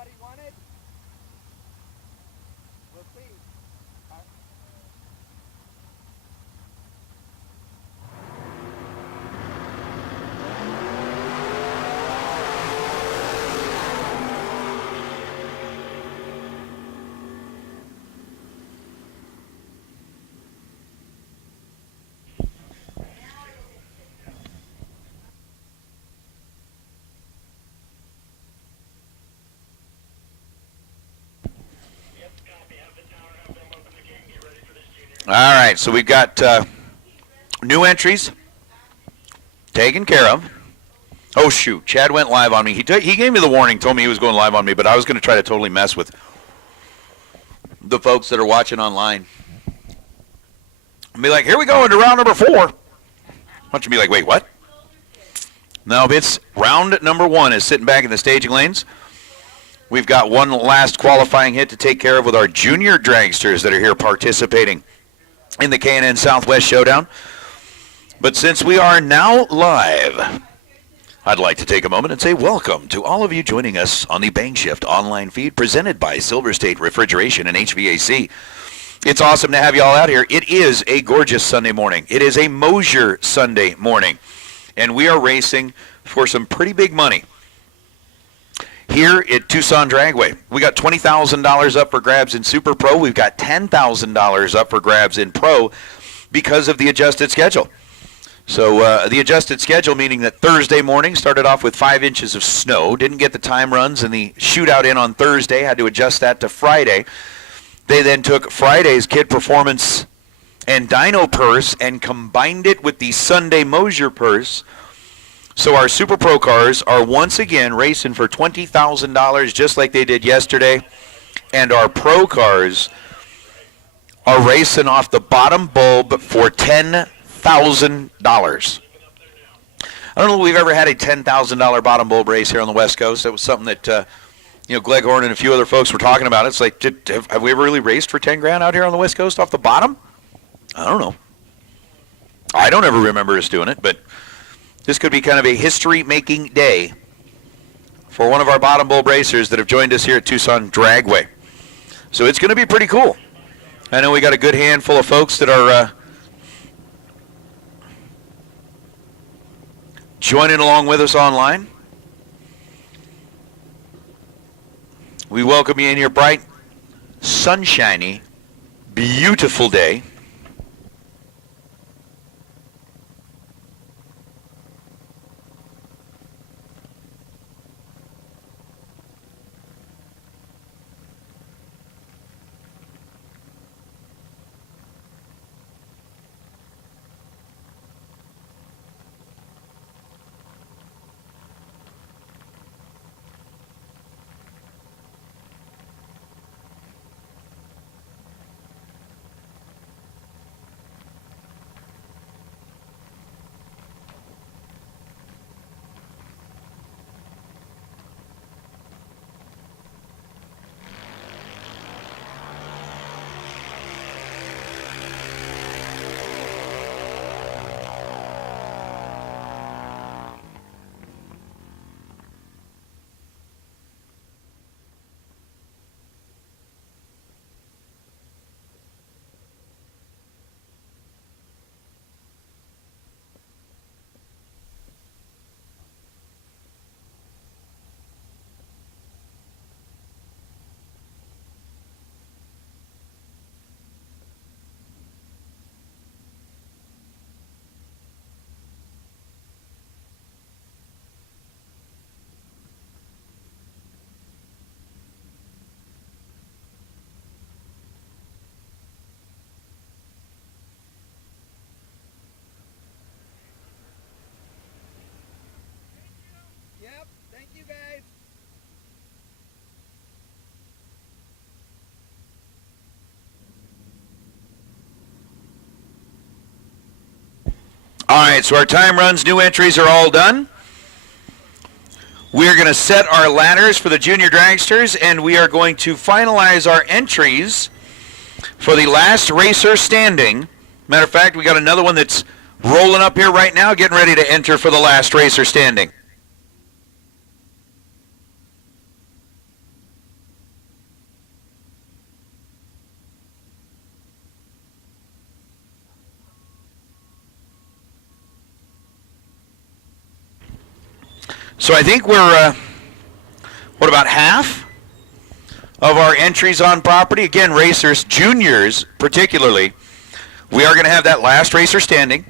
what he wanted? We'll see. All right, so we've got new entries taken care of. Oh, shoot. Chad went live on me. He gave me the warning, told me he was going live on me, but I was going to try to totally mess with the folks that are watching online. And be like, here we go into round number 4. Bunch of be like, wait, what? No, it's round number 1 is sitting back in the staging lanes. We've got one last qualifying hit to take care of with our junior dragsters that are here participating in the K&N Southwest Showdown. But since we are now live, I'd like to take a moment and say welcome to all of you joining us on the Bang Shift online feed presented by Silver State Refrigeration and HVAC. It's awesome to have you all out here. It is a gorgeous Sunday morning. It is a Moser Sunday morning, and we are racing for some pretty big money here at Tucson Dragway. We got $20,000 up for grabs in Super Pro. We've got $10,000 up for grabs in Pro because of the adjusted schedule. So the adjusted schedule, meaning that Thursday morning started off with 5 inches of snow, didn't get the time runs and the shootout in on Thursday, had to adjust that to Friday. They then took Friday's Kid Performance and Dyno Purse and combined it with the Sunday Moser Purse. So our Super Pro cars are once again racing for $20,000 just like they did yesterday. And our Pro cars are racing off the bottom bulb for $10,000. I don't know if we've ever had a $10,000 bottom bulb race here on the West Coast. That was something that, Gleghorn and a few other folks were talking about. It's like, have we ever really raced for 10 grand out here on the West Coast off the bottom? I don't know. I don't ever remember us doing it, but this could be kind of a history-making day for one of our bottom bulb racers that have joined us here at Tucson Dragway. So it's going to be pretty cool. I know we got a good handful of folks that are joining along with us online. We welcome you in your bright, sunshiny, beautiful day. Yep, thank you guys. All right, so our time runs, new entries are all done. We're going to set our ladders for the junior dragsters, and we are going to finalize our entries for the last racer standing. Matter of fact, we got another one that's rolling up here right now, getting ready to enter for the last racer standing. So I think we're, about half of our entries on property? Again, racers, juniors particularly, we are going to have that last racer standing.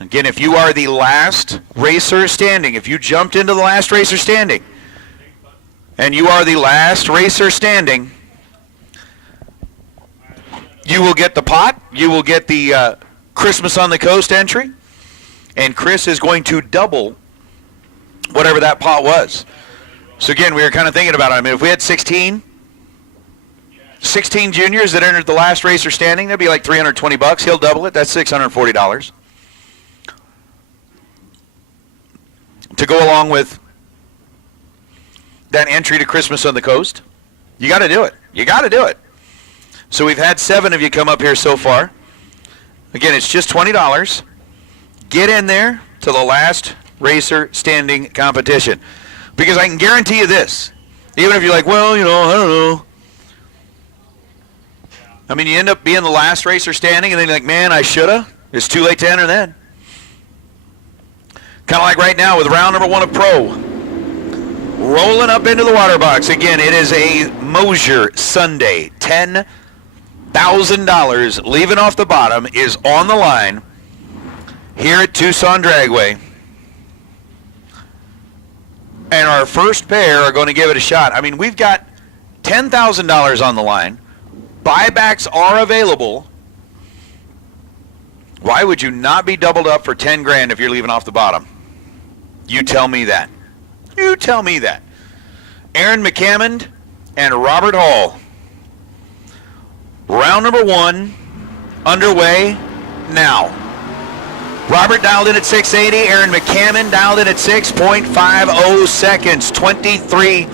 Again, if you are the last racer standing, if you jumped into the last racer standing, and you are the last racer standing, you will get the pot, you will get the Christmas on the Coast entry, and Chris is going to double whatever that pot was. So again, we were kind of thinking about it. I mean, if we had 16 juniors that entered the last racer standing, that'd be like $320. He'll double it. That's $640. To go along with that entry to Christmas on the Coast. You got to do it. You got to do it. So we've had 7 of you come up here so far. Again, it's just $20. Get in there to the last racer standing competition. Because I can guarantee you this. Even if you're like, well, I don't know. I mean, you end up being the last racer standing, and then you're like, man, I shoulda. It's too late to enter then. Kind of like right now with round number 1 of Pro. Rolling up into the water box. Again, it is a Moser Sunday. $10,000 leaving off the bottom is on the line here at Tucson Dragway. And our first pair are going to give it a shot. I mean, we've got $10,000 on the line. Buybacks are available. Why would you not be doubled up for 10 grand if you're leaving off the bottom? You tell me that. You tell me that. Aaron McCammond and Robert Hall. Round number 1 underway now. Robert dialed in at 680. Aaron McCammond dialed in at 6.50 seconds. 23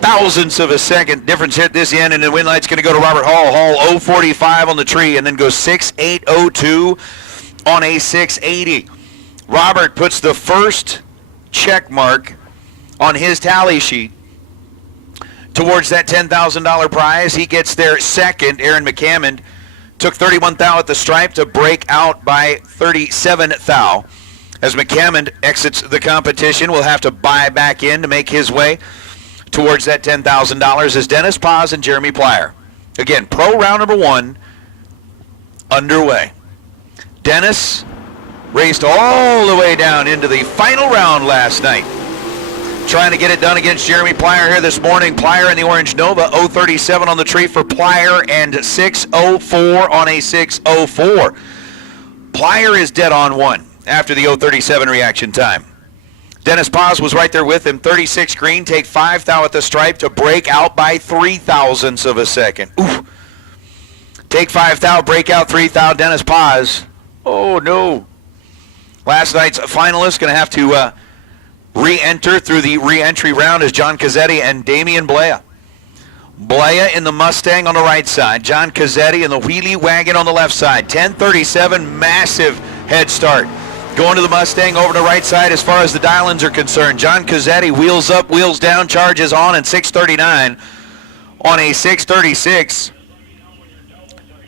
thousandths of a second difference hit this end, and the win light's going to go to Robert Hall. Hall 045 on the tree, and then goes 6802 on a 680. Robert puts the first check mark on his tally sheet towards that $10,000 prize. He gets there second. Aaron McCammond took 31 thou at the stripe to break out by 37 thou. As McCammond exits the competition, will have to buy back in to make his way towards that $10,000 as Dennis Paz and Jeremy Plyer. Again, pro round number 1 underway. Dennis raced all the way down into the final round last night, trying to get it done against Jeremy Plyer here this morning. Plyer in the Orange Nova, 037 on the tree for Plyer and 604 on a 604. Plyer is dead on 1 after the 037 reaction time. Dennis Paz was right there with him. 36 green, take 5 thou at the stripe to break out by 3 thousandths of a second. Ooh. Take 5 thou, break out 3 thou, Dennis Paz. Oh, no. Last night's finalist going to have to re-enter through the re-entry round is John Cazzetti and Damian Blea. Blea in the Mustang on the right side. John Cazzetti in the wheelie wagon on the left side. 1037, massive head start. Going to the Mustang over to the right side as far as the dial-ins are concerned. John Cazzetti wheels up, wheels down, charges on, and 639 on a 636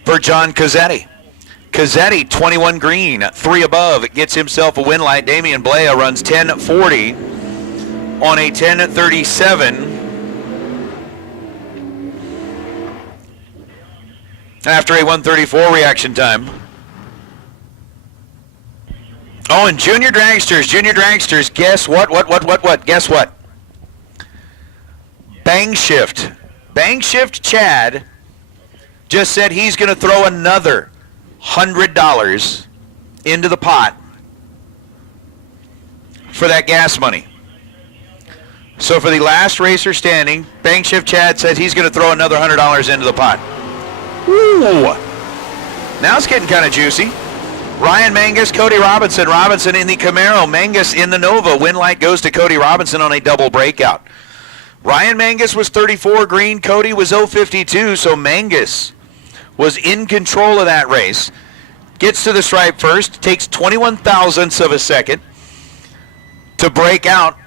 for John Cazzetti. Cazzetti, 21 green, 3 above, gets himself a win light. Damian Blea runs 1040 on a 1037. After a 134 reaction time. Oh, and junior dragsters, guess what? Guess what? Bang Shift Chad just said he's going to throw another $100 into the pot for that gas money. So for the last racer standing, Bang Shift Chad says he's going to throw another $100 into the pot. Ooh. Now it's getting kind of juicy. Ryan Mangus, Cody Robinson. Robinson in the Camaro. Mangus in the Nova. Win light goes to Cody Robinson on a double breakout. Ryan Mangus was 34 green. Cody was 052. So Mangus was in control of that race. Gets to the stripe first. Takes 21 thousandths of a second to break out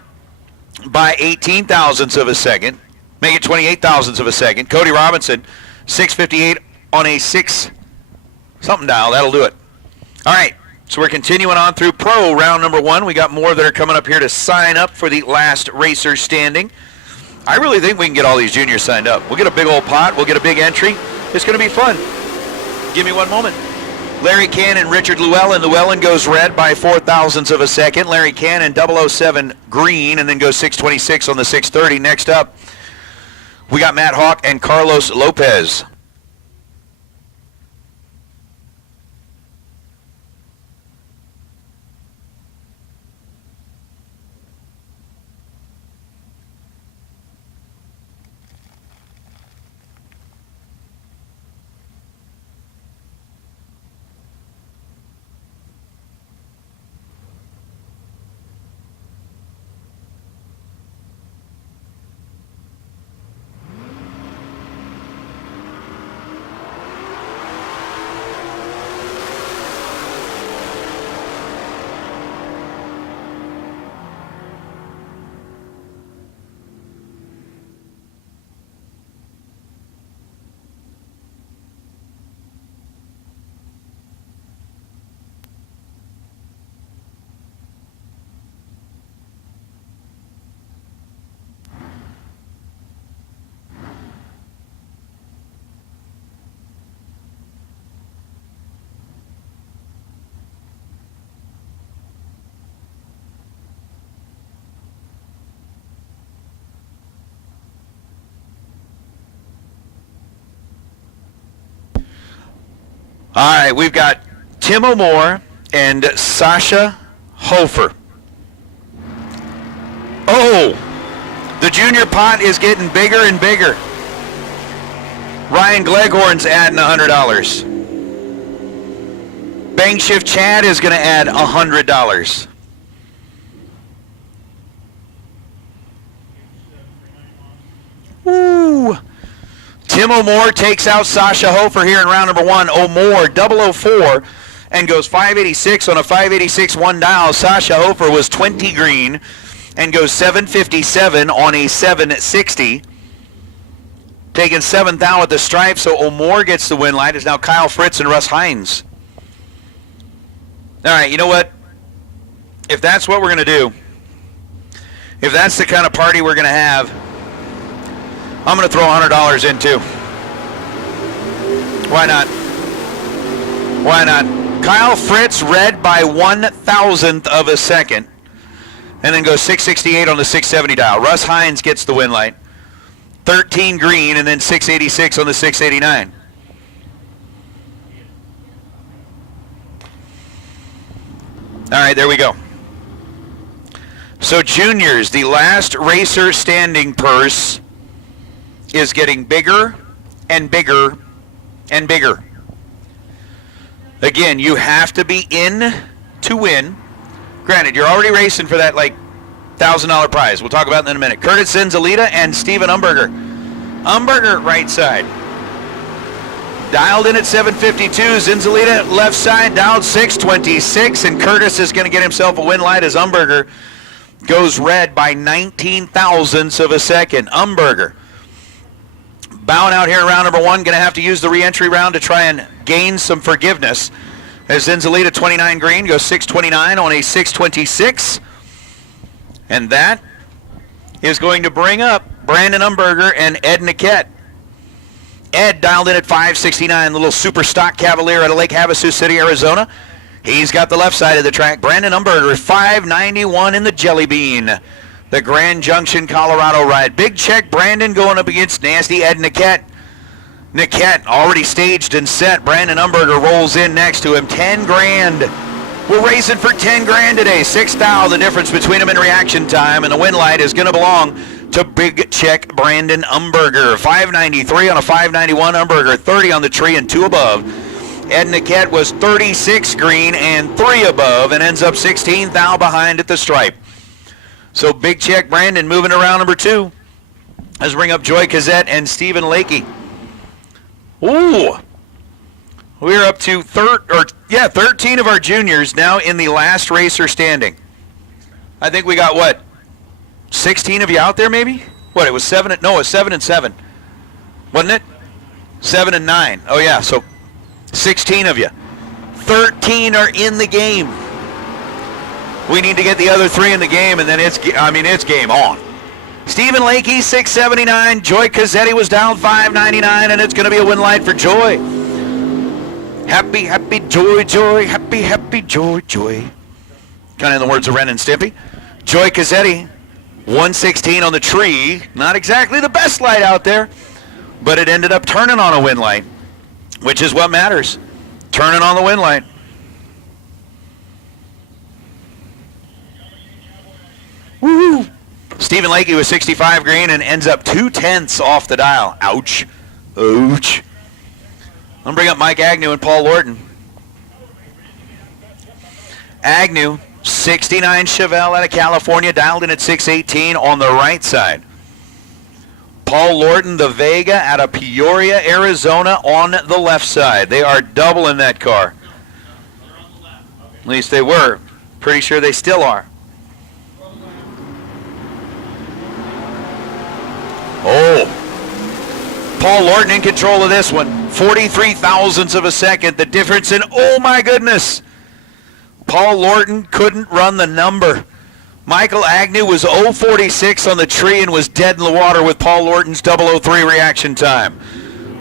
by 18 thousandths of a second. Make it 28 thousandths of a second. Cody Robinson, 658 on a 6 something dial. That'll do it. All right, So we're continuing on through Pro round number 1. We got more that are coming up here to sign up for the last racer standing. I really think we can get all these juniors signed up. We'll get a big old pot. We'll get a big entry. It's going to be fun. Give me one moment. Larry Cannon, Richard Llewellyn. Llewellyn goes red by 0.04 of a second. Larry Cannon, 007 green, and then goes 626 on the 630. Next up, we got Matt Hawk and Carlos Lopez. All right, we've got Tim O'More and Sasha Hofer. Oh, the junior pot is getting bigger and bigger. Ryan Gleghorn's adding $100. Bank Shift Chad is going to add $100. Woo! Tim O'More takes out Sasha Hofer here in round number 1. O'More, 004, and goes 586 on a 586 one dial. Sasha Hofer was 20 green and goes 757 on a 760. Taking 7th thou at the stripe, so O'More gets the win light. It's now Kyle Fritz and Russ Hines. All right, you know what? If that's what we're going to do, if that's the kind of party we're going to have, I'm going to throw $100 in too. Why not? Why not? Kyle Fritz red by 1,000th of a second, and then goes 668 on the 670 dial. Russ Hines gets the win light. 13 green, and then 686 on the 689. All right, there we go. So juniors, the last racer standing purse is getting bigger and bigger and bigger. Again, you have to be in to win. Granted, you're already racing for that like $1,000 prize. We'll talk about that in a minute. Curtis Zenzalita and Steven Umberger. Umberger right side. Dialed in at 752. Zenzalita left side, dialed 626, and Curtis is going to get himself a win light as Umberger goes red by 19 thousandths of a second. Umberger bowing out here in round number 1, going to have to use the re-entry round to try and gain some forgiveness. As Zenzalita, 29 green, goes 629 on a 626. And that is going to bring up Brandon Umberger and Ed Niquette. Ed dialed in at 569, the little super stock Cavalier out of Lake Havasu City, Arizona. He's got the left side of the track. Brandon Umberger, 591 in the Jelly Bean. The Grand Junction, Colorado ride. Big check, Brandon going up against nasty Ed Niquette. Niquette already staged and set. Brandon Umberger rolls in next to him. 10 grand. We're racing for 10 grand today. 6th thou, the difference between them in reaction time, and the win light is going to belong to big check Brandon Umberger. 593 on a 591. Umberger 30 on the tree and 2 above. Ed Niquette was 36 green and 3 above and ends up 16th thou behind at the stripe. So big check Brandon moving around number 2. Let's bring up Joy Cazzette and Stephen Lakey. Ooh. We're up to 13 of our juniors now in the last racer standing. I think we got, what, 16 of you out there maybe? What, it was 7 and 7. Wasn't it? 7 and 9. Oh, yeah, so 16 of you. 13 are in the game. We need to get the other 3 in the game, and then it's game on. Stephen Lakey, 679. Joy Cazzetti was down 599, and it's going to be a win light for Joy. Happy, happy, joy, joy. Happy, happy, joy, joy. Kind of in the words of Ren and Stimpy. Joy Cazzetti, 116 on the tree. Not exactly the best light out there, but it ended up turning on a win light, which is what matters. Turning on the win light. Woo! Stephen Lakey was 65 green and ends up 0.2 off the dial. Ouch. Ouch. I'm going to bring up Mike Agnew and Paul Lorton. Agnew, 69 Chevelle out of California, dialed in at 618 on the right side. Paul Lorton, the Vega out of Peoria, Arizona, on the left side. They are doubling that car. At least they were. Pretty sure they still are. Oh, Paul Lorton in control of this one. 43 thousandths of a second. The difference in, oh my goodness. Paul Lorton couldn't run the number. Michael Agnew was 0.46 on the tree and was dead in the water with Paul Lorton's 003 reaction time.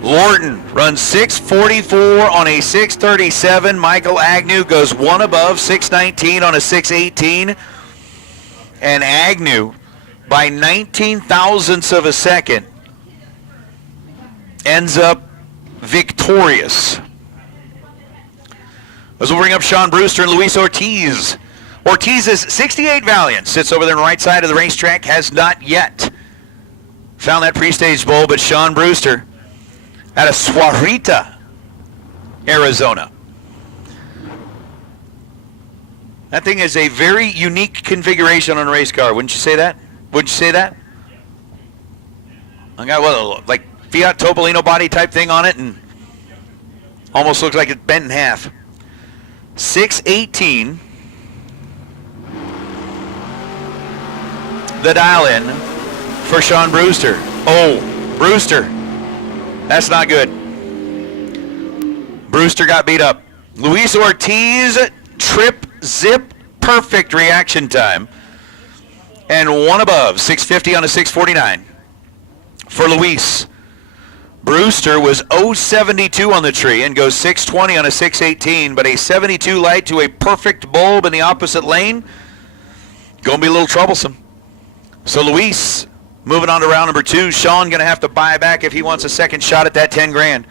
Lorton runs 6.44 on a 6.37. Michael Agnew goes one above, 6.19 on a 6.18. And Agnew, by 19 thousandths of a second, ends up victorious. As we'll bring up Sean Brewster and Luis Ortiz. Ortiz's 68 Valiant sits over there on the right side of the racetrack, has not yet found that pre-stage bowl, but Sean Brewster out of Suarita, Arizona. That thing is a very unique configuration on a race car. Wouldn't you say that? Wouldn't you say that? I got what, like Fiat Topolino body type thing on it, and almost looks like it's bent in half. 618. The dial in for Sean Brewster. Oh, Brewster. That's not good. Brewster got beat up. Luis Ortiz, trip, zip, perfect reaction time. And one above, 650 on a 649 for Luis. Brewster was 0.72 on the tree and goes 620 on a 618, but a 72 light to a perfect bulb in the opposite lane. Going to be a little troublesome. So Luis moving on to round number 2. Sean going to have to buy back if he wants a second shot at that 10 grand.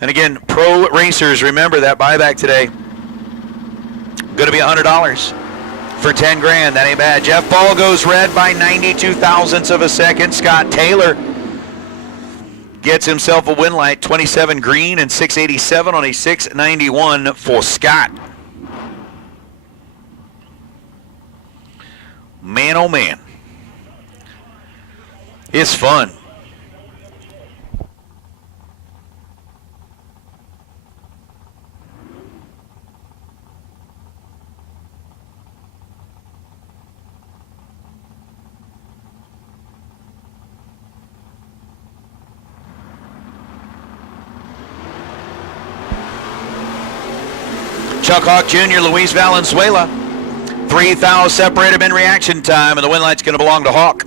And again, pro racers, remember that buyback today. Going to be $100 for 10 grand. That ain't bad. Jeff Ball goes red by 92 thousandths of a second. Scott Taylor gets himself a win light, 27 green and 687 on a 691 for Scott. Man, oh man. It's fun. Chuck Hawk Jr., Luis Valenzuela. 3 thou separated in reaction time, and the win light's going to belong to Hawk.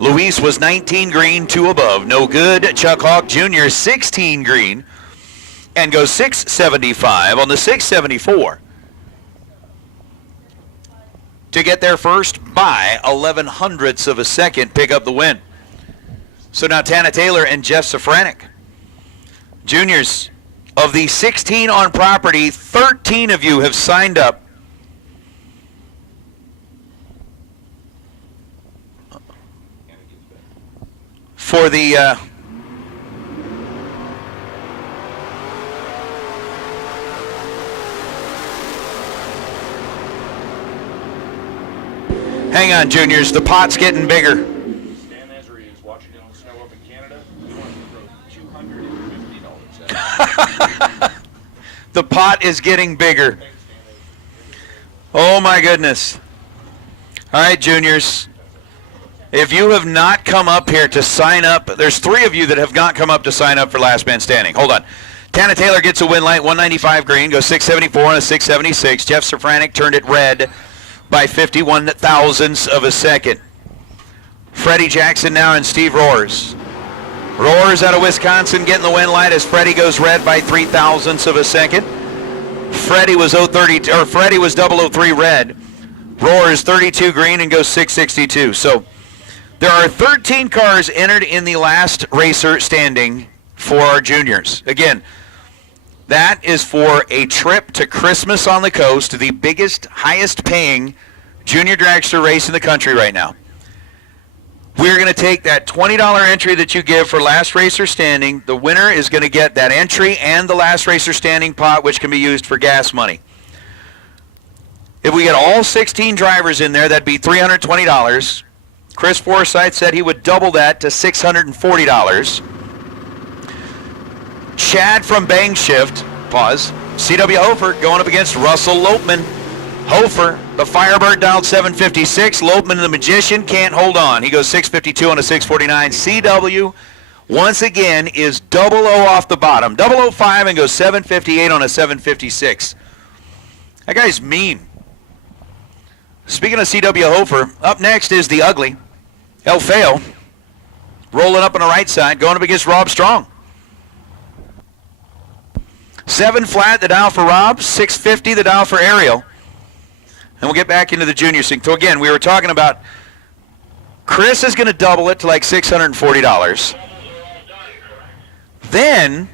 Luis was 19 green, 2 above. No good. Chuck Hawk Jr., 16 green, and goes 675 on the 674 to get there first by 11 hundredths of a second, pick up the win. So now Tana Taylor and Jeff Safranek. Juniors, of the 16 on property, 13 of you have signed up for the hang on, Juniors, the pot's getting bigger. Stan Ezri is watching it on the snow up in Canada. We want to throw $250 at it. The pot is getting bigger. Oh my goodness. All right, Juniors. If you have not come up here to sign up, there's 3 of you that have not come up to sign up for Last Man Standing. Hold on. Tana Taylor gets a win light, 195 green, goes 674 on a 676. Jeff Safranek turned it red by 51 thousandths of a second. Freddie Jackson now and Steve Roars. Roars out of Wisconsin getting the win light as Freddie goes red by 3 thousandths of a second. Freddie was 003 red. Roars 32 green and goes 662. So there are 13 cars entered in the last racer standing for our juniors. Again, that is for a trip to Christmas on the Coast, the biggest, highest paying junior dragster race in the country right now. We're going to take that $20 entry that you give for last racer standing. The winner is going to get that entry and the last racer standing pot, which can be used for gas money. If we get all 16 drivers in there, that'd be $320. Chris Forsythe said he would double that to $640. Chad from Bang Shift, C.W. Hofer going up against Russell Lopeman. Hofer, the Firebird, dialed 756. Lopeman, the Magician, can't hold on. He goes 652 on a 649. C.W. once again is 00 off the bottom. 005 and goes 758 on a 756. That guy's mean. Speaking of C.W. Hofer, up next is the ugly, El Feo, rolling up on the right side, going up against Rob Strong. 7 flat, the dial for Rob, 650 the dial for Ariel. And we'll get back into the junior sync. So again, we were talking about Chris is going to double it to like $640. Then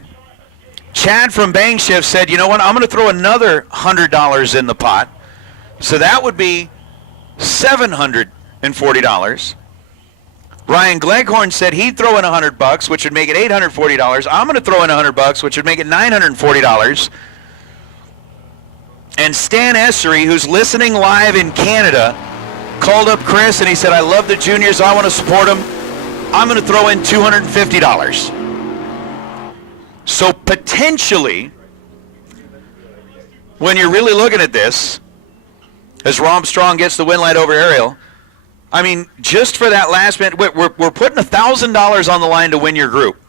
Chad from Bang Shift said, you know what, I'm going to throw another $100 in the pot. So that would be $740. Ryan Gleghorn said he'd throw in $100, which would make it $840. I'm going to throw in $100, which would make it $940. And Stan Essery, who's listening live in Canada, called up Chris and he said, I love the juniors. I want to support them. I'm going to throw in $250. So potentially, when you're really looking at this, as Rob Strong gets the win light over Ariel, I mean, just for that last minute, we're putting $1,000 on the line to win your group.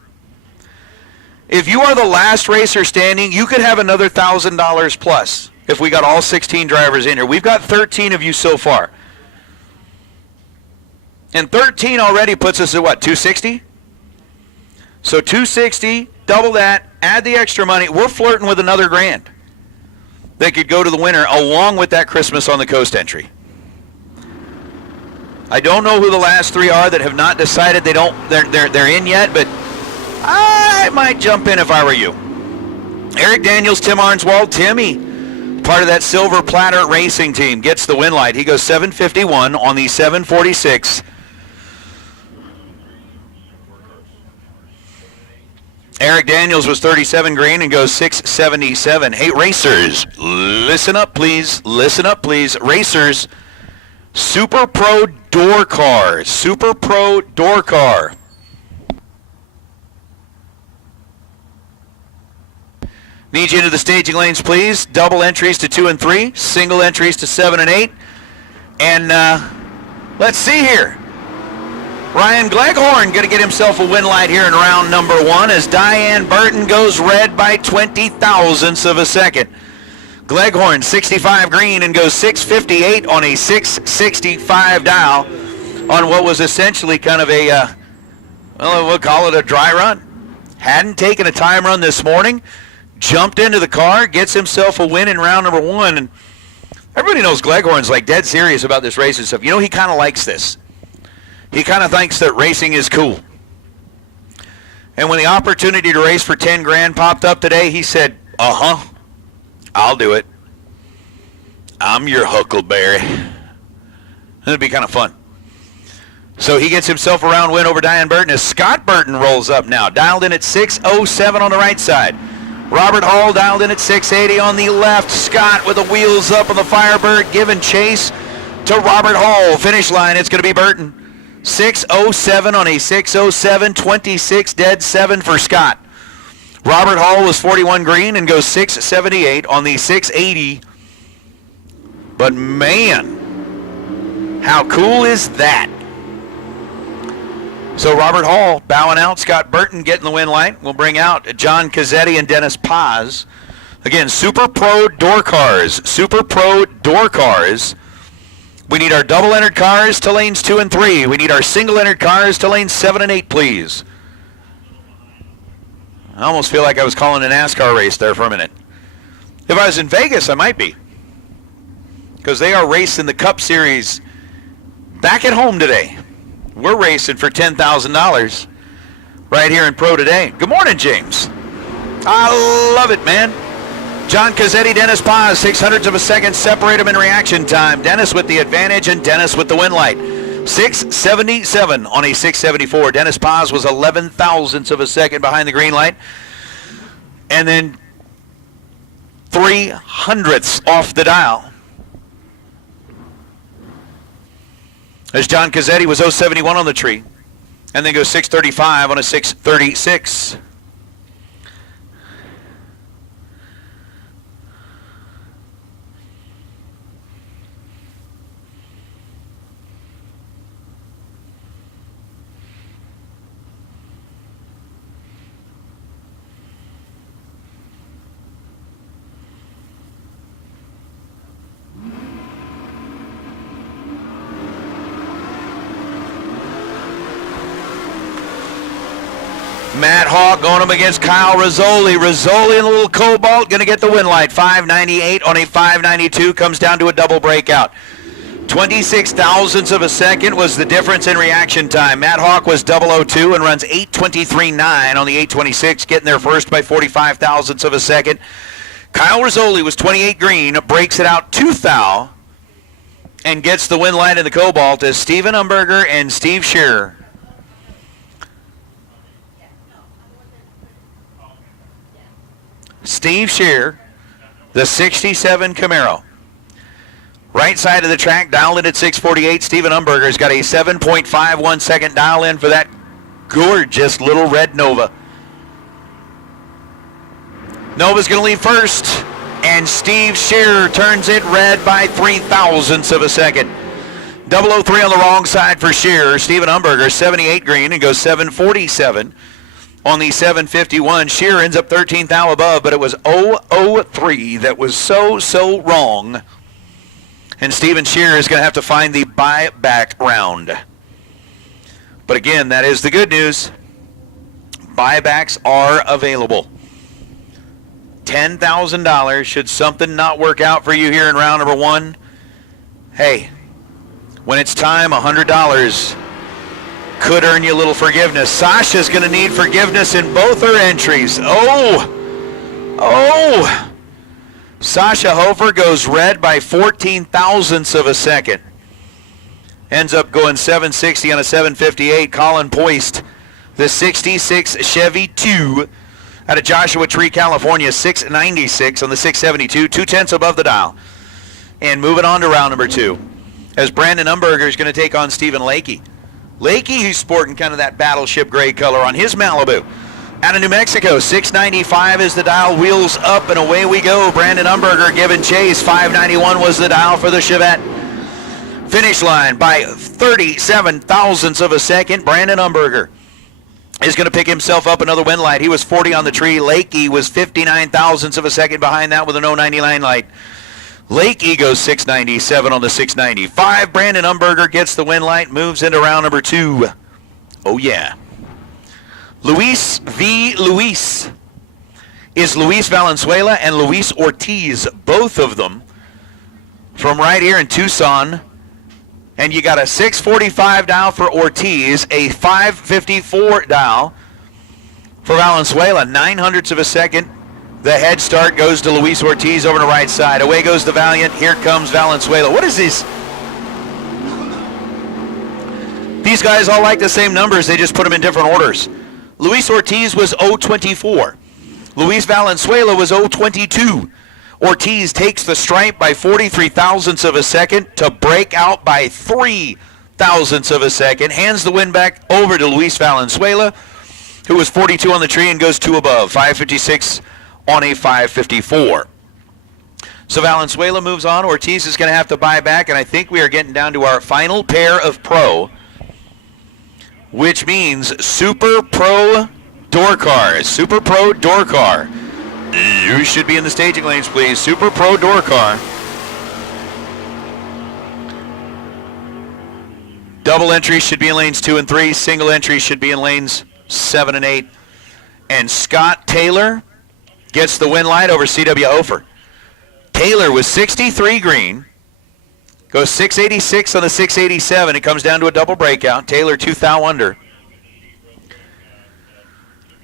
If you are the last racer standing, you could have another $1,000 plus if we got all 16 drivers in here. We've got 13 of you so far. And 13 already puts us at what, 260? So 260, double that, add the extra money. We're flirting with another $1,000 that could go to the winner along with that Christmas on the Coast entry. I don't know who the last 3 are that have not decided they're in yet, but I might jump in if I were you. Eric Daniels, Tim Arnswald, Timmy, part of that Silver Platter racing team, gets the win light. He goes 751 on the 746. Eric Daniels was 37 green and goes 677. Hey, racers, listen up, please. Listen up, please. Racers, Super Pro door car. Super Pro door car. Need you into the staging lanes, please. Double entries to 2 and 3. Single entries to 7 and 8. And let's see here. Ryan Gleghorn going to get himself a win light here in round number 1 as Diane Burton goes red by 20 thousandths of a second. Gleghorn 65 green and goes 658 on a 665 dial on what was essentially kind of a, well, we'll call it a dry run. Hadn't taken a time run this morning. Jumped into the car, gets himself a win in round number 1. And everybody knows Gleghorn's like dead serious about this racing stuff. You know, he kind of likes this. He kind of thinks that racing is cool. And when the opportunity to race for 10 grand popped up today, he said, I'll do it. I'm your Huckleberry. It'd be kind of fun. So he gets himself a round win over Diane Burton as Scott Burton rolls up now. Dialed in at 607 on the right side. Robert Hall dialed in at 680 on the left. Scott with the wheels up on the Firebird giving chase to Robert Hall. Finish line, it's going to be Burton. 607 on a 607, 26 dead, 7 for Scott. Robert Hall was 41 green and goes 678 on the 680. But man, how cool is that? So Robert Hall bowing out, Scott Burton getting the win light. We'll bring out John Cazzetti and Dennis Paz. Again, Super Pro door cars. Super Pro door cars. We need our double entered cars to lanes 2 and 3. We need our single entered cars to lanes 7 and 8, please. I almost feel like I was calling a NASCAR race there for a minute. If I was in Vegas, I might be. Because they are racing the Cup Series back at home today. We're racing for $10,000 right here in Pro today. Good morning, James. I love it, man. John Cazzetti, Dennis Paz, 600ths of a second separate them in reaction time. Dennis with the advantage and Dennis with the win light. 677 on a 674. Dennis Paz was 11 thousandths of a second behind the green light. And then 300ths off the dial. As John Cazzetti was 071 on the tree. And then goes 635 on a 636. Matt Hawk going up against Kyle Rizzoli. Rizzoli in the little Cobalt going to get the win light. 598 on a 592. Comes down to a double breakout. 26 thousandths of a second was the difference in reaction time. Matt Hawk was 002 and runs 823.9 on the 826, getting there first by 45 thousandths of a second. Kyle Rizzoli was 28 green, breaks it out 2 thou, and gets the win light in the Cobalt as Steven Umberger and Steve Shearer. Steve Shearer, the 67 Camaro. Right side of the track, dialed in at 648. Steven Umberger's got a 7.51 second dial in for that gorgeous little red Nova. Nova's going to leave first, and Steve Shearer turns it red by 3 thousandths of a second. 003 on the wrong side for Shearer. Steven Umberger, 78 green, and goes 747. On the 751, Shearer ends up 13th thou above, but it was 003 that was so wrong. And Steven Shearer is going to have to find the buyback round. But again, that is the good news. Buybacks are available. $10,000 should something not work out for you here in round number 1. Hey, when it's time, $100 could earn you a little forgiveness. Sasha's going to need forgiveness in both her entries. Oh! Sasha Hofer goes red by 14 thousandths of a second. Ends up going 760 on a 758. Colin Poist, the 66 Chevy 2 out of Joshua Tree, California, 696 on the 672, 2/10 above the dial. And moving on to round number 2, as Brandon Umberger is going to take on Stephen Lakey. Lakey, who's sporting kind of that battleship gray color on his Malibu. Out of New Mexico, 695 is the dial, wheels up, and away we go. Brandon Umberger giving chase. 591 was the dial for the Chevette. Finish line by 37 thousandths of a second. Brandon Umberger is going to pick himself up another win light. He was 40 on the tree. Lakey was 59 thousandths of a second behind that with an 099 light. Lakey goes 697 on the 695. Brandon Umberger gets the win light, moves into round number 2. Oh, yeah. Luis v. Luis is Luis Valenzuela and Luis Ortiz, both of them from right here in Tucson. And you got a 645 dial for Ortiz, a 554 dial for Valenzuela, 900ths of a second. The head start goes to Luis Ortiz over to the right side. Away goes the Valiant. Here comes Valenzuela. What is this? These guys all like the same numbers. They just put them in different orders. Luis Ortiz was 024. Luis Valenzuela was 022. Ortiz takes the stripe by 43 thousandths of a second to break out by 3 thousandths of a second. Hands the win back over to Luis Valenzuela, who was 42 on the tree and goes 2 above. 556 on a 554. So Valenzuela moves on. Ortiz is going to have to buy back, and I think we are getting down to our final pair of pro. which means Super Pro door car. Super Pro door car. You should be in the staging lanes, please. Super Pro door car. Double entries should be in lanes 2 and 3. Single entries should be in lanes 7 and 8. And Scott Taylor gets the win light over C.W. Hofer. Taylor was 63 green. Goes 686 on the 687. It comes down to a double breakout. Taylor 2 thou under.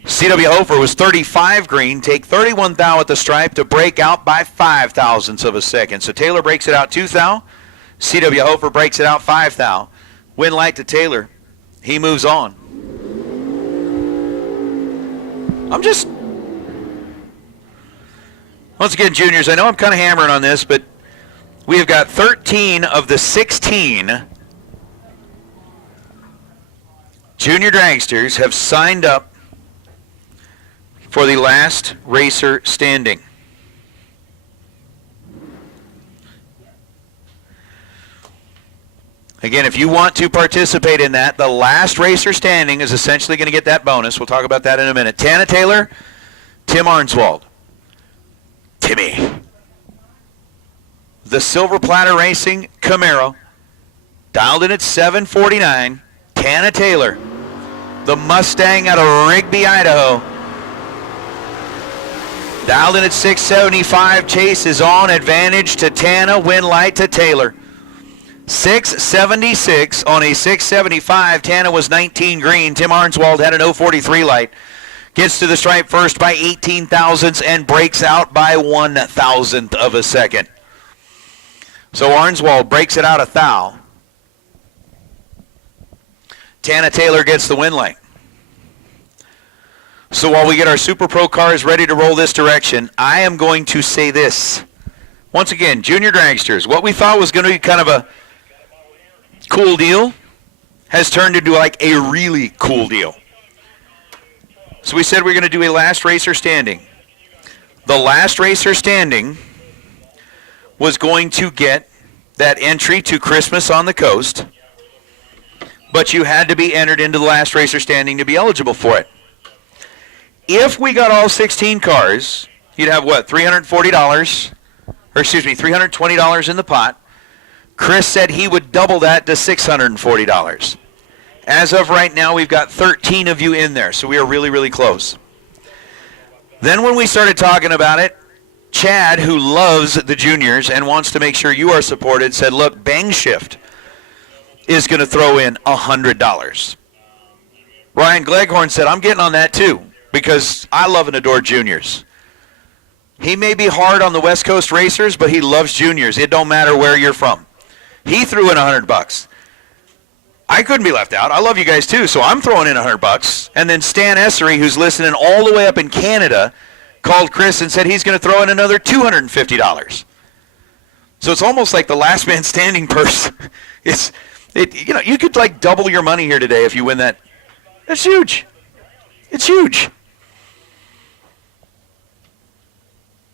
C.W. Hofer was 35 green. Take 31 thou at the stripe to break out by 5 thousandths of a second. So Taylor breaks it out 2 thou. C.W. Hofer breaks it out 5 thou. Win light to Taylor. He moves on. Once again, juniors, I know I'm kind of hammering on this, but we have got 13 of the 16 junior dragsters have signed up for the last racer standing. Again, if you want to participate in that, the last racer standing is essentially going to get that bonus. We'll talk about that in a minute. Tana Taylor, Tim Arnswald. Timmy. The Silver Platter Racing Camaro, dialed in at 749. Tana Taylor. The Mustang out of Rigby, Idaho. Dialed in at 675. Chase is on. Advantage to Tana. Win light to Taylor. 676 on a 675. Tana was 19 green. Tim Arnswald had an 043 light. Gets to the stripe first by 18 thousandths and breaks out by 1 thousandth of a second. So Arnswald breaks it out a thou. Tana Taylor gets the win light. So while we get our Super Pro cars ready to roll this direction, I am going to say this. Once again, junior dragsters, what we thought was going to be kind of a cool deal has turned into like a really cool deal. So we said we're going to do a last racer standing. The last racer standing was going to get that entry to Christmas on the Coast, but you had to be entered into the last racer standing to be eligible for it. If we got all 16 cars, you'd have what, $320 in the pot. Chris said he would double that to $640. As of right now, we've got 13 of you in there, so we are really, really close. Then when we started talking about it, Chad, who loves the juniors and wants to make sure you are supported, said, look, Bang Shift is going to throw in $100. Ryan Gleghorn said, I'm getting on that too, because I love and adore juniors. He may be hard on the West Coast racers, but he loves juniors. It don't matter where you're from. He threw in $100. I couldn't be left out. I love you guys too, so I'm throwing in $100. And then Stan Essery, who's listening all the way up in Canada, called Chris and said he's going to throw in another $250. So it's almost like the last man standing purse. You could like double your money here today if you win that. That's huge. It's huge.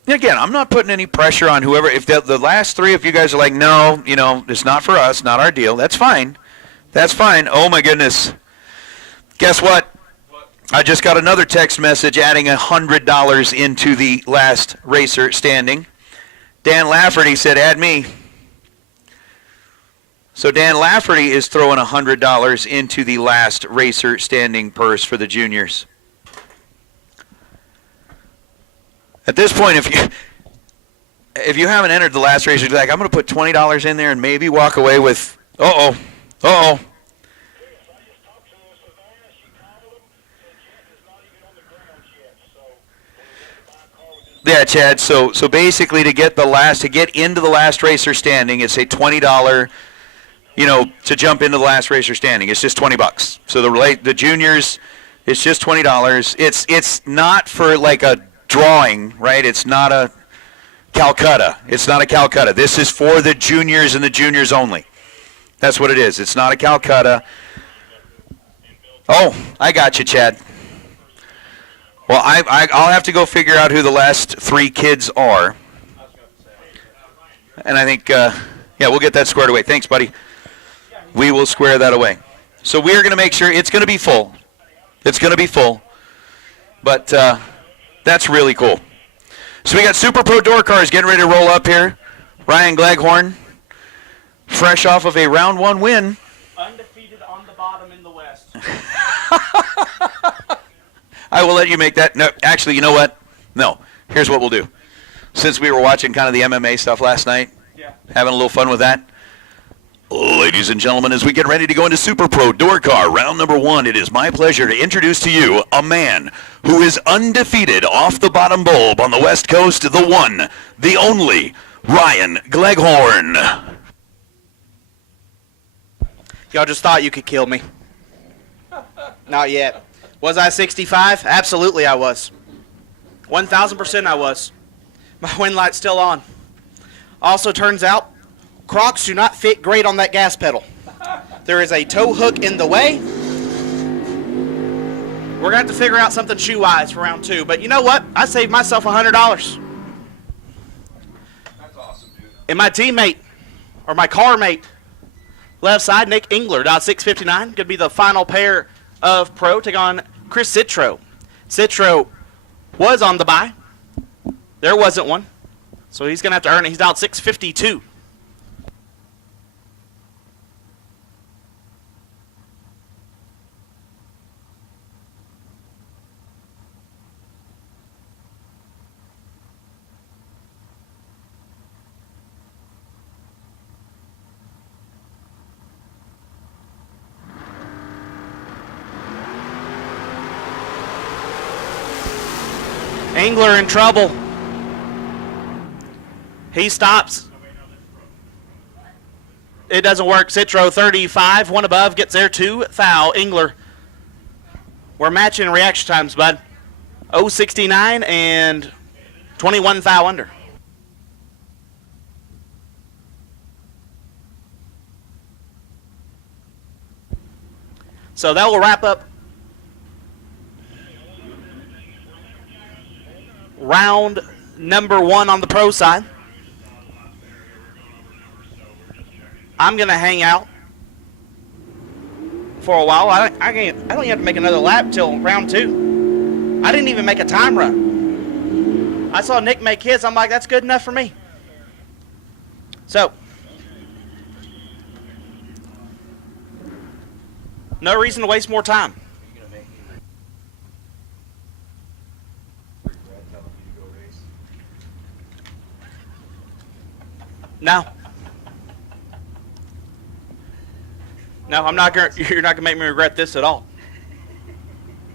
Again, I'm not putting any pressure on whoever. If the last three, if you guys are like, no, it's not for us, not our deal, that's fine. That's fine. Oh, my goodness. Guess what? I just got another text message adding $100 into the last racer standing. Dan Lafferty said, add me. So Dan Lafferty is throwing $100 into the last racer standing purse for the juniors. At this point, if you haven't entered the last racer, you're like, I'm going to put $20 in there and maybe walk away with, uh-oh. Yeah, Chad. So basically, to get into the last racer standing, it's a $20. To jump into the last racer standing, it's just $20. So the juniors, it's just $20. It's not for like a drawing, right? It's not a Calcutta. This is for the juniors and the juniors only. That's what it is. It's not a Calcutta. Oh, I got you, Chad. Well, I'll have to go figure out who the last three kids are. And I think, we'll get that squared away. Thanks, buddy. We will square that away. So we are going to make sure it's going to be full. It's going to be full. But that's really cool. So we got Super Pro door cars getting ready to roll up here. Ryan Gleghorn, fresh off of a round 1 win. Undefeated on the bottom in the West. I will let you make that. No, actually, you know what? No. Here's what we'll do. Since we were watching kind of the MMA stuff last night, having a little fun with that. Ladies and gentlemen, as we get ready to go into Super Pro Door Car round number 1, it is my pleasure to introduce to you a man who is undefeated off the bottom bulb on the West Coast, the one, the only, Ryan Gleghorn. Y'all just thought you could kill me. Not yet. Was I 65? Absolutely I was. 1,000% I was. My wind light's still on. Also turns out, Crocs do not fit great on that gas pedal. There is a tow hook in the way. We're going to have to figure out something shoe-wise for round 2. But you know what? I saved myself $100. That's awesome, dude. And my teammate, or my car mate, left side, Nick Engler, dialed 659. Going to be the final pair of pro. Take on Chris Citro. Citro was on the bye. There wasn't one. So he's going to have to earn it. He's dialed 652. Engler in trouble. He stops. It doesn't work. Citro 35, one above, gets there to foul. Engler. We're matching reaction times, bud. 069 and 21 foul under. So that will wrap up round number 1 on the pro side. I'm going to hang out for a while. I don't even have to make another lap till round 2. I didn't even make a time run. I saw Nick make his. I'm like, that's good enough for me. So, no reason to waste more time. No. No, I'm not going. You're not going to make me regret this at all.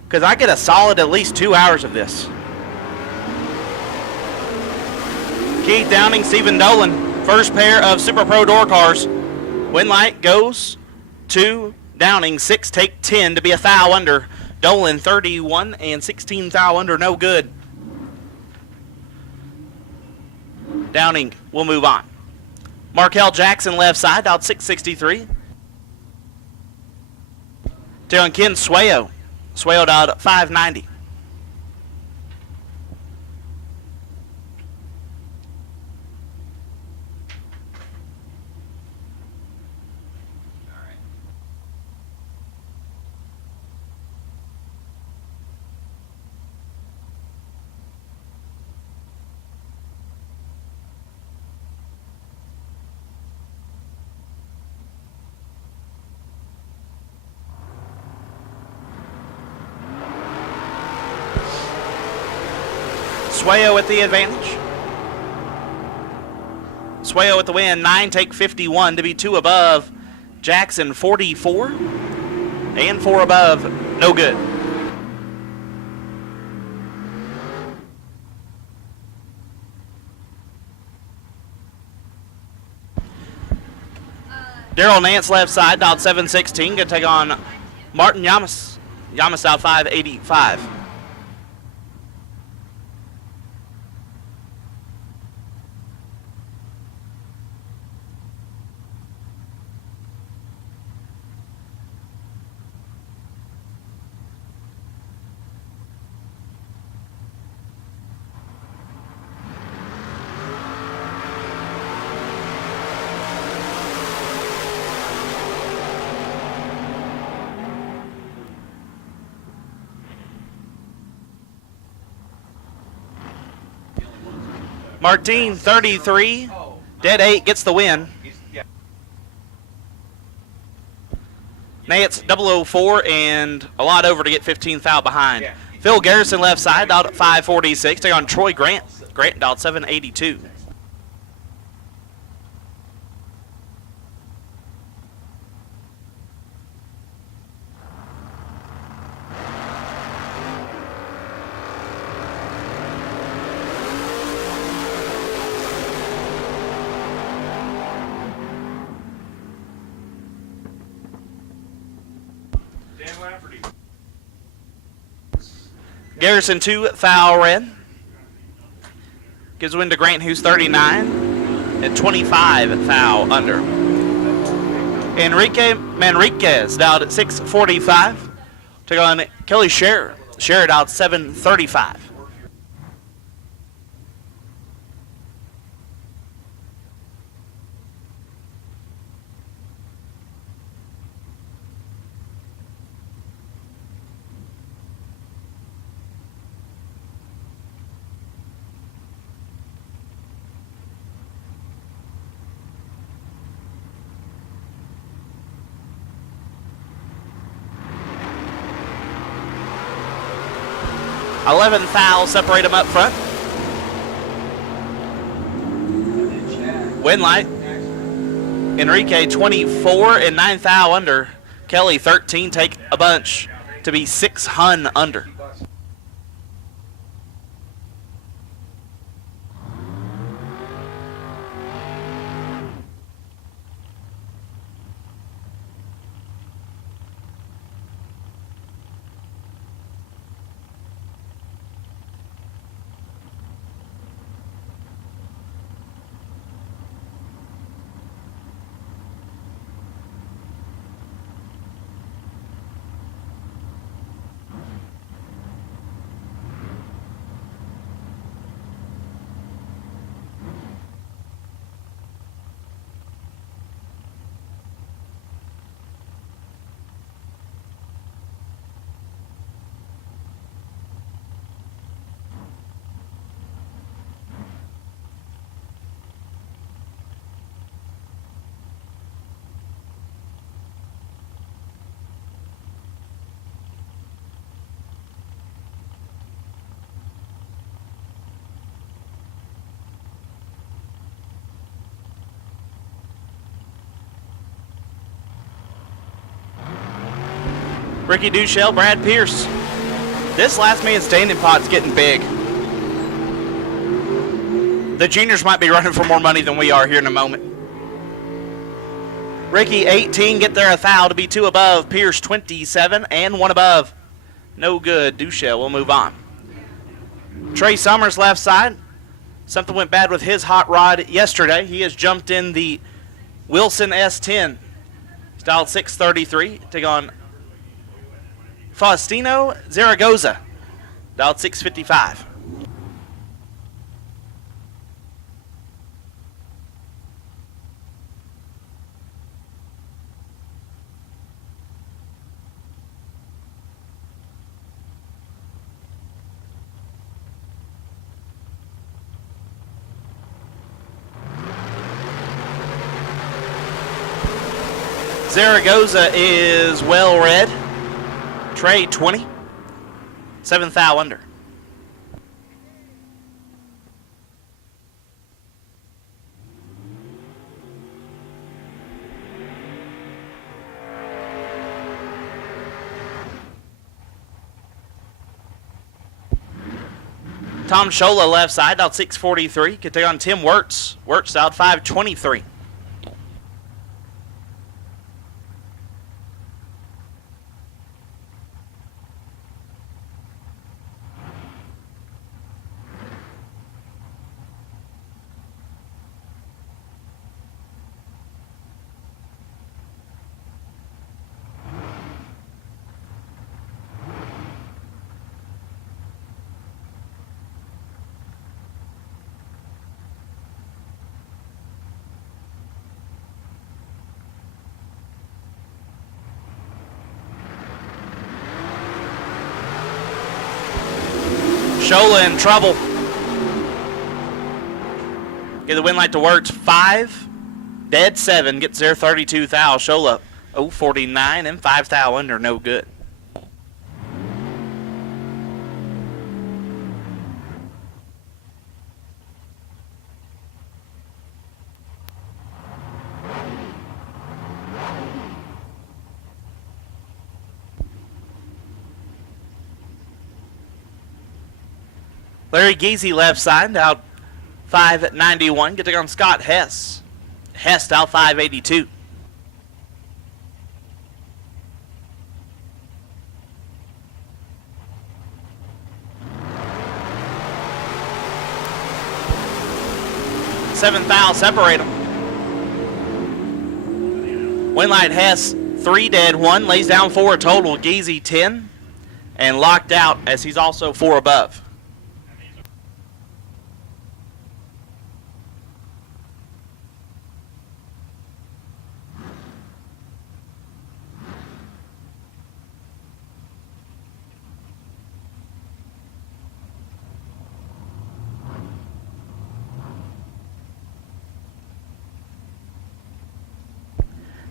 Because I get a solid at least 2 hours of this. Keith Downing, Stephen Dolan, first pair of Super Pro door cars. Win light goes to Downing, 6 take 10 to be a foul under. Dolan 31 and 16 foul under, no good. Downing will move on. Markel Jackson left side, dialed 663. Taylor Ken Swayo. Swayo dialed 590. Swayo with the advantage. Swayo with the win. 9 take 51 to be 2 above. Jackson 44 and 4 above. No good. Daryl Nance left side, dialed 716. Going to take on Martin Yamas. Yamas out 585. Martin, 33. Dead 8 gets the win. Nance, 004, and a lot over to get 15th out behind. Phil Garrison, left side, dialed at 546. Take on Troy Grant. Grant dialed 782. Garrison 2, foul red. Gives win to Grant, who's 39, and 25 foul under. Enrique Manriquez dialed at 645. Take on Kelly Scherer. Scherer dialed 735. $11 fouls separate them up front. Win light. Enrique 24 and 9 foul under. Kelly 13, take a bunch to be 6 hun under. Ricky Duchelle, Brad Pierce. This last man standing pot's getting big. The juniors might be running for more money than we are here in a moment. Ricky, 18, get there a foul to be 2 above. Pierce, 27, and 1 above. No good. Duchelle will move on. Trey Summers, left side. Something went bad with his hot rod yesterday. He has jumped in the Wilson S10. He's dialed 633. Take on Faustino Zaragoza, dialed 655. Zaragoza is well read. Trey 20, 7 foul under. Tom Shola, left side, out 643. Could take on Tim Wirtz. Wirtz out 523. Shola in trouble. Get the win light to works. 5, dead 7, gets their 32 thou. Shola 049 and 5 thou under, no good. Larry Geezy left side out 591. Get to go on Scott Hess. Hess out 582. Seventh foul, separate them. Winlight Hess 3 dead, 1 lays down 4 total. Geezy 10 and locked out as he's also 4 above.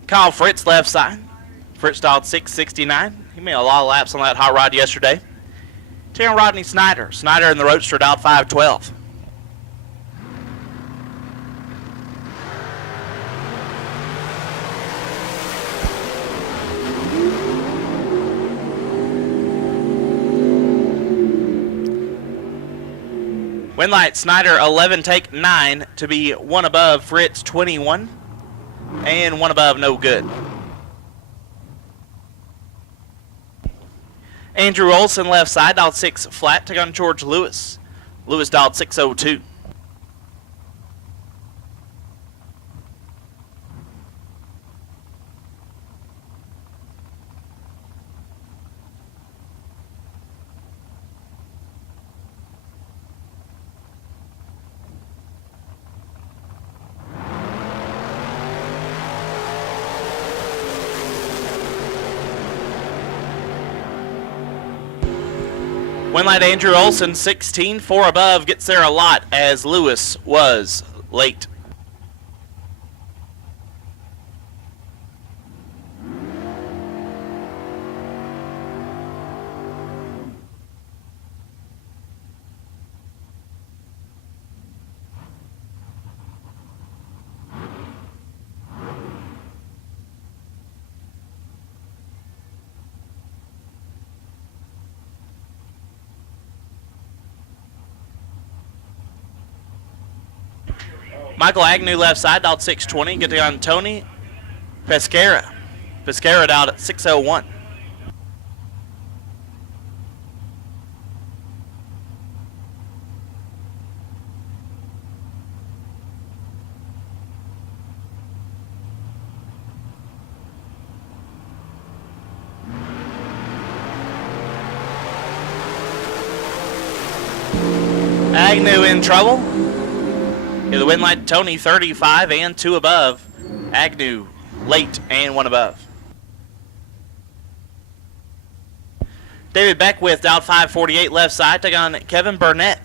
Kyle Fritz left side. Fritz dialed 669. He made a lot of laps on that hot rod yesterday. Taking Rodney Snyder. Snyder in the Roadster dialed 512. Winlight Snyder 11 take 9 to be 1 above. Fritz 21. And 1 above, no good. Andrew Olson left side, dialed 6 flat, took on George Lewis. Lewis dialed 602. Winlight Andrew Olson, 16, 4 above, gets there a lot as Lewis was late. Michael Agnew left side, dialed 620. Get on Tony Pescara. Pescara dialed at 601. Agnew in trouble. Yeah, the win light Tony 35 and 2 above. Agnew late and 1 above. David Beckwith out 548 left side, take on Kevin Burnett.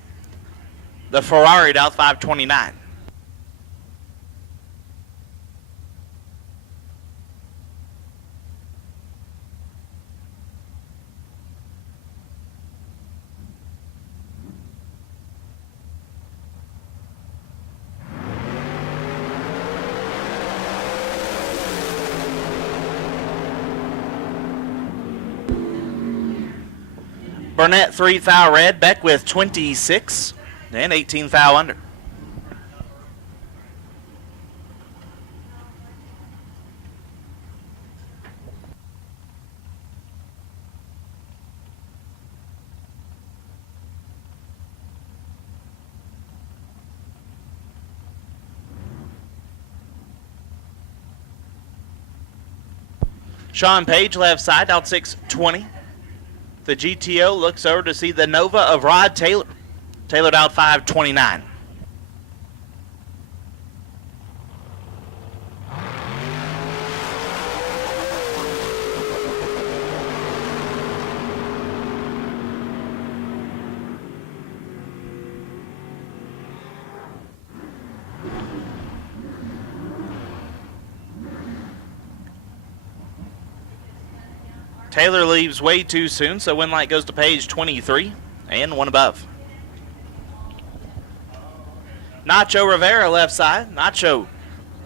The Ferrari out 529. Burnett 3 thou red, Beckwith 26 and 18 thou under. Sean Page left side, out 620. The GTO looks over to see the Nova of Rod Taylor. Taylor out 529. Taylor leaves way too soon, so win light goes to page 23 and one above. Nacho Rivera left side. Nacho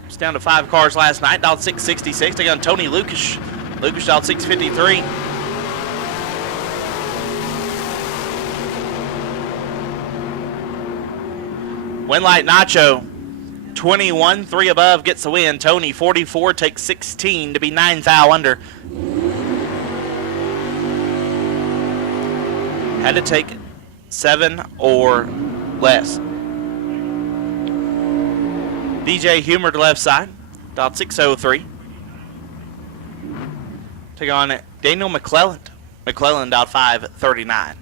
was down to 5 cars last night, dialed 666. They got Tony Lucas. Lucas dialed 653. Win light Nacho, 21, 3 above, gets the win. Tony, 44, takes 16 to be 9 thou under. Had to take 7 or less. DJ Humer to left side, dialed 603. Take on Daniel McClelland. McClelland dialed 539.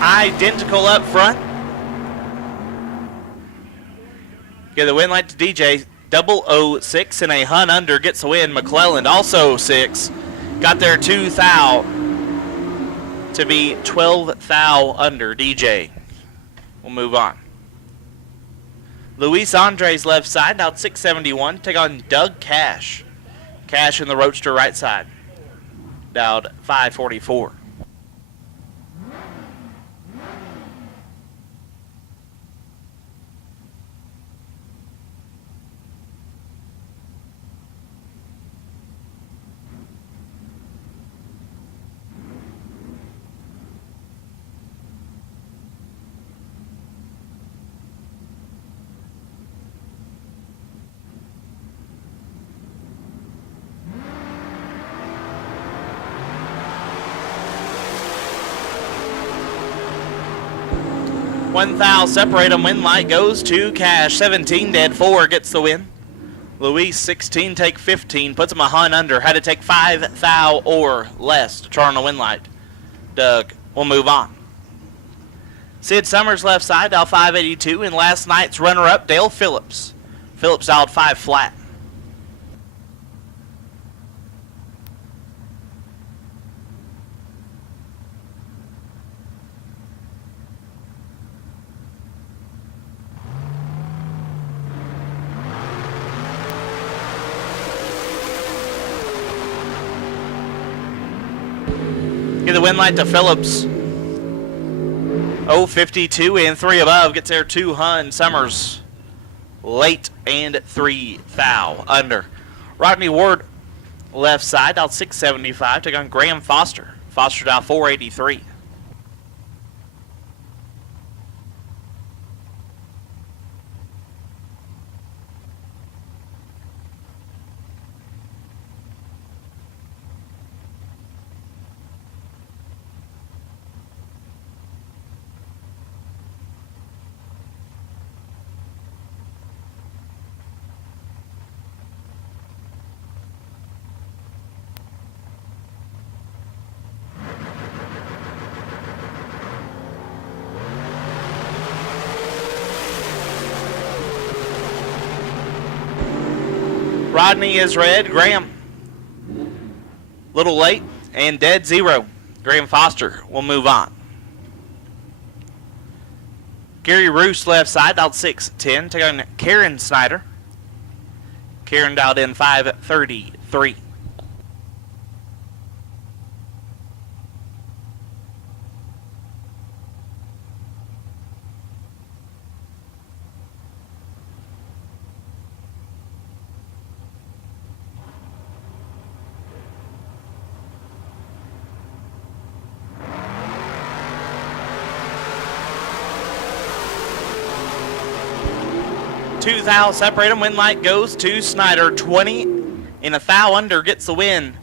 Identical up front. Get the win light to DJ. 006 and a hun under gets the win. McClelland also 6. Got there 2 thou to be 12 thou under DJ. We'll move on. Luis Andres left side, out 671. Take on Doug Cash. Cash in the Roadster right side. Dialed 544. One thou separate them. Win light goes to Cash. 17 dead 4 gets the win. Luis 16 take 15 puts him a hun under. Had to take 5 thou or less to turn on the win light. Doug will move on. Sid Summers left side dialed 582 and last night's runner up Dale Phillips. Phillips dialed 5 flat. Get the win light to Phillips. 052 and 3 above. Gets there 2 hun. Summers late and 3 thou under. Rodney Ward left side dialed 675. Take on Graham Foster. Foster dialed 483. Rodney is red. Graham, little late and dead 0. Graham Foster will move on. Gary Roos left side dialed 610. Take on Karen Snyder. Karen dialed in 533. Two thou separate them. Win light goes to Snyder. 20 and a thou under gets the win.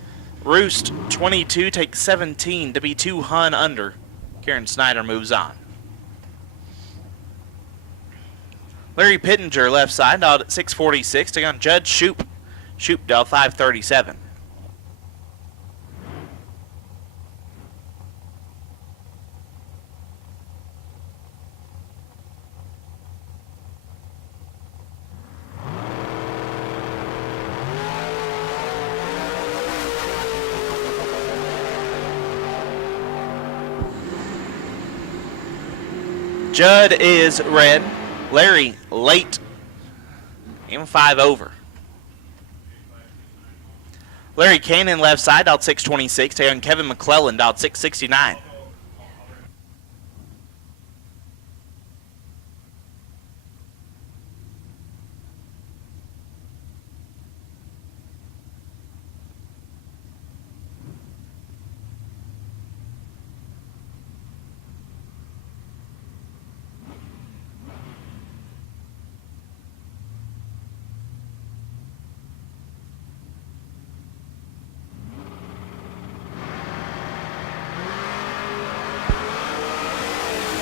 Roost 22 takes 17 to be 2 hun under. Karen Snyder moves on. Larry Pittenger, left side, dialed at 646. Taking on Judd Shoop. Shoop dialed 537. Judd is red. Larry late. Even 5 over. Larry Cannon left side, dialed 626. Taking on Kevin McClellan, dialed 669.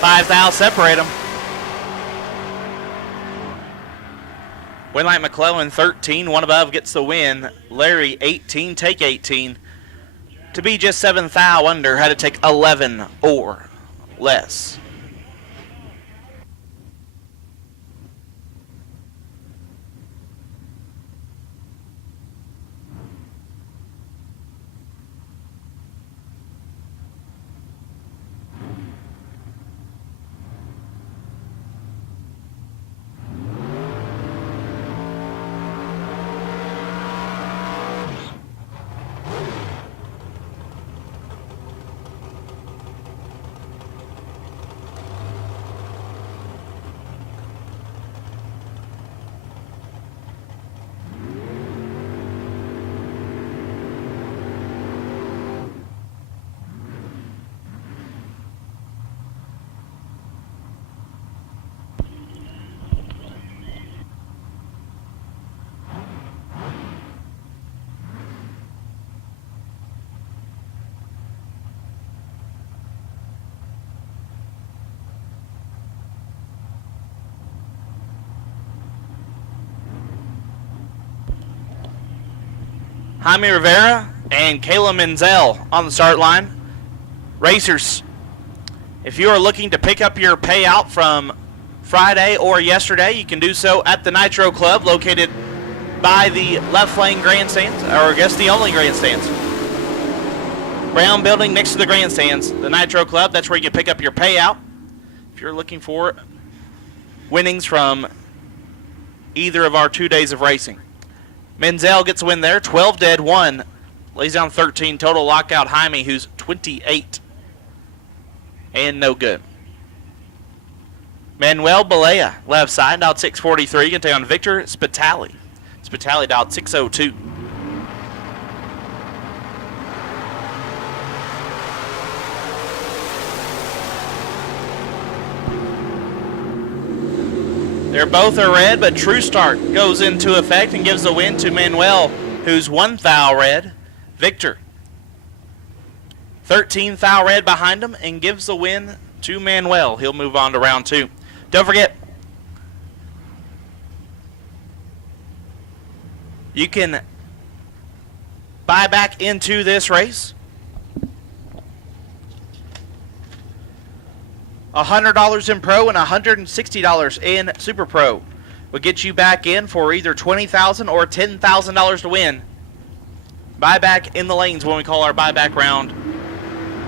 Five thou separate them. Winlight McClellan 13, one above gets the win. Larry 18, take 18. To be just 7 thou under, had to take 11 or less. Jaime Rivera and Kayla Menzel on the start line. Racers, if you are looking to pick up your payout from Friday or yesterday, you can do so at the Nitro Club, located by the left lane grandstands, or I guess the only grandstands. Brown building next to the grandstands, the Nitro Club, that's where you can pick up your payout. If you're looking for winnings from either of our 2 days of racing. Menzel gets a win there, 12 dead, 1. Lays down 13 total. Lockout Jaime, who's 28. And no good. Manuel Balea, left side, dialed 643. Going to take on Victor Spitali. Spitali dialed 602. They're both are red, but True Start goes into effect and gives the win to Manuel, who's 1 thou red. Victor, 13 thou red behind him, and gives the win to Manuel. He'll move on to round 2. Don't forget, you can buy back into this race. $100 in Pro and $160 in Super Pro will get you back in for either $20,000 or $10,000 to win. Buyback in the lanes when we call our buyback round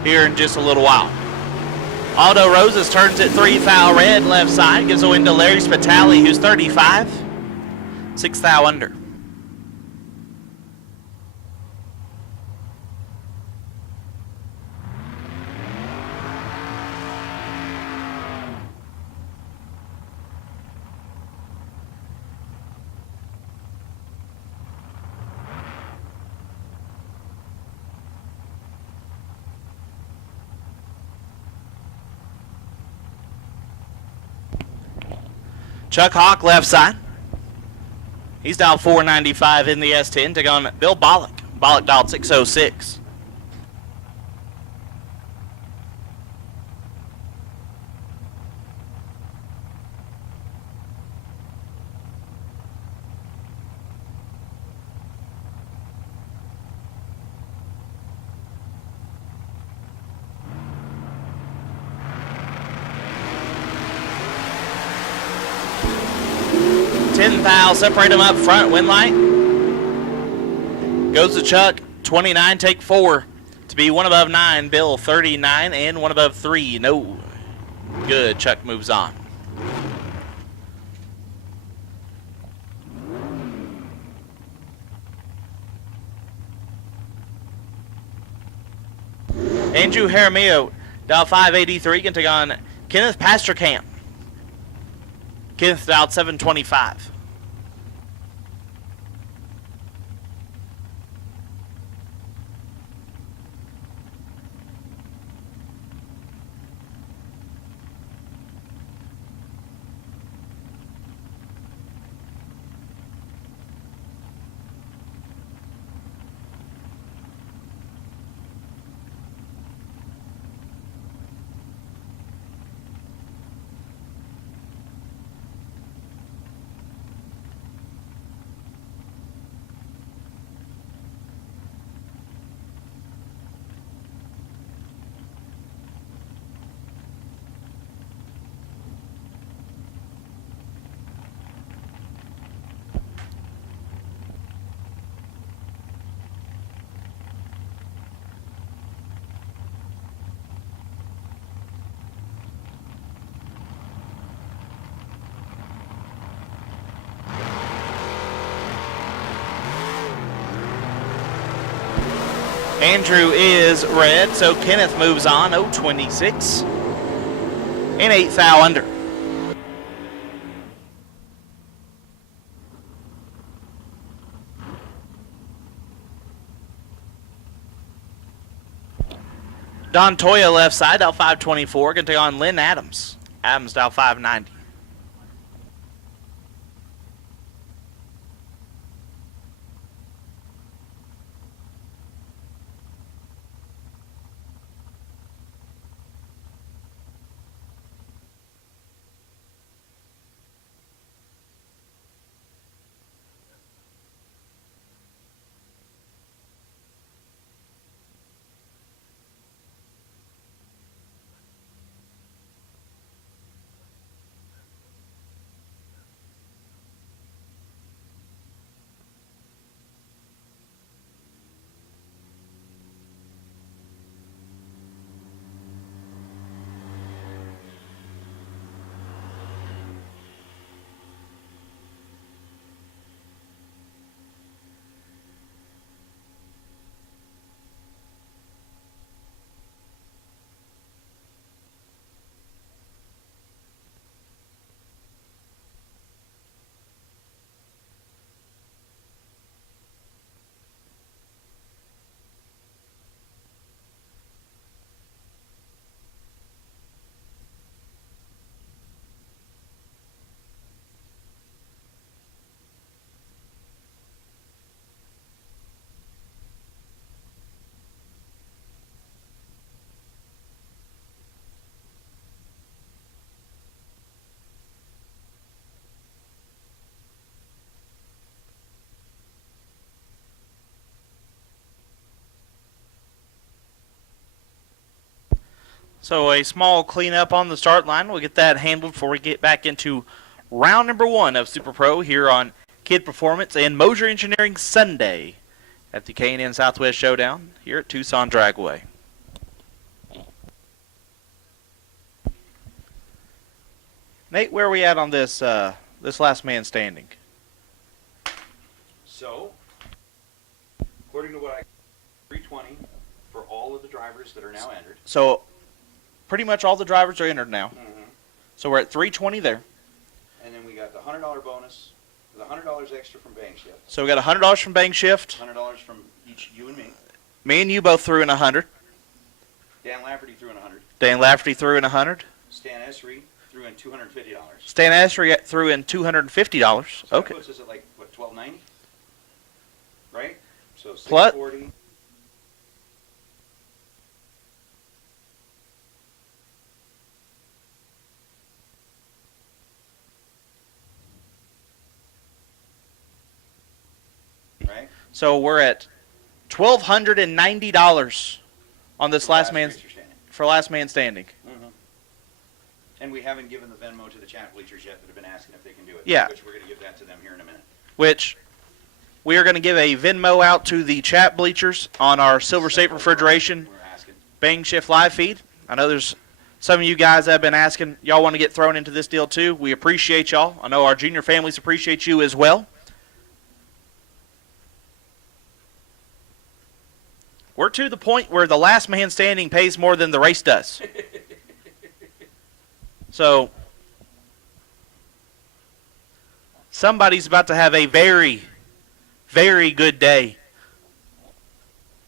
here in just a little while. Aldo Roses turns it 3 thou red left side, gives a win to Larry Spitali, who's 35, 6 thou under. Chuck Hawk left side. He's dialed 495 in the S10. Take on Bill Bollock. Bollock dialed 606. 10,000. Separate them up front. Win light. Goes to Chuck. 29, take 4. To be one above 9, Bill 39, and one above 3. No. Good. Chuck moves on. Andrew Jaramillo, dial 583, can take on Kenneth Pasterkamp. Kenneth dialed 725. Andrew is red, so Kenneth moves on, 026. And 8th thou under. Don Toya left side, dial 524, going to take on Lynn Adams. Adams dial 590. So a small cleanup on the start line. We'll get that handled before we get back into round number 1 of Super Pro here on Kid Performance and Moser Engineering Sunday at the K&N Southwest Showdown here at Tucson Dragway. Nate, where are we at on this this last man standing? So, according to what I 320 for all of the drivers that are now entered. So, pretty much all the drivers are entered now. Mm-hmm. So we're at 320 there. And then we got the $100 bonus, the $100 extra from Bang Shift, So we got $100 from Bang Shift. $100 from each you and me. Me and you both threw in 100. Dan Lafferty threw in 100. Dan Lafferty threw in 100. Stan Esri threw in $250. Stan Esri threw in $250. So Okay. that puts us at like what, $12.90, right? So Plus- $640. Right? So we're at $1,290 on this last man streets are standing. for last man standing. Mm-hmm. And we haven't given the Venmo to the chat bleachers yet that have been asking if they can do it. Yeah. Which we're going to give that to them here in a minute. Which we are going to give a Venmo out to the chat bleachers on our Silver State Refrigeration We're asking. Bang Shift live feed. I know there's some of you guys that have been asking. Y'all want to get thrown into this deal too. We appreciate y'all. I know our junior families appreciate you as well. We're to the point where the last man standing pays more than the race does. So somebody's about to have a very, very good day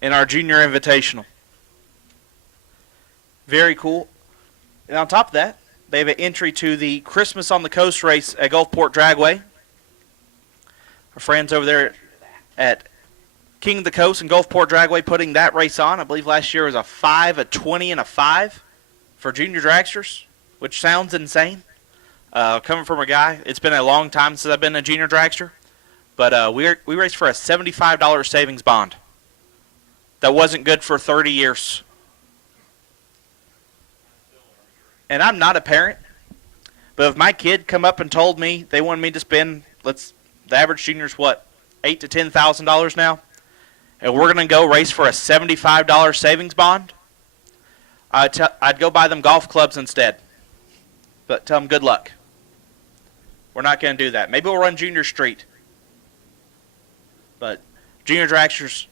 in our junior invitational. Very cool. And on top of that, they have an entry to the Christmas on the Coast race at Gulfport Dragway. Our friends over there at King of the Coast and Gulfport Dragway putting that race on. I believe last year was a 5, a 20, and a 5 for junior dragsters, which sounds insane. Coming from a guy, it's been a long time since I've been a junior dragster, but we raced for a $75 savings bond. That wasn't good for 30 years. And I'm not a parent, but if my kid come up and told me they wanted me to spend, the average junior's what, $8,000 to $10,000 now, and we're going to go race for a $75 savings bond, I'd go buy them golf clubs instead. But tell them good luck. We're not going to do that. Maybe we'll run Junior Street. But junior dragsters,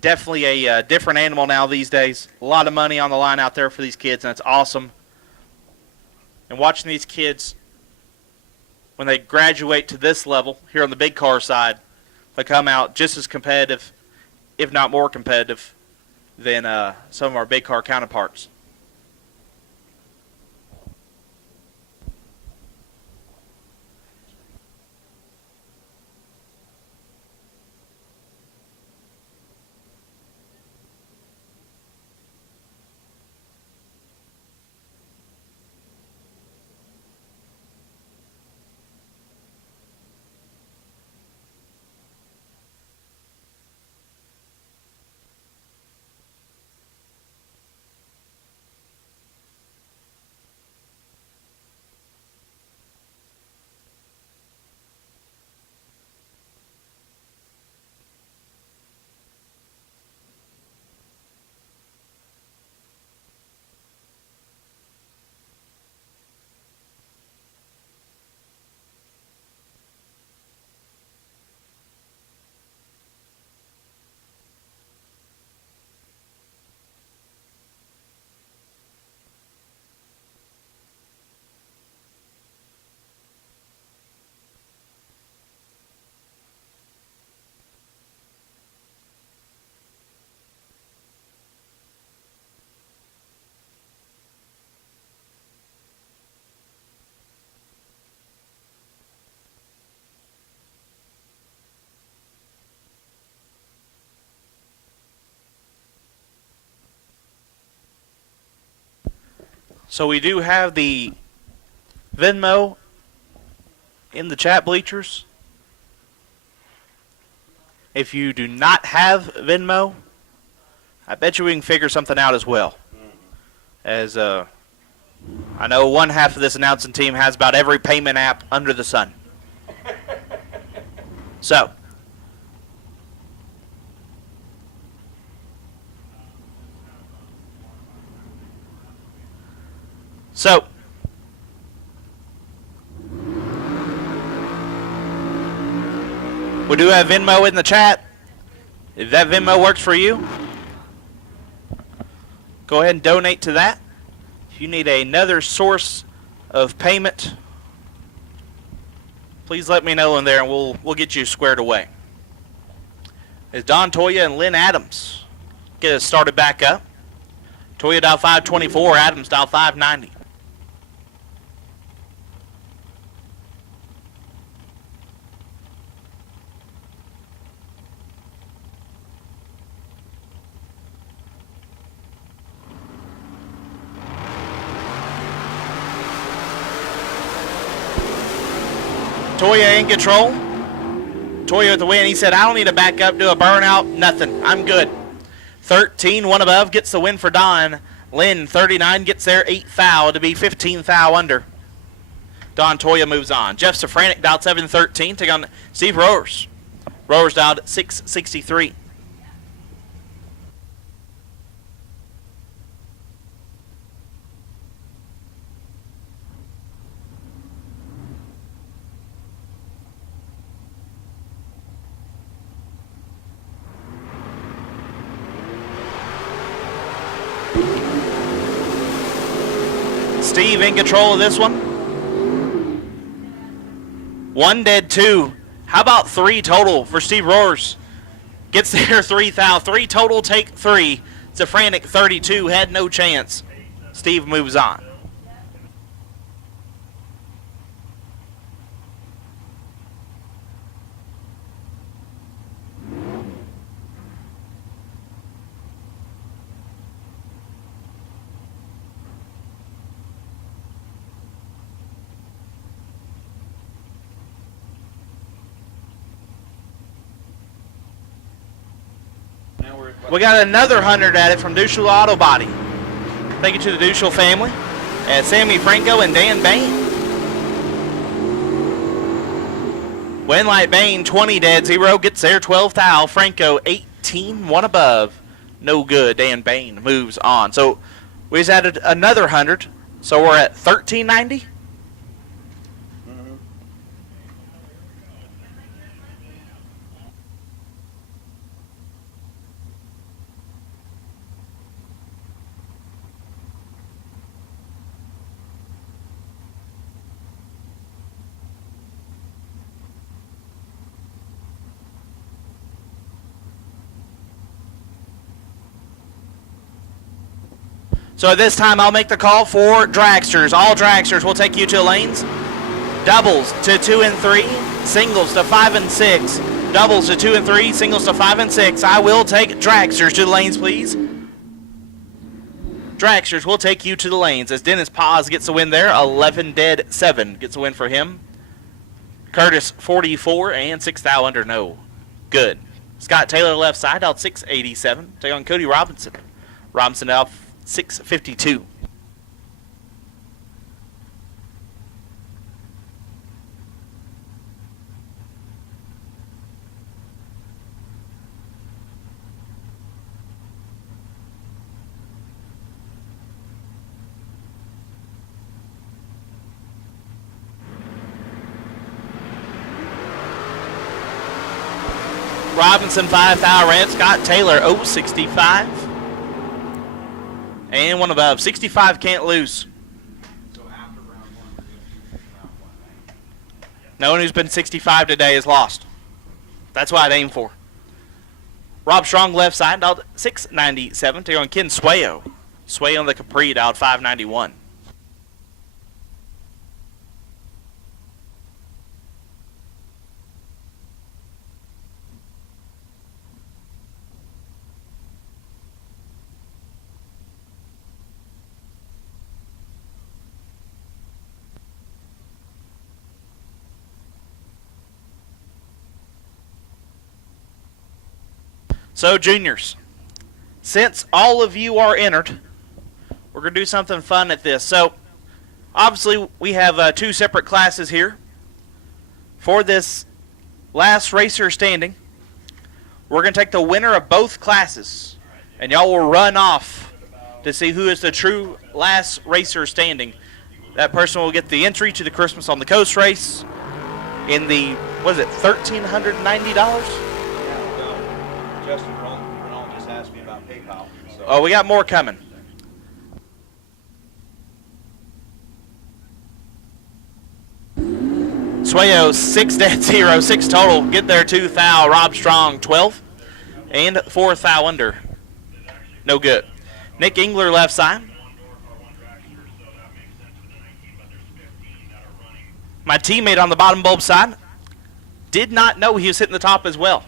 definitely a different animal now these days. A lot of money on the line out there for these kids, and it's awesome. And watching these kids, when they graduate to this level, here on the big car side, they come out just as competitive, if not more competitive, than some of our big car counterparts. So we do have the Venmo in the chat bleachers. If you do not have Venmo, I bet you we can figure something out as well. As I know one half of this announcing team has about every payment app under the sun. So we do have Venmo in the chat. If that Venmo works for you, go ahead and donate to that. If you need another source of payment, please let me know in there and we'll get you squared away. As Don Toya and Lynn Adams get us started back up. Toya dial 524, Adams dial 590. Toya in control. Toya with the win. He said, I don't need to back up, do a burnout, nothing. I'm good. 13, one above, gets the win for Don Lynn, 39, gets there 8 thou to be 15 thou under. Don Toya moves on. Jeff Safranik dialed 713. Take on Steve Rowers. Rowers dialed 663. Steve in control of this one. 1 dead, 2. How about 3 total for Steve Roars? Gets there 3 thou. 3 total, take 3. Safranik 32, had no chance. Steve moves on. We got another 100 at it from Dushel Auto Body. Thank you to the Dushel family. And Sammy Franco and Dan Bain. Winlight Bain, 20 dead, 0. Gets there, 12 thou. Franco, 18, 1 above. No good. Dan Bain moves on. So we just added another 100. So we're at 1390. So at this time, I'll make the call for dragsters. All dragsters will take you to the lanes. Doubles to 2 and 3. Singles to 5 and 6. Doubles to 2 and 3. Singles to 5 and 6. I will take dragsters to the lanes, please. Dragsters will take you to the lanes as Dennis Paz gets the win there. 11 dead, 7 gets the win for him. Curtis 44 and 6 thou under. No good. Scott Taylor left side out 687. Take on Cody Robinson. Robinson out 652. Robinson 5 thou red. Scott Taylor 065. And 1 above. 65 can't lose. So after round 1, we're going to do round 1, right? No one who's been 65 today is lost. That's what I'd aim for. Rob Strong left side, dialed 697. Take on Ken Swayo. Swayo on the Capri, dialed 591. So, juniors, since all of you are entered, we're going to do something fun at this. So, obviously, we have 2 separate classes here. For this last racer standing, we're going to take the winner of both classes, and y'all will run off to see who is the true last racer standing. That person will get the entry to the Christmas on the Coast race in the, what is it, $1,390? Justin Ronald just asked me about PayPal. So. Oh, we got more coming. Swayo, 6 dead, 0, 6 total. Get there, 2 thou. Rob Strong, 12. And 4 thou under. No good. Nick Engler left side. My teammate on the bottom bulb side did not know he was hitting the top as well.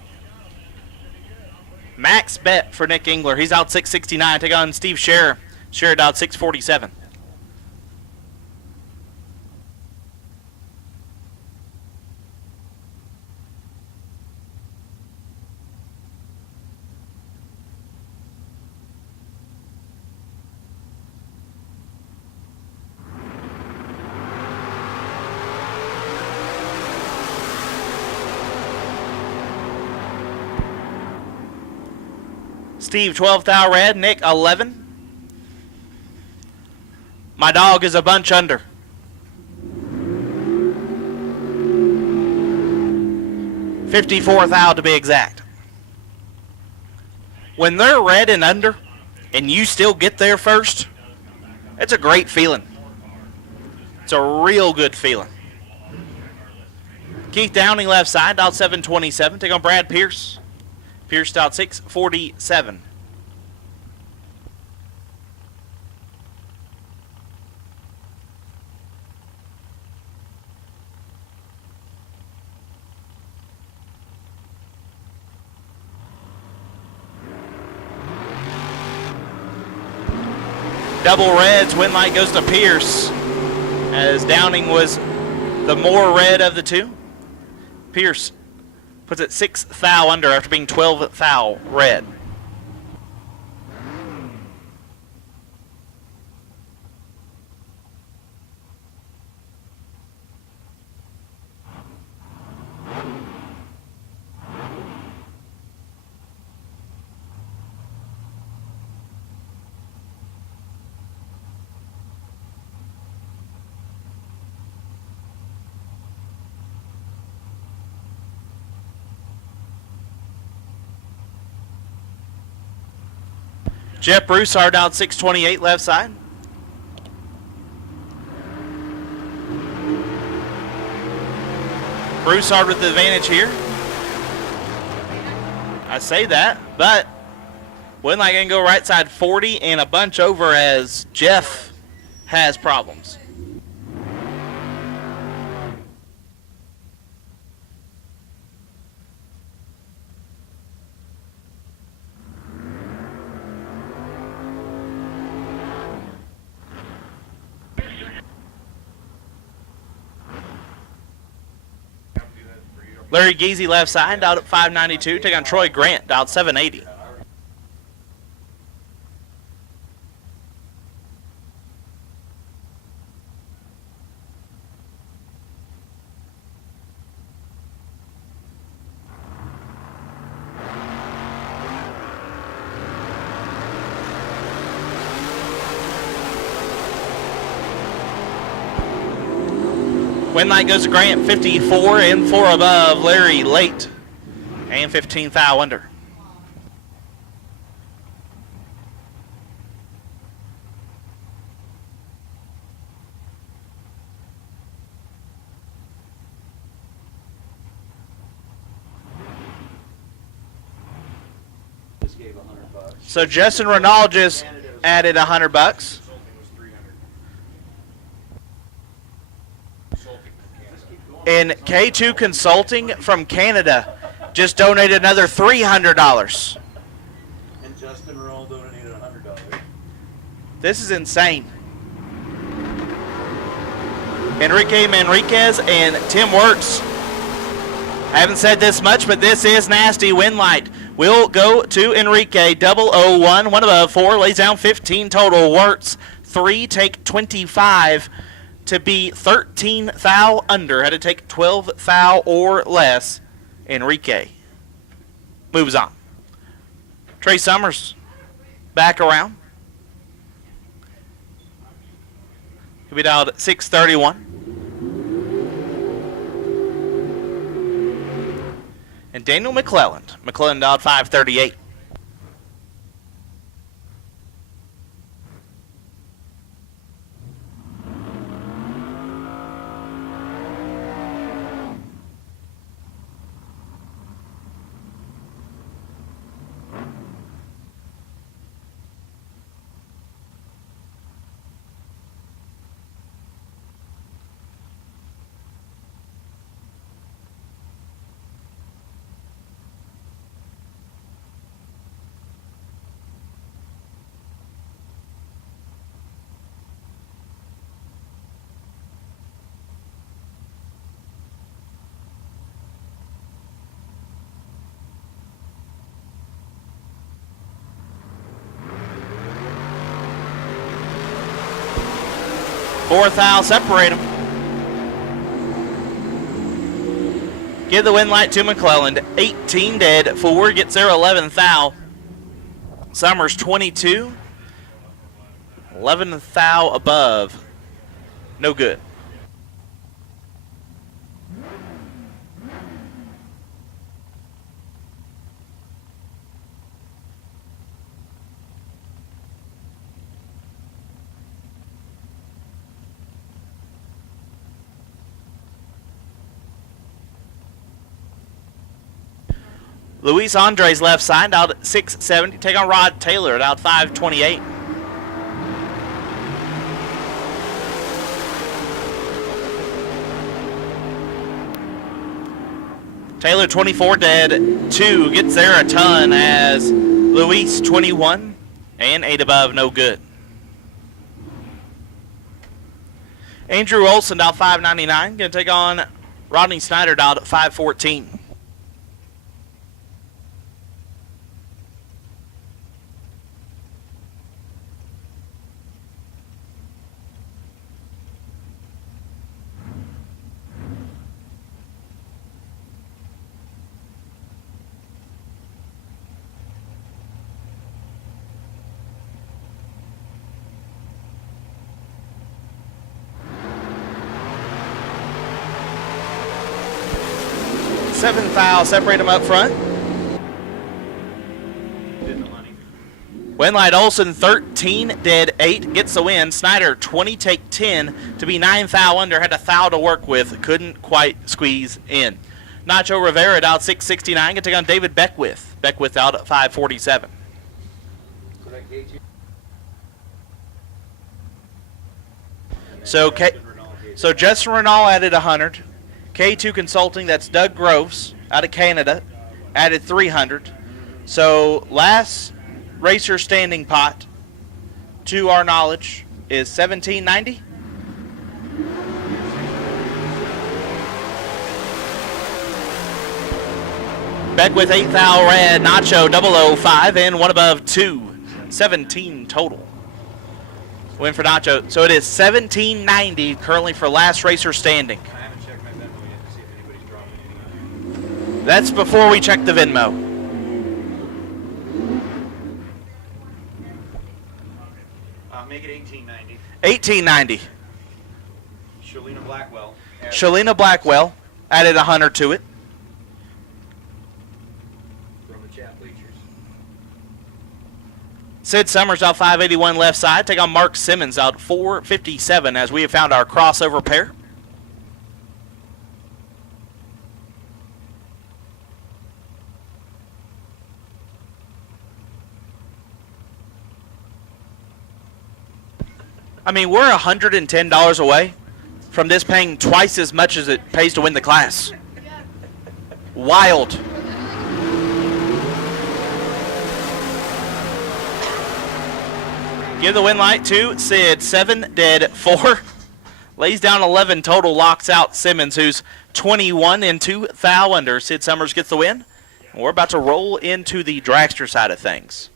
Max bet for Nick Engler. He's out 669. Take on Steve Scherer. Scherer out 647. Steve, 12 thou red. Nick, 11. My dog is a bunch under. 54 thou to be exact. When they're red and under, and you still get there first, it's a great feeling. It's a real good feeling. Keith Downing left side, dialed 727. Take on Brad Pierce. Pierce dialed 647. Double reds, win light goes to Pierce, as Downing was the more red of the two. Pierce puts it 6 thou under after being 12 thou red. Jeff Broussard out 628 left side. Broussard with the advantage here. I say that, but Wouldn't like going to go right side 40 and a bunch over as Jeff has problems. Larry Geezy left side, dialed at 592. Take on Troy Grant, dialed 780. Win light goes to Grant, 54 and 4 above. Larry late and 15 thou under. Just gave $100. So Justin Renaud just added $100. And K2 Consulting from Canada just donated another $300. And Justin Roll donated $100. This is insane. Enrique Manriquez and Tim Works. I haven't said this much, but this is nasty. Win light will go to Enrique. 001, 1 above 4, lays down 15 total. Works 3, take 25. To be 13 thou under, had to take 12 thou or less. Enrique moves on. Trey Summers back around. He'll be dialed at 631. And Daniel McClelland. McClelland dialed 538. Fourth thou, separate them. Give the win light to McClelland. 18 dead. 4 gets there, 11 thou. Summers 22. 11 thou above. No good. Luis Andres left side out at 670. Take on Rod Taylor at out 528. Taylor 24 dead 2 gets there a ton as Luis 21 and 8 above no good. Andrew Olson out 599 going to take on Rodney Snyder out at 514. Seventh foul, separate them up front. Winlight Olson 13, dead 8, gets the win. Snyder 20, take 10 to be 9 thou under. Had a thou to work with, couldn't quite squeeze in. Nacho Rivera out 669, going to take on David Beckwith. Beckwith out at 547. So Justin Renault added 100. K2 Consulting, that's Doug Groves out of Canada, added 300. So last racer standing pot, to our knowledge, is $17.90. Beckwith 8 thou red, Nacho 005, and one above 2. 17 total. Win for Nacho. So it is $17.90 currently for last racer standing. That's before we check the Venmo. Make it $18.90. $18.90. Shalina Blackwell. Shalina Blackwell added 100 to it. From the chat bleachers. Sid Summers out 581 left side. Take on Mark Simmons out 457 as we have found our crossover pair. I mean, we're $110 away from this paying twice as much as it pays to win the class. Wild. Give the win light to Sid. 7, dead 4. Lays down 11 total, locks out Simmons, who's 21 and 2 thou under. Sid Summers gets the win. And we're about to roll into the dragster side of things.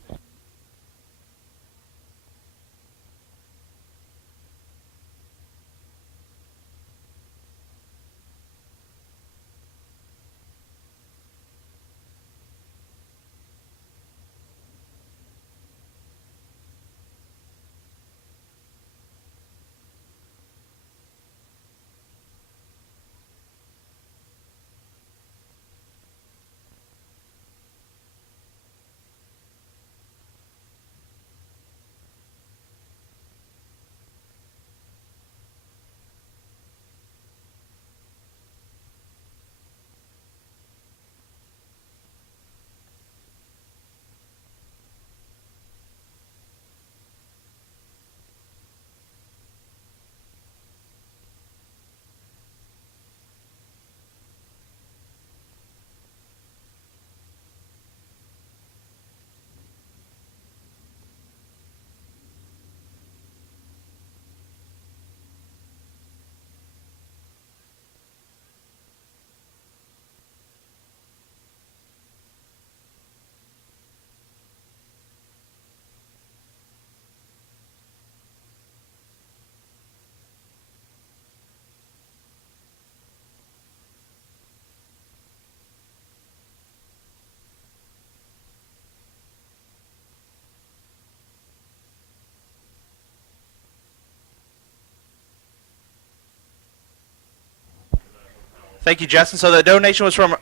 Thank you, Justin. So the donation was from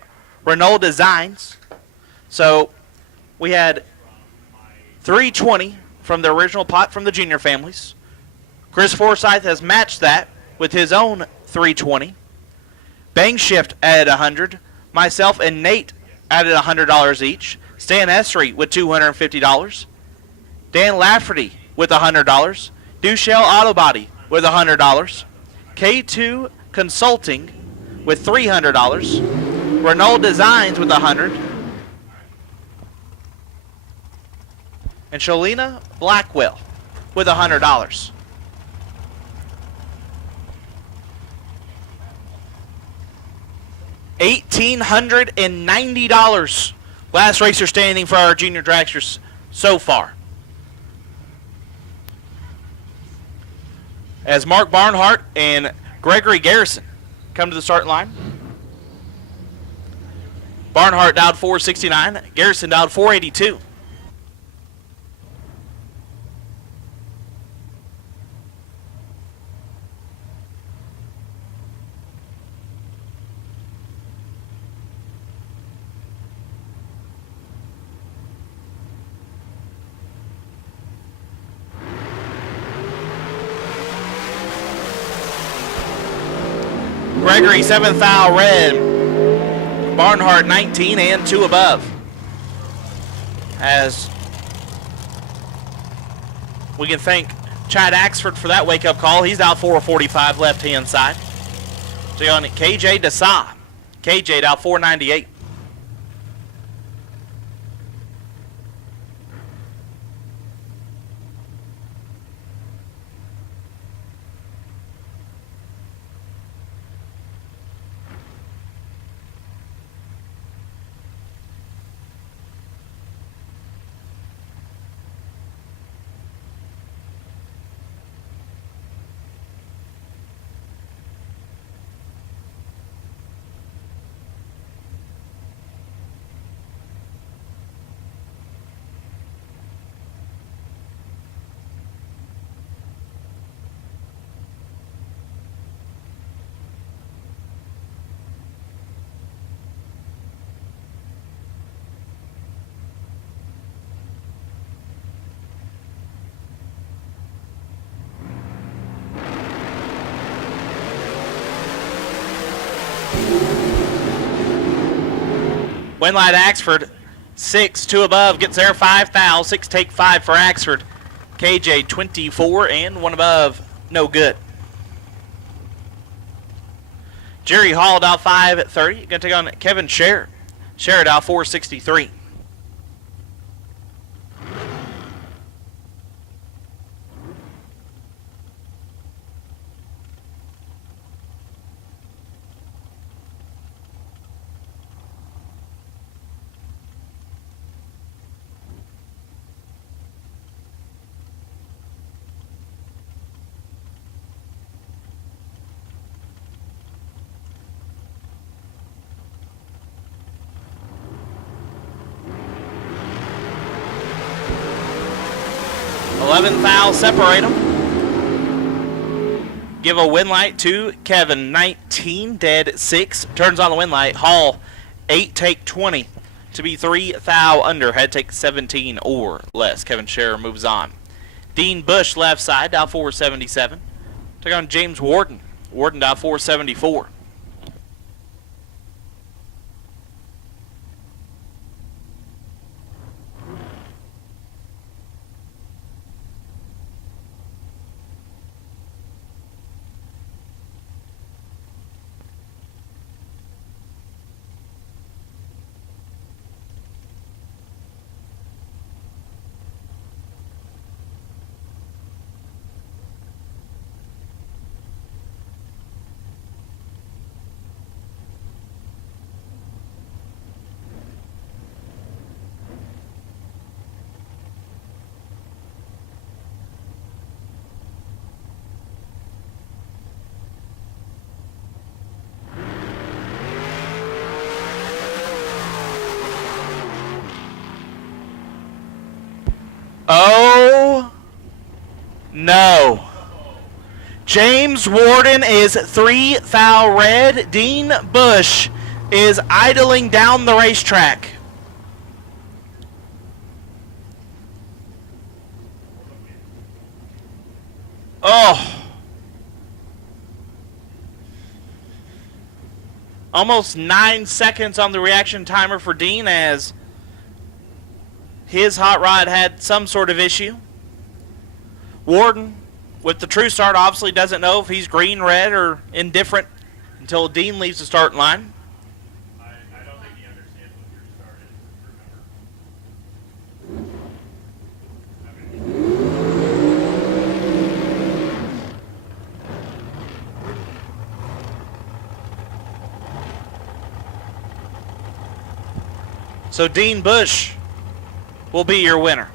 Renault Designs. So we had 320 from the original pot from the junior families. Chris Forsyth has matched that with his own 320. Bang Shift added 100. Myself and Nate added $100 each. Stan Esri with $250. Dan Lafferty with $100. Duchelle Auto Body with $100. K2 Consulting with $300. Renault Designs with $100. And Sholina Blackwell with $100. $1,890. Last racer standing for our junior dragsters so far. As Mark Barnhart and Gregory Garrison come to the start line. Barnhart dialed 469. Garrison dialed 482. Gregory 7th thou red. Barnhart 19 and 2 above. As we can thank Chad Axford for that wake-up call. He's out 445 left-hand side. So on KJ Desa. KJ out 498. Winlight Axford, 6, 2 above, gets there, 5 thou, 6 take 5 for Axford. KJ 24 and 1 above, no good. Jerry Hall dial 530, going to take on Kevin Sherrod. Sherrod dial 463. Thou separate them. Give a win light to Kevin, 19, dead 6. Turns on the win light. Hall, 8, take 20 to be 3 thou under. Head take 17 or less. Kevin Scherer moves on. Dean Bush, left side, dial 477. Took on James Warden. Warden, dial 474. Oh, no. James Warden is 3 thou red. Dean Bush is idling down the racetrack. Oh. Almost 9 seconds on the reaction timer for Dean as his hot rod had some sort of issue. Warden, with the true start, obviously doesn't know if he's green, red, or indifferent until Dean leaves the starting line. I don't think he understands what your start is. So Dean Bush will be your winner.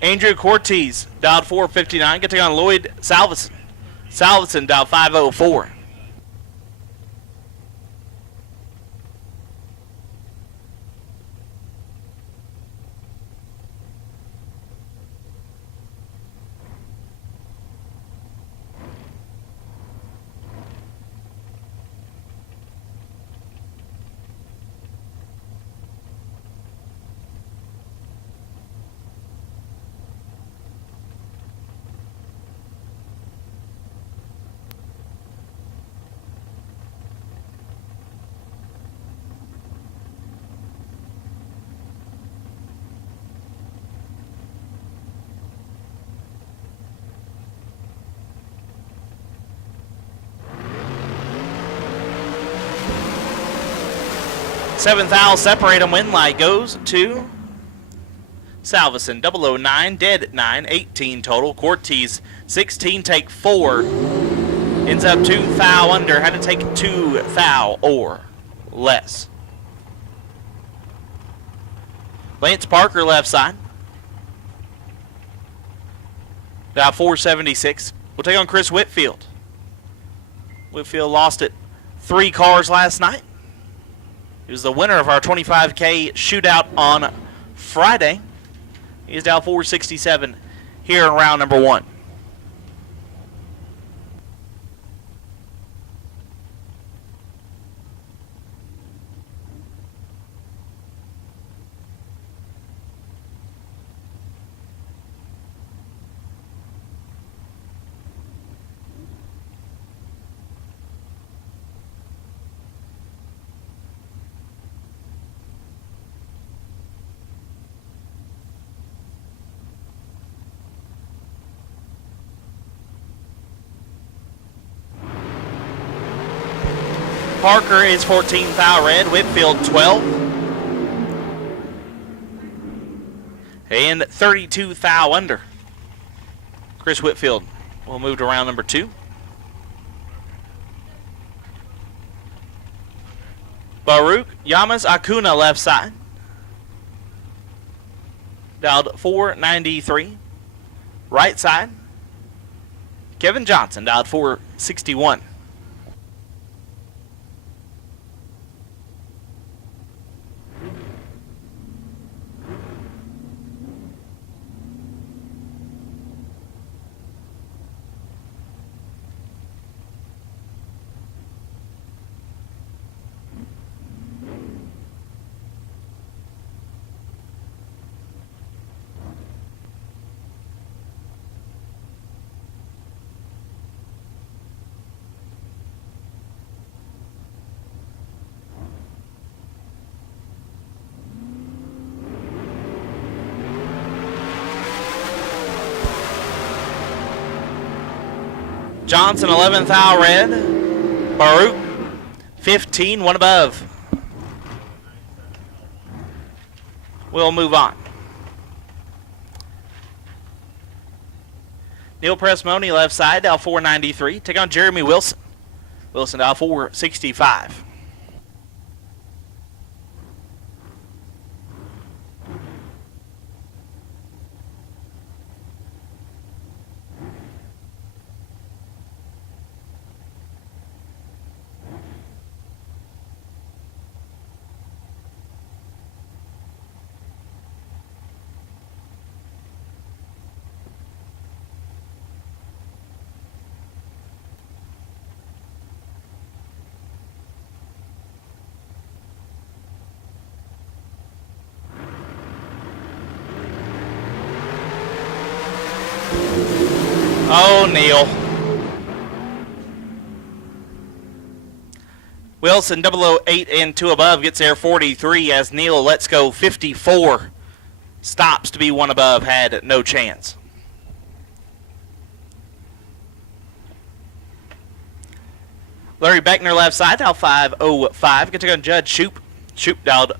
Andrew Cortez dialed 459, getting on Lloyd Salveson. Salveson dialed 504. Seventh owl separate them. Win light goes to Salveson. 009, dead at 9, 18 total. Cortez 16, take 4. Ends up 2 thou under. Had to take 2 thou or less. Lance Parker left side. Dial 476. We'll take on Chris Whitfield. Whitfield lost at 3 cars last night. He was the winner of our 25K shootout on Friday. He's down 467 here in round number 1. Parker is 14 thou red, Whitfield 12. And 32 thou under. Chris Whitfield will move to round number 2. Baruch Yamas Acuna left side. Dialed 493. Right side. Kevin Johnson dialed 461. Johnson 11th thou red. Baruch 15, one above. We'll move on. Neil Pressmoni left side, dial 493. Take on Jeremy Wilson. Wilson dial 465. Oh, Neil. Wilson 008 and 2 above gets there 43 as Neil lets go 54. Stops to be 1 above, had no chance. Larry Beckner left side, dial 505. Get to go and Judge Shoop. Shoop dialed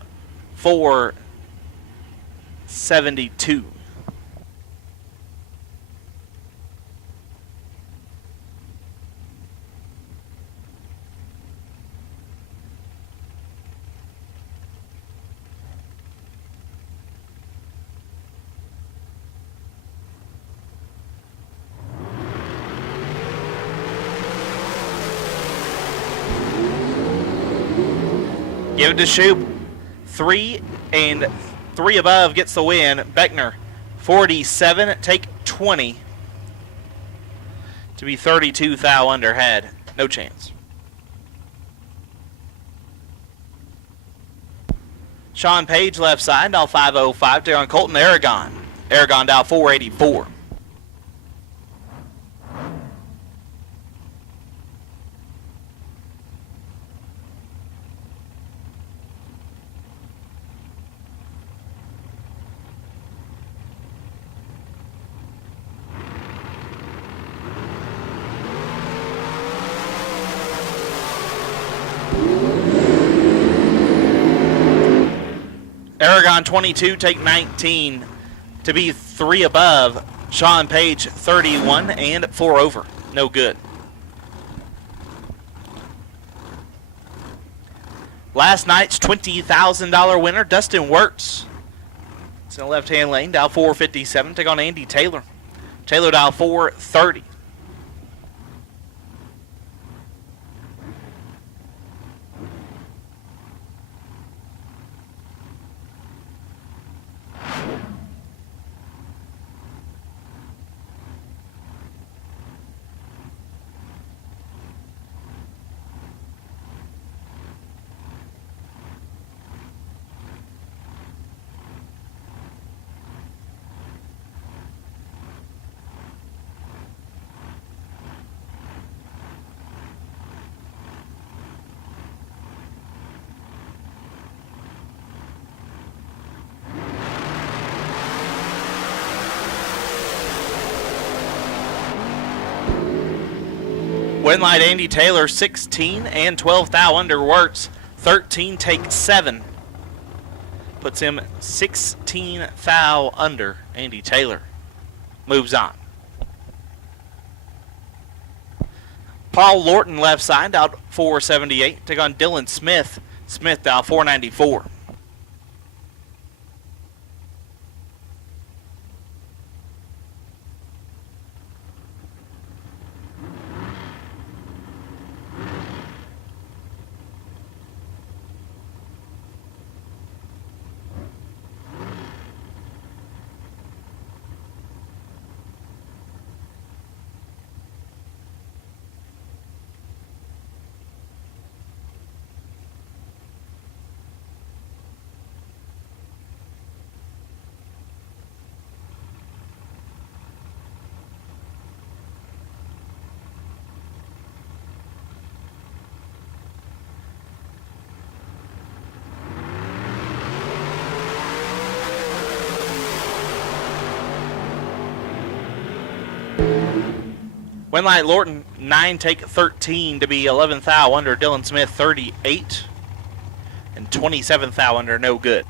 472. Give it to Shoop. 3 and 3 above gets the win. Beckner 47, take 20 to be 32 thou under, had no chance. Sean Page left side, dial 505 to on Colton Aragon. Aragon dial 484. Aragon 22, take 19 to be 3 above. Sean Page 31 and 4 over. No good. Last night's $20,000 winner, Dustin Wirtz. It's in the left-hand lane, dial 457. Take on Andy Taylor. Taylor dial 430. Win light Andy Taylor 16 and 12 thou under. Wirtz 13 take 7. Puts him 16 thou under. Andy Taylor moves on. Paul Lorton left side out 478. Take on Dylan Smith. Smith dial 494. Win light Lorton 9 take 13 to be 11 thou under. Dylan Smith 38 and 27 thou under. No good.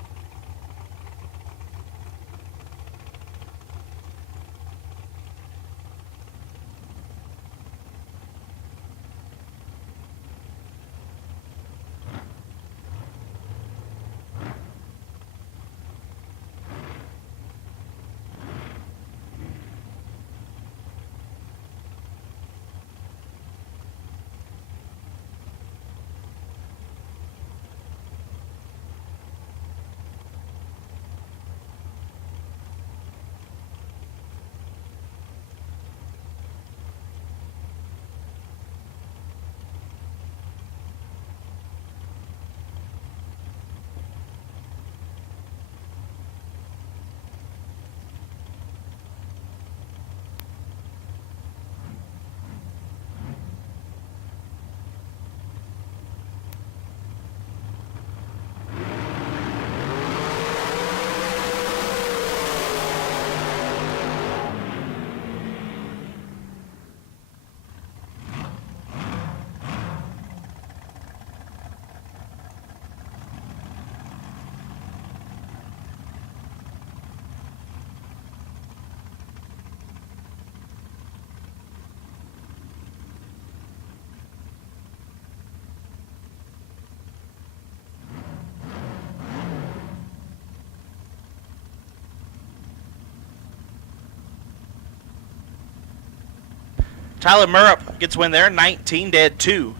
Tyler Murrup gets a win there, 19 dead 2.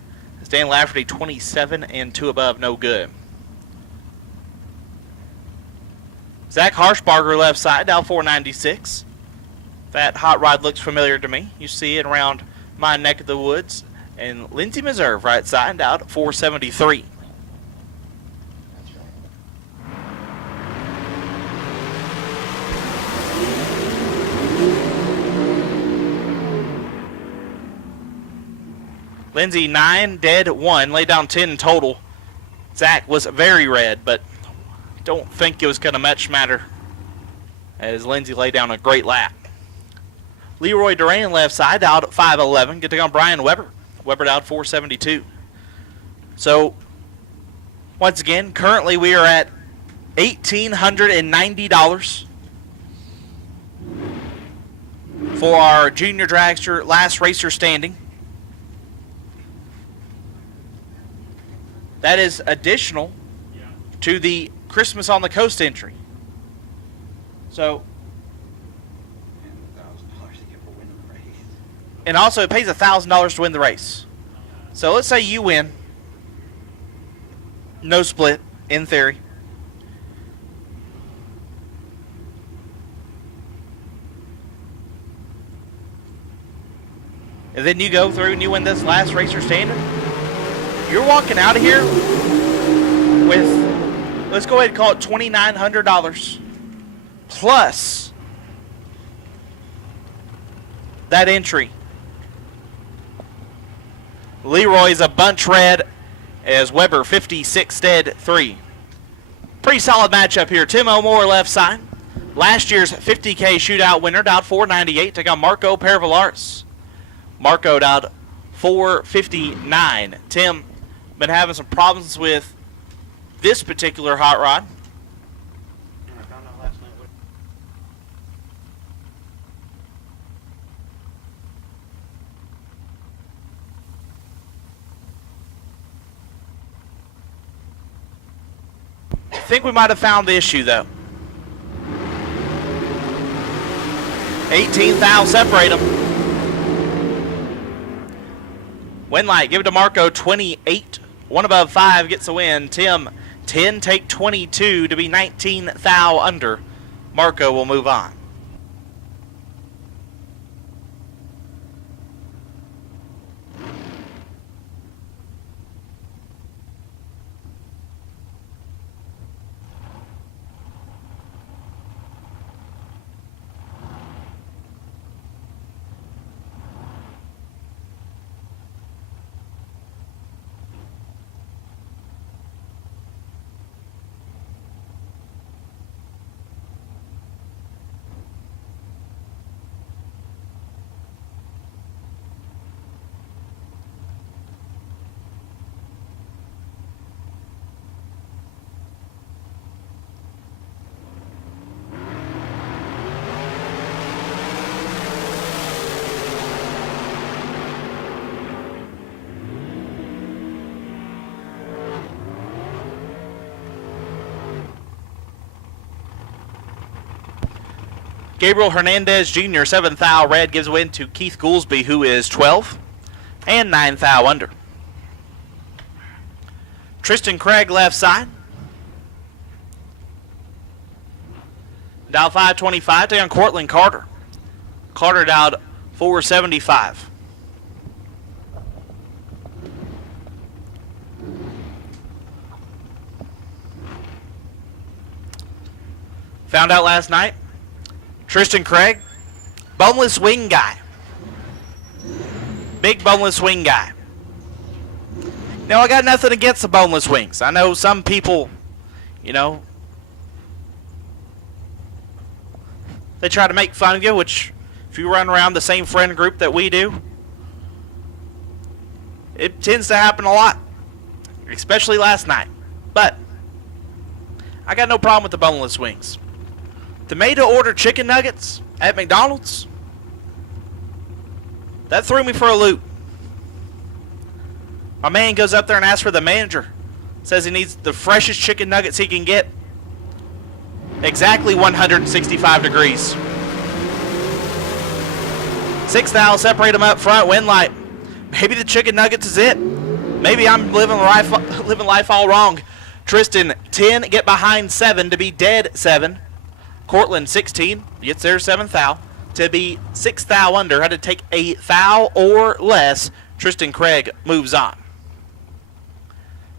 Dan Lafferty 27 and 2 above, no good. Zach Harshbarger left side, down 496. That hot rod looks familiar to me. You see it around my neck of the woods. And Lindsey Moser right side, out 473. Lindsey 9 dead 1, laid down 10 in total. Zach was very red, but don't think it was going to much matter as Lindsey laid down a great lap. Leroy Duran left side out 511. Get to go on Brian Weber. Weber out 472. So, once again, currently we are at $1,890 for our junior dragster last racer standing. That is additional to the Christmas on the Coast entry. So, and also it pays $1,000 to win the race. So let's say you win. No split, in theory. And then you go through and you win this last racer standing. You're walking out of here with, let's go ahead and call it $2,900 plus that entry. Leroy's a bunch red as Weber 56 dead 3. Pretty solid matchup here. Tim O'More left side. Last year's 50K shootout winner, out 498. Take on Marco Pervalaris. Marco out 459. Tim been having some problems with this particular hot rod. I found out last night what I think we might have found the issue, though. 18 thou separate them. Win light, give it to Marco, 28. 1 above 5 gets a win. Tim, 10, take 22 to be 19 thou under. Marco will move on. Gabriel Hernandez Jr., 7 thou red, gives a win to Keith Goolsby, who is 12 and 9 thou under. Tristan Craig left side. Dow 525, take on Cortland Carter. Carter down 475. Found out last night, Tristan Craig, boneless wing guy. Big boneless wing guy. Now, I got nothing against the boneless wings. I know some people, you know, they try to make fun of you, which if you run around the same friend group that we do, it tends to happen a lot, especially last night. But I got no problem with the boneless wings. The made-to-order chicken nuggets at McDonald's, that threw me for a loop. My man goes up there and asks for the manager. Says he needs the freshest chicken nuggets he can get. Exactly 165 degrees. 6 thou separate them up front. Winlight. Maybe the chicken nuggets is it. Maybe I'm living life all wrong. Tristan, 10, get behind 7 to be dead 7. Cortland, 16, gets their 7th thou to be 6 thou under. Had to take a thou or less. Tristan Craig moves on.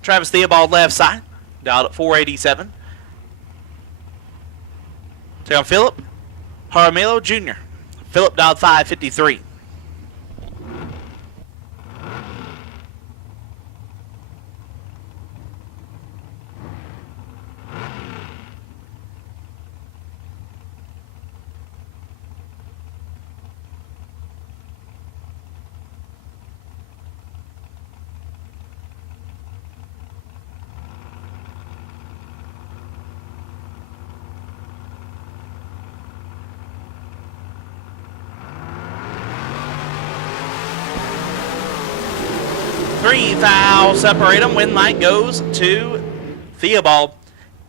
Travis Theobald left side, dialed at 487. Take on Philip Jaramillo Jr. Philip dialed 553. Three thou separate them. Win light goes to Theobald.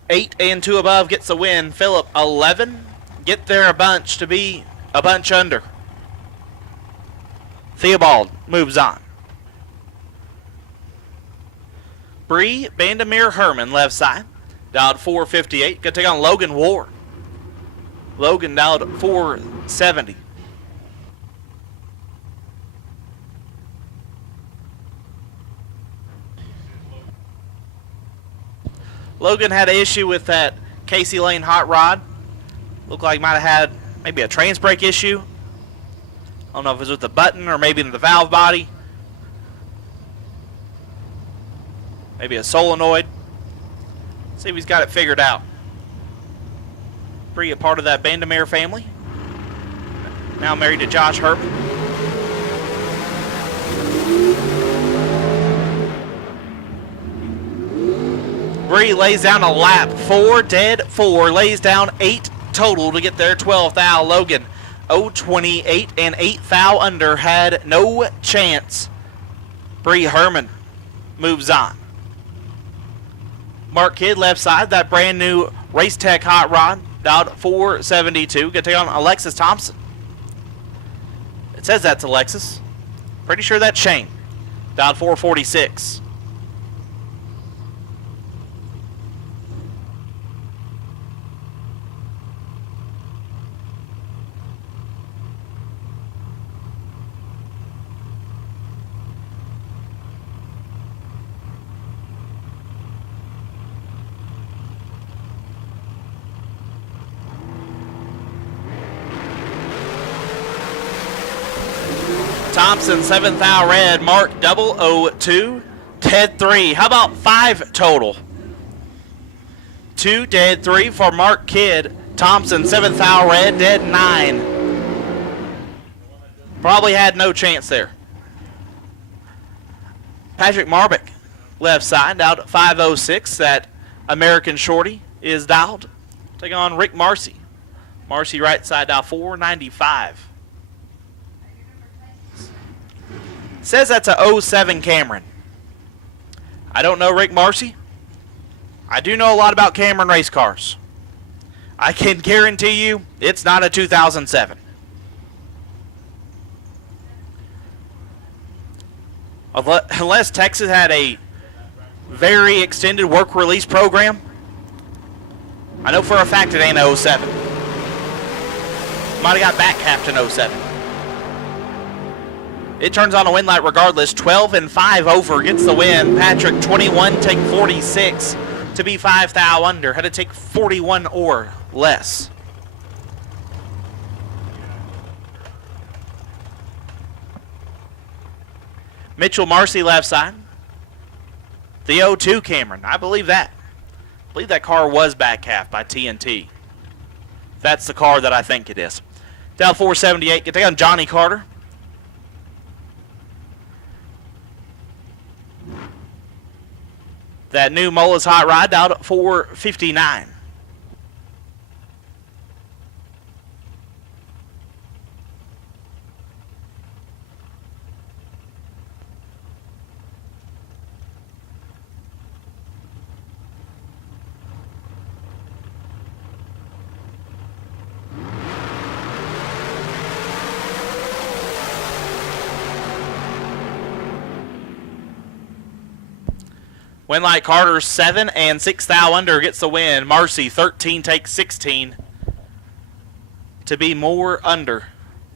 8 and 2 above gets the win. Philip, 11, get there a bunch to be a bunch under. Theobald moves on. Bree Bandamere Herman left side, dialed 458. Gonna take on Logan Ward. Logan dialed 470. Logan had an issue with that Casey Lane hot rod. Looked like might have had maybe a trans brake issue. I don't know if it was with the button or maybe in the valve body. Maybe a solenoid. See if he's got it figured out. Bree, a part of that Bandamere family. Now married to Josh Herman. Bree lays down a lap. 4 dead, 4. Lays down 8 total to get their 12th thou. Logan, 0-28 and 8 thou under. Had no chance. Bree Herman moves on. Mark Kidd left side. That brand new Race Tech hot rod. Dialed 472. Gonna take on Alexis Thompson. It says that's Alexis. Pretty sure that's Shane. Dialed 446. Thompson, 7th thou red. Mark 002. Dead 3. How about 5 total? 2 dead 3 for Mark Kidd. Thompson, 7th thou red. Dead 9. Probably had no chance there. Patrick Marbick, left side, out at 506. That American shorty is dialed. Taking on Rick Marcy. Marcy right side, dial 495. Says that's a 07 Cameron. I don't know Rick Marcy. I do know a lot about Cameron race cars. I can guarantee you it's not a 2007. Unless Texas had a very extended work release program. I know for a fact it ain't 07. Might have got back capped in 07. It turns on a win light regardless. 12 and 5 over gets the win. Patrick, 21, take 46 to be 5 thou under. Had to take 41 or less. Mitchell Marcy left side. The 02 Cameron. I believe that. I believe that car was back half by TNT. That's the car that I think it is. Down 478. Get take on Johnny Carter. That new Mola's hot rod down at 459. Winlight Carter 7 and 6 thou under gets the win. Marcy 13 takes 16 to be more under.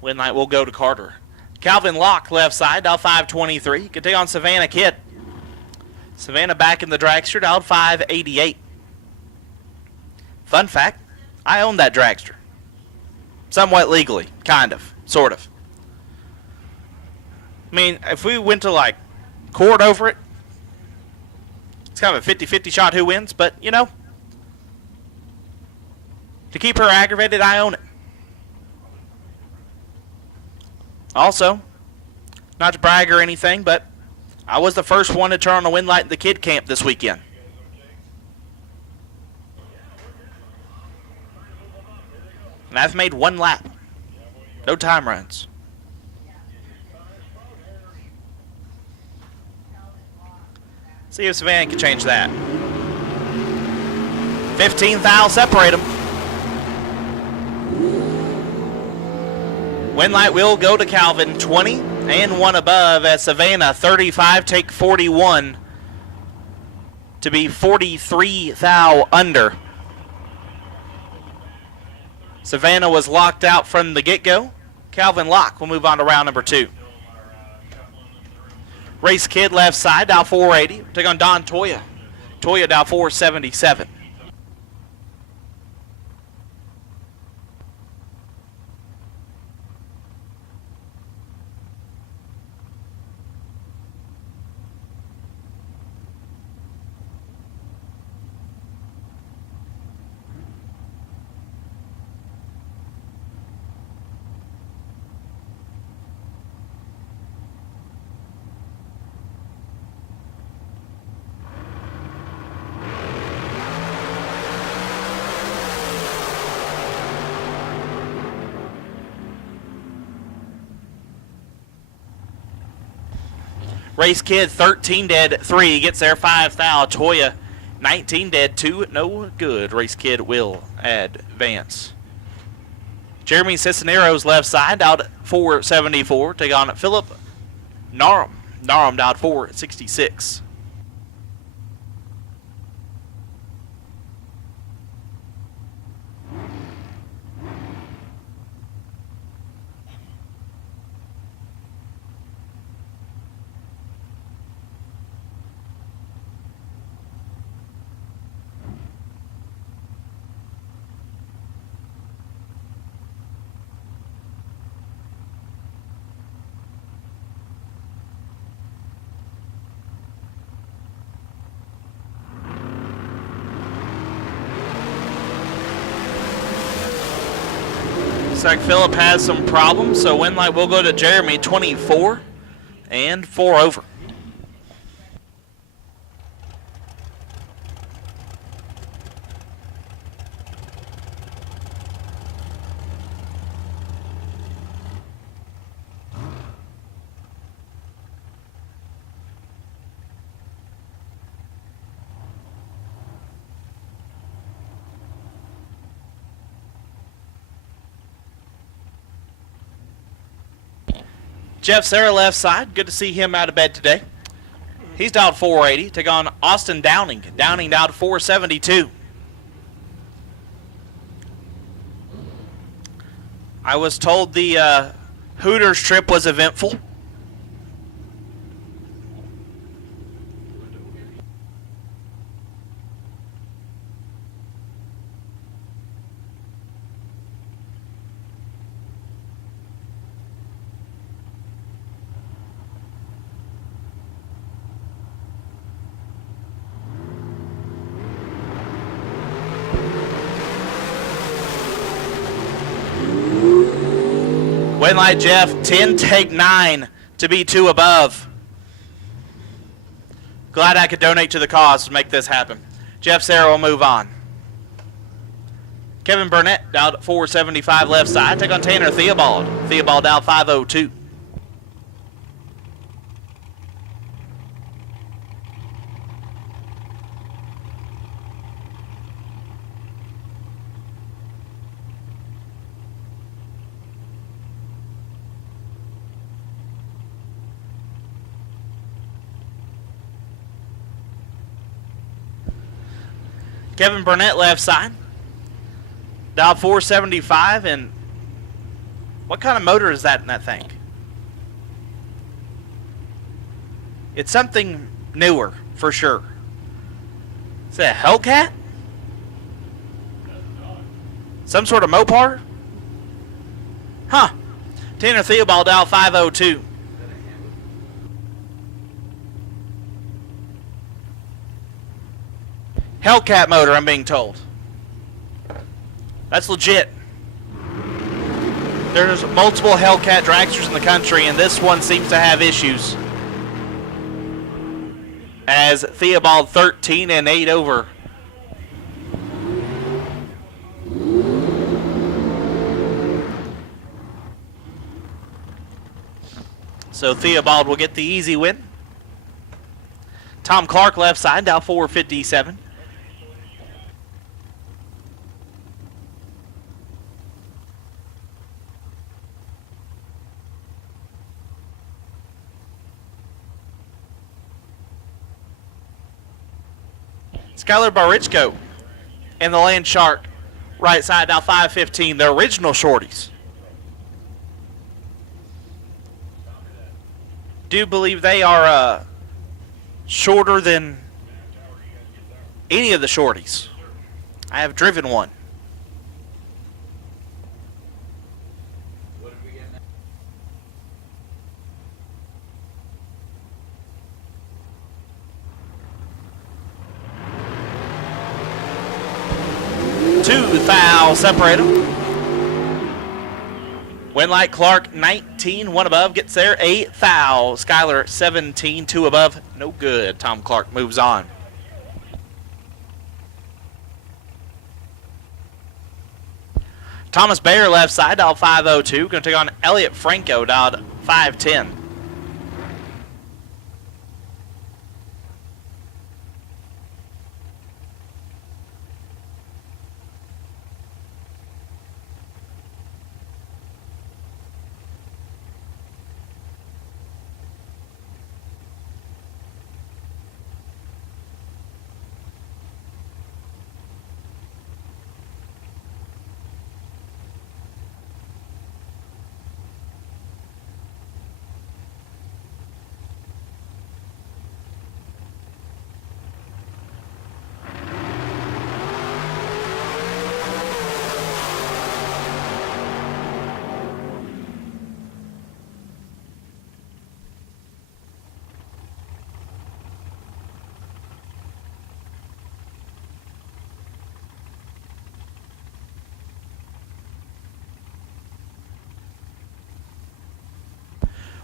Winlight will go to Carter. Calvin Locke left side, dialed 523. Can take on Savannah Kidd. Savannah back in the dragster, dialed 588. Fun fact, I own that dragster. Somewhat legally, kind of, sort of. I mean, if we went to like court over it, it's kind of a 50-50 shot who wins, but you know, to keep her aggravated, I own it. Also, not to brag or anything, but I was the first one to turn on the Winlight in the kid camp this weekend. And I've made one lap. No time runs. See if Savannah can change that. 15 thou separate them. Winlight will go to Calvin 20 and 1 above as Savannah 35 take 41 to be 43 thou under. Savannah was locked out from the get-go. Calvin Locke will move on to round number 2. Race Kid left side, dial 480. Take on Don Toya. Toya dial 477. Race Kid 13 dead 3 gets there 5 thou. Toya 19 dead 2 no good. Race Kid will advance. Jeremy Cisneros left side out 474. Take on Philip Narum. Narum out 466. Looks like Phillip has some problems, so Winlight will go to Jeremy 24 and 4 over. Jeff Serra left side. Good to see him out of bed today. He's dialed 480. Take on Austin Downing. Downing dialed 472. I was told the Hooters trip was eventful. Winlight Jeff, 10 take 9 to be 2 above. Glad I could donate to the cause to make this happen. Jeff Serra will move on. Kevin Burnett dialed at 475 left side. Take on Tanner Theobald. Theobald dialed 502. Kevin Burnett left side. Dial 475, and what kind of motor is that in that thing? It's something newer, for sure. Is it a Hellcat? Some sort of Mopar? Huh. Tanner Theobald, dial 502. Hellcat motor, I'm being told. That's legit. There's multiple Hellcat dragsters in the country, and this one seems to have issues. As Theobald 13 and 8 over. So Theobald will get the easy win. Tom Clark left side, dial 457. Skylar Barichko and the Land Shark right side, now 515, the original shorties. Do believe they are shorter than any of the shorties. I have driven one. Two fouls separate them. Winlight Clark 19, one above, gets there, 8 foul. Skyler 17, 2 above, no good. Tom Clark moves on. Thomas Bayer left side, dial 502, going to take on Elliot Franco, dialed 510.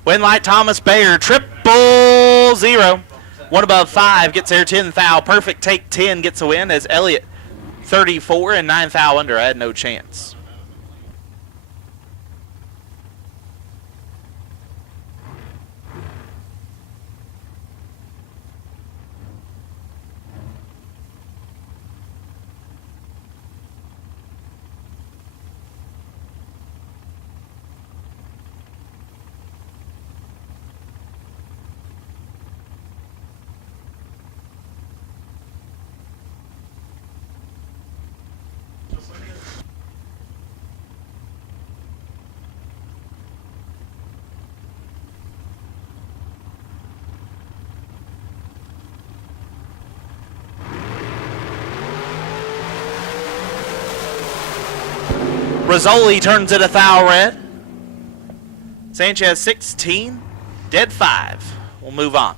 Winlight Thomas Bayer, 000. One above 5 gets there, 10 foul. Perfect take 10 gets a win as Elliott 34 and 9 foul under. I had no chance. Rizzoli turns it a foul red. Sanchez 16, dead 5. We'll move on.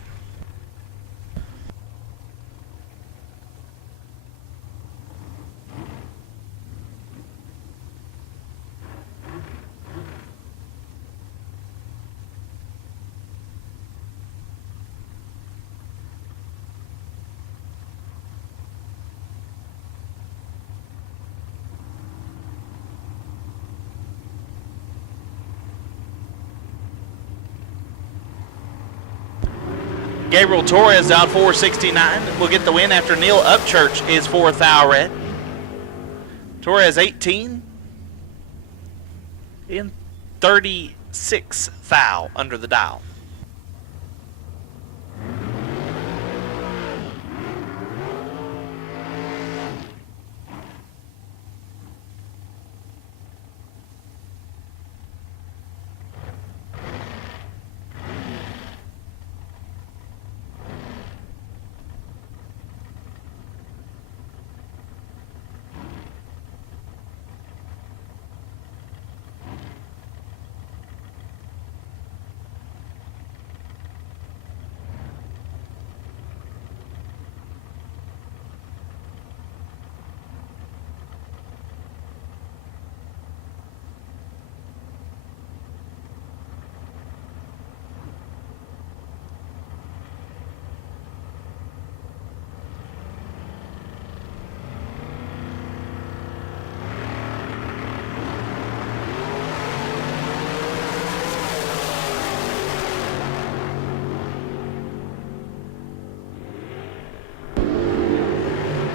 Gabriel Torres down 469 will get the win after Neil Upchurch is 4 foul red. Torres 18 and 36 foul under the dial.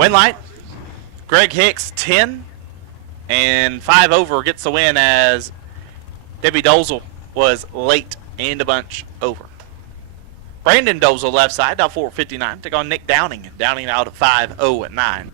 Win light. Greg Hicks 10 and 5 over gets the win as Debbie Dozel was late and a bunch over. Brandon Dozel left side, down 4:59. Take on Nick Downing. Downing out at 5:09.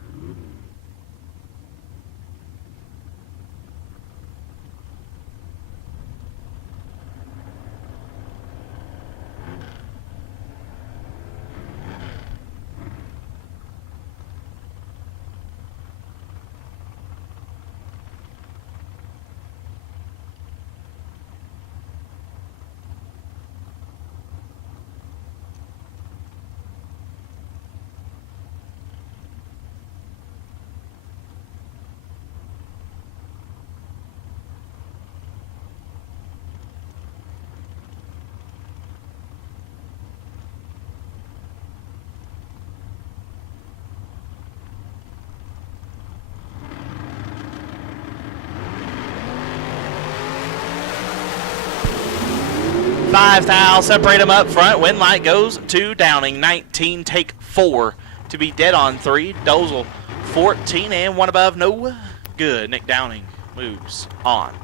Five thou separate them up front. Win light goes to Downing. 19 take 4 to be dead on 3. Dozel 14 and 1 above. No good. Nick Downing moves on.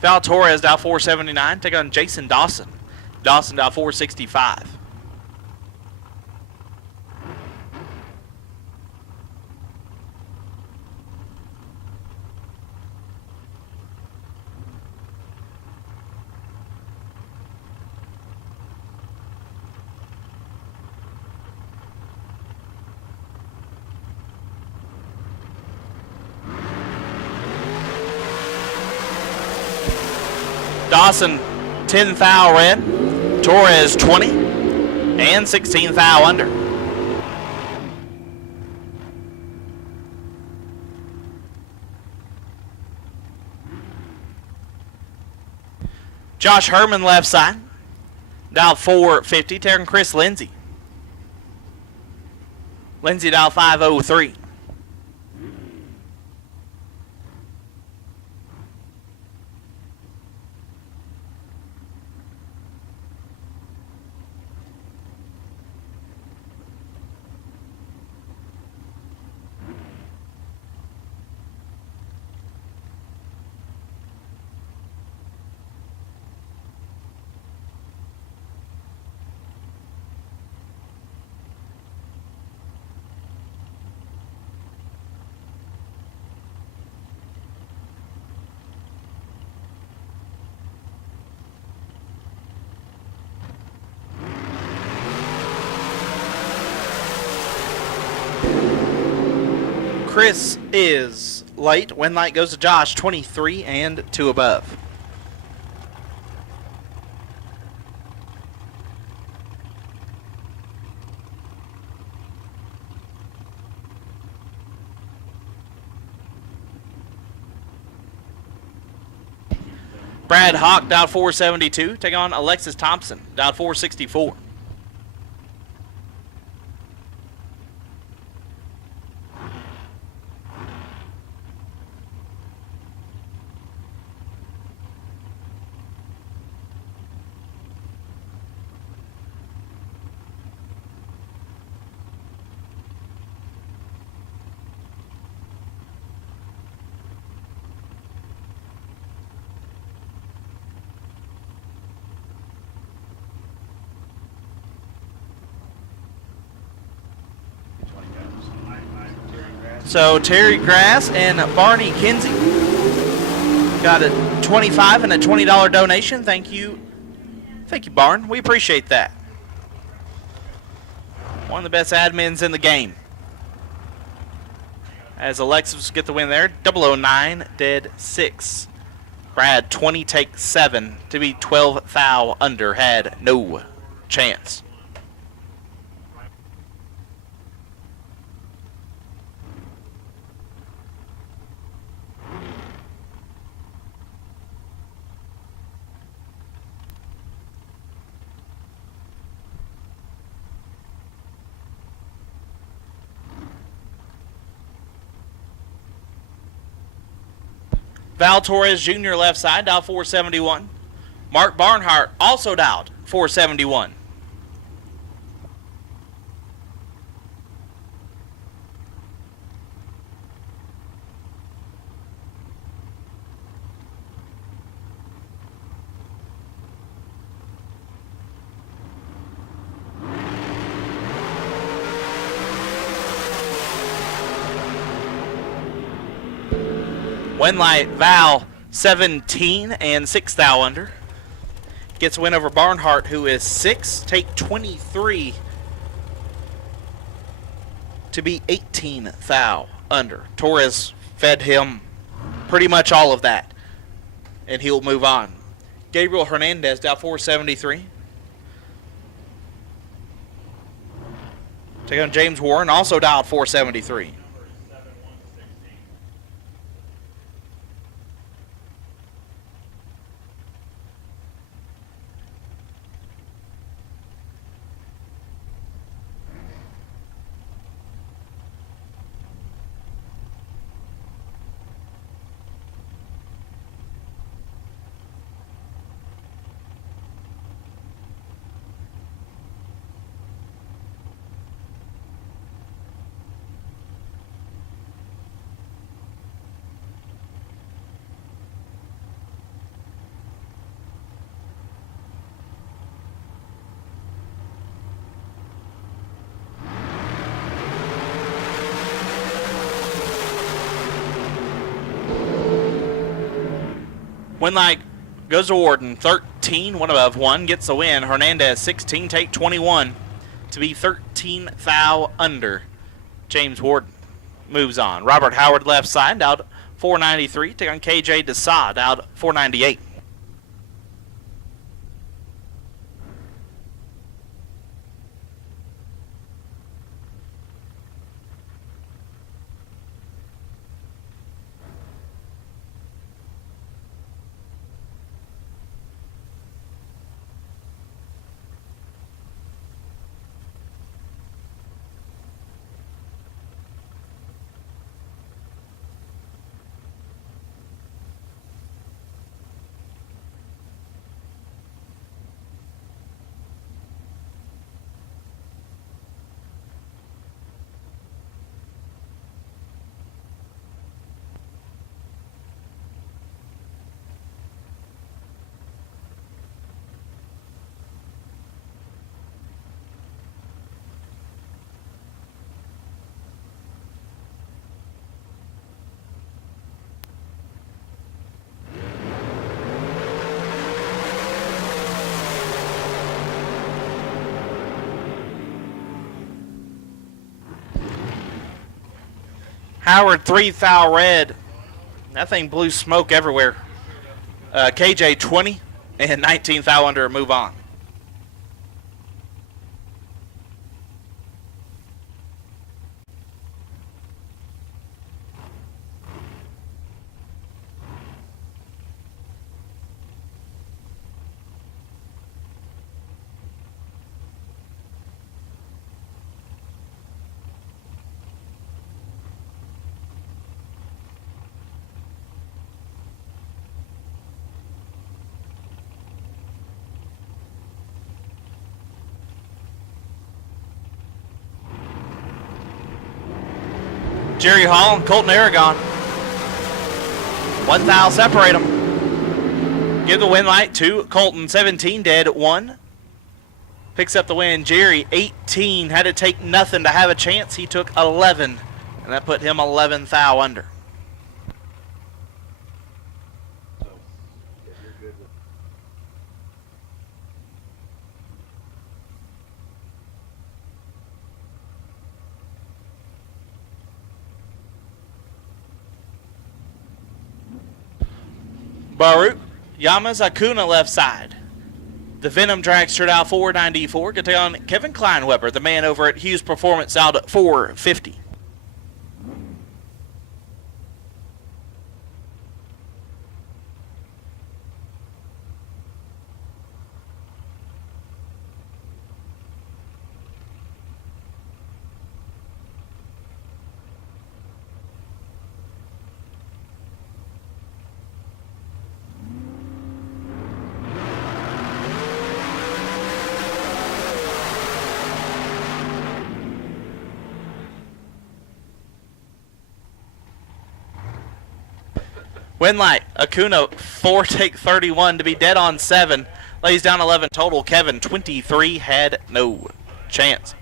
Val Torres down 479. Take on Jason Dawson. Dawson down 465. Dawson 10 thou red, Torres 20, and 16 thou under. Josh Herman left side, dial 450, taking Chris Lindsay. Lindsay dial 503. Chris is late. Win light goes to Josh, 23 and 2 above. Brad Hawk down 472. Take on Alexis Thompson down 464. So Terry Grass and Barney Kinsey got a $25 and a $20 donation. Thank you, Barn. We appreciate that. One of the best admins in the game. As Alexis get the win there, 009 dead 6. Brad 20 take 7 to be 12 thou under, had no chance. Val Torres Jr. left side, dialed 471. Mark Barnhart also dialed 471. Winlight Val 17 and 6 thou under. Gets a win over Barnhart, who is 6. Take 23 to be 18 thou under. Torres fed him pretty much all of that, and he'll move on. Gabriel Hernandez down 473. Take on James Warren, also dialed 473. Number 7116. Winlight goes to Warden, 13, one above, 1, gets the win. Hernandez, 16, take 21 to be 13 thou under. James Warden moves on. Robert Howard left side, out 493, take on KJ Desad, out 498. Howard 3 thou red. That thing blew smoke everywhere. KJ 20 and 19 thou under, move on. Jerry Hall and Colton Aragon. 1 thou separate them. Give the win light to Colton, 17 dead, 1. Picks up the win. Jerry, 18, had to take nothing to have a chance. He took 11, and that put him 11 thou under. Baruch Yamas Acuna left side. The Venom Dragster out 494. Get on Kevin Kleinweber, the man over at Hughes Performance, out at 450. Winlight, Acuna, 4 take 31 to be dead on 7. Lays down 11 total. Kevin, 23, had no chance.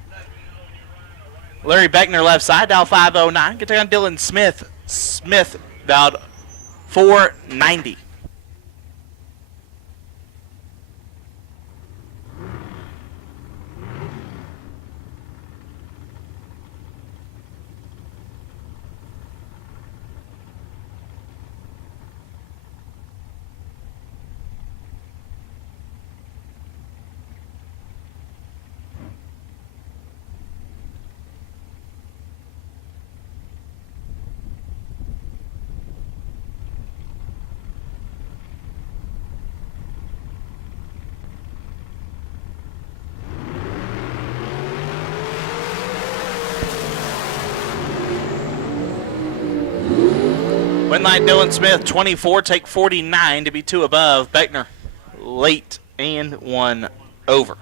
Larry Beckner left side, dial 509. Get down Dylan Smith. Smith dialed 490. Win line Dylan Smith, 24, take 49 to be 2 above. Beckner, late and 1 over.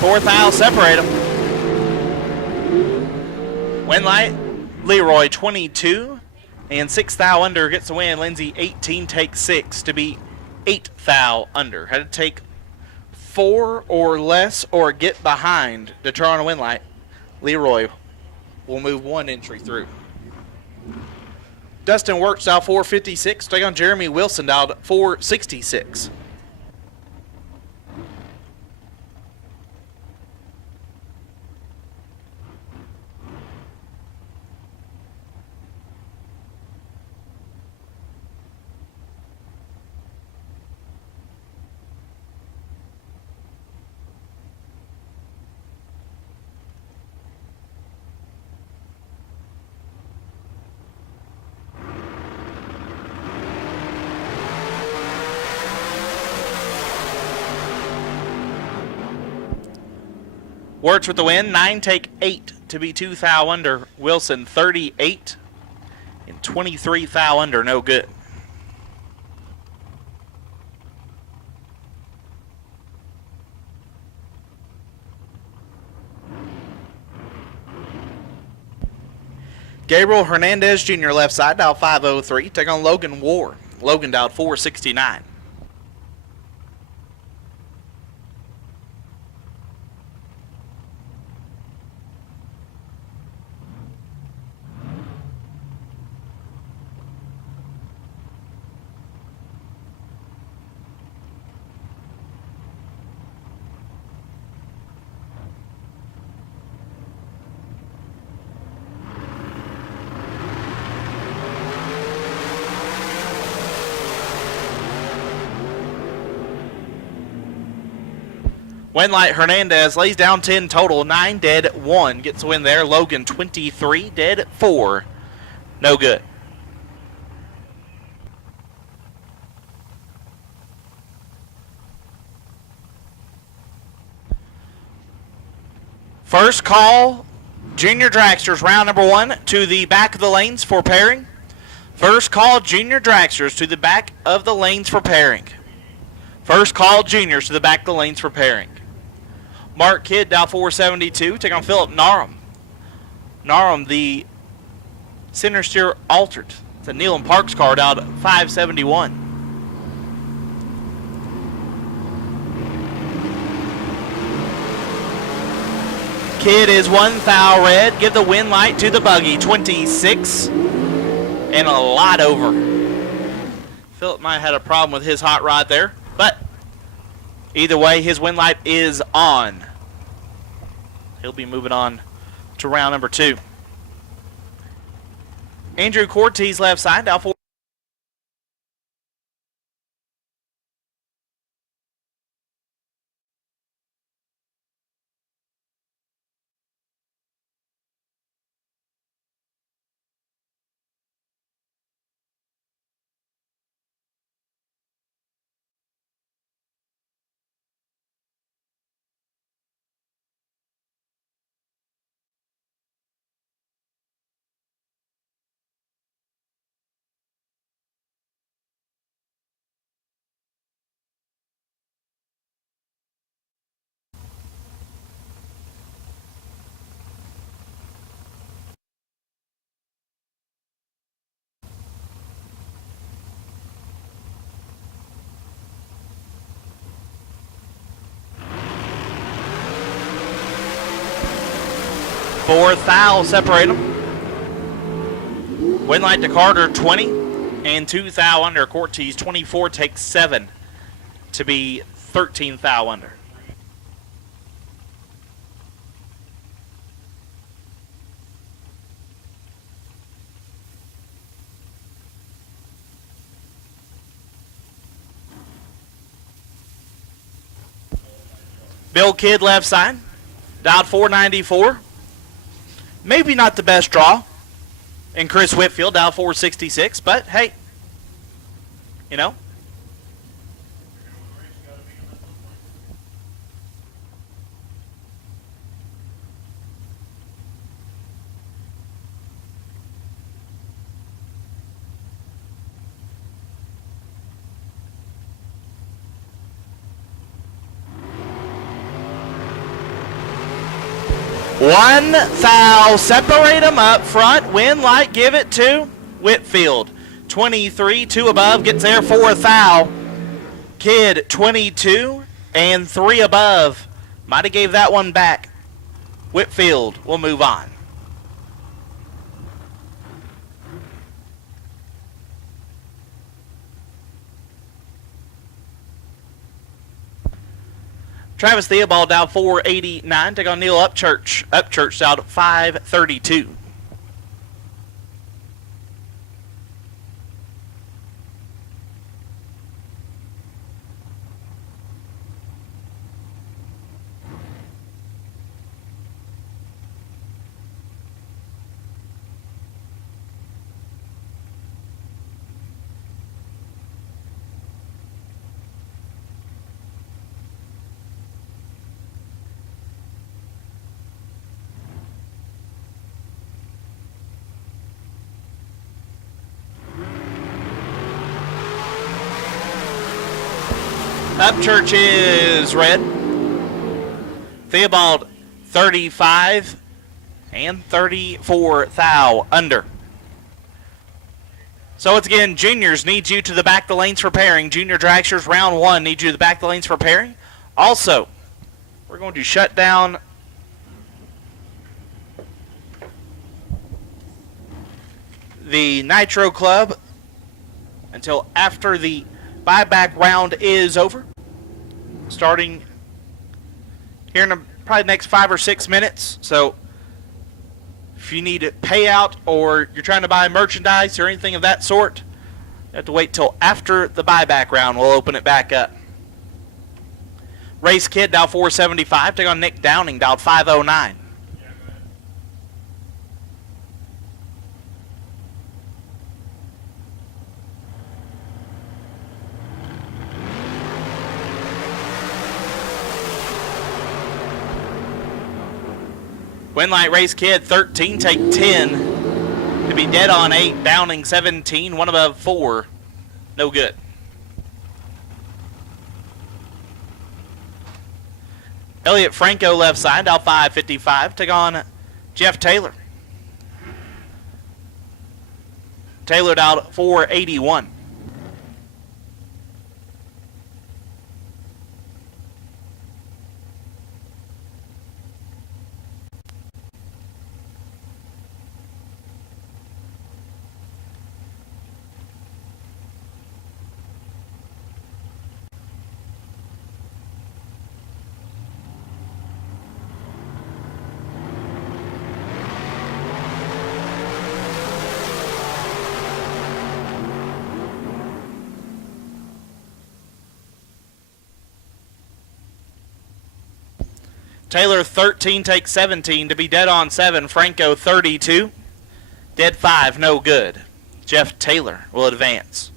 Fourth aisle, separate them. Win light, Leroy 22, and 6 thou under gets the win. Lindsay 18 takes 6 to be 8 thou under. Had to take 4 or less or get behind to turn on a win light. Leroy will move 1 entry through. Dustin Works dialed 456. Take on Jeremy Wilson dialed 466. Works with the win. 9 take 8 to be 2 thou under. Wilson 38 and 23 thou under. No good. Gabriel Hernandez Jr. left side dialed 503. Take on Logan Ward. Logan dialed 469. Winlight Hernandez lays down 10 total, 9 dead, 1 gets a win there. Logan 23 dead, 4 no good. First call, Junior Dragsters, round number 1 to the back of the lanes for pairing. First call, Junior Dragsters to the back of the lanes for pairing. First call, Juniors to the back of the lanes for pairing. Mark Kidd, dial 472, take on Philip Narum. Narum, the center steer altered. It's a Nealon Parks car, dial 571. Kidd is 1 thou red. Give the wind light to the buggy. 26 and a lot over. Philip might have had a problem with his hot rod there, but either way, his wind light is on. He'll be moving on to round number 2. Andrew Cortez left side, down 4. Fourth thou separate them. Wind light to Carter 20 and 2 thou under. Cortez 24 takes 7 to be 13 thou under. Bill Kidd left side, dialed 494. Maybe not the best draw. And Chris Whitfield, dialed 466, but hey, you know. One thou, separate them up front. Wind light, give it to Whitfield. 23, 2 above, gets there 4 thou. Kidd 22 and 3 above. Might have gave that one back. Whitfield will move on. Travis Theobald down 489. Take on Neil Upchurch. Upchurch down 532. Upchurch is red. Theobald 35 and 34 thou under. So it's again, juniors need you to the back of the lanes for pairing. Junior dragsters round 1 need you to the back of the lanes for pairing. Also, we're going to shut down the Nitro Club until after the buyback round is over. Starting here in probably the next 5 or 6 minutes. So if you need a payout or you're trying to buy merchandise or anything of that sort, you have to wait till after the buyback round. We'll open it back up. Race Kidd, dial 475. Take on Nick Downing, dial 509. Winlight Race Kid 13, take 10 to be dead on 8. Downing 17, one above 4, no good. Elliot Franco left side, out 555, take on Jeff Taylor. Taylor out 481. Taylor 13, take 17 to be dead on 7. Franco 32, dead 5, no good. Jeff Taylor will advance.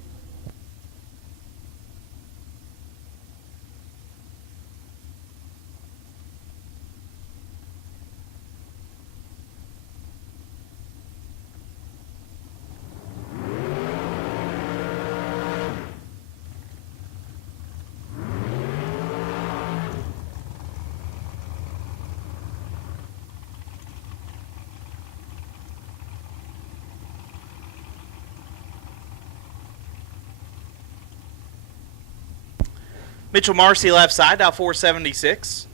Mitchell Marcy left side, out 476.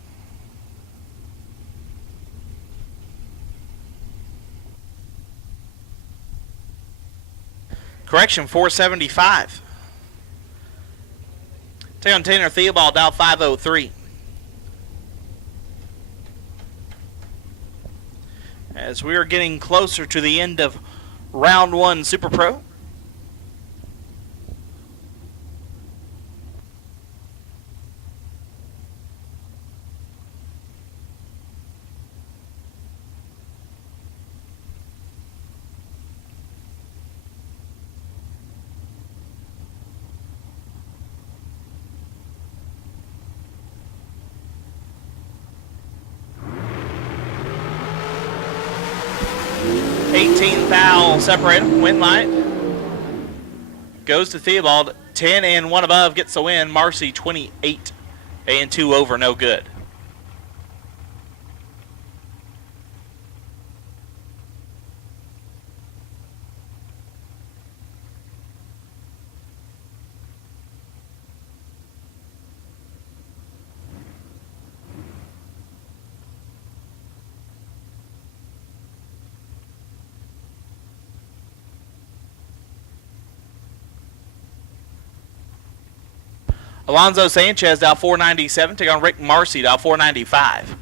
Correction, 475. Take on Tanner Theobald, out 503. As we are getting closer to the end of round 1 Super Pro. Separate them. Winlight goes to Theobald. 10 and 1 above gets the win. Marcy 28 and 2 over, no good. Alonzo Sanchez down 497, take on Rick Marcy down 495.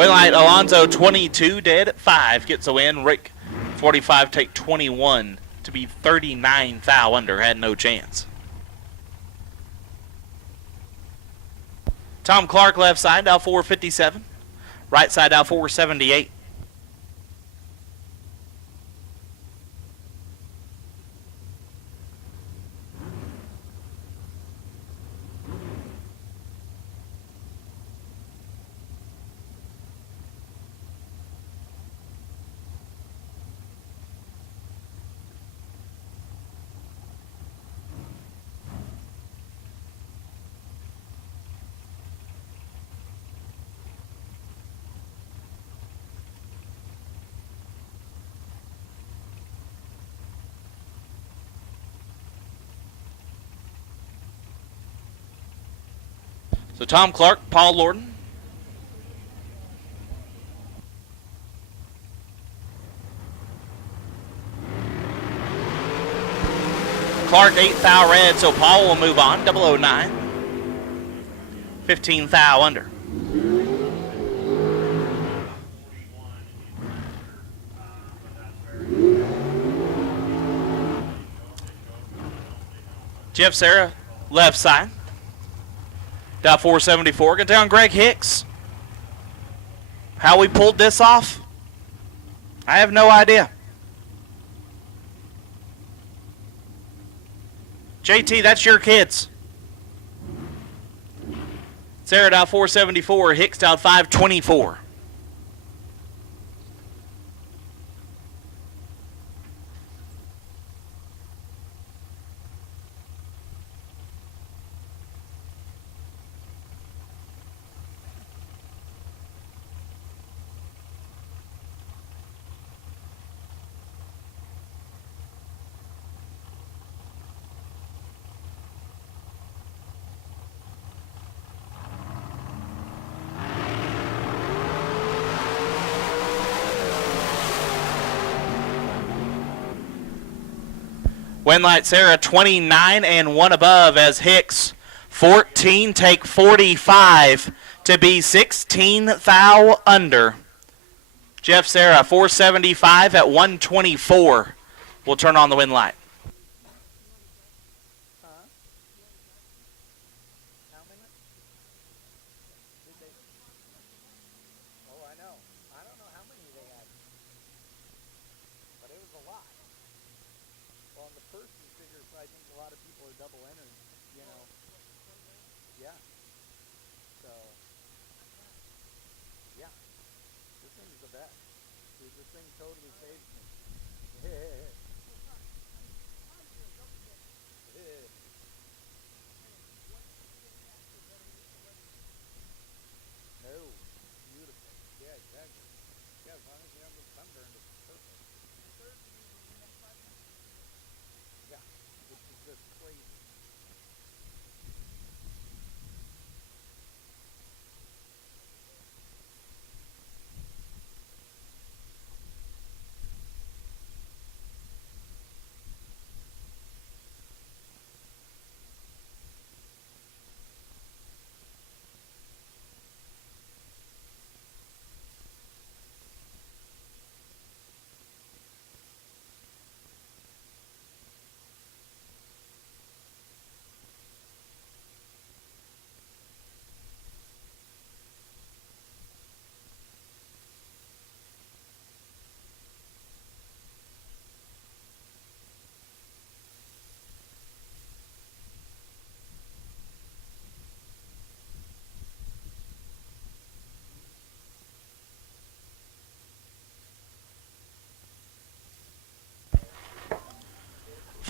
Waylight Alonzo 22, dead at 5, gets a win. Rick 45, take 21 to be 39 thou under, had no chance. Tom Clark left side, down 457. Right side, down 478. So Tom Clark, Paul Lorden. Clark 8 thou red, so Paul will move on. 009. 15 thou under. Jeff Sarah, left side. Down 474. Get down Greg Hicks. How we pulled this off, I have no idea. JT, that's your kids. Sarah down 474. Hicks down 524. Winlight Sarah 29 and 1 above as Hicks 14 take 45 to be 16 thou under. Jeff Sarah 475 at 124 will turn on the win light.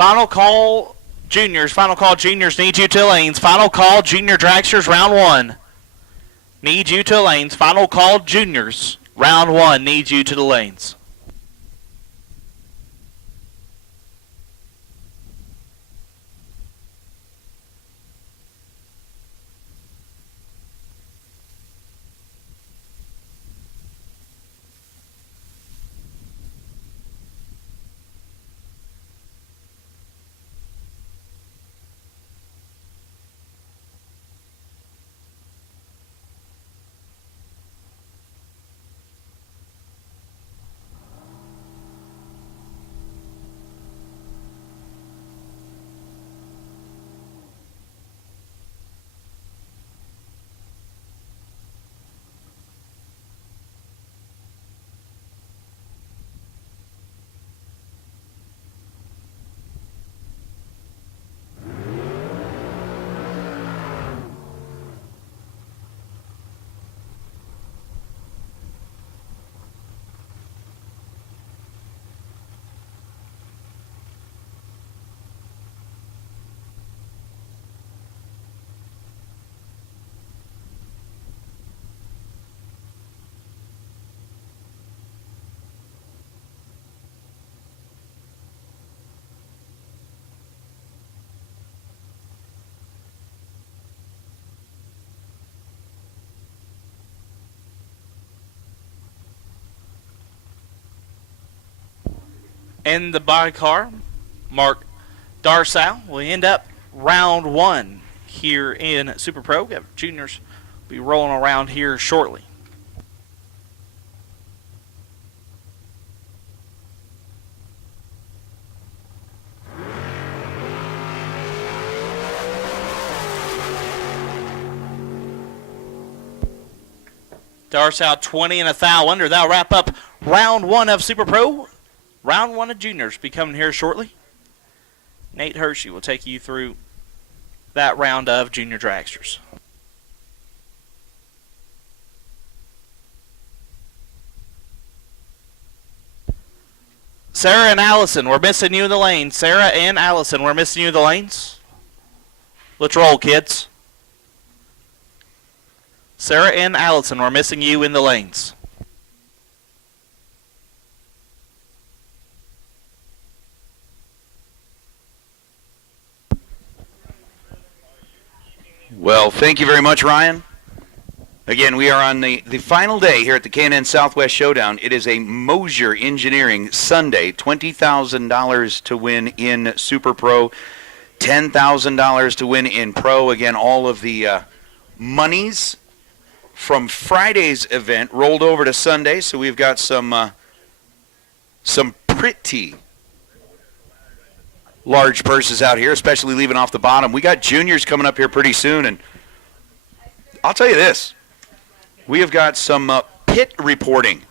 Final call, juniors. Final call, juniors. Need you to lanes. Final call, junior dragsters, round 1. Need you to lanes. Final call, juniors. Round 1. Need you to the lanes. And the by car, Mark Darsow, will end up round 1 here in Super Pro. We have juniors be rolling around here shortly. Darce out 20 and a foul under. That'll wrap up round one of Super Pro. Round one of juniors be coming here shortly. Nate Hershey will take you through that round of junior dragsters. Sarah and Allison, we're missing you in the lanes. Sarah and Allison, we're missing you in the lanes. Let's roll, kids. Sarah and Allison, we're missing you in the lanes. Well, thank you very much, Ryan. Again, we are on the final day here at the K&N Southwest Showdown. It is a Moser Engineering Sunday. $20,000 to win in Super Pro, $10,000 to win in Pro. Again, all of the monies from Friday's event rolled over to Sunday, so we've got some pretty large purses out here, especially leaving off the bottom. We got juniors coming up here pretty soon, and I'll tell you this. We have got some pit reporting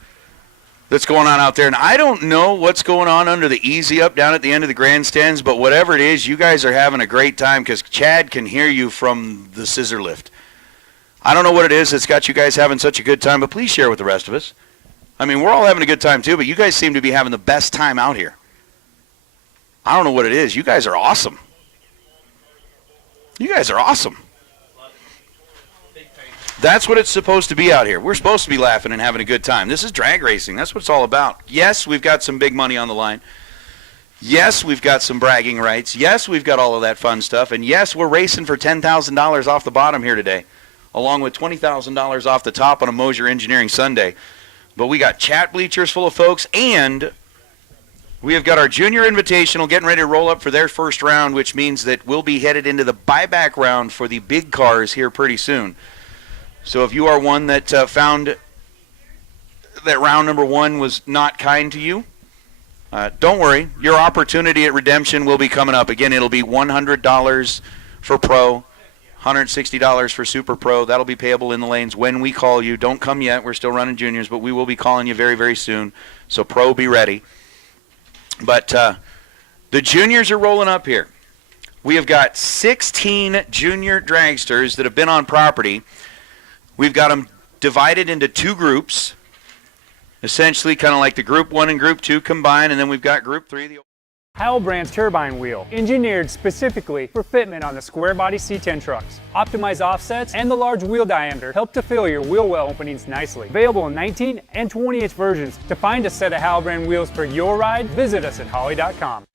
that's going on out there, and I don't know what's going on under the easy up down at the end of the grandstands, but whatever it is, you guys are having a great time because Chad can hear you from the scissor lift. I don't know what it is that's got you guys having such a good time, but please share with the rest of us. I mean, we're all having a good time too, but you guys seem to be having the best time out here. I don't know what it is. You guys are awesome. You guys are awesome. That's what it's supposed to be out here. We're supposed to be laughing and having a good time. This is drag racing. That's what it's all about. Yes, we've got some big money on the line. Yes, we've got some bragging rights. Yes, we've got all of that fun stuff. And yes, we're racing for $10,000 off the bottom here today, along with $20,000 off the top on a Moser Engineering Sunday. But we got chat bleachers full of folks, and we have got our junior invitational getting ready to roll up for their first round, which means that we'll be headed into the buyback round for the big cars here pretty soon. So if you are one that found that round number one was not kind to you, don't worry. Your opportunity at redemption will be coming up. Again, it'll be $100 for Pro, $160 for Super Pro. That'll be payable in the lanes when we call you. Don't come yet. We're still running juniors, but we will be calling you very, very soon. So Pro, be ready. But the juniors are rolling up here. We have got 16 junior dragsters that have been on property. We've got them divided into two groups, essentially kind of like the Group 1 and Group 2 combined, and then we've got Group 3. Howell brand turbine wheel, engineered specifically for fitment on the square body C10 trucks. Optimized offsets and the large wheel diameter help to fill your wheel well openings nicely. Available in 19 and 20-inch versions. To find a set of Howell brand wheels for your ride, visit us at holly.com.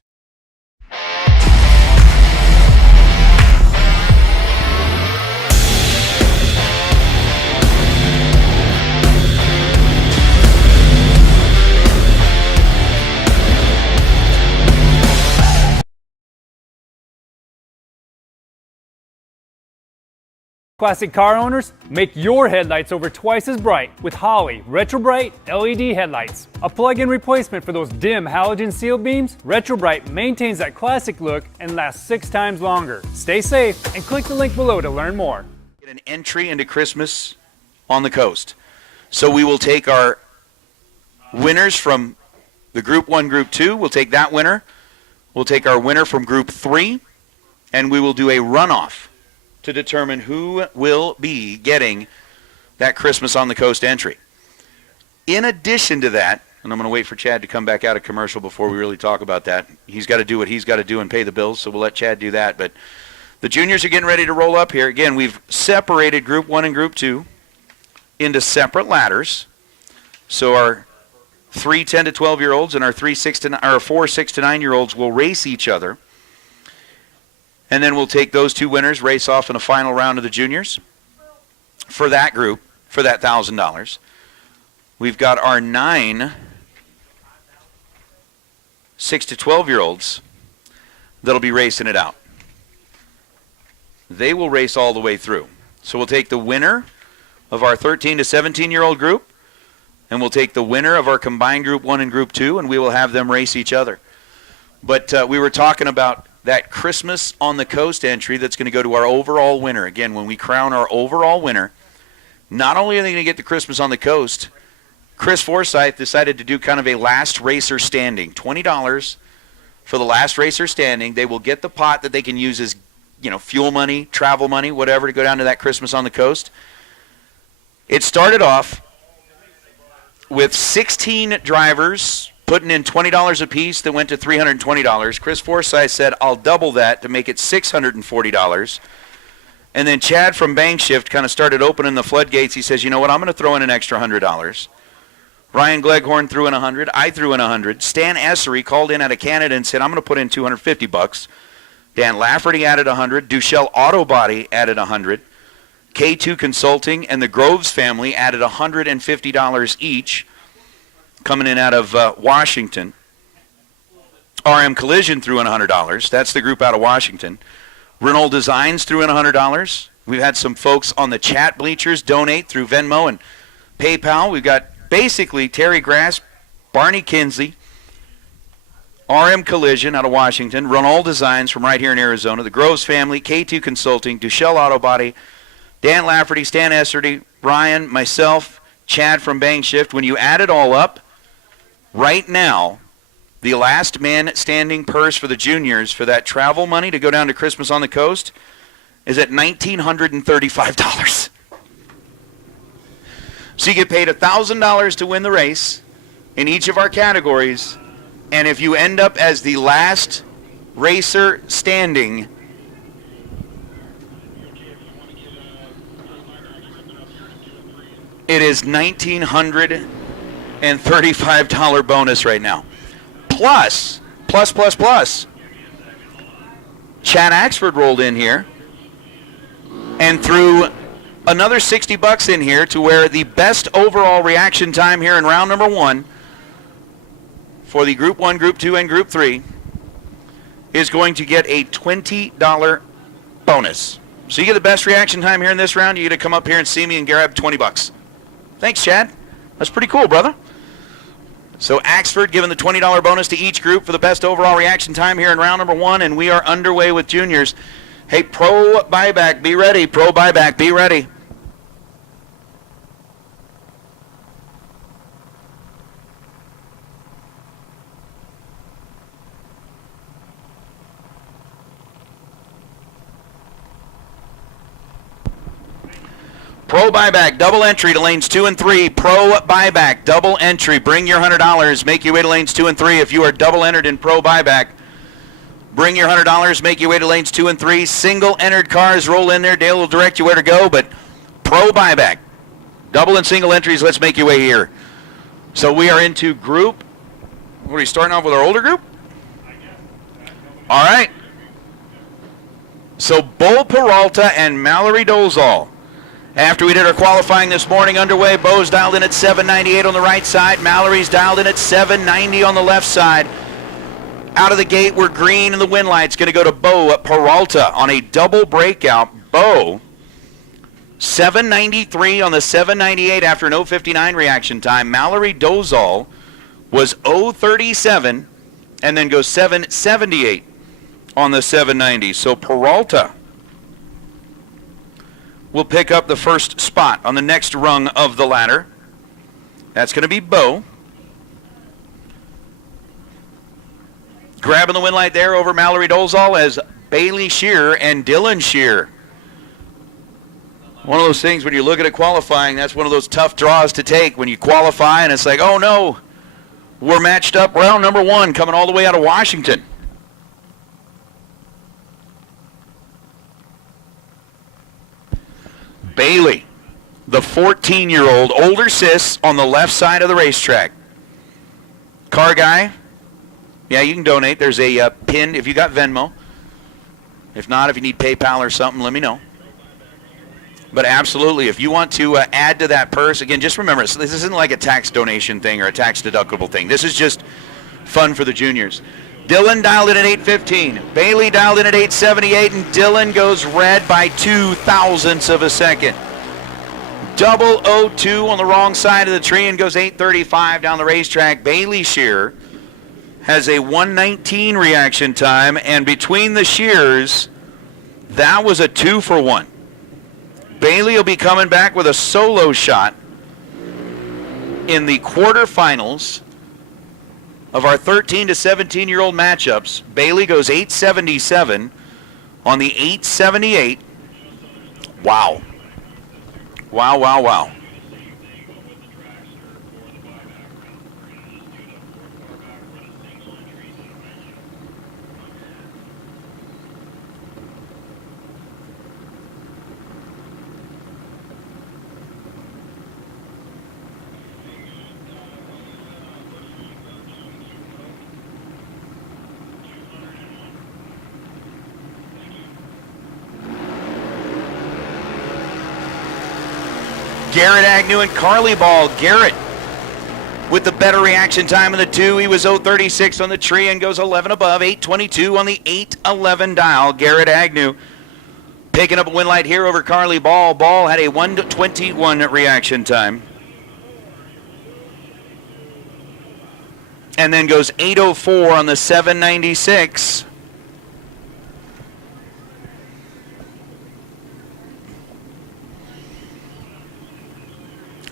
Classic car owners, make your headlights over twice as bright with Holley Retro Bright LED headlights. A plug-in replacement for those dim halogen seal beams, Retro Bright maintains that classic look and lasts 6 times longer. Stay safe and click the link below to learn more. Get an entry into Christmas on the coast. So we will take our winners from the Group 1, Group 2. We'll take that winner. We'll take our winner from Group 3, and we will do a runoff to determine who will be getting that Christmas on the Coast entry. In addition to that, and I'm going to wait for Chad to come back out of commercial before we really talk about that. He's got to do what he's got to do and pay the bills, so we'll let Chad do that. But the juniors are getting ready to roll up here. Again, we've separated Group 1 and Group 2 into separate ladders. So our 3 10 to 12-year-olds and our 4 6 to 9-year-olds will race each other. And then we'll take those two winners, race off in a final round of the juniors for that group, for that $1,000. We've got our 9 6 to 12-year-olds that'll be racing it out. They will race all the way through. So we'll take the winner of our 13 to 17-year-old group, and we'll take the winner of our combined Group 1 and Group 2, and we will have them race each other. But we were talking about that Christmas on the Coast entry that's going to go to our overall winner. Again, when we crown our overall winner, Not only are they going to get the Christmas on the Coast, Chris Forsyth decided to do kind of a last racer standing. $20 for the last racer standing. They will get the pot that they can use as, fuel money, travel money, whatever, to go down to that Christmas on the Coast. It started off with 16 drivers putting in $20 apiece that went to $320. Chris Forsyth said, I'll double that to make it $640. And then Chad from Bankshift kind of started opening the floodgates. He says, you know what, I'm going to throw in an extra $100. Ryan Gleghorn threw in 100. I threw in 100. Stan Essery called in out of Canada and said, I'm going to put in $250. Dan Lafferty added 100. Duchelle Auto Body added 100. K2 Consulting and the Groves family added $150 each, coming in out of Washington. RM Collision threw in $100. That's the group out of Washington. Renault Designs threw in $100. We've had some folks on the chat bleachers donate through Venmo and PayPal. We've got basically Terry Grass, Barney Kinsley, RM Collision out of Washington, Renault Designs from right here in Arizona, the Groves family, K2 Consulting, Duchelle Auto Body, Dan Lafferty, Stan Esserty, Ryan, myself, Chad from Bankshift. When you add it all up, right now, the last man standing purse for the juniors for that travel money to go down to Christmas on the Coast is at $1,935. So you get paid $1,000 to win the race in each of our categories, and if you end up as the last racer standing, it is $1,935 bonus right now. Plus. Chad Axford rolled in here and threw another $60 in here to where the best overall reaction time here in round number 1 for the Group 1, Group 2, and Group 3 is going to get a $20 bonus. So you get the best reaction time here in this round, you get to come up here and see me and grab $20. Thanks, Chad. That's pretty cool, brother. So Axford giving the $20 bonus to each group for the best overall reaction time here in round number 1, and we are underway with juniors. Hey, Pro Buyback, be ready. Pro Buyback, be ready. Pro Buyback, double entry to lanes 2 and 3. Pro Buyback, double entry. Bring your $100. Make your way to lanes 2 and 3. If you are double entered in Pro Buyback, bring your $100. Make your way to lanes 2 and 3. Single entered cars roll in there. Dale will direct you where to go. But Pro Buyback, double and single entries. Let's make your way here. So we are into group. What are we starting off with, our older group? All right. So Bo Peralta and Mallory Dozal. After we did our qualifying this morning underway, Bo's dialed in at 798 on the right side. Mallory's dialed in at 790 on the left side. Out of the gate, we're green, and the win light's going to go to Bo Peralta on a double breakout. Bo, 793 on the 798 after an 059 reaction time. Mallory Dozal was 037 and then goes 778 on the 790. So Peralta will pick up the first spot on the next rung of the ladder. That's going to be Bo. Grabbing the win light there over Mallory Dozal as Bailey Shearer and Dylan Shearer. One of those things when you look at it qualifying, that's one of those tough draws to take when you qualify and it's like, oh no, we're matched up round number 1 coming all the way out of Washington. Bailey, the 14-year-old, older sis on the left side of the racetrack. Car guy, yeah, you can donate. There's a pin if you got Venmo. If not, if you need PayPal or something, let me know. But absolutely, if you want to add to that purse, again, just remember, this isn't like a tax donation thing or a tax deductible thing. This is just fun for the juniors. Dylan dialed in at 815. Bailey dialed in at 878, and Dylan goes red by 0.02 of a second. 002 on the wrong side of the tree and goes 835 down the racetrack. Bailey Shearer has a 119 reaction time, and between the Shearers, that was a 2-for-1. Bailey will be coming back with a solo shot in the quarterfinals of our 13 to 17-year-old matchups. Bailey goes 877 on the 878. Wow. Wow, wow, wow. Garrett Agnew and Carly Ball. Garrett with the better reaction time in the 2. He was 036 on the tree and goes 11 above, 822 on the 811 dial. Garrett Agnew picking up a win light here over Carly Ball. Ball had a 121 reaction time. And then goes 804 on the 796.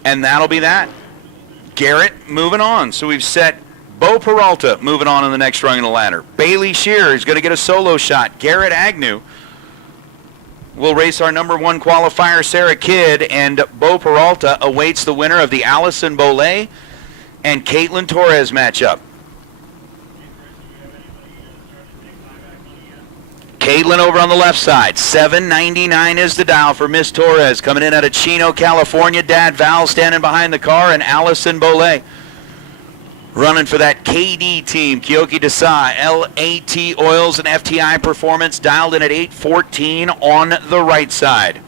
And that'll be that. Garrett moving on. So we've set Bo Peralta moving on in the next rung of the ladder. Bailey Shearer is going to get a solo shot. Garrett Agnew will race our number 1 qualifier, Sarah Kidd, and Bo Peralta awaits the winner of the Allison Bollet and Caitlin Torres matchup. Caitlin over on the left side. 799 is the dial for Miss Torres. Coming in out of Chino, California. Dad Val standing behind the car, and Allison Bollet running for that KD team. Kyoki Desai, LAT Oils and FTI Performance dialed in at 814 on the right side.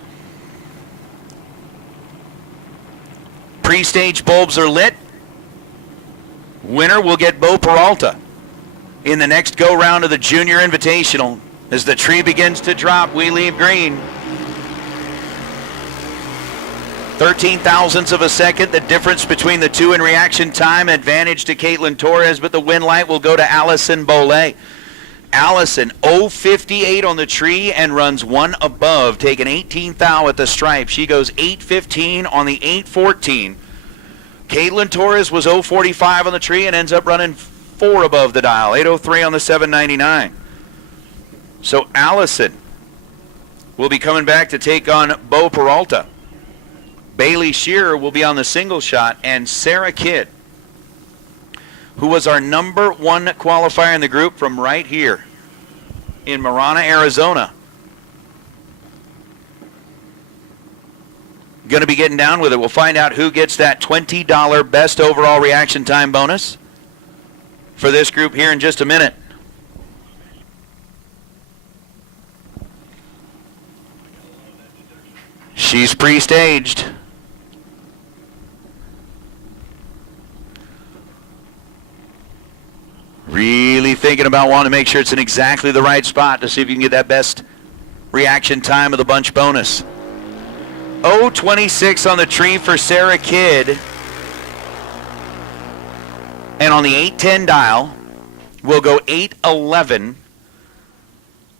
Pre-stage bulbs are lit. Winner will get Bo Peralta in the next go-round of the Junior Invitational. As the tree begins to drop, we leave green. 13 thousandths of a second, the difference between the two in reaction time. Advantage to Caitlin Torres, but the win light will go to Allison Bollet. Allison, 058 on the tree and runs 1 above, taking 18 thou at the stripe. She goes 815 on the 814. Caitlin Torres was 045 on the tree and ends up running 4 above the dial, 803 on the 799. So Allison will be coming back to take on Bo Peralta. Bailey Shearer will be on the single shot, and Sarah Kidd, who was our number 1 qualifier in the group from right here in Marana, Arizona, going to be getting down with it. We'll find out who gets that $20 best overall reaction time bonus for this group here in just a minute. She's pre-staged. Really thinking about wanting to make sure it's in exactly the right spot to see if you can get that best reaction time of the bunch bonus. 026 on the tree for Sarah Kidd. And on the 810 dial, we'll go 811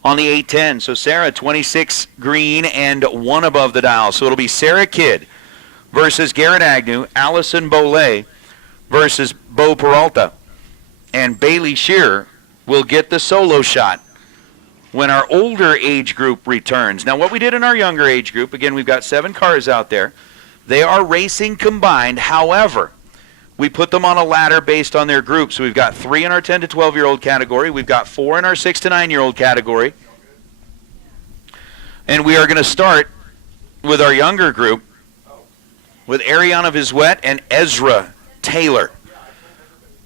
on the 810. So Sarah, 26 green and 1 above the dial. So it'll be Sarah Kidd versus Garrett Agnew, Allison Bollet versus Bo Peralta. And Bailey Shearer will get the solo shot when our older age group returns. Now, what we did in our younger age group, again, we've got 7 cars out there. They are racing combined. However, we put them on a ladder based on their group. So we've got 3 in our 10 to 12-year-old category. We've got 4 in our 6 to 9-year-old category. And we are going to start with our younger group with Ariana Vizuet and Ezra Taylor.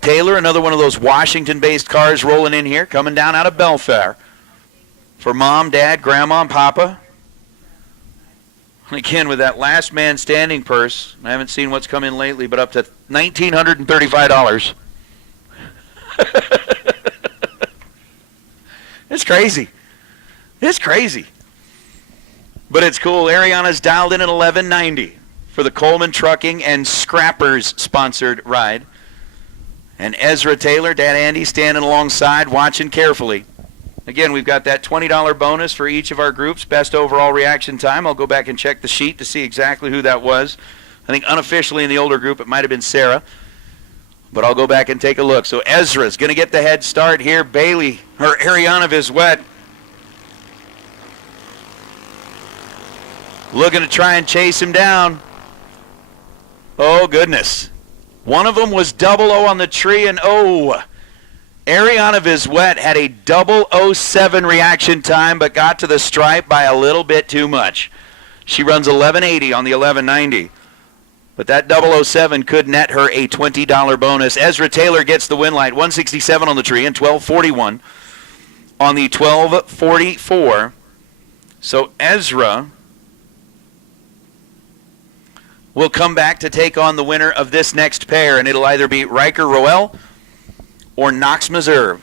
Taylor, another one of those Washington-based cars rolling in here, coming down out of Belfair for Mom, Dad, Grandma, and Papa. And again, with that last man standing purse, I haven't seen what's come in lately, but up to $1,935. It's crazy. It's crazy. But it's cool. Ariana's dialed in at 1190 for the Coleman Trucking and Scrappers sponsored ride. And Ezra Taylor, Dad Andy, standing alongside, watching carefully Again, we've got that $20 bonus for each of our groups. Best overall reaction time. I'll go back and check the sheet to see exactly who that was. I think unofficially in the older group it might have been Sarah. But I'll go back and take a look. So Ezra's going to get the head start here. Bailey, her Ariana Vizwet, looking to try and chase him down. Oh, goodness. One of them was 00 on the tree, and Ariana Vizwet had a 007 reaction time, but got to the stripe by a little bit too much. She runs 1180 on the 1190. But that 007 could net her a $20 bonus. Ezra Taylor gets the win light, 167 on the tree and 1241 on the 1244. So Ezra will come back to take on the winner of this next pair, and it'll either be Riker Roel or Knox Moser.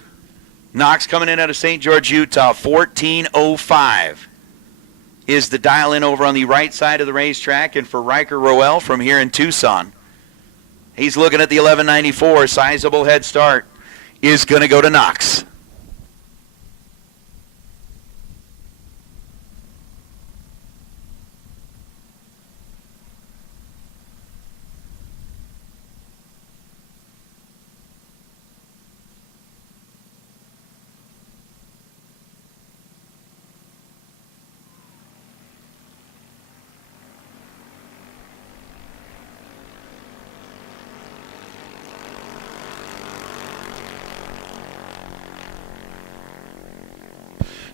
Knox coming in out of St. George, Utah, 1405. Is the dial-in over on the right side of the racetrack. And for Riker Roel from here in Tucson, he's looking at the 1194. Sizable head start is going to go to Knox.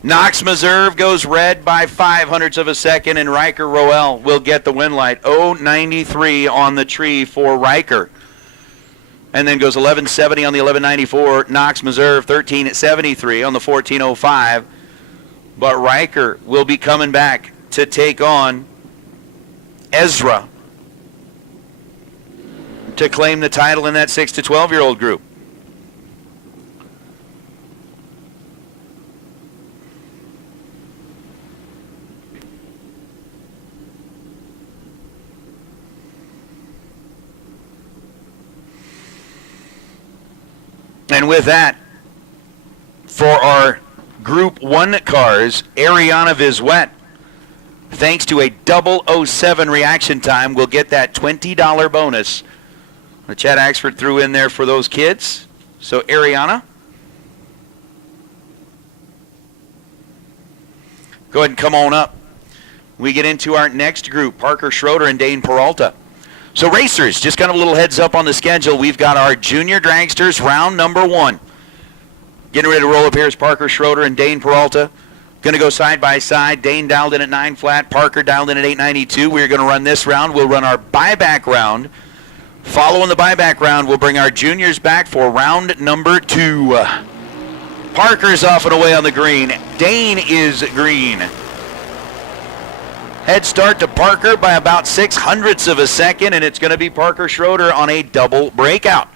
Knox Meserve goes red by 0.05 of a second, and Riker Roel will get the win light. 093 on the tree for Riker. And then goes 1170 on the 1194. Knox Meserve 1373 on the 1405. But Riker will be coming back to take on Ezra to claim the title in that 6 to 12-year-old group. And with that, for our Group 1 cars, Ariana Vizwet, thanks to a 007 reaction time, will get that $20 bonus. Chad Axford threw in there for those kids. So Ariana, go ahead and come on up. We get into our next group, Parker Schroeder and Dane Peralta. So racers, just kind of a little heads up on the schedule. We've got our junior dragsters, round number 1. Getting ready to roll up here is Parker Schroeder and Dane Peralta. Going to go side by side. Dane dialed in at 9 flat. Parker dialed in at 892. We're going to run this round. We'll run our buyback round. Following the buyback round, we'll bring our juniors back for round number 2. Parker's off and away on the green. Dane is green. Head start to Parker by about 0.06 of a second, and it's going to be Parker Schroeder on a double breakout.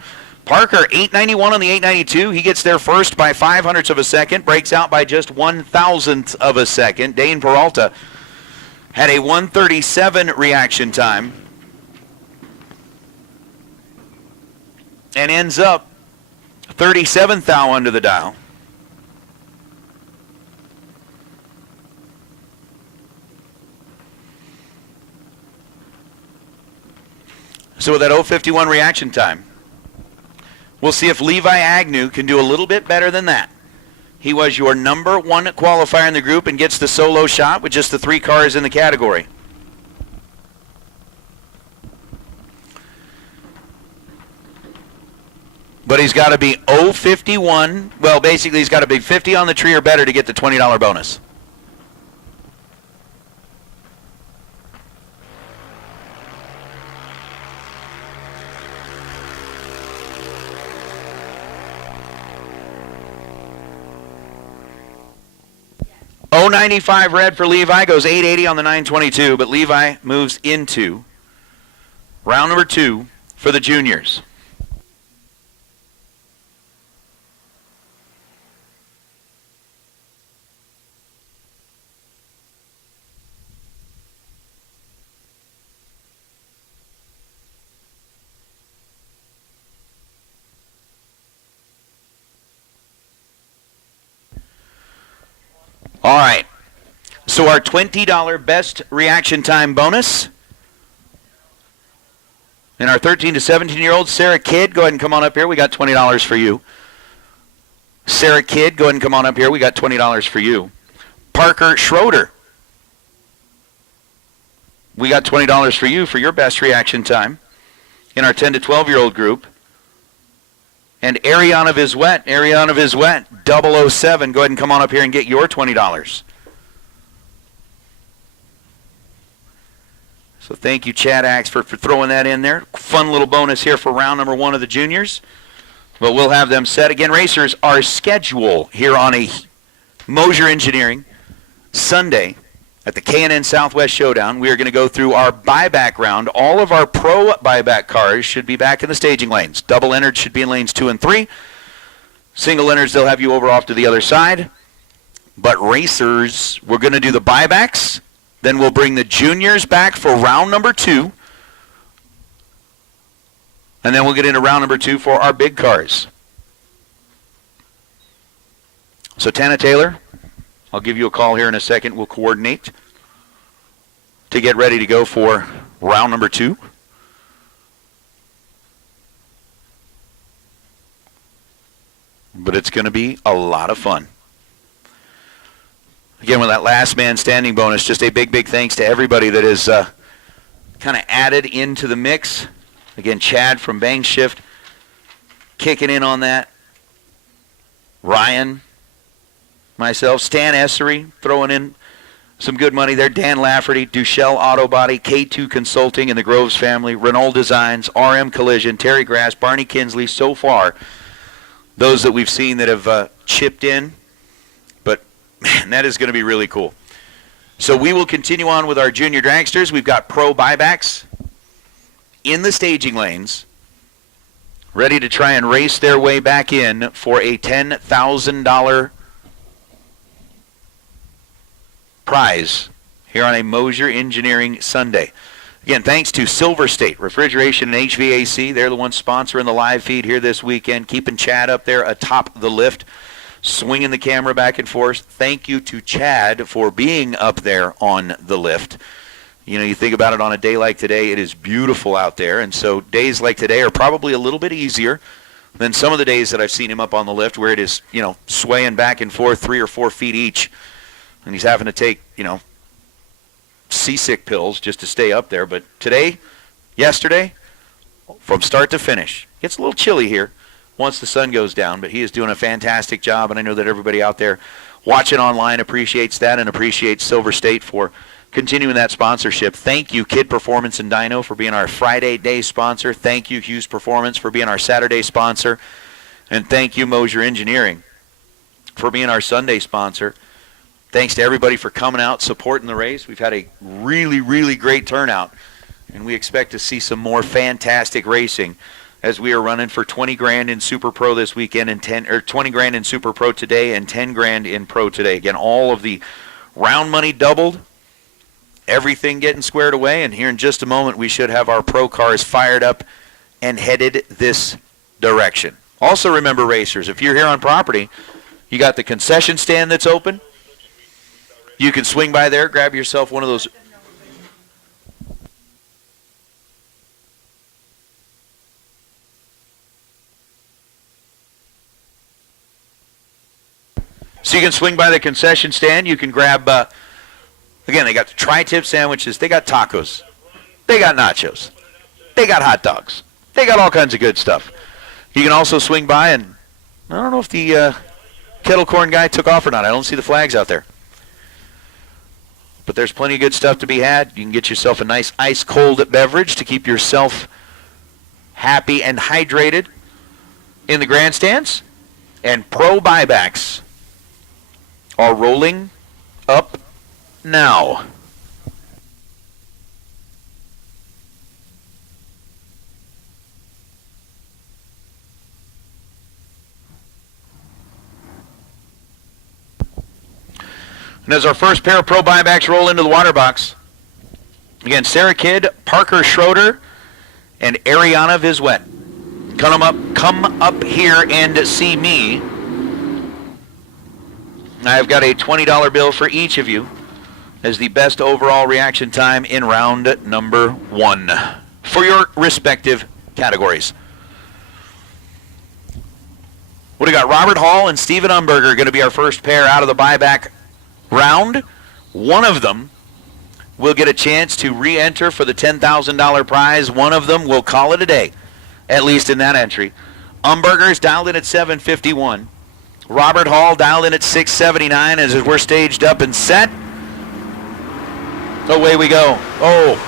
Parker, 891 on the 892. He gets there first by 0.05 of a second, breaks out by just 1,000th of a second. Dane Peralta had a 137 reaction time and ends up 37th thou under the dial. So with that 051 reaction time, we'll see if Levi Agnew can do a little bit better than that. He was your number 1 qualifier in the group and gets the solo shot with just the 3 cars in the category. But he's got to be 051. Well, basically he's got to be 50 on the tree or better to get the $20 bonus. .095 red for Levi, goes 880 on the 922, but Levi moves into round number 2 for the juniors. All right. So our $20 best reaction time bonus. And our 13 to 17-year-old, Sarah Kidd, go ahead and come on up here. We got $20 for you. Sarah Kidd, go ahead and come on up here. We got $20 for you. Parker Schroeder, we got $20 for you for your best reaction time in our 10 to 12-year-old group. And Ariana Vizwet, 007, go ahead and come on up here and get your $20. So thank you, Chad Axe, for throwing that in there. Fun little bonus here for round number 1 of the juniors. But we'll have them set. Again, racers, our schedule here on a Moser Engineering Sunday at the K&N Southwest Showdown. We are going to go through our buyback round. All of our pro buyback cars should be back in the staging lanes. Double entered should be in lanes 2 and 3. Single entered, they'll have you over off to the other side. But racers, we're going to do the buybacks. Then we'll bring the juniors back for round number 2. And then we'll get into round number 2 for our big cars. So Tana Taylor, I'll give you a call here in a second. We'll coordinate to get ready to go for round number 2. But it's going to be a lot of fun. Again, with that last man standing bonus, just a big, big thanks to everybody that is kind of added into the mix. Again, Chad from Bang Shift kicking in on that. Ryan, myself, Stan Essery throwing in some good money there. Dan Lafferty, Duchelle Auto Body, K2 Consulting and the Groves family, Renault Designs, RM Collision, Terry Grass, Barney Kinsley. So far, those that we've seen that have chipped in. But, man, that is going to be really cool. So we will continue on with our junior dragsters. We've got pro buybacks in the staging lanes, ready to try and race their way back in for a $10,000 prize here on a Moser Engineering Sunday. Again, thanks to Silver State Refrigeration and HVAC. They're the ones sponsoring the live feed here this weekend, keeping Chad up there atop the lift, swinging the camera back and forth. Thank you to Chad for being up there on the lift. You know, you think about it on a day like today, it is beautiful out there, and so days like today are probably a little bit easier than some of the days that I've seen him up on the lift where it is, you know, swaying back and forth 3 or 4 feet each, and he's having to take, you know, seasick pills just to stay up there. But today, yesterday, from start to finish, it's a little chilly here once the sun goes down, but he is doing a fantastic job, and I know that everybody out there watching online appreciates that and appreciates Silver State for continuing that sponsorship. Thank you, Kid Performance and Dyno, for being our Friday day sponsor. Thank you, Hughes Performance, for being our Saturday sponsor. And thank you, Moser Engineering, for being our Sunday sponsor. Thanks to everybody for coming out, supporting the race. We've had a really, really great turnout, and we expect to see some more fantastic racing as we are running for 20 grand in Super Pro this weekend and 20 grand in Super Pro today and 10 grand in Pro today. Again, all of the round money doubled. Everything getting squared away, and here in just a moment we should have our pro cars fired up and headed this direction. Also remember, racers, if you're here on property, you got the concession stand that's open. You can swing by there, grab yourself one of those. So you can swing by the concession stand. You can grab, again, they got the tri-tip sandwiches. They got tacos. They got nachos. They got hot dogs. They got all kinds of good stuff. You can also swing by, and I don't know if the kettle corn guy took off or not. I don't see the flags out there. But there's plenty of good stuff to be had. You can get yourself a nice ice-cold beverage to keep yourself happy and hydrated in the grandstands. And pro buybacks are rolling up now. And as our first pair of pro buybacks roll into the water box, again, Sarah Kidd, Parker Schroeder, and Ariana Vizwet. Come up here and see me I've got a $20 bill for each of you as the best overall reaction time in round number 1 for your respective categories. What do we got? Robert Hall and Steven Umberger are going to be our first pair out of the buyback round. One of them will get a chance to re-enter for the $10,000 prize. One of them will call it a day, at least in that entry. Umberger's dialed in at 751. Robert Hall dialed in at 679 as we're staged up and set. Away we go. Oh,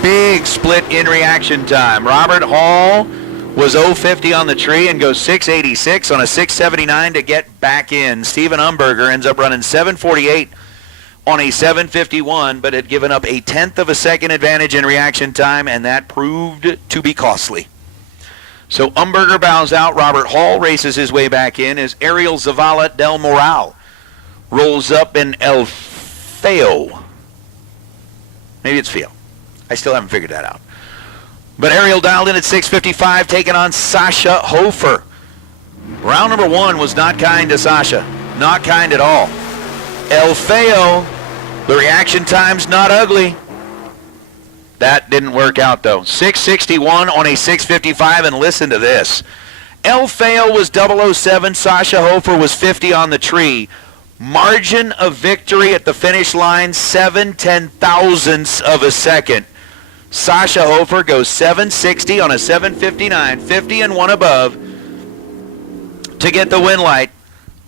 big split in reaction time. Robert Hall was 050 on the tree and goes 686 on a 679 to get back in. Steven Umberger ends up running 748 on a 751, but had given up a 1/10 of a second advantage in reaction time, and that proved to be costly. So Umberger bows out. Robert Hall races his way back in as Ariel Zavala del Moral rolls up in El Feo. Maybe it's Feo. I still haven't figured that out. But Ariel dialed in at 655, taking on Sasha Hofer. Round number 1 was not kind to Sasha. Not kind at all. El Feo, the reaction time's not ugly. That didn't work out, though. 661 on a 655, and listen to this. El Feo was 007. Sasha Hofer was 50 on the tree. Margin of victory at the finish line, 7/10,000ths of a second. Sasha Hofer goes 760 on a 759, 50 and 1 above to get the win light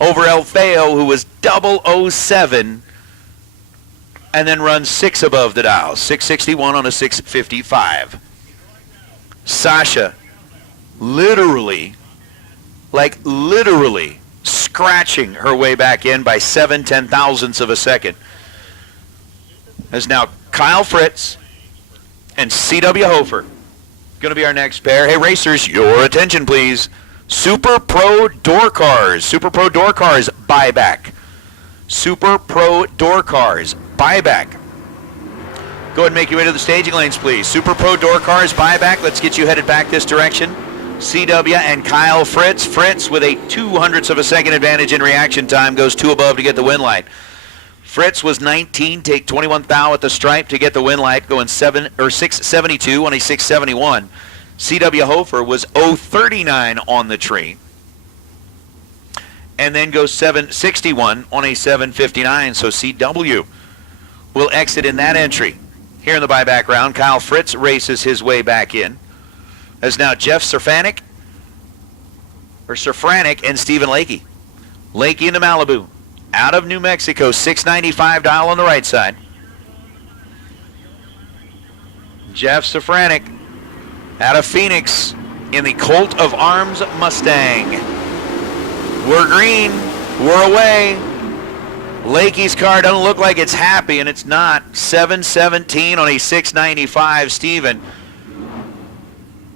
over El Feo, who was 007, and then runs 6 above the dial, 661 on a 655. Sasha literally scratching her way back in by 7/10,000ths of a second. As now Kyle Fritz and C.W. Hofer going to be our next pair. Hey, racers, your attention, please. Super Pro Door Cars. Super Pro Door Cars buyback. Super Pro Door Cars buyback. Go ahead and make your way to the staging lanes, please. Super Pro Door Cars buyback. Let's get you headed back this direction. C.W. and Kyle Fritz. Fritz with a 2/100ths of a second advantage in reaction time goes 2 above to get the win light. Fritz was 19, take 21 thou at the stripe to get the win light, going 672 on a 671. C.W. Hofer was 039 on the tree, and then goes 761 on a 759. So C.W. will exit in that entry. Here in the buyback round, Kyle Fritz races his way back in, as now Jeff Safranek and Stephen Lakey. Lakey into Malibu. Out of New Mexico, 695 dial on the right side. Jeff Safranek out of Phoenix in the Colt of Arms Mustang. We're green. We're away. Lakey's car doesn't look like it's happy, and it's not. 717 on a 695. Steven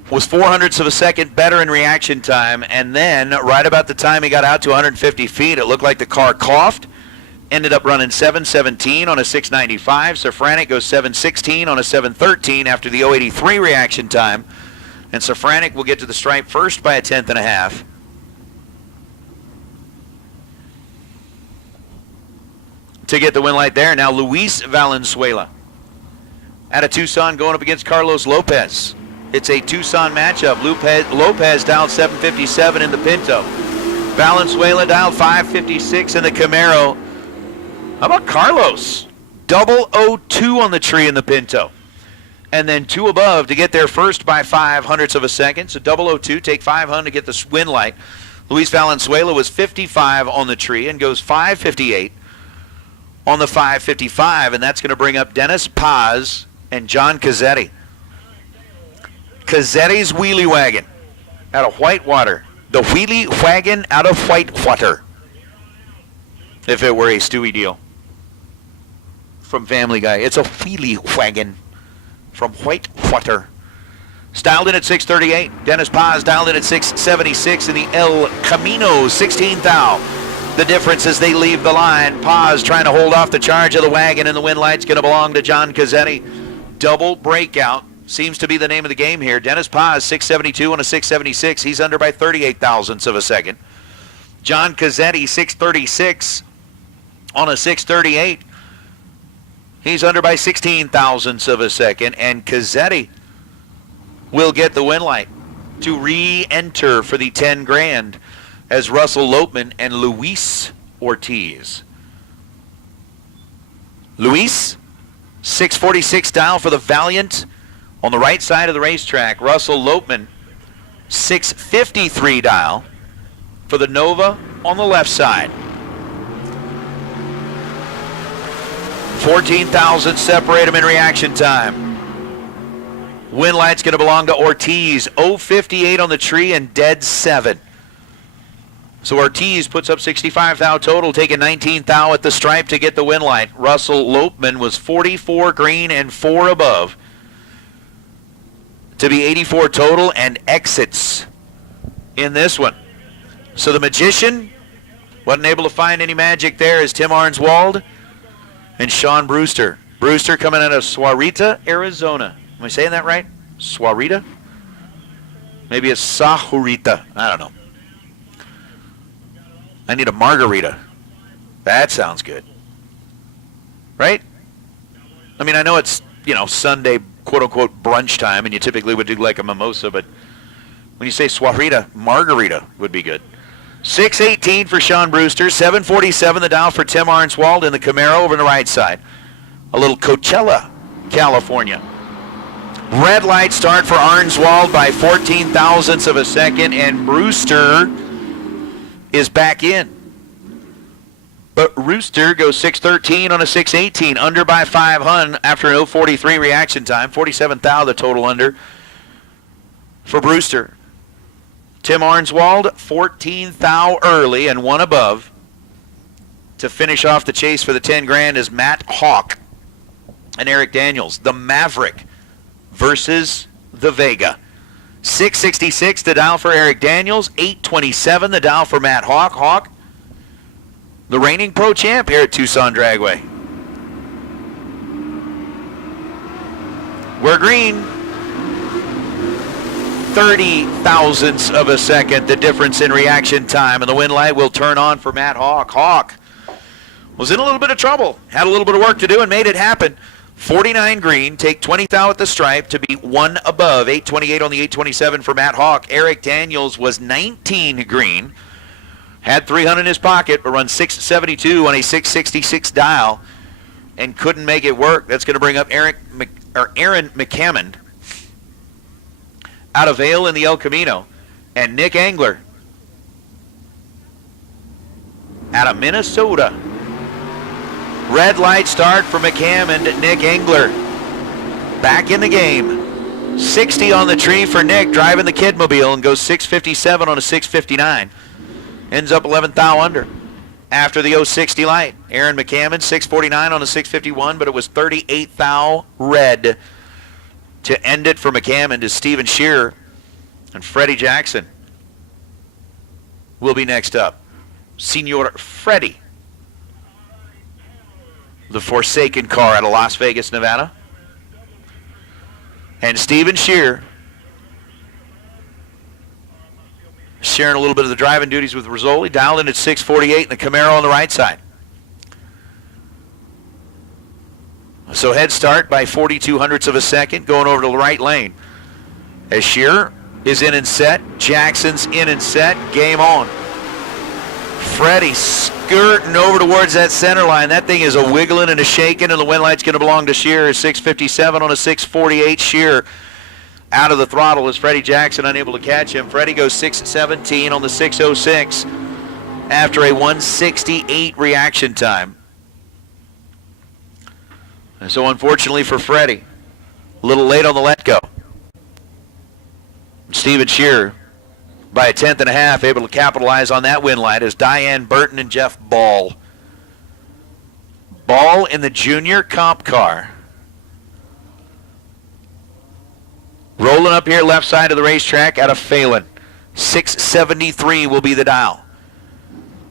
was 400ths of a second better in reaction time, and then right about the time he got out to 150 feet, it looked like the car coughed. Ended up running 717 on a 695. Safranek goes 716 on a 713 after the 083 reaction time, and Safranek will get to the stripe first by a 1/10 and a half. To get the win light there, now Luis Valenzuela out of Tucson going up against Carlos Lopez. It's a Tucson matchup. Lopez dialed 757 in the Pinto. Valenzuela dialed 556 in the Camaro. How about Carlos? 002 on the tree in the Pinto. And then 2 above to get there first by 0.05 of a second. So 002, take 500 to get the win light. Luis Valenzuela was 55 on the tree and goes 558 on the 555. And that's going to bring up Dennis Paz and John Cazzetti. Cazzetti's Wheelie Wagon out of Whitewater. The Wheelie Wagon out of Whitewater. If it were a Stewie deal from Family Guy. It's a Wheelie Wagon from Whitewater. Dialed in at 638. Dennis Paz dialed in at 676 in the El Camino 16 thou. The difference is they leave the line. Paz trying to hold off the charge of the wagon, and the win light's going to belong to John Cazzetti. Double breakout seems to be the name of the game here. Dennis Paz 672 on a 676. He's under by 38 thousandths of a second. John Cazzetti, 636 on a 638. He's under by 16 thousandths of a second, and Cazzetti will get the win light to re-enter for the 10 grand as Russell Lopeman and Luis Ortiz. Luis, 646 dial for the Valiant on the right side of the racetrack. Russell Lopeman, 653 dial for the Nova on the left side. 14,000 separate them in reaction time. Win light's going to belong to Ortiz. 058 on the tree and dead 7. So Ortiz puts up 65 thou total, taking 19 thou at the stripe to get the win light. Russell Lopeman was 44 green and 4 above to be 84 total and exits in this one. So the Magician wasn't able to find any magic there as Tim Arnswald and Sean Brewster. Brewster coming out of Sahuarita, Arizona. Am I saying that right? Sahuarita? Maybe it's Sahuarita. I don't know. I need a margarita. That sounds good. Right? I mean, I know it's, Sunday, quote-unquote, brunch time, and you typically would do like a mimosa, but when you say Sahuarita, margarita would be good. 618 for Sean Brewster, 747 the dial for Tim Arnswald in the Camaro over on the right side. A little Coachella, California. Red light start for Arnswald by 14 thousandths of a second, and Brewster is back in. But Rooster goes 613 on a 618, under by 500 after an 043 reaction time. 47 thou the total under for Brewster. Tim Arnswald, 14 thou early and 1 above. To finish off the chase for the 10 grand is Matt Hawk and Eric Daniels. The Maverick versus the Vega. 666 the dial for Eric Daniels, 827 the dial for Matt Hawk. Hawk, the reigning pro champ here at Tucson Dragway. We're green. 30 thousandths of a second, the difference in reaction time, and the win light will turn on for Matt Hawk. Hawk was in a little bit of trouble, had a little bit of work to do, and made it happen. 49 green, take 20 thou at the stripe to be 1 above. 828 on the 827 for Matt Hawk. Eric Daniels was 19 green, had 300 in his pocket, but run 672 on a 666 dial and couldn't make it work. That's going to bring up Aaron McCammon out of Vail in the El Camino, and Nick Engler out of Minnesota. Red light start for McCammon. Nick Engler back in the game. 60 on the tree for Nick, driving the Kidmobile, and goes 657 on a 659. Ends up 11 thou under after the 060 light. Aaron McCammon, 649 on a 651, but it was 38 thou red to end it for McCammon. To Steven Shearer and Freddie Jackson will be next up. Senor Freddie, the Forsaken car out of Las Vegas, Nevada. And Steven Shearer sharing a little bit of the driving duties with Rizzoli, dialed in at 648 in the Camaro on the right side. So head start by 42 hundredths of a second, going over to the right lane. As Shearer is in and set, Jackson's in and set, game on. Freddie skirting over towards that center line. That thing is a wiggling and a shaking, and the win light's going to belong to Shearer. 657 on a 648. Shearer out of the throttle as Freddie Jackson unable to catch him. Freddie goes 617 on the 606 after a 168 reaction time. And so unfortunately for Freddie, a little late on the let go. Steven Shearer, by a 10th and a half, able to capitalize on that win light as Diane Burton and Jeff Ball. Ball in the junior comp car. Rolling up here left side of the racetrack out of Phelan. 673 will be the dial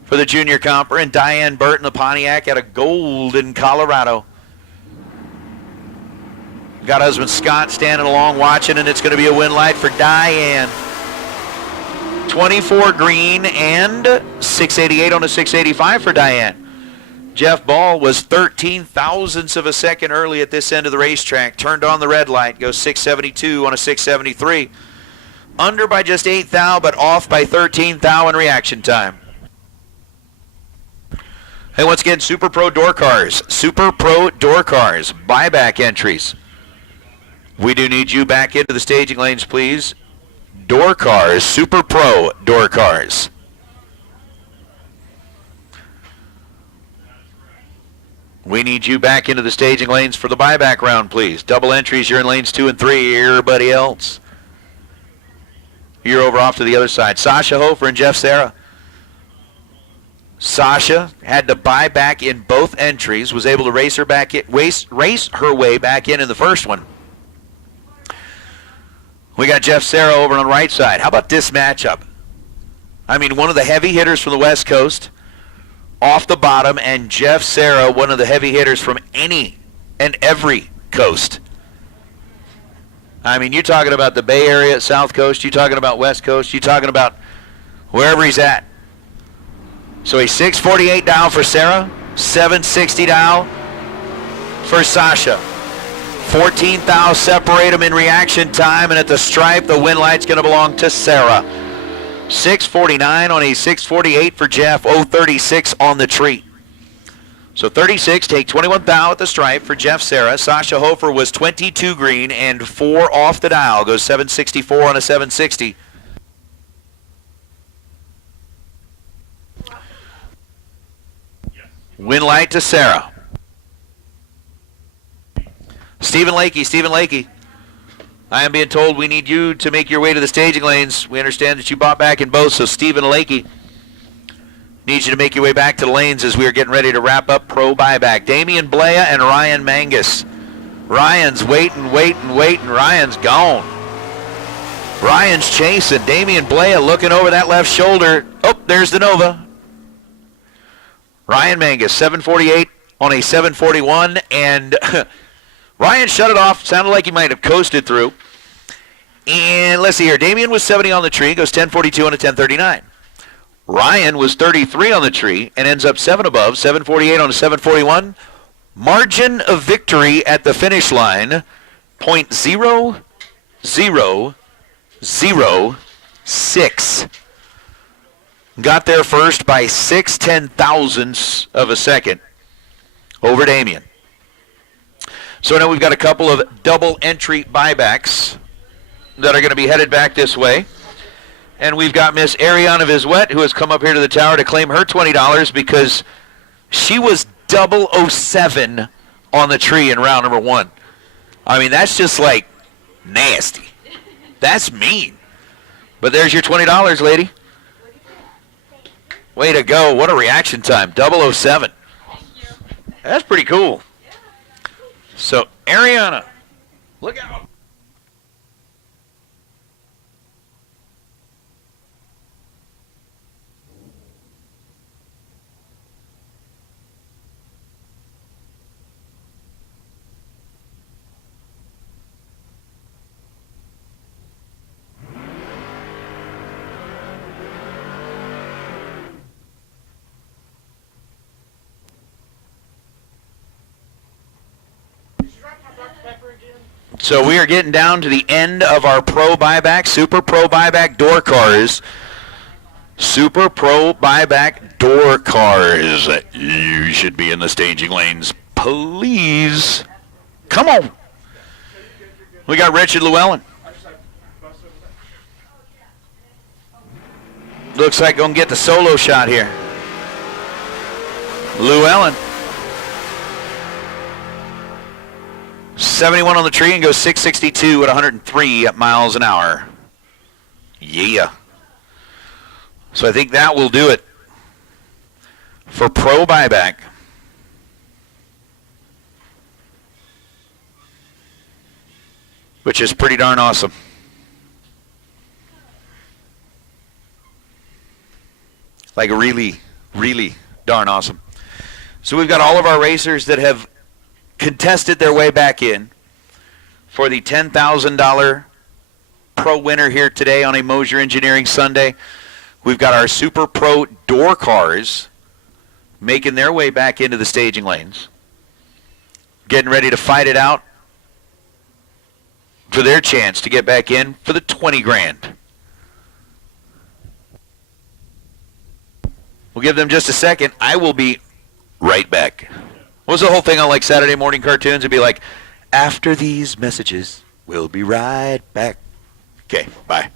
for the junior comper, and Diane Burton, the Pontiac, out of Golden, Colorado. Got husband Scott standing along watching, and it's going to be a win light for Diane. 624 green and 688 on a 685 for Diane. Jeff Ball was 13 thousandths of a second early at this end of the racetrack. Turned on the red light, goes 672 on a 673. Under by just 8 thou, but off by 13 thou in reaction time. Hey, once again, Super Pro Door Cars. Super Pro Door Cars. Buyback entries. We do need you back into the staging lanes, please. Door Cars. Super Pro Door Cars. We need you back into the staging lanes for the buyback round, please. Double entries, you're in lanes 2 and 3. Everybody else, you're over off to the other side. Sasha Hofer and Jeff Serra. Sasha had to buy back in both entries, was able to race her way back in the first one. We got Jeff Serra over on the right side. How about this matchup? I mean, one of the heavy hitters from the West Coast off the bottom, and Jeff Serra, one of the heavy hitters from any and every coast. I mean, you're talking about the Bay Area, South Coast, you're talking about West Coast, you're talking about wherever he's at. So he's 648 down for Serra, 760 down for Sasha. 14 thou separate them in reaction time, and at the stripe, the win light's going to belong to Serra. 649 on a 648 for Jeff, 036 on the tree. So 36, take 21 thou at the stripe for Jeff Serra. Sasha Hofer was 22 green and 4 off the dial, goes 764 on a 760. Win light to Serra. Stephen Lakey. I am being told we need you to make your way to the staging lanes. We understand that you bought back in both, so Stephen Lakey needs you to make your way back to the lanes as we are getting ready to wrap up Pro Buyback. Damian Blea and Ryan Mangus. Ryan's waiting. Ryan's gone. Ryan's chasing. Damian Blea looking over that left shoulder. Oh, there's the Nova. Ryan Mangus, 748 on a 741, and Ryan shut it off. Sounded like he might have coasted through. And let's see here. Damian was 70 on the tree, goes 1042 on a 1039. Ryan was 33 on the tree and ends up 7 above, 748 on a 741. Margin of victory at the finish line, .0006. Got there first by 6 ten-thousandths of a second over Damian. So now we've got a couple of double entry buybacks that are going to be headed back this way. And we've got Miss Ariana Visuet, who has come up here to the tower to claim her $20 because she was 007 on the tree in round number 1. I mean, that's just like nasty. That's mean. But there's your $20, lady. Way to go. What a reaction time. 007. That's pretty cool. So, Ariana, look out. So we are getting down to the end of our Pro Buyback, Super Pro Buyback Door Cars. Super Pro Buyback Door Cars. You should be in the staging lanes, please. Come on. We got Richard Llewellyn. Looks like going to get the solo shot here. Llewellyn. 71 on the tree and goes 662 at 103 miles an hour. Yeah. So I think that will do it for Pro Buyback. Which is pretty darn awesome. Like really, really darn awesome. So we've got all of our racers that have contested their way back in for the $10,000 pro winner here today on a Moser Engineering Sunday. We've got our Super Pro door cars making their way back into the staging lanes, getting ready to fight it out for their chance to get back in for the 20 grand. We'll give them just a second. I will be right back. What was the whole thing on like Saturday morning cartoons? It'd be like, after these messages, we'll be right back. Okay, bye.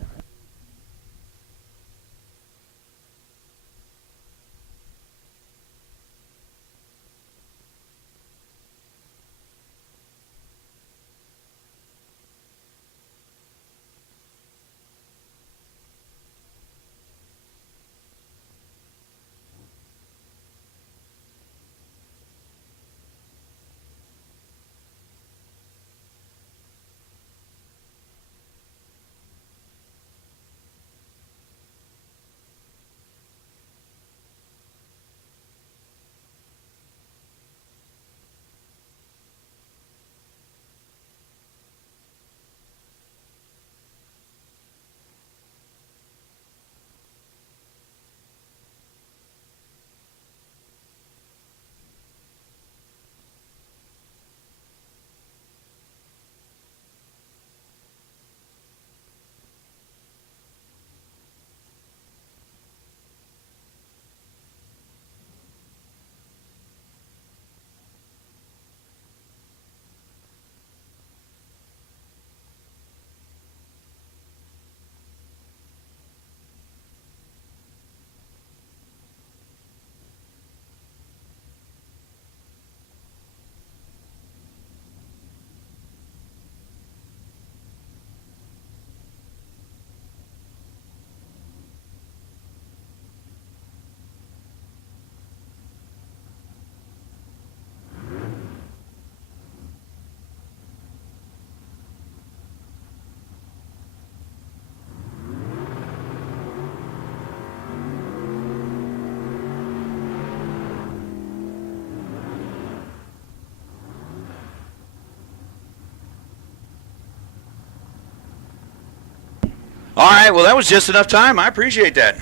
All right, well, that was just enough time. I appreciate that.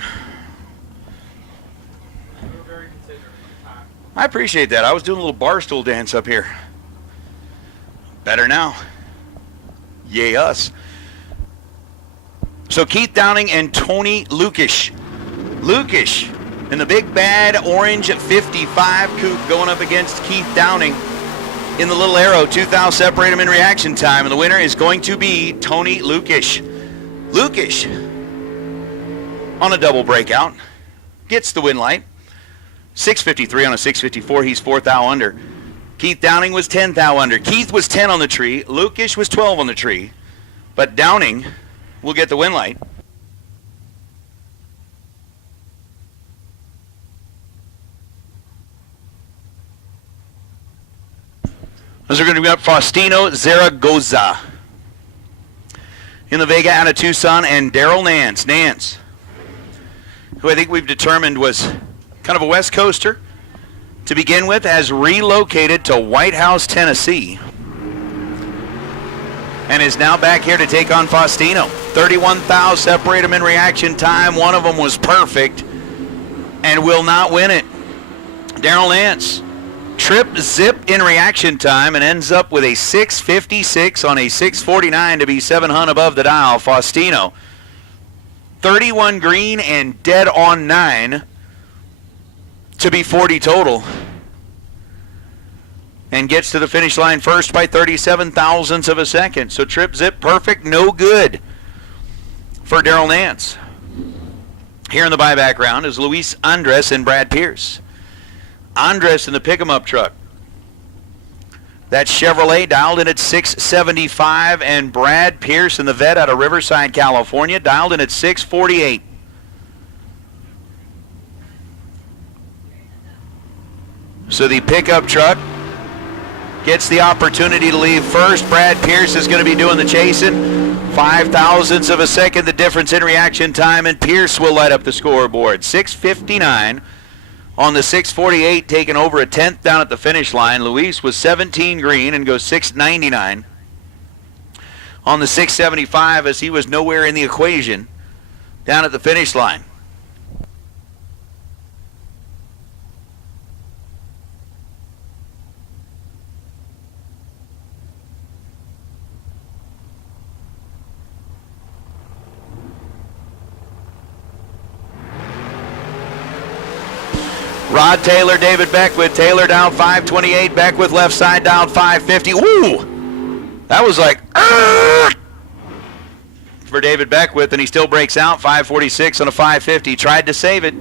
I appreciate that. I was doing a little bar stool dance up here. Better now. Yay us. So Keith Downing and Tony Lukish. Lukish in the big bad orange 55 coupe going up against Keith Downing in the little arrow. 2,000 separate them in reaction time. And the winner is going to be Tony Lukish. Lukish on a double breakout gets the win light. 653 on a 654. He's 4 thou under. Keith Downing was 10 thou under. Keith was 10 on the tree. Lukish was 12 on the tree. But Downing will get the win light. Those are going to be up Faustino Zaragoza in the Vega out of Tucson, and Daryl Nance. Nance, who I think we've determined was kind of a West Coaster to begin with, has relocated to White House, Tennessee, and is now back here to take on Faustino. 31 thou separate them in reaction time. One of them was perfect and will not win it. Daryl Nance, trip zip in reaction time and ends up with a 656 on a 649 to be 700 above the dial. Faustino, 31 green and dead on 9 to be 40 total, and gets to the finish line first by 37 thousandths of a second. So trip zip perfect, no good for Daryl Nance. Here in the buyback round is Luis Andres and Brad Pierce. Andres in the pick-em-up truck. That Chevrolet dialed in at 675, and Brad Pierce in the vet out of Riverside, California, dialed in at 648. So the pickup truck gets the opportunity to leave first. Brad Pierce is going to be doing the chasing. 5 thousandths of a second, the difference in reaction time, and Pierce will light up the scoreboard. 659 on the 648, taking over a tenth down at the finish line. Luis was 17 green and goes 699 on the 675 as he was nowhere in the equation down at the finish line. Rod Taylor, David Beckwith. Taylor down 528. Beckwith left side down 550. Ooh! That was like for David Beckwith, and he still breaks out 546 on a 550. Tried to save it.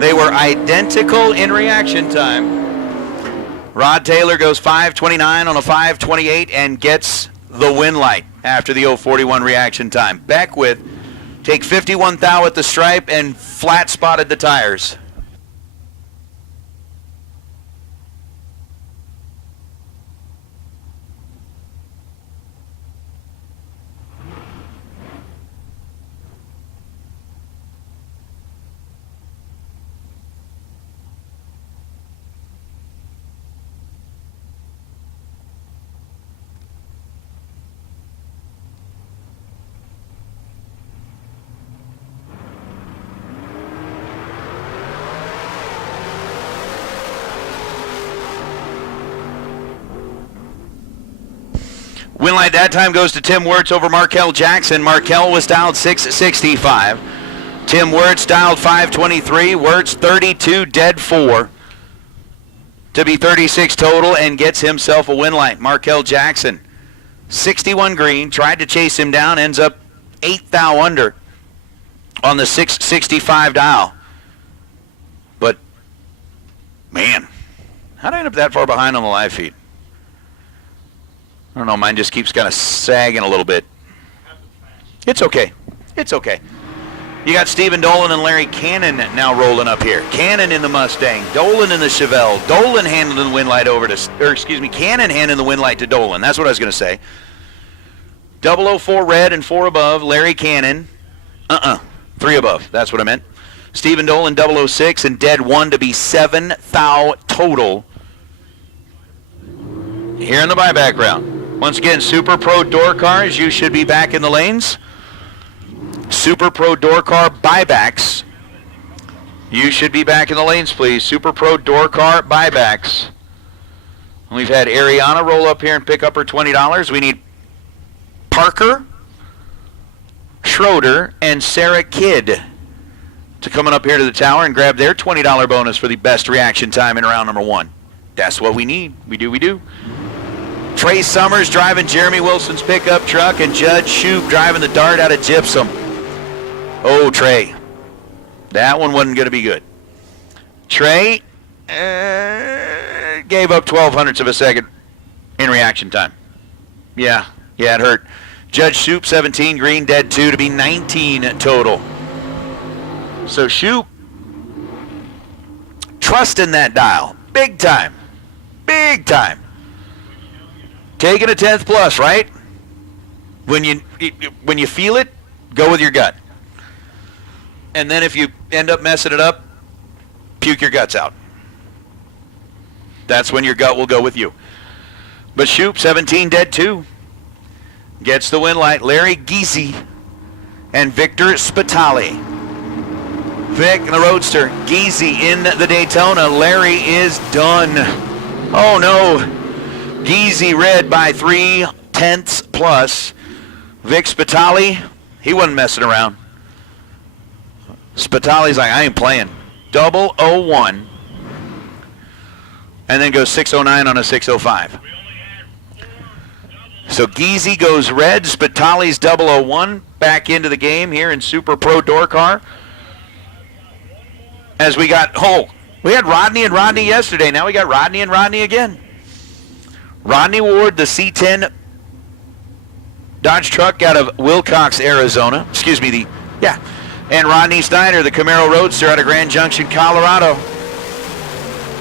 They were identical in reaction time. Rod Taylor goes 529 on a 528 and gets the win light after the 041 reaction time. Beckwith take 51 thou at the stripe and flat spotted the tires. Win light that time goes to Tim Wirtz over Markel Jackson. Markel was dialed 665. Tim Wirtz dialed 523. Wirtz 32, dead 4 to be 36 total and gets himself a win light. Markel Jackson, 61 green, tried to chase him down, ends up 8 thou under on the 665 dial. But, man, how'd I end up that far behind on the live feed? I don't know, mine just keeps kind of sagging a little bit. It's okay. It's okay. You got Stephen Dolan and Larry Cannon now rolling up here. Cannon in the Mustang, Dolan in the Chevelle. Dolan handing the win light over to, Cannon handing the win light to Dolan. That's what I was going to say. 004 red and 4 above. Larry Cannon, 3 above. That's what I meant. Stephen Dolan 006 and dead 1 to be 7 thou total here in the buyback round. Once again, Super Pro door cars, you should be back in the lanes. Super Pro door car buybacks, you should be back in the lanes, please. Super Pro door car buybacks. We've had Ariana roll up here and pick up her $20. We need Parker, Schroeder, and Sarah Kidd to coming up here to the tower and grab their $20 bonus for the best reaction time in round number 1. That's what we need. We do. Trey Summers driving Jeremy Wilson's pickup truck, and Judd Shoup driving the Dart out of Gypsum. Oh, Trey. That one wasn't going to be good. Trey gave up 0.12 of a second in reaction time. Yeah, it hurt. Judge Shoup, 17 green, dead 2 to be 19 total. So Shoup trusting that dial. Big time. Taking a 10th plus, right? When you feel it, go with your gut. And then if you end up messing it up, puke your guts out. That's when your gut will go with you. But Shoup, 17, dead 2. Gets the win light. Larry Giese and Victor Spitali. Vic in the Roadster. Giese in the Daytona. Larry is done. Oh, no. Giese red by 0.3 plus. Vic Spitali, he wasn't messing around. Spitali's like, I ain't playing. 001. And then goes 609 on a 605. So Giese goes red. Spitali's 001 back into the game here in Super Pro Door Car. As we got, we had Rodney and Rodney yesterday. Now we got Rodney and Rodney again. Rodney Ward, the C10 Dodge truck out of Wilcox, Arizona. And Rodney Snyder, the Camaro Roadster out of Grand Junction, Colorado.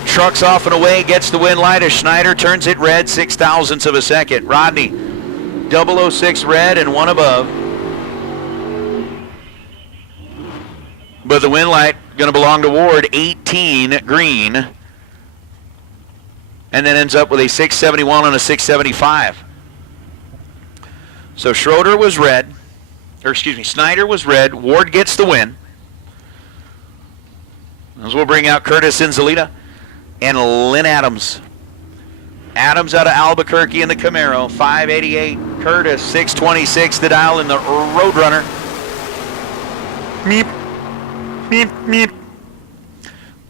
Trucks off and away, gets the win light as Schneider turns it red 0.06 of a second. Rodney, 006 red and 1 above. But the win light going to belong to Ward, 18 green. And then ends up with a 671 on a 675. So Schroeder was red. Snyder was red. Ward gets the win. As we'll bring out Curtis Inzalita and Lynn Adams. Adams out of Albuquerque in the Camaro, 588. Curtis, 626 the dial in the Roadrunner. Meep, meep, meep.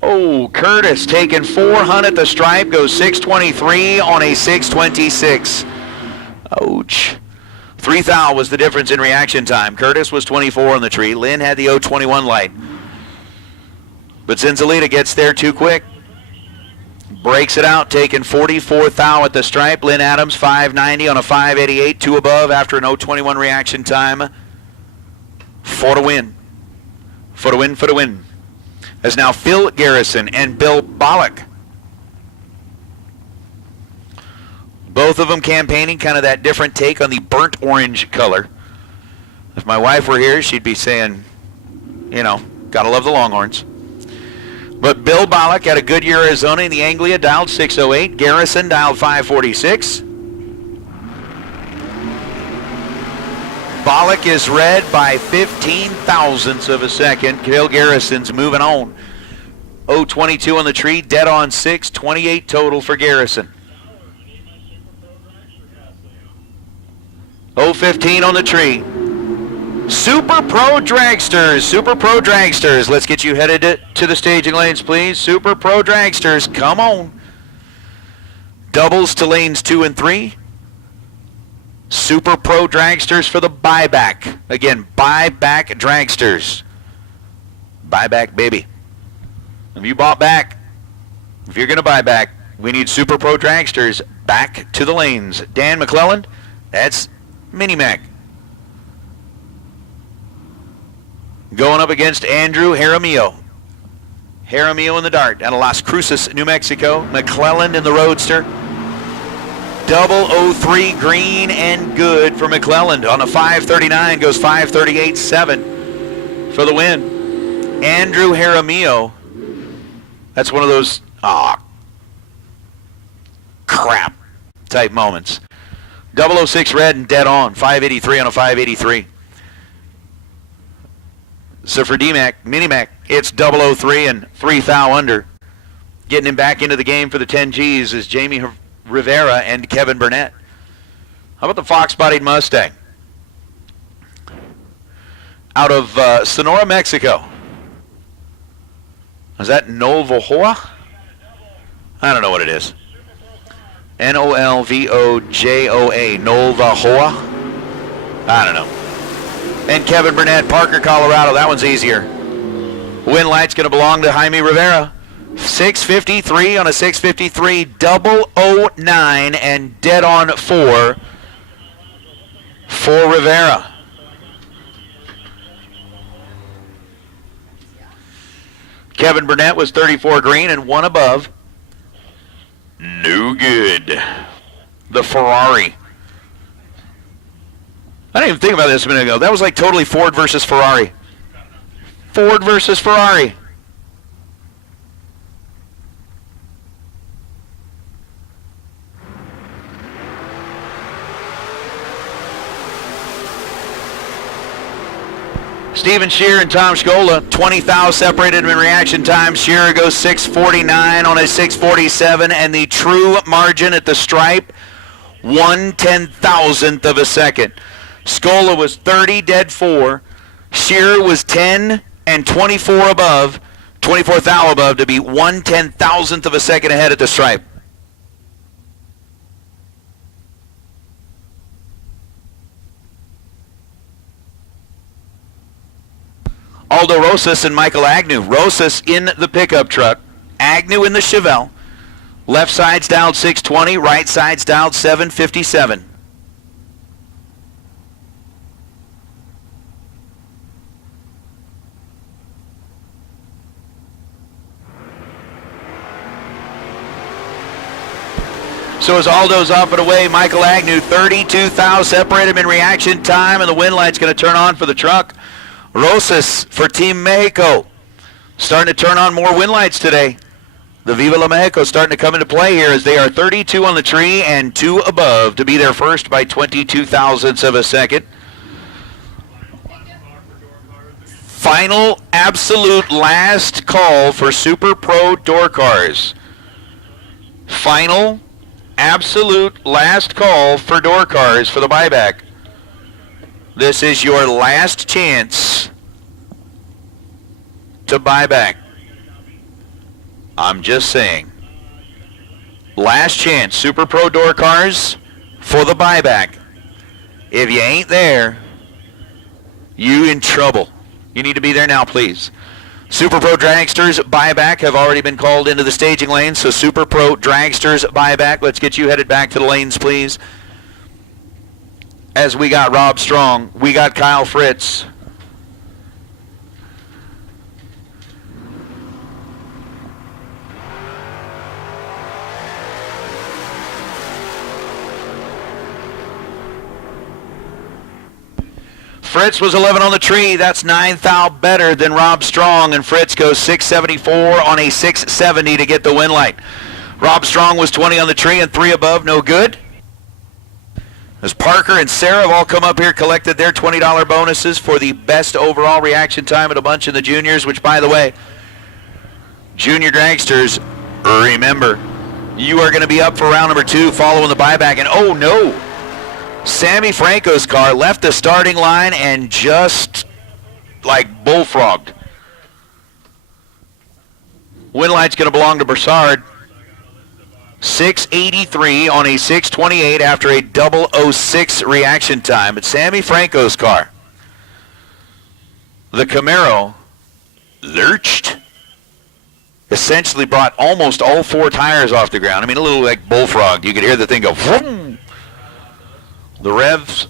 Oh, Curtis taking 400 at the stripe, goes 623 on a 626. Ouch. 3 thou was the difference in reaction time. Curtis was 24 on the tree. Lynn had the 021 light. But Zinzalita gets there too quick. Breaks it out, taking 44 thou at the stripe. Lynn Adams, 590 on a 588, 2 above after an 021 reaction time. For to win. For to win, for to win. As now Phil Garrison and Bill Bollock. Both of them campaigning kind of that different take on the burnt orange color. If my wife were here, she'd be saying, you know, gotta love the Longhorns. But Bill Bollock out of Goodyear, Arizona in the Anglia dialed 608. Garrison dialed 546. Bollock is red by 15 thousandths of a second. Phil Garrison's moving on. 022 on the tree, dead on 6, 28 total for Garrison. 015 on the tree. Super Pro Dragsters, Super Pro Dragsters. Let's get you headed to the staging lanes, please. Super Pro Dragsters, come on. Doubles to lanes 2 and 3. Super Pro Dragsters for the buyback. Again, buyback dragsters. Buyback, baby. If you bought back, if you're going to buy back, we need Super Pro Dragsters back to the lanes. Dan McClelland, that's Mini Mac. Going up against Andrew Jaramillo. Jaramillo in the dart out of Las Cruces, New Mexico. McClelland in the Roadster. 003 green and good for McClelland. On a 539 goes 538.7 for the win. Andrew Jaramillo. That's one of those crap type moments. 006 red and dead on. 583 on a 583. So for D-Mac, Mini-Mac, it's 003 and 3 thou under. Getting him back into the game for the 10 Gs is Jamie Rivera and Kevin Burnett. How about the fox-bodied Mustang? Out of Sonora, Mexico. Is that Nolvojoa? I don't know what it is. Nolvojoa. Nolvojoa? I don't know. And Kevin Burnett, Parker, Colorado. That one's easier. Win light's going to belong to Jaime Rivera. 653 on a 653, 009 and dead on 4 for Rivera. Kevin Burnett was 34 green and 1 above. No good. The Ferrari. I didn't even think about this a minute ago. That was like totally Ford versus Ferrari. Ford versus Ferrari. Steven Shearer and Tom Scola, 20 thou separated in reaction time. Shearer goes 649 on a 647, and the true margin at the stripe, 1/10,000th of a second. Scola was 30 dead 4. Shearer was 10 and 24 above, 24 thou above to be 1/10,000th of a second ahead at the stripe. Aldo Rosas and Michael Agnew. Rosas in the pickup truck. Agnew in the Chevelle. Left side's dialed 620, right side's dialed 757. So as Aldo's off and away, Michael Agnew, 32 thou separated him in reaction time, and the wind light's going to turn on for the truck. Rosas for Team Mexico. Starting to turn on more wind lights today. The Viva La Mexico starting to come into play here as they are 32 on the tree and 2 above to be there first by 22 thousandths of a second. Final absolute last call for Super Pro door cars. Final absolute last call for door cars for the buyback. This is your last chance to buy back. I'm just saying. Last chance, Super Pro door cars for the buyback. If you ain't there, you in trouble. You need to be there now, please. Super Pro Dragsters buyback have already been called into the staging lane, so Super Pro Dragsters buyback, let's get you headed back to the lanes, please. As we got Rob Strong, we got Kyle Fritz. Fritz was 11 on the tree. That's 9 thou better than Rob Strong, and Fritz goes 674 on a 670 to get the win light. Rob Strong was 20 on the tree and 3 above, no good. As Parker and Sarah have all come up here, collected their $20 bonuses for the best overall reaction time at a bunch in the juniors, which, by the way, junior dragsters, remember, you are going to be up for round number 2 following the buyback. And oh no, Sammy Franco's car left the starting line and just like bullfrogged. Win light's going to belong to Broussard. 683 on a 628 after a 006 reaction time. But Sammy Franco's car, the Camaro, lurched. Essentially brought almost all 4 tires off the ground. I mean, a little like bullfrog. You could hear the thing go vroom. The revs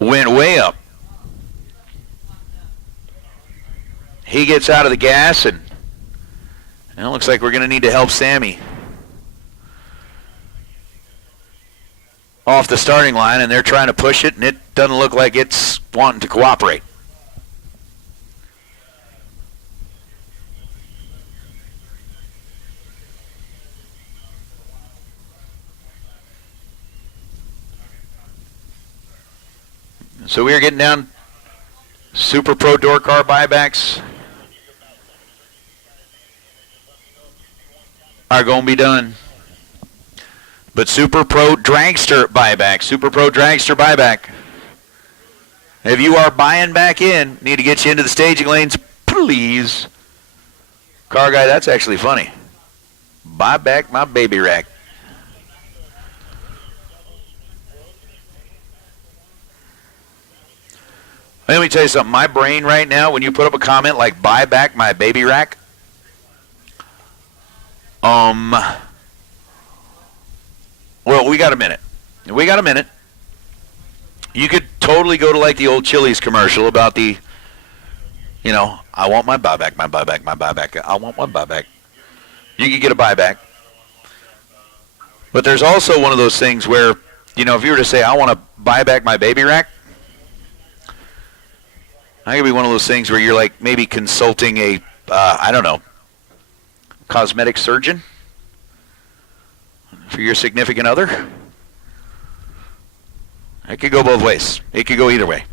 went way up. He gets out of the gas, and it looks like we're going to need to help Sammy off the starting line, and they're trying to push it, and it doesn't look like it's wanting to cooperate. So we are getting down Super Pro door car buybacks are going to be done. But Super Pro Dragster buyback. If you are buying back in, need to get you into the staging lanes, please. Car guy, that's actually funny. Buy back my baby rack. Let me tell you something. My brain right now, when you put up a comment like "buy back my baby rack," well, we got a minute. You could totally go to like the old Chili's commercial about the, I want my buyback, I want my buyback. You could get a buyback. But there's also one of those things where, if you were to say, I want to buy back my baby rack, that could be one of those things where you're like maybe consulting a, cosmetic surgeon for your significant other. It could go both ways. It could go either way.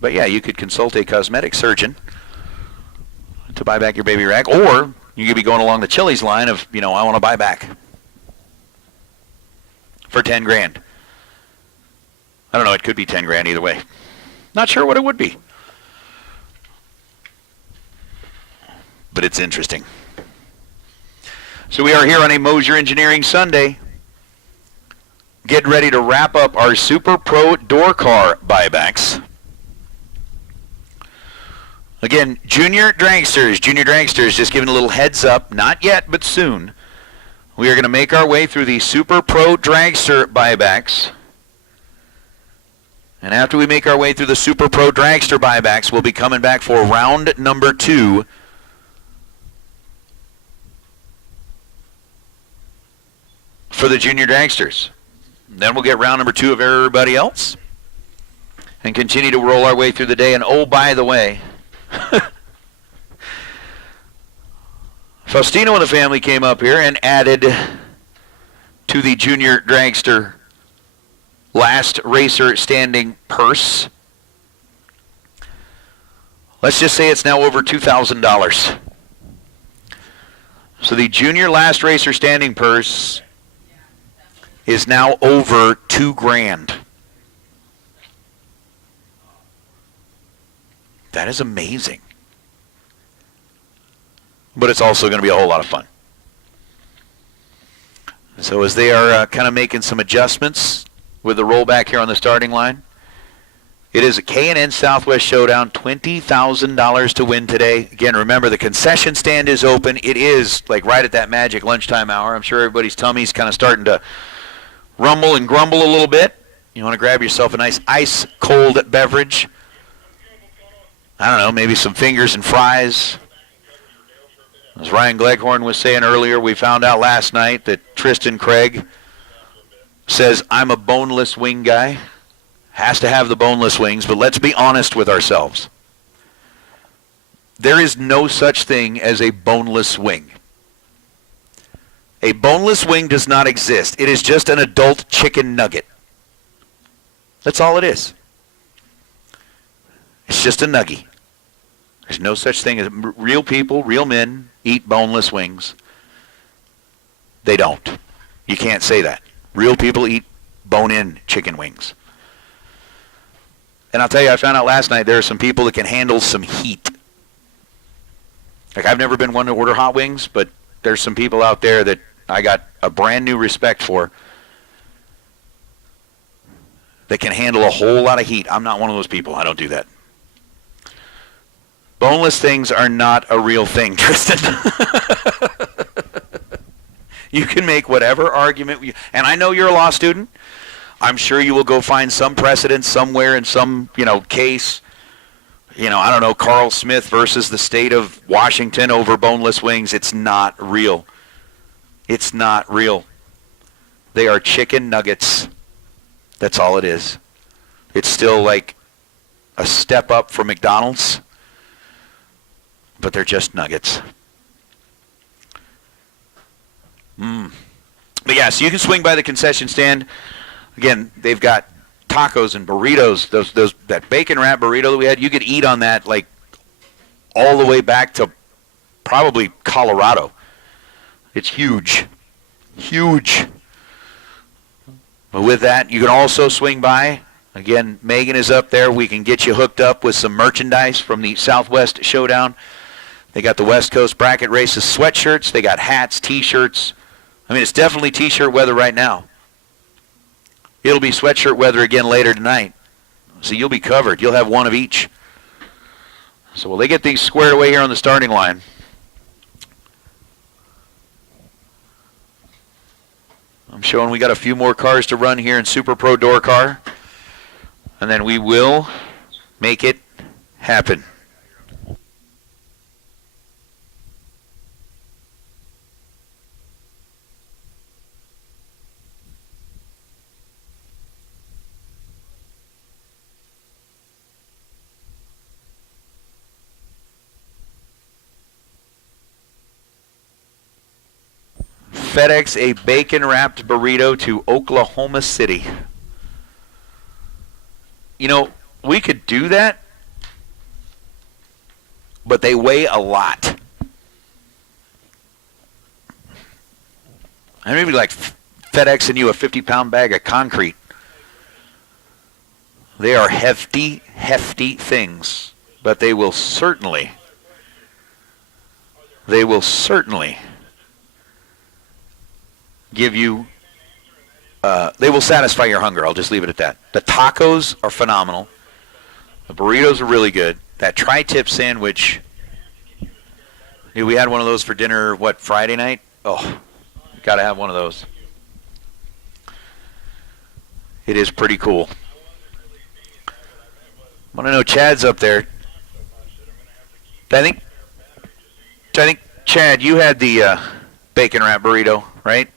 But yeah, you could consult a cosmetic surgeon to buy back your baby rack, or you could be going along the Chili's line of, I want to buy back for 10 grand. I don't know, it could be 10 grand either way. Not sure what it would be. But it's interesting. So we are here on a Moser Engineering Sunday, getting ready to wrap up our Super Pro door car buybacks. Again, junior dragsters, just giving a little heads up, not yet, but soon. We are going to make our way through the Super Pro dragster buybacks. And after we make our way through the Super Pro dragster buybacks, we'll be coming back for round number 2. For the junior dragsters. Then we'll get round number 2 of everybody else and continue to roll our way through the day. And oh, by the way, Faustino and the family came up here and added to the junior dragster last racer standing purse. Let's just say it's now over $2,000. So the junior last racer standing purse is now over $2,000. That is amazing. but it's also going to be a whole lot of fun. So as they are kind of making some adjustments with the rollback here on the starting line, it is a K&N Southwest Showdown, $20,000 to win today. Again, remember, the concession stand is open. It is like right at that magic lunchtime hour. I'm sure everybody's tummy's kind of starting to rumble and grumble a little bit. You want to grab yourself a nice ice-cold beverage. I don't know, maybe some fingers and fries. As Ryan Gleghorn was saying earlier, we found out last night that Tristan Craig says, I'm a boneless wing guy. Has to have the boneless wings, but let's be honest with ourselves. There is no such thing as a boneless wing. A boneless wing does not exist. It is just an adult chicken nugget. That's all it is. It's just a nugget. There's no such thing as real people, real men eat boneless wings. They don't. You can't say that. Real people eat bone-in chicken wings. And I'll tell you, I found out last night there are some people that can handle some heat. Like, I've never been one to order hot wings, but there's some people out there that I got a brand new respect for that can handle a whole lot of heat. I'm not one of those people. I don't do that. Boneless things are not a real thing, Tristan. You can make whatever argument. And I know you're a law student. I'm sure you will go find some precedent somewhere in some, case. I don't know, Carl Smith versus the state of Washington over boneless wings. It's not real. It's not real. They are chicken nuggets. That's all it is. It's still like a step up from McDonald's, but they're just nuggets. But yeah, so you can swing by the concession stand. Again, they've got tacos and burritos. That bacon wrap burrito that we had, you could eat on that like all the way back to probably Colorado. It's huge. Huge. But with that, you can also swing by. Again, Megan is up there. We can get you hooked up with some merchandise from the Southwest Showdown. They got the West Coast Bracket Races sweatshirts. They got hats, T-shirts. I mean, it's definitely T-shirt weather right now. It'll be sweatshirt weather again later tonight. So you'll be covered. You'll have one of each. So will they get these squared away here on the starting line? I'm showing we got a few more cars to run here in Super Pro Door Car. And then we will make it happen. FedEx a bacon-wrapped burrito to Oklahoma City. We could do that, but they weigh a lot. I maybe like FedExing you a 50-pound bag of concrete. They are hefty, hefty things, but they will certainly give you, they will satisfy your hunger. I'll just leave it at that. The tacos are phenomenal. The burritos are really good. That tri-tip sandwich, we had one of those for dinner, Friday night? Oh, got to have one of those. It is pretty cool. I want to know, Chad's up there. I think, Chad, you had the bacon wrap burrito, right?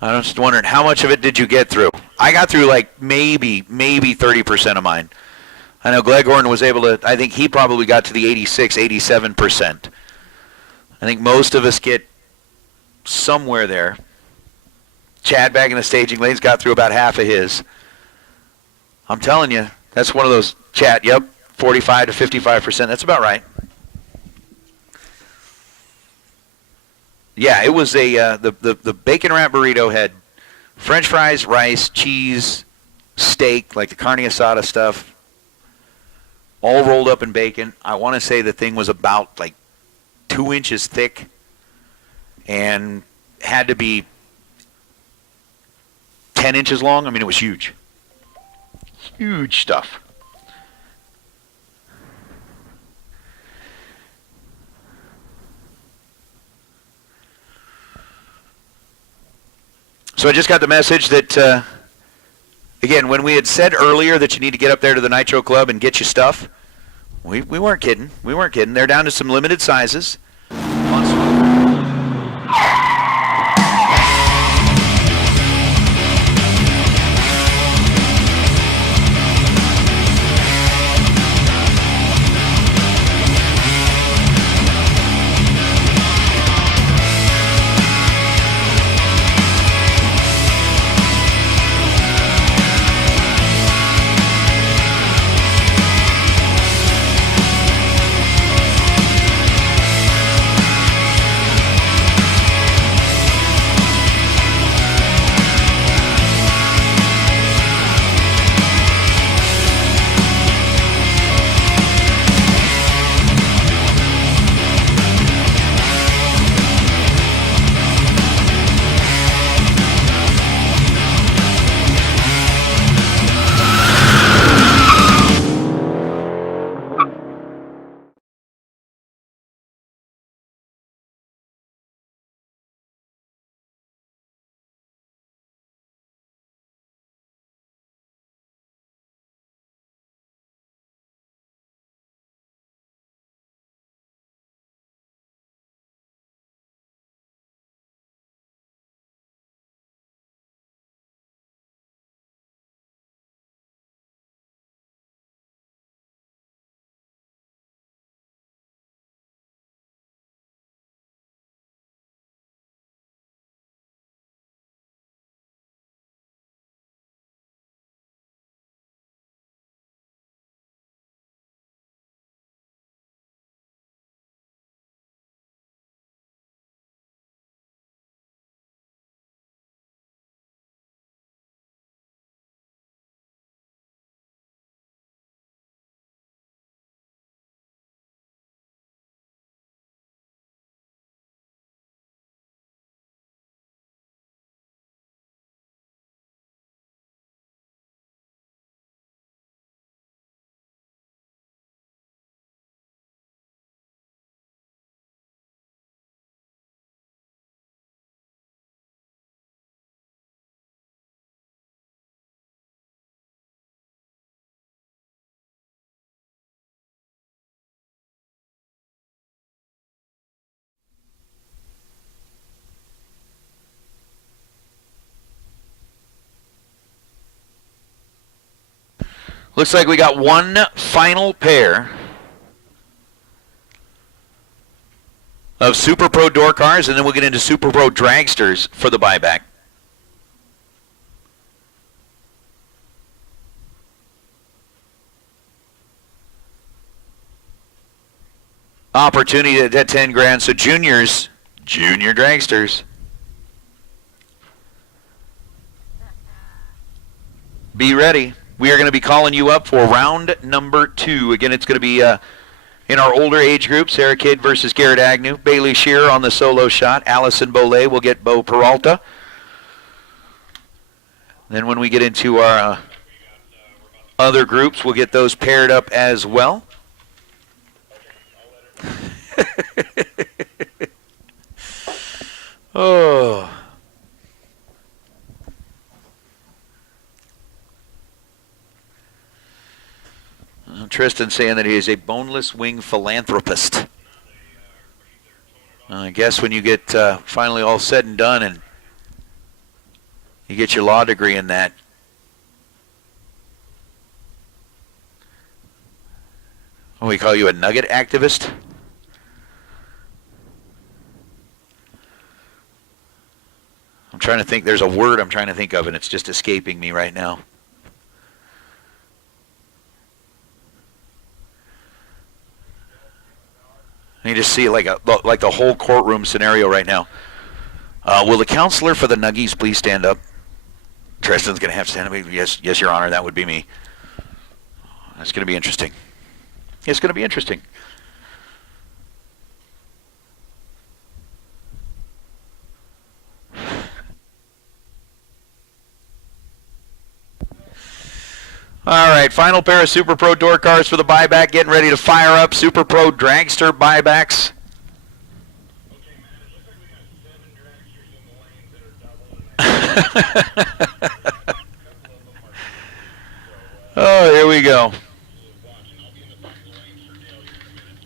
I'm just wondering, how much of it did you get through? I got through like maybe 30% of mine. I know Gleghorn was able to, I think he probably got to the 86, 87%. I think most of us get somewhere there. Chad back in the staging lanes got through about half of his. I'm telling you, that's one of those, Chad, yep, 45 to 55%. That's about right. Yeah, it was the bacon wrap burrito had French fries, rice, cheese, steak, like the carne asada stuff. all rolled up in bacon. I want to say the thing was about like 2 inches thick and had to be 10 inches long. I mean, it was huge. Huge stuff. So I just got the message that, again, when we had said earlier that you need to get up there to the Nitro Club and get your stuff, we weren't kidding. We weren't kidding. They're down to some limited sizes. Looks like we got one final pair of Super Pro door cars, and then we'll get into Super Pro dragsters for the buyback. Opportunity at 10 grand. So juniors, junior dragsters. Be ready. We are going to be calling you up for round number 2. Again, it's going to be in our older age group, Sarah Kidd versus Garrett Agnew. Bailey Shearer on the solo shot. Allison Bollet will get Bo Peralta. Then when we get into our other groups, we'll get those paired up as well. Oh. Tristan saying that he is a boneless wing philanthropist. I guess when you get finally all said and done and you get your law degree in that, what we call you, a nugget activist? I'm trying to think. There's a word I'm trying to think of, and it's just escaping me right now. You just see like the whole courtroom scenario right now. Will the counselor for the Nuggies please stand up? Tristan's going to have to stand up. Yes, Your Honor, that would be me. That's going to be interesting. It's going to be interesting. All right, final pair of Super Pro door cars for the buyback. Getting ready to fire up Super Pro dragster buybacks. Oh, here we go.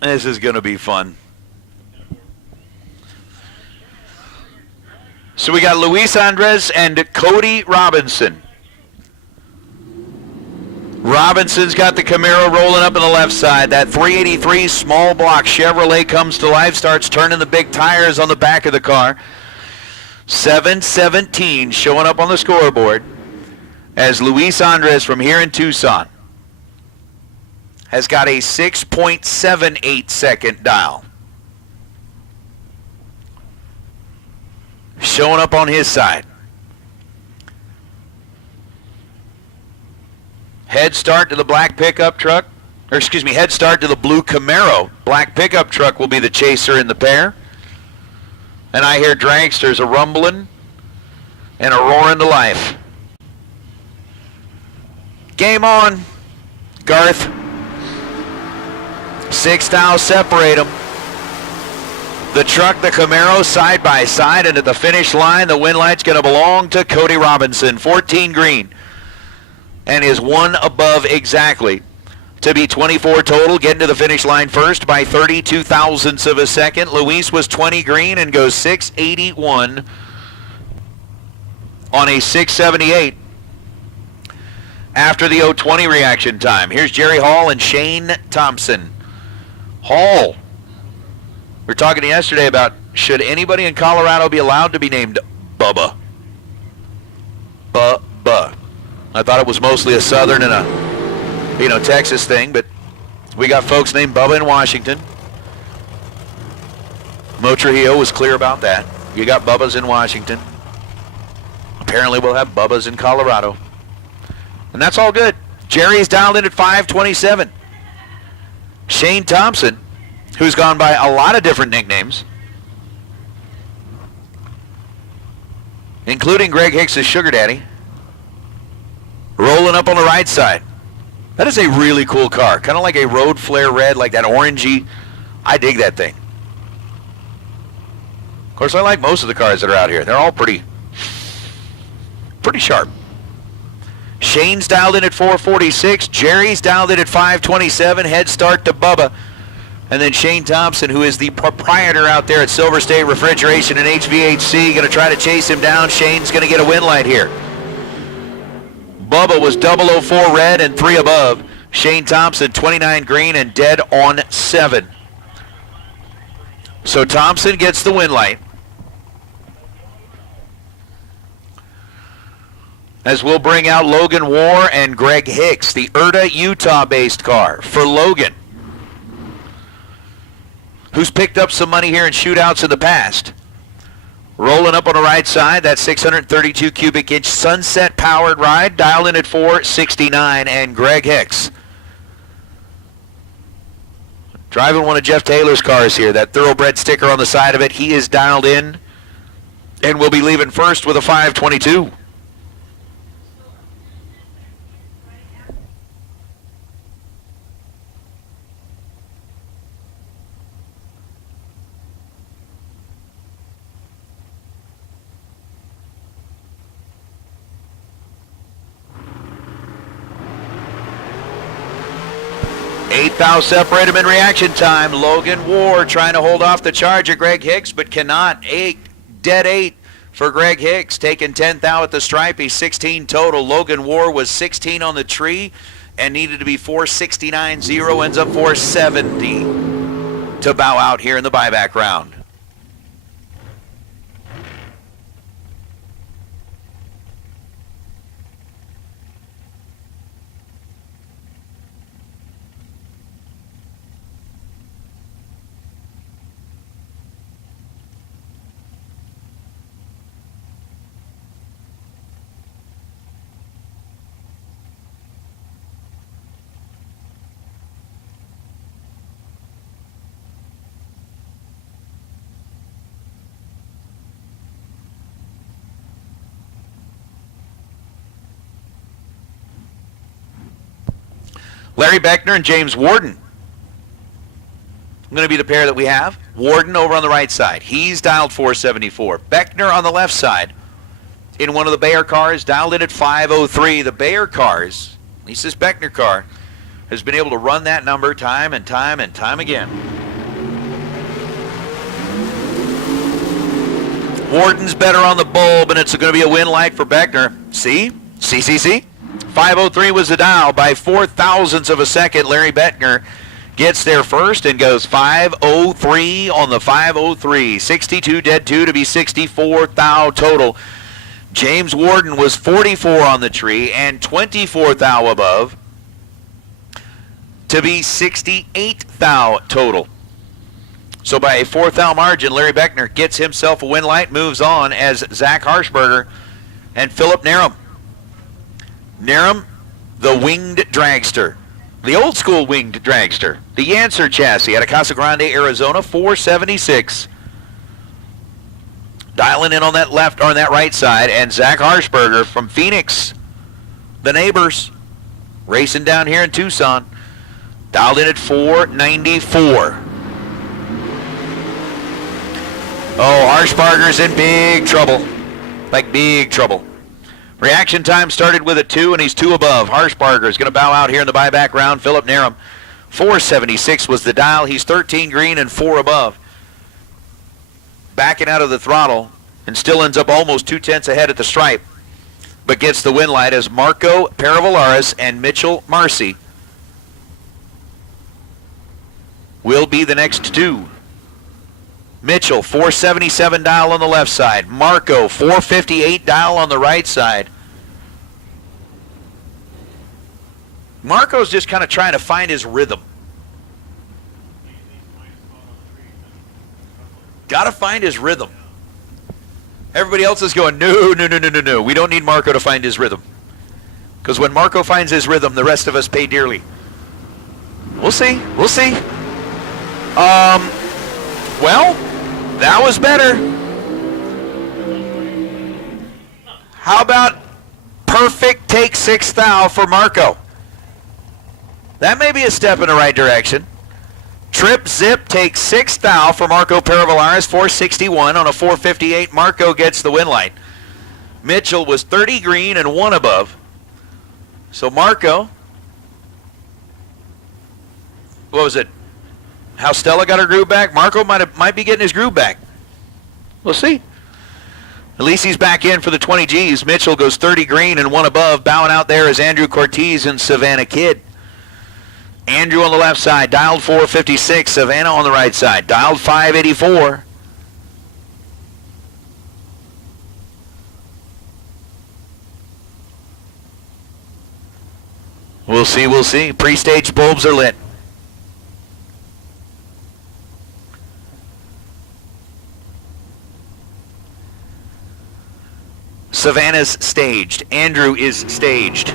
This is going to be fun. So we got Luis Andres and Cody Robinson. Robinson's got the Camaro rolling up on the left side. That 383 small block Chevrolet comes to life, starts turning the big tires on the back of the car. 7:17 showing up on the scoreboard as Luis Andres from here in Tucson has got a 6.78 second dial. Showing up on his side. Head start to the black pickup truck, head start to the blue Camaro. Black pickup truck will be the chaser in the pair. And I hear dragsters a rumbling and a roaring to life. Game on, Garth. 6 dials separate them. The truck, the Camaro, side by side, and at the finish line, the win light's going to belong to Cody Robinson. 14 green. And is one above exactly to be 24 total, getting to the finish line first by 32 thousandths of a second. Luis was 20 green and goes 681 on a 678 after the 020 reaction time. Here's Jerry Hall and Shane Thompson. Hall, we were talking yesterday about should anybody in Colorado be allowed to be named Bubba? Bubba. I thought it was mostly a Southern and a, Texas thing, but we got folks named Bubba in Washington. Mo Trujillo was clear about that. You got Bubbas in Washington. Apparently we'll have Bubbas in Colorado. And that's all good. Jerry's dialed in at 527. Shane Thompson, who's gone by a lot of different nicknames, including Greg Hicks' Sugar Daddy, rolling up on the right side. That is a really cool car. Kind of like a road flare red, like that orangey. I dig that thing. Of course, I like most of the cars that are out here. They're all pretty sharp. Shane's dialed in at 446. Jerry's dialed in at 527. Head start to Bubba. And then Shane Thompson, who is the proprietor out there at Silver State Refrigeration and HVAC, going to try to chase him down. Shane's going to get a win light here. Bubba was 004 red and 3 above. Shane Thompson 29 green and dead on 7. So Thompson gets the win light. As we'll bring out Logan War and Greg Hicks, the Erta, Utah-based car for Logan, who's picked up some money here in shootouts in the past. Rolling up on the right side, that 632 cubic inch Sunset powered ride, dialed in at 469, and Greg Hicks driving one of Jeff Taylor's cars here, that thoroughbred sticker on the side of it. He is dialed in and will be leaving first with a 522. Eighth thou separate him in reaction time. Logan War trying to hold off the charge of Greg Hicks, but cannot. Dead 8 for Greg Hicks, taking 10th out at the stripe. He's 16 total. Logan War was 16 on the tree and needed to be 469.0, ends up 470 to bow out here in the buyback round. Larry Beckner and James Warden going to be the pair that we have. Warden over on the right side. He's dialed 474. Beckner on the left side in one of the Bayer cars, dialed in at 503. The Bayer cars, at least this Beckner car, has been able to run that number time and time and time again. Warden's better on the bulb, and it's going to be a win light for Beckner. See? 503 was the dial. By 0.004 of a second, Larry Beckner gets there first and goes 503 on the 503. 62 dead 2 to be 64 thou total. James Warden was 44 on the tree and 24 thou above to be 68 thou total. So by a 4 thou margin, Larry Beckner gets himself a win light, moves on as Zach Harshberger and Philip Narum. Narum, the winged dragster. The old school winged dragster. The Yancer chassis out of Casa Grande, Arizona, 476. Dialing in on that left or on that right side, and Zach Harshberger from Phoenix, the neighbors, racing down here in Tucson, dialed in at 494. Oh, Harshberger's in big trouble. Like big trouble. Reaction time started with a 2, and he's 2 above. Harshberger is going to bow out here in the buyback round. Philip Narum, 476 was the dial. He's 13 green and 4 above. Backing out of the throttle and still ends up almost 2/10 ahead at the stripe, but gets the win light as Marco Paravolaris and Mitchell Marcy will be the next 2. Mitchell, 477 dial on the left side. Marco, 458 dial on the right side. Marco's just kind of trying to find his rhythm. Got to find his rhythm. Everybody else is going, no. We don't need Marco to find his rhythm. Because when Marco finds his rhythm, the rest of us pay dearly. We'll see. Well, that was better. How about perfect take 6 thou for Marco? That may be a step in the right direction. Trip zip takes 6 thou for Marco Paravolaris, 461 on a 458. Marco gets the win light. Mitchell was 30 green and 1 above. So Marco, what was it? How Stella got her groove back? Marco might be getting his groove back. We'll see. At least he's back in for the 20 Gs. Mitchell goes 30 green and 1 above. Bowing out there is Andrew Cortez and Savannah Kidd. Andrew on the left side, dialed 456. Savannah on the right side, dialed 584. We'll see. Pre-stage bulbs are lit. Savannah's staged. Andrew is staged.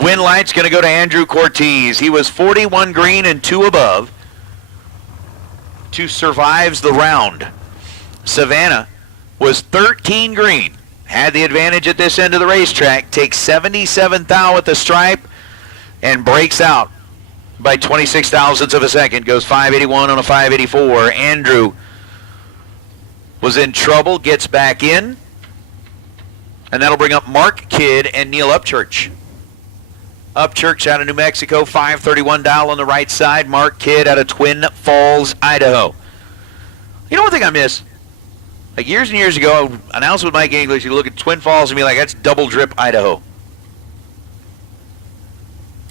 Win light's going to go to Andrew Cortez. He was 41 green and 2 above to survives the round. Savannah was 13 green, had the advantage at this end of the racetrack, takes 77 thou at the stripe, and breaks out by 26 thousandths of a second, goes 581 on a 584. Andrew was in trouble, gets back in, and that'll bring up Mark Kidd and Neil Upchurch. Upchurch out of New Mexico, 531 dial on the right side. Mark Kidd out of Twin Falls, Idaho. You know one thing I miss? Like years and years ago, I would announce with Mike English, you look at Twin Falls and be like, that's Double Drip, Idaho.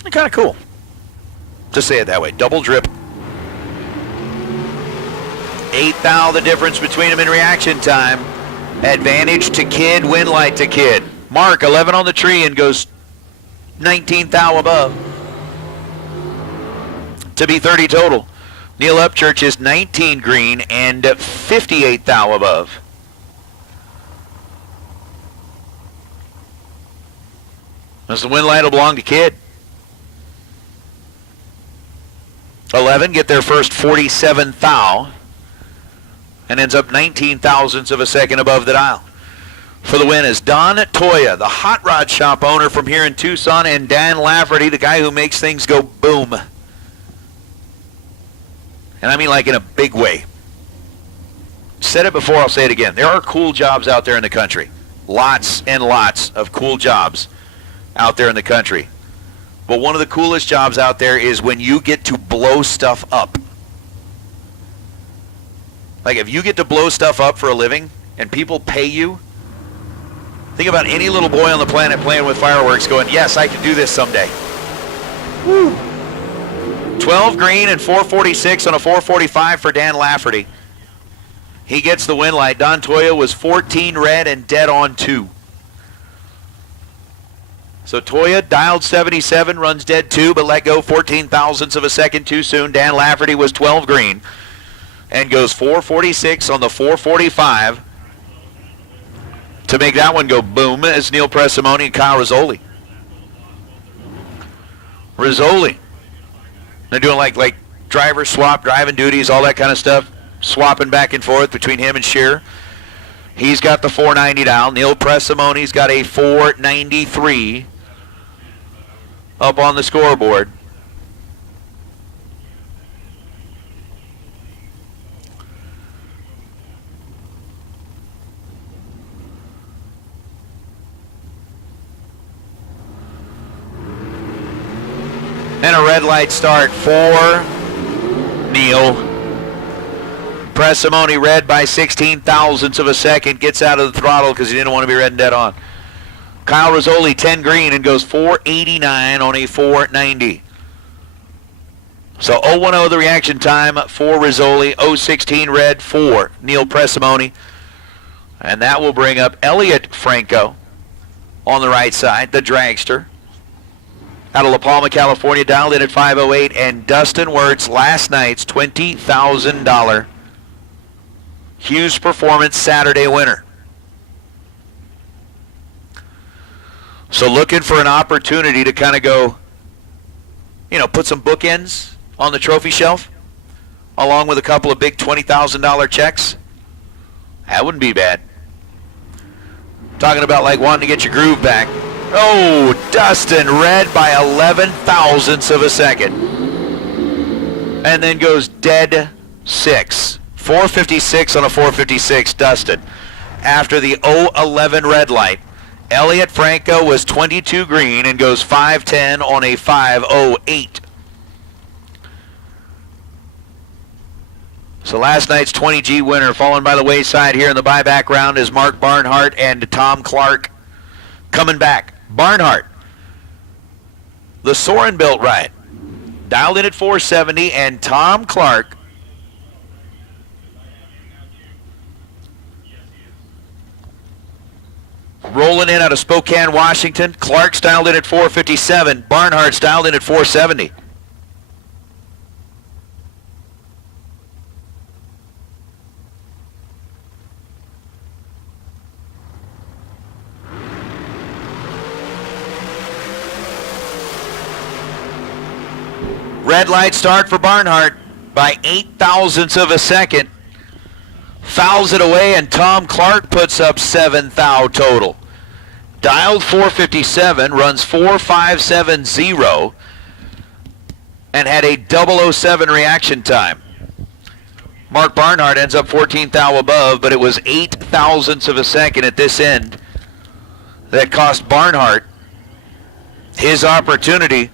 Kind of cool. Just say it that way, Double Drip. 8 thou the difference between them in reaction time. Advantage to Kidd, win light to Kidd. Mark, 11 on the tree and goes 19 thou above to be 30 total. Neil Upchurch is 19 green and 58 thou above. As the win light will belong to Kidd. 11 get their first 47 thou and ends up 19 thousandths of a second above the dial. for the win is Don Toya, the hot rod shop owner from here in Tucson, and Dan Lafferty, the guy who makes things go boom. And I mean like in a big way. Said it before, I'll say it again. There are cool jobs out there in the country. Lots and lots of cool jobs out there in the country. But one of the coolest jobs out there is when you get to blow stuff up. Like if you get to blow stuff up for a living and people pay you, think about any little boy on the planet playing with fireworks going, yes, I can do this someday. Woo. 12 green and 446 on a 445 for Dan Lafferty. He gets the win light. Don Toya was 14 red and dead on 2. So Toya dialed 77, runs dead 2, but let go 14 thousandths of a second too soon. Dan Lafferty was 12 green and goes 446 on the 445 to make that one go boom as Neil Presimoni and Kyle Rizzoli. They're doing like driver swap, driving duties, all that kind of stuff. Swapping back and forth between him and Shearer. He's got the 490 down. Neil Presimoni's got a 493 up on the scoreboard. And a red light start for Neil. Presimoni red by 16 thousandths of a second, gets out of the throttle because he didn't want to be red and dead on. Kyle Rizzoli 10 green and goes 489 on a 490. So 010 the reaction time for Rizzoli, 016 red for Neil Presimoni. And that will bring up Elliot Franco on the right side, the dragster. Out of La Palma, California, dialed in at 508, and Dustin Wirtz, last night's $20,000 Hughes Performance Saturday winner. So looking for an opportunity to kind of go, put some bookends on the trophy shelf, along with a couple of big $20,000 checks. That wouldn't be bad. Talking about like wanting to get your groove back. Oh, Dustin red by 11 thousandths of a second. And then goes dead 6. 456 on a 456, Dustin. After the 011 red light, Elliot Franco was 22 green and goes 510 on a 508. So last night's 20G winner falling by the wayside here in the buyback round is Mark Barnhart and Tom Clark coming back. Barnhart, the Soren built right, dialed in at 470, and Tom Clark rolling in out of Spokane, Washington. Clark's dialed in at 457. Barnhart's dialed in at 470. Red light start for Barnhart by 8 thousandths of a second. Fouls it away, and Tom Clark puts up 7 thou total. Dialed 457, runs 4570, and had a 007 reaction time. Mark Barnhart ends up 14 thou above, but it was 8 thousandths of a second at this end that cost Barnhart his opportunity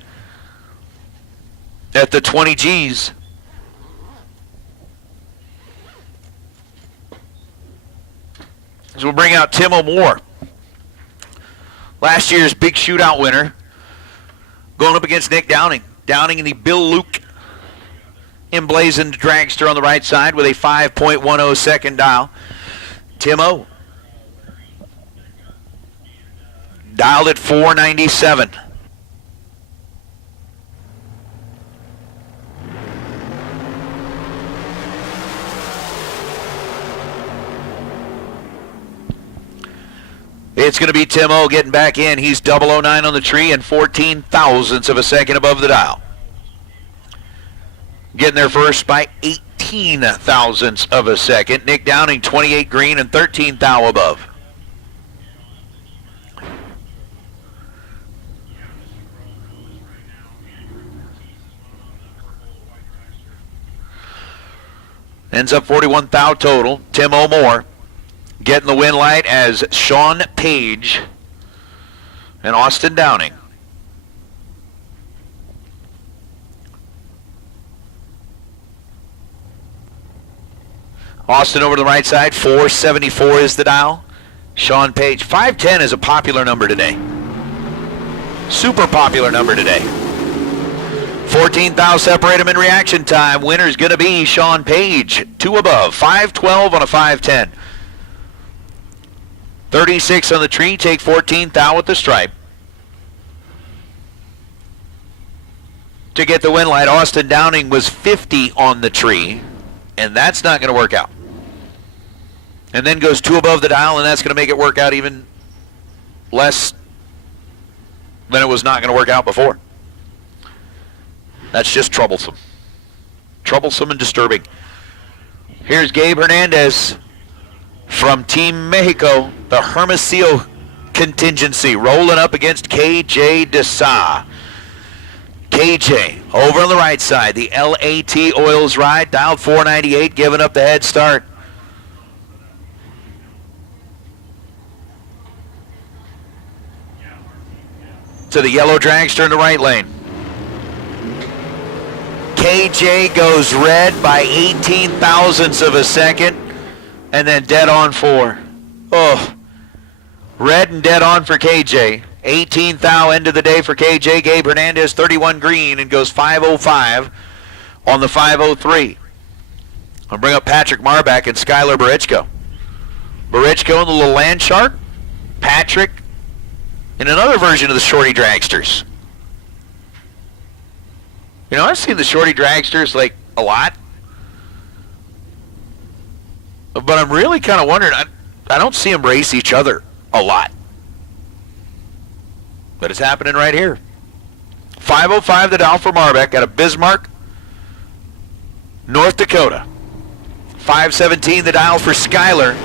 at the 20 Gs. So we'll bring out Tim O'Moore, last year's big shootout winner, going up against Nick Downing. Downing in the Bill Luke emblazoned dragster on the right side with a 5.10 second dial. Tim O dialed at 497. It's going to be Tim O getting back in. He's 009 on the tree and 14 thousandths of a second above the dial. Getting there first by 18 thousandths of a second. Nick Downing 28 green and 13 thou above. Ends up 41 thou total. Tim O'More getting the win light as Sean Page and Austin Downing. Austin over to the right side, 474 is the dial. Sean Page, 510 is a popular number today. Super popular number today. 14 thou separate them in reaction time. Winner's going to be Sean Page, 2 above, 512 on a 510. 36 on the tree, take 14 thou at the stripe. To get the win light, Austin Downing was 50 on the tree, and that's not going to work out. And then goes 2 above the dial, and that's going to make it work out even less than it was not going to work out before. That's just troublesome. Troublesome and disturbing. Here's Gabe Hernandez from Team Mexico, the Hermosillo contingency, rolling up against KJ Desa. KJ over on the right side, the LAT Oils ride, dialed 498, giving up the head start. To the yellow dragster in the right lane. KJ goes red by 18 thousandths of a second, and then dead on 4. Oh, red and dead on for KJ. 18 thou end of the day for KJ. Gabe Hernandez 31 green and goes 505 on the 503. I'll bring up Patrick Marbach and Skylar Barichko. Barichko in the little land shark. Patrick in another version of the shorty dragsters. You know, I've seen the shorty dragsters like a lot, but I'm really kind of wondering, I don't see them race each other a lot. But it's happening right here. 505 the dial for Marbach out of Bismarck, North Dakota. 517 the dial for Skylar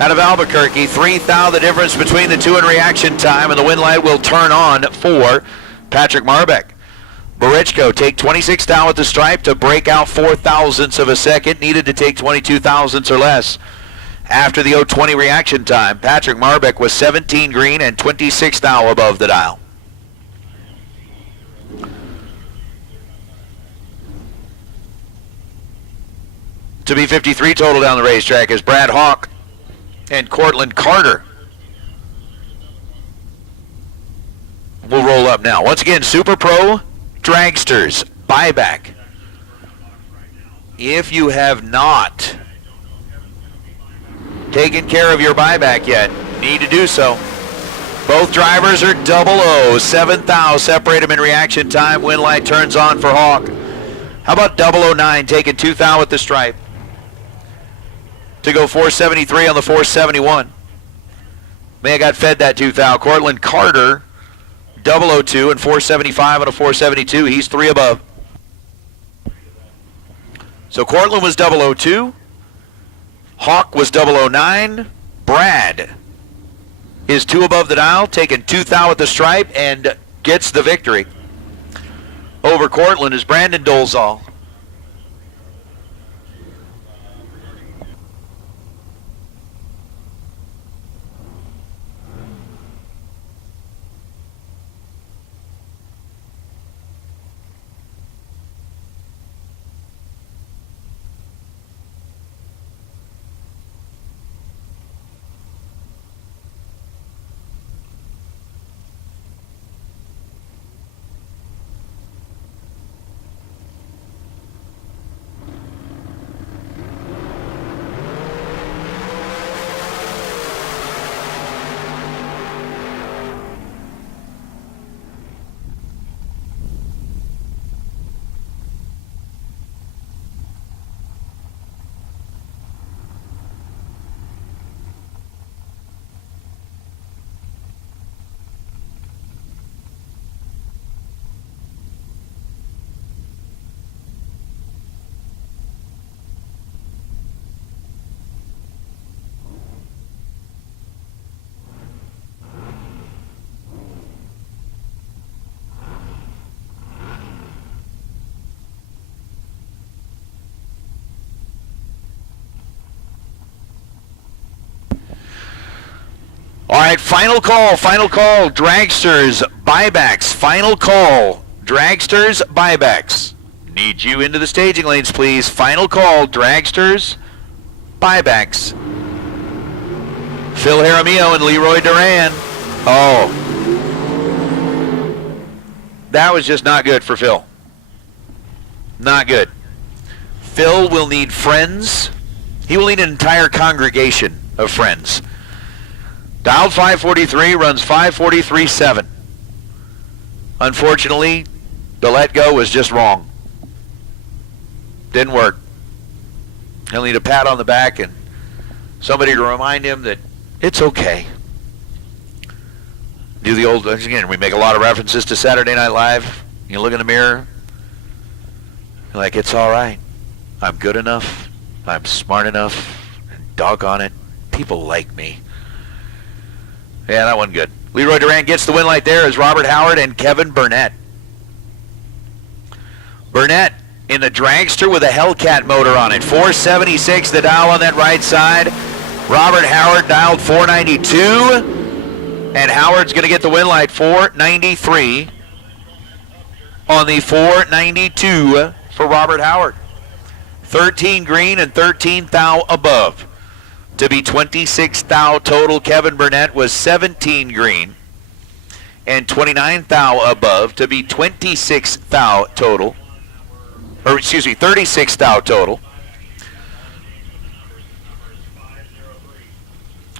out of Albuquerque. 3 thou the difference between the two in reaction time, and the win light will turn on for Patrick Marbach. Barichko take 26 thou at the stripe to break out 4 thousandths of a second. Needed to take 22 thousandths or less. After the 020 reaction time, Patrick Marbach was 17 green and 26 thou above the dial. To be 53 total down the racetrack is Brad Hawk and Cortland Carter. We'll roll up now. Once again, Super Pro Dragsters buyback. If you have not taken care of your buyback yet, need to do so. Both drivers are 00. 7 thou separate them in reaction time. Win light turns on for Hawk. How about 009 taking 2 thou at the stripe to go 473 on the 471. May have got fed that 2 thou. Cortland Carter 002 and 475 on a 472. He's 3 above. So Cortland was 002. Hawk was 009. Brad is 2 above the dial, taking 2 thou at the stripe, and gets the victory. Over Cortland is Brandon Dolezal. All right, final call, dragsters, buybacks, final call, dragsters, buybacks. Need you into the staging lanes, please. Final call, dragsters, buybacks. Phil Jaramillo and Leroy Duran. Oh, that was just not good for Phil. Not good. Phil will need friends. He will need an entire congregation of friends. Dialed 543, runs 543.7. Unfortunately, the let go was just wrong. Didn't work. He'll need a pat on the back and somebody to remind him that it's okay. Do the old, again, we make a lot of references to Saturday Night Live. You look in the mirror, you're like, it's all right. I'm good enough. I'm smart enough. And doggone it, people like me. Yeah, that wasn't good. Leroy Duran gets the win light there as Robert Howard and Kevin Burnett. Burnett in the dragster with a Hellcat motor on it. 476 the dial on that right side. Robert Howard dialed 492. And Howard's going to get the win light, 493 on the 492 for Robert Howard. 13 green and 13 thou above. To be 26 thou total, Kevin Burnett was 17 green and 29 thou above to be 26 thou total. Or excuse me, 36 thou total.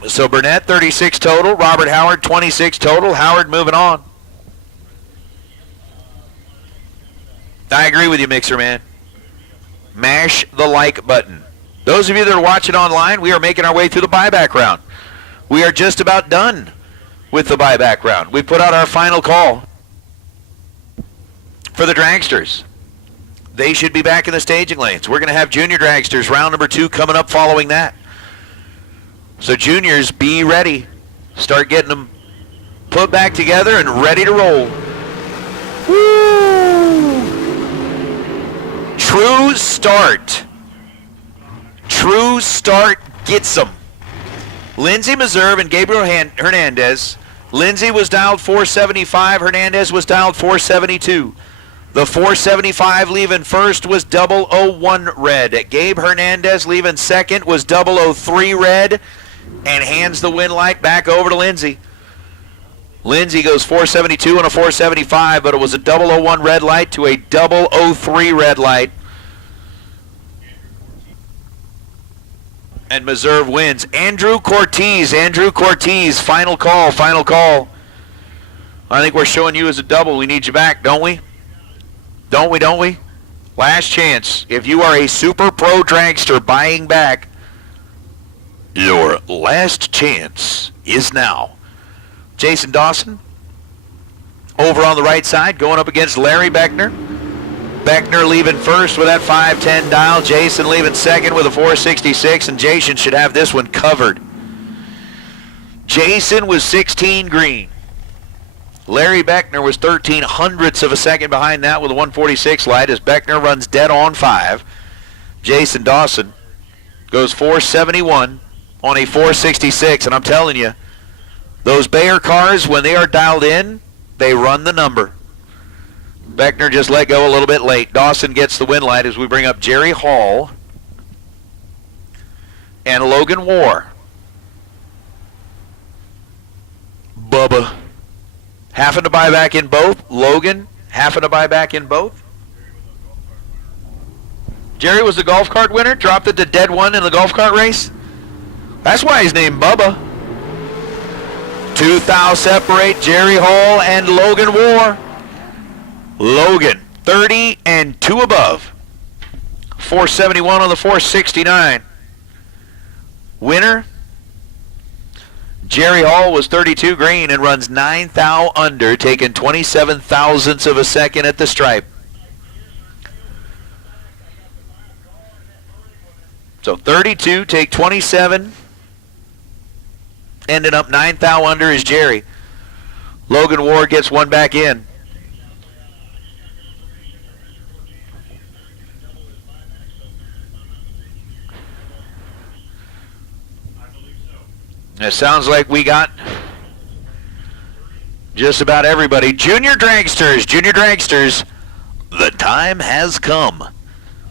So Burnett 36 total, Robert Howard 26 total. Howard moving on. I agree with you, Mixer Man. Mash the like button. Those of you that are watching online, we are making our way through the buyback round. We are just about done with the buyback round. We put out our final call for the dragsters. They should be back in the staging lanes. We're going to have junior dragsters, round number 2, coming up following that. So juniors, be ready. Start getting them put back together and ready to roll. Woo! True start. True start gets them. Lindsey Moser and Gabriel Hernandez. Lindsey was dialed 475. Hernandez was dialed 472. The 475 leaving first was 001 red. Gabe Hernandez leaving second was 003 red and hands the win light back over to Lindsey. Lindsey goes 472 and a 475, but it was a 001 red light to a 003 red light. And Meserve wins. Andrew Cortez, final call. I think we're showing you as a double. We need you back, don't we? Don't we? Last chance. If you are a super pro dragster buying back, your last chance is now. Jason Dawson over on the right side going up against Larry Beckner. Beckner leaving first with that 510 dial. Jason leaving second with a 466, and Jason should have this one covered. Jason was 16 green. Larry Beckner was 13 hundredths of a second behind that with a 146 light as Beckner runs dead on 5. Jason Dawson goes 471 on a 466, and I'm telling you, those Bayer cars, when they are dialed in, they run the number. Beckner just let go a little bit late. Dawson gets the win light as we bring up Jerry Hall and Logan War. Bubba having to buy back in both. Logan having to buy back in both. Jerry was the golf cart winner, dropped it to dead one in the golf cart race. That's why he's named Bubba. 2 thou separate Jerry Hall and Logan War. Logan, 30 and 2 above. 471 on the 469. Winner, Jerry Hall was 32 green and runs 9 thou under, taking 27 thousandths of a second at the stripe. So 32, take 27. Ending up 9 thou under is Jerry. Logan Ward gets one back in. It sounds like we got Just about everybody. Junior dragsters, the time has come.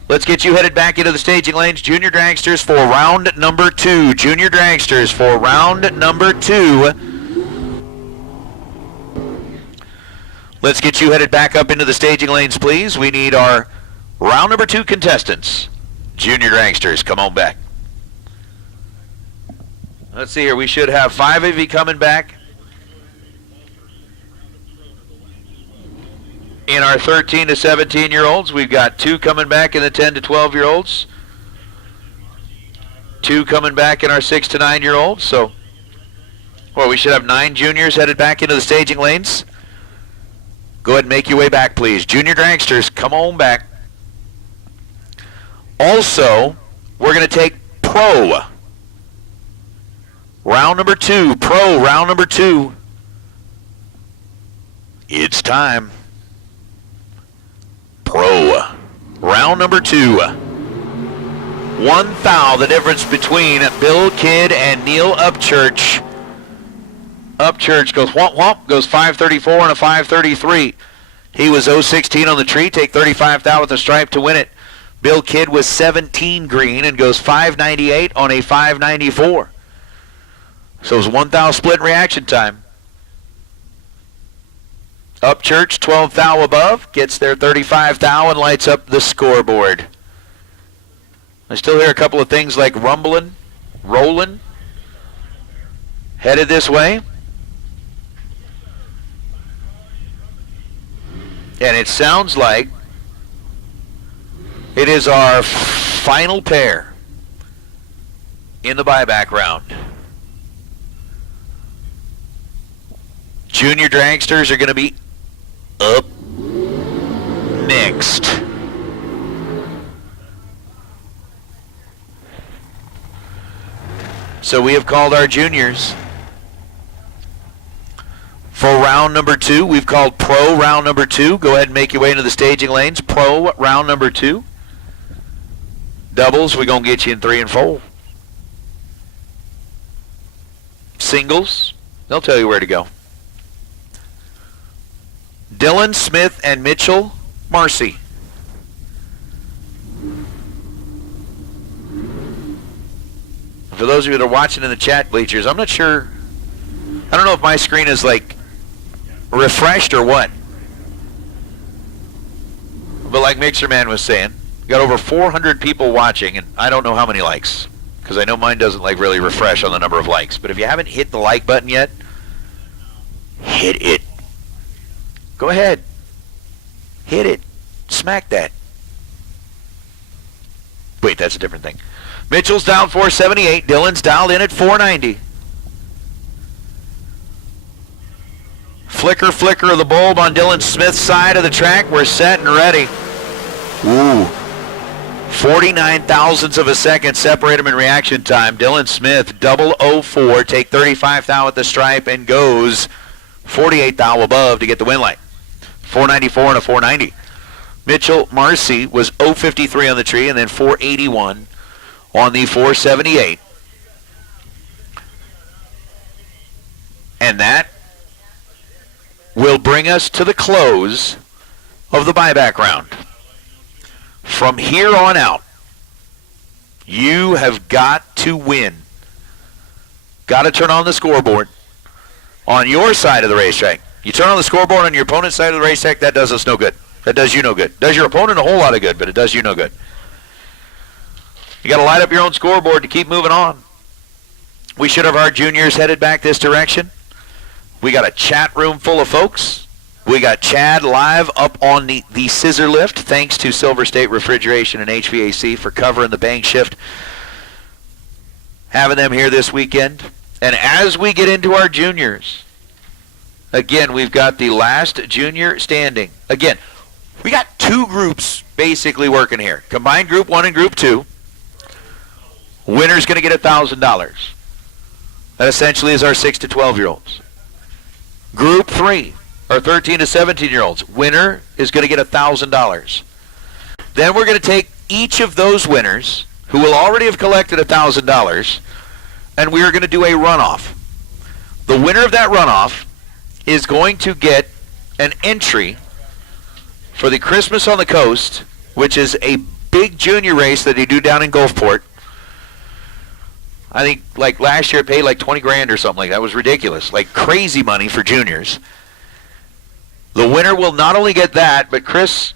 Let's get you headed back into the staging lanes. Junior dragsters for round number 2. Junior dragsters for round number 2. Let's get you headed back up into the staging lanes, please. We need our round number 2 contestants. Junior dragsters, come on back. Let's see here. We should have 5 of you coming back. In our 13 to 17-year-olds, we've got 2 coming back in the 10 to 12-year-olds. 2 coming back in our 6 to 9-year-olds. So, well, we should have 9 juniors headed back into the staging lanes. Go ahead and make your way back, please. Junior dragsters, come on back. Also, we're going to take pro. Round number 2. Pro, round number 2. It's time. Pro. Round number 2. 1 foul, the difference between Bill Kidd and Neil Upchurch. Upchurch goes whomp whomp, goes 534 and a 533. He was 0-16 on the tree, take 35 thou with the stripe to win it. Bill Kidd was 17 green and goes 598 on a 594. So it was 1 thou split in reaction time. Upchurch, 12 thou above, gets their 35 thou and lights up the scoreboard. I still hear a couple of things like rumbling, rolling, headed this way. And it sounds like it is our final pair in the buyback round. Junior dragsters are going to be up next. So we have called our juniors for round number 2. We've called pro round number 2. Go ahead and make your way into the staging lanes. Pro round number 2. Doubles, we're going to get you in 3 and 4. Singles, they'll tell you where to go. Dylan Smith and Mitchell Marcy. For those of you that are watching in the chat bleachers, I'm not sure. I don't know if my screen is like refreshed or what. But like Mixer Man was saying, we got over 400 people watching, and I don't know how many likes, because I know mine doesn't like really refresh on the number of likes. But if you haven't hit the like button yet, hit it. Go ahead. Hit it. Smack that. Wait, that's a different thing. Mitchell's down 478. Dylan's dialed in at 490. Flicker, flicker of the bulb on Dylan Smith's side of the track. We're set and ready. Ooh. 49 thousandths of a second separate him in reaction time. Dylan Smith, 004, take 35 thou at the stripe and goes 48 thou above to get the win light. 494 and a 490. Mitchell Marcy was 053 on the tree and then 481 on the 478. And that will bring us to the close of the buyback round. From here on out, you have got to win. Got to turn on the scoreboard on your side of the racetrack. You turn on the scoreboard on your opponent's side of the racetrack, that does us no good. That does you no good. Does your opponent a whole lot of good, but it does you no good. You got to light up your own scoreboard to keep moving on. We should have our juniors headed back this direction. We got a chat room full of folks. We got Chad live up on the scissor lift, thanks to Silver State Refrigeration and HVAC for covering the bang shift, having them here this weekend. And as we get into our juniors, again, we've got the last junior standing. Again, we got 2 groups basically working here. Combined Group 1 and Group 2. Winner's going to get $1,000. That essentially is our 6 to 12-year-olds. Group 3, our 13 to 17-year-olds. Winner is going to get $1,000. Then we're going to take each of those winners, who will already have collected $1,000, and we are going to do a runoff. The winner of that runoff is going to get an entry for the Christmas on the Coast, which is a big junior race that they do down in Gulfport. I think like last year it paid like 20 grand or something like that. It was ridiculous. Like crazy money for juniors. The winner will not only get that, but Chris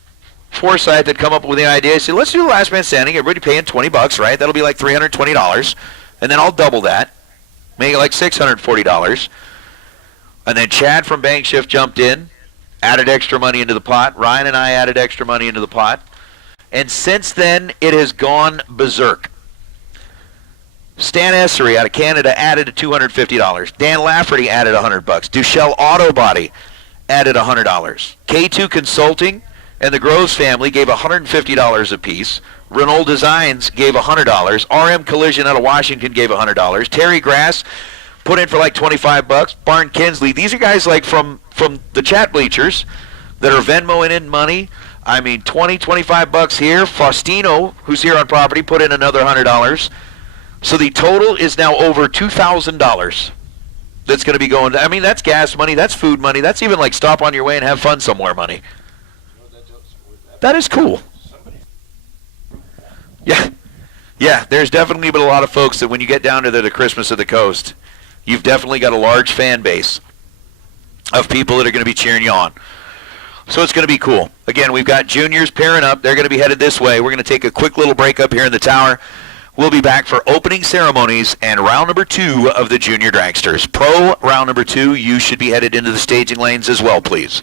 Forsyth had come up with the idea. He said, let's do the last man standing. Everybody paying $20, right? That'll be like $320. And then I'll double that. Make it like $640. And then Chad from Bank Shift jumped in, added extra money into the pot. Ryan and I added extra money into the pot. And since then, it has gone berserk. Stan Essery out of Canada added $250. Dan Lafferty added $100. Duchelle Auto Body added $100. K2 Consulting and the Groves family gave $150 apiece. Renault Designs gave $100. RM Collision out of Washington gave $100. Terry Grass put in for like $25. Barn Kinsley. These are guys like from the chat bleachers that are Venmoing in money. I mean, $25 here. Faustino, who's here on property, put in another $100. So the total is now over $2,000 that's going to be going. I mean, that's gas money, that's food money, that's even like stop on your way and have fun somewhere money. That is cool. Yeah. Yeah, there's definitely been a lot of folks that when you get down to the Christmas of the Coast, you've definitely got a large fan base of people that are going to be cheering you on. So it's going to be cool. Again, we've got juniors pairing up. They're going to be headed this way. We're going to take a quick little break up here in the tower. We'll be back for opening ceremonies and round number 2 of the Junior Dragsters. Pro round number 2, you should be headed into the staging lanes as well, please.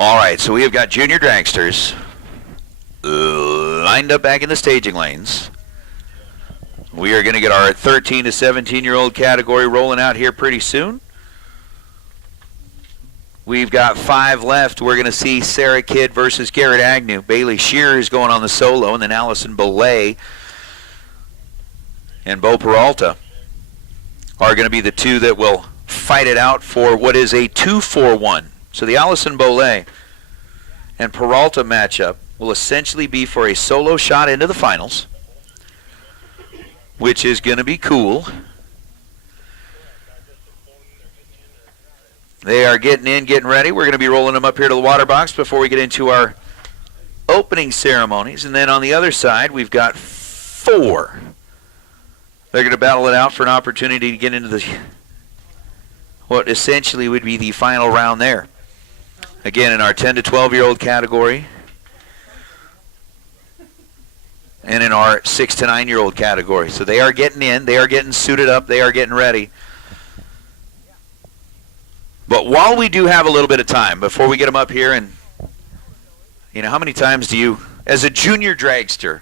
All right, so we have got junior dragsters lined up back in the staging lanes. We are going to get our 13 to 17-year-old category rolling out here pretty soon. We've got 5 left. We're going to see Sarah Kidd versus Garrett Agnew. Bailey Shears going on the solo, and then Allison Belay and Bo Peralta are going to be the 2 that will fight it out for what is a 2-4-1. So the Allison Belay and Peralta matchup will essentially be for a solo shot into the finals, which is going to be cool. They are getting in, getting ready. We're going to be rolling them up here to the water box before we get into our opening ceremonies. And then on the other side, we've got 4. They're going to battle it out for an opportunity to get into the what essentially would be the final round there. Again, in our 10 to 12-year-old category, and in our 6 to 9-year-old category. So they are getting in, they are getting suited up, they are getting ready. But while we do have a little bit of time before we get them up here, and how many times do you, as a junior dragster,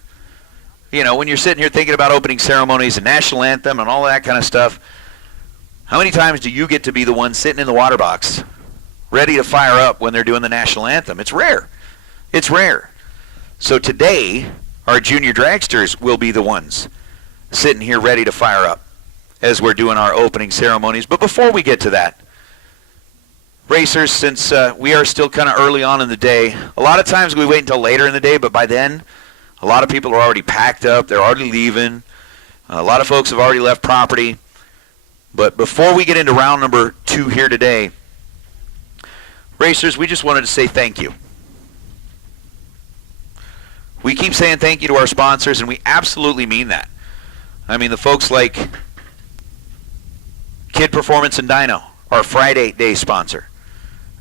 when you're sitting here thinking about opening ceremonies and national anthem and all that kind of stuff, how many times do you get to be the one sitting in the water box ready to fire up when they're doing the national anthem? It's rare. It's rare. So today, our junior dragsters will be the ones sitting here ready to fire up as we're doing our opening ceremonies. But before we get to that, racers, since we are still kind of early on in the day, a lot of times we wait until later in the day, but by then, a lot of people are already packed up. They're already leaving. A lot of folks have already left property. But before we get into round number 2 here today, racers, we just wanted to say thank you. We keep saying thank you to our sponsors, and we absolutely mean that. I mean, the folks like Kid Performance and Dyno, our Friday day sponsor.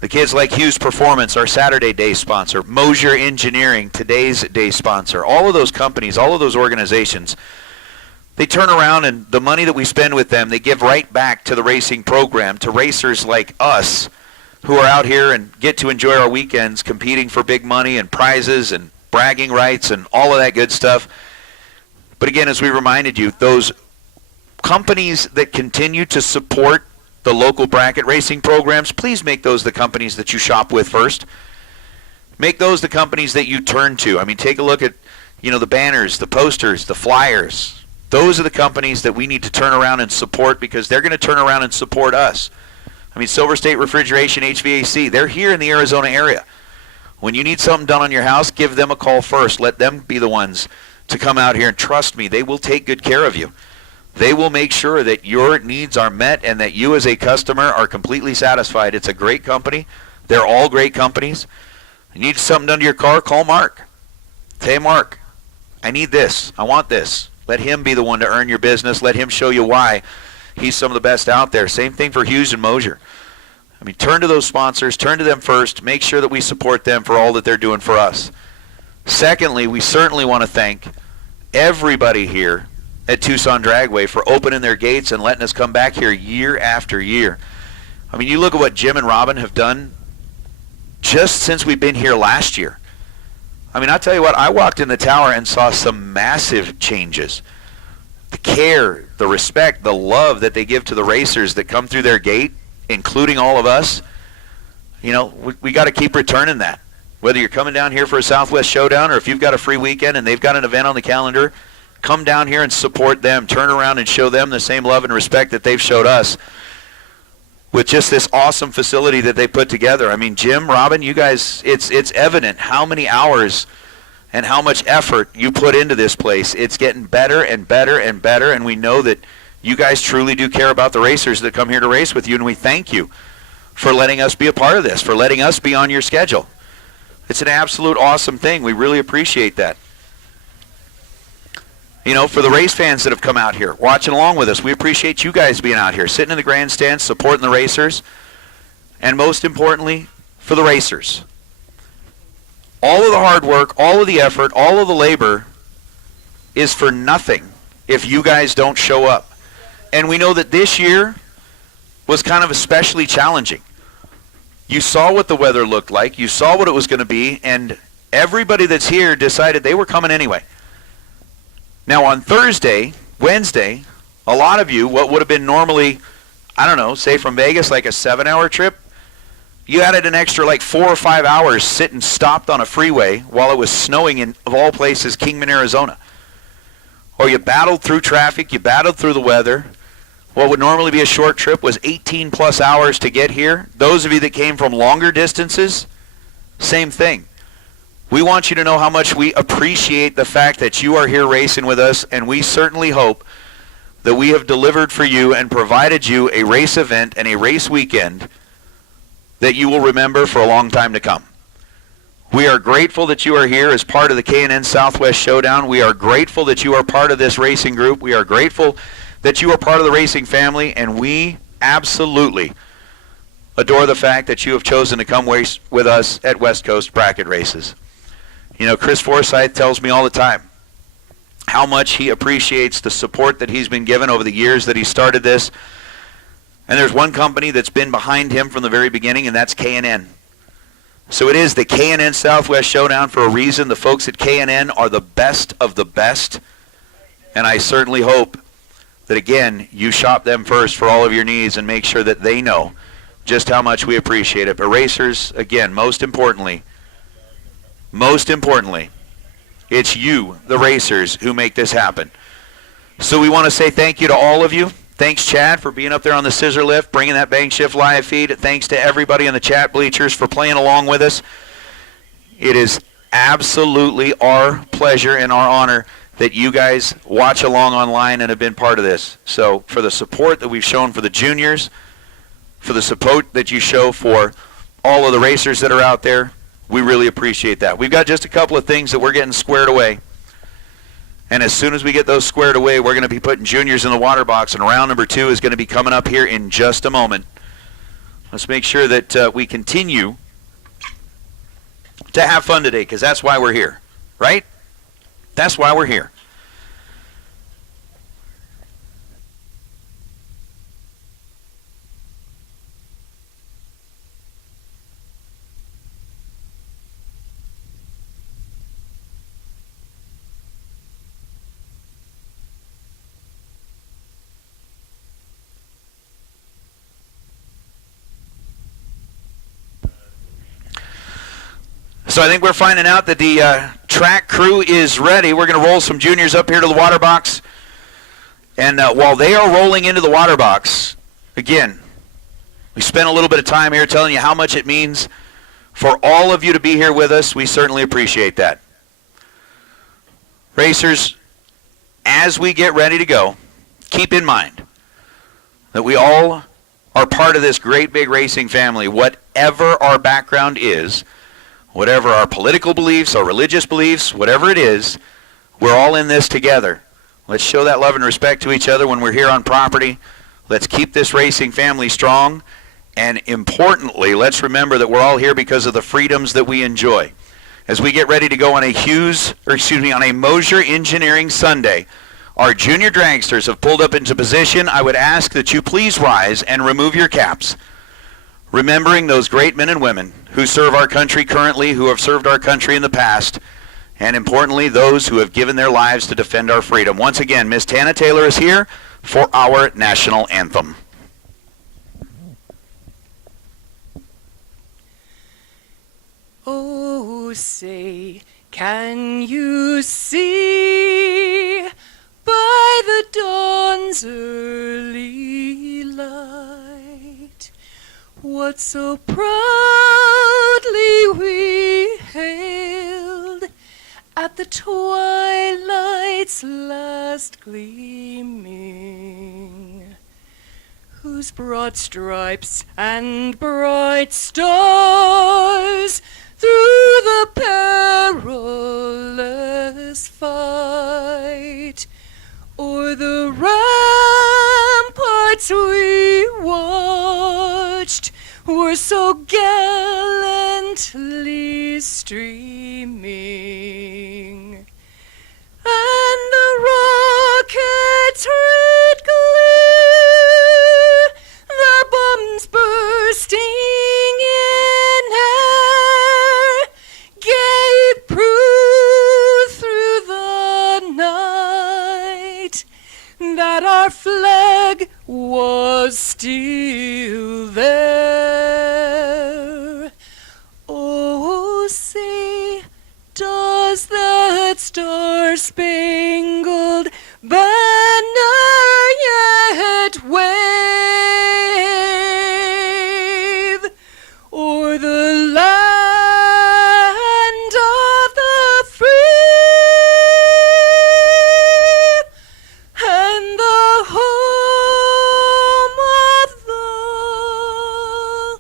The kids like Hughes Performance, our Saturday day sponsor. Moser Engineering, today's day sponsor. All of those companies, all of those organizations, they turn around, and the money that we spend with them, they give right back to the racing program, to racers like us who are out here and get to enjoy our weekends competing for big money and prizes and bragging rights and all of that good stuff. But again, as we reminded you, those companies that continue to support the local bracket racing programs, please make those the companies that you shop with first. Make those the companies that you turn to. I mean, take a look at, the banners, the posters, the flyers. Those are the companies that we need to turn around and support, because they're going to turn around and support us. I mean, Silver State Refrigeration, HVAC, they're here in the Arizona area. When you need something done on your house, give them a call first. Let them be the ones to come out here, and trust me, they will take good care of you. They will make sure that your needs are met and that you as a customer are completely satisfied. It's a great company. They're all great companies. You need something done to your car, call Mark. Say, hey, Mark, I need this. I want this. Let him be the one to earn your business. Let him show you why he's some of the best out there. Same thing for Hughes and Moser. I mean, turn to those sponsors. Turn to them first. Make sure that we support them for all that they're doing for us. Secondly, we certainly want to thank everybody here at Tucson Dragway for opening their gates and letting us come back here year after year. I mean, you look at what Jim and Robin have done just since we've been here last year. I mean, I'll tell you what, I walked in the tower and saw some massive changes. The care, the respect, the love that they give to the racers that come through their gate, including all of us, we got to keep returning that. Whether you're coming down here for a Southwest Showdown or if you've got a free weekend and they've got an event on the calendar, come down here and support them. Turn around and show them the same love and respect that they've showed us with just this awesome facility that they put together. I mean, Jim, Robin, you guys, it's evident how many hours and how much effort you put into this place. It's getting better and better and better, and we know that you guys truly do care about the racers that come here to race with you, and we thank you for letting us be a part of this, for letting us be on your schedule. It's an absolute awesome thing. We really appreciate that. For the race fans that have come out here, watching along with us, we appreciate you guys being out here, sitting in the grandstands, supporting the racers, and most importantly, for the racers. All of the hard work, all of the effort, all of the labor is for nothing if you guys don't show up. And we know that this year was kind of especially challenging. You saw what the weather looked like. You saw what it was going to be, and everybody that's here decided they were coming anyway. Now on Thursday, Wednesday, a lot of you, what would have been normally, I don't know, say from Vegas, like a 7-hour trip, you added an extra like 4 or 5 hours sitting stopped on a freeway while it was snowing in, of all places, Kingman, Arizona. Or you battled through traffic, you battled through the weather. What would normally be a short trip was 18 plus hours to get here. Those of you that came from longer distances, same thing. We want you to know how much we appreciate the fact that you are here racing with us, and we certainly hope that we have delivered for you and provided you a race event and a race weekend that you will remember for a long time to come. We are grateful that you are here as part of the K&N Southwest Showdown. We are grateful that you are part of this racing group. We are grateful that you are part of the racing family, and we absolutely adore the fact that you have chosen to come race with us at West Coast Bracket Races. You know, Chris Forsyth tells me all the time how much he appreciates the support that he's been given over the years that he started this. And there's one company that's been behind him from the very beginning, and that's K&N. So it is the K&N Southwest Showdown for a reason. The folks at K&N are the best of the best, and I certainly hope that, again, you shop them first for all of your needs and make sure that they know just how much we appreciate it. But racers, again, most importantly, it's you, the racers, who make this happen. So we want to say thank you to all of you. Thanks, Chad, for being up there on the scissor lift, bringing that Bank Shift live feed. Thanks to everybody in the chat bleachers for playing along with us. It is absolutely our pleasure and our honor that you guys watch along online and have been part of this. So for the support that we've shown for the juniors, for the support that you show for all of the racers that are out there, we really appreciate that. We've got just a couple of things that we're getting squared away. And as soon as we get those squared away, we're going to be putting juniors in the water box, and round number 2 is going to be coming up here in just a moment. Let's make sure that we continue to have fun today, because that's why we're here, right? That's why we're here. So I think we're finding out that the track crew is ready. We're going to roll some juniors up here to the water box. And while they are rolling into the water box, again, we spent a little bit of time here telling you how much it means for all of you to be here with us. We certainly appreciate that. Racers, as we get ready to go, keep in mind that we all are part of this great big racing family. Whatever our background is, whatever our political beliefs, our religious beliefs, whatever it is, we're all in this together. Let's show that love and respect to each other when we're here on property. Let's keep this racing family strong. And importantly, let's remember that we're all here because of the freedoms that we enjoy. As we get ready to go on a Moser Engineering Sunday, our junior dragsters have pulled up into position. I would ask that you please rise and remove your caps, remembering those great men and women who serve our country currently, who have served our country in the past, and importantly, those who have given their lives to defend our freedom. Once again, Miss Tana Taylor is here for our national anthem. Oh, say, can you see by the dawn's early light what so proudly we hailed at the twilight's last gleaming, whose broad stripes and bright stars through the perilous fight o'er the ramparts we watched were so gallantly streaming, and the rockets red glare, their bombs bursting in our flag was still there. Oh, say, does that star-spangled banner yet wave o'er the land of the free and the home of the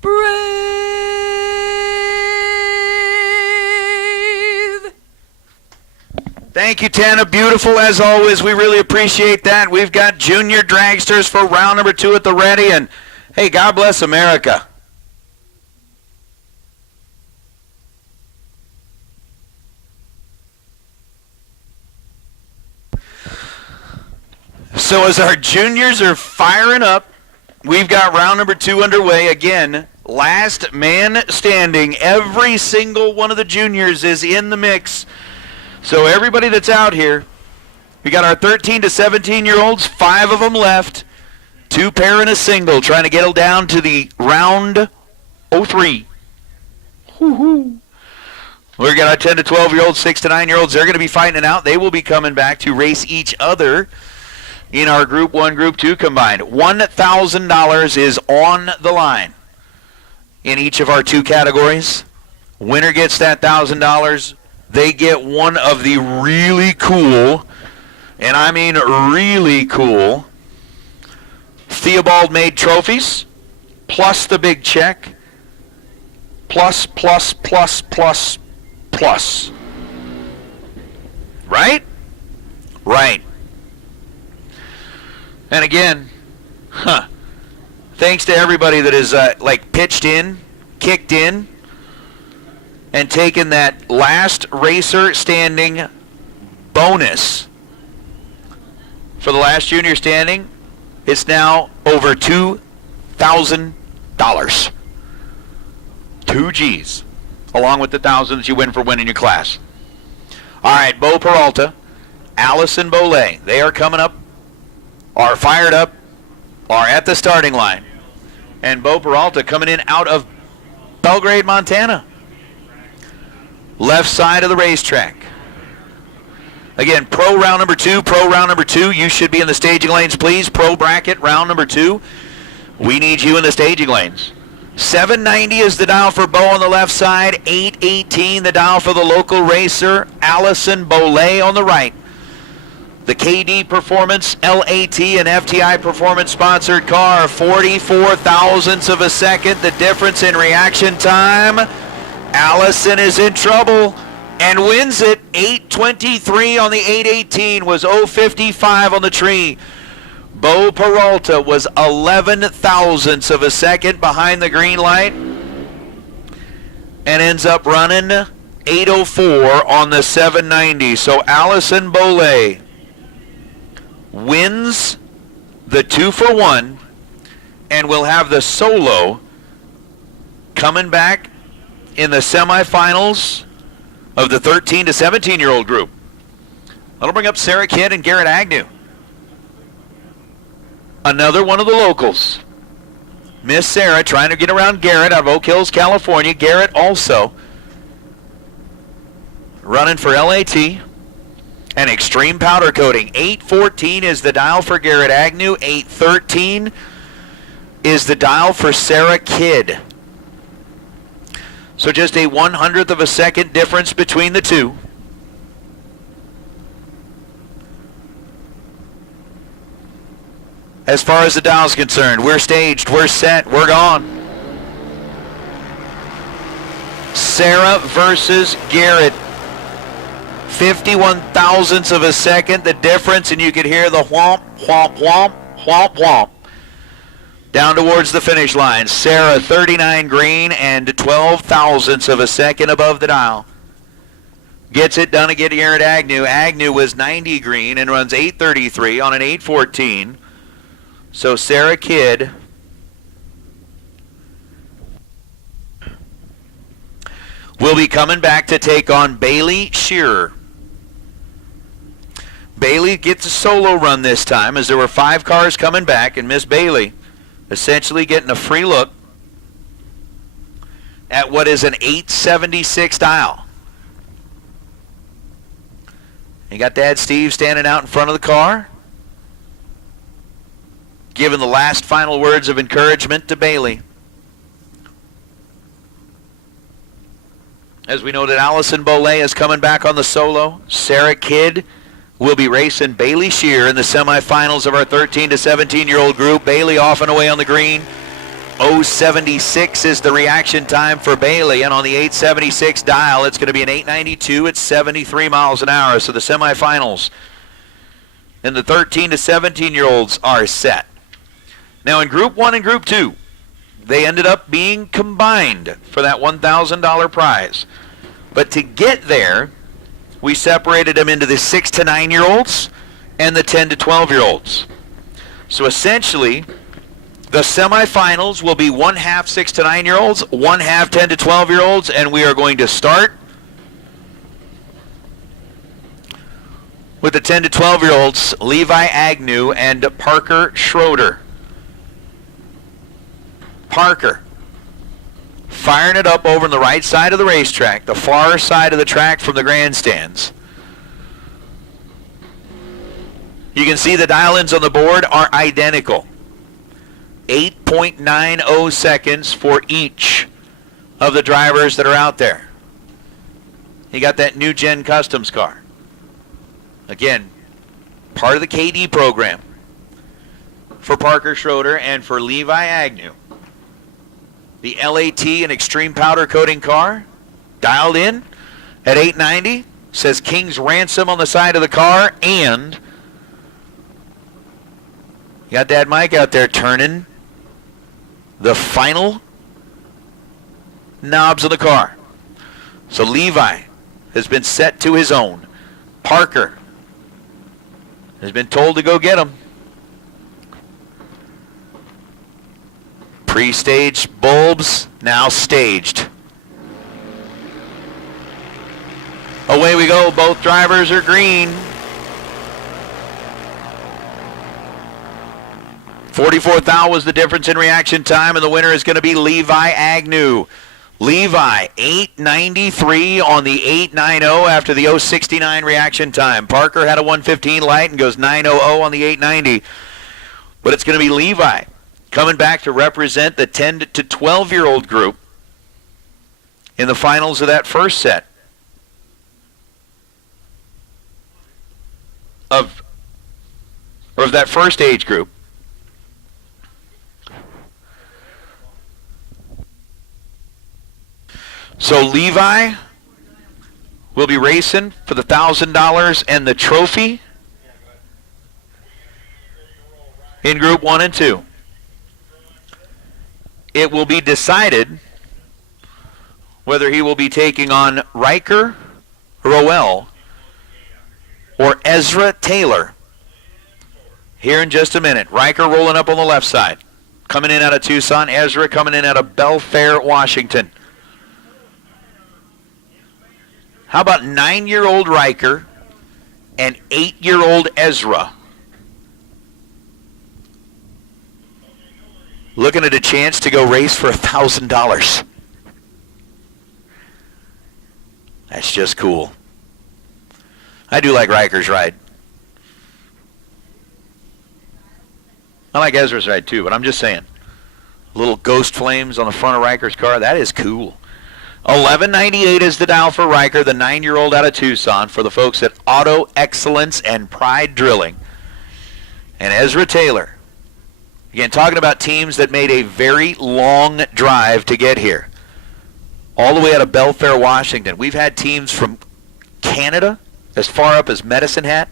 brave? Thank you, Tana. Beautiful as always. We really appreciate that. We've got junior dragsters for round number 2 at the ready. And, hey, God bless America. So as our juniors are firing up, we've got round number 2 underway. Again, last man standing. Every single one of the juniors is in the mix. So everybody that's out here, we got our 13 to 17-year-olds, 5 of them left, 2 pair and a single, trying to get down to the round 03. Woo-hoo. We got our 10 to 12-year-olds, 6 to 9-year-olds. They're going to be fighting it out. They will be coming back to race each other in our Group 1, Group 2 combined. $1,000 is on the line in each of our 2 categories. Winner gets that $1,000. They get one of the really cool, and I mean really cool, Theobald-made trophies, plus the big check, plus. Right? Right. And again, thanks to everybody that is pitched in, kicked in, and taken that last racer standing bonus for the last junior standing. It's now over $2,000. 2 G's, along with the thousands you win for winning your class. All right, Bo Peralta, Allison Bolay, they are coming up, are fired up, are at the starting line. And Bo Peralta coming in out of Belgrade, Montana. Left side of the racetrack. Again, pro round number 2, you should be in the staging lanes, please. Pro bracket, round number 2. We need you in the staging lanes. 790 is the dial for Bo on the left side. 818 the dial for the local racer, Allison Bolay on the right. The KD Performance, LAT, and FTI Performance sponsored car, 44 thousandths of a second. The difference in reaction time. Allison is in trouble and wins it. 8:23 on the 818 was 0:55 on the tree. Bo Peralta was 11 thousandths of a second behind the green light and ends up running 8:04 on the 790. So Allison Bolay wins the 2-for-1 and will have the solo coming back in the semifinals of the 13 to 17-year-old group. That'll bring up Sarah Kidd and Garrett Agnew. Another one of the locals. Miss Sarah trying to get around Garrett out of Oak Hills, California. Garrett also running for LAT and extreme powder coating. 814 is the dial for Garrett Agnew. 813 is the dial for Sarah Kidd. So just a 100th of a second difference between the two. As far as the dial's concerned, we're staged, we're set, we're gone. Sarah versus Garrett. 51 thousandths of a second, the difference, and you could hear the whomp, whomp, whomp, whomp, whomp. Down towards the finish line. Sarah 39 green and 12 thousandths of a second above the dial. Gets it done again to Garrett Agnew. Agnew was 90 green and runs 8:33 on an 8:14. So Sarah Kidd will be coming back to take on Bailey Shearer. Bailey gets a solo run this time as there were 5 cars coming back, and Miss Bailey essentially getting a free look at what is an 876 dial. You got Dad Steve standing out in front of the car, giving the last final words of encouragement to Bailey. As we know that Allison Boley is coming back on the solo. Sarah Kidd will be racing Bailey Shear in the semifinals of our 13 to 17-year-old group. Bailey off and away on the green. 076 is the reaction time for Bailey, and on the 876 dial, it's going to be an 892 at 73 miles an hour. So the semifinals and the 13 to 17-year-olds are set. Now in Group 1 and Group 2, they ended up being combined for that $1,000 prize. But to get there, we separated them into the 6 to 9-year-olds and the 10 to 12-year-olds. So essentially, the semifinals will be 1/2 6 to 9-year-olds, 1/2 10 to 12-year-olds, and we are going to start with the 10 to 12-year-olds, Levi Agnew and Parker Schroeder. Parker firing it up over on the right side of the racetrack, the far side of the track from the grandstands. You can see the dial-ins on the board are identical. 8.90 seconds for each of the drivers that are out there. You got that new Gen Customs car. Again, part of the KD program for Parker Schroeder and for Levi Agnew. The LAT and Extreme Powder Coating car, dialed in at 890, says King's Ransom on the side of the car, and you got Dad Mike out there turning the final knobs of the car. So Levi has been set to his own. Parker has been told to go get him. Pre-staged bulbs, now staged. Away we go, both drivers are green. 44 thou was the difference in reaction time, and the winner is going to be Levi Agnew. Levi, 893 on the 890 after the 069 reaction time. Parker had a 115 light and goes 900 on the 890. But it's going to be Levi coming back to represent the 10 to 12-year-old group in the finals of that first set of that first age group. So Levi will be racing for the $1,000 and the trophy in Group 1 and 2. It will be decided whether he will be taking on Riker Roel or Ezra Taylor here in just a minute. Riker rolling up on the left side, coming in out of Tucson. Ezra coming in out of Belfair, Washington. How about 9-year-old Riker and 8-year-old Ezra? Looking at a chance to go race for $1,000. That's just cool. I do like Riker's ride. I like Ezra's ride too, but I'm just saying. Little ghost flames on the front of Riker's car, that is cool. 1198 is the dial for Riker, the 9-year-old out of Tucson, for the folks at Auto Excellence and Pride Drilling. And Ezra Taylor. Again, talking about teams that made a very long drive to get here. All the way out of Belfair, Washington. We've had teams from Canada as far up as Medicine Hat.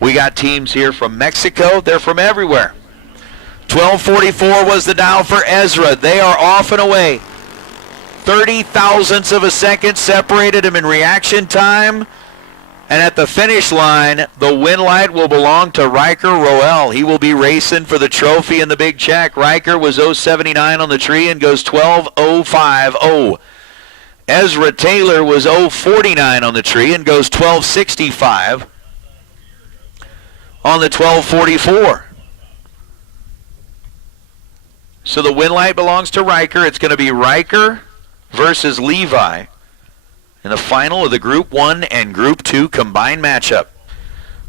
We got teams here from Mexico. They're from everywhere. 1244 was the dial for Ezra. They are off and away. 30 thousandths of a second separated him in reaction time. And at the finish line, the win light will belong to Riker Roel. He will be racing for the trophy and the big check. Riker was 079 on the tree and goes 12.050. Ezra Taylor was 049 on the tree and goes 1265 on the 1244. So the win light belongs to Riker. It's going to be Riker versus Levi in the final of the Group 1 and Group 2 combined matchup.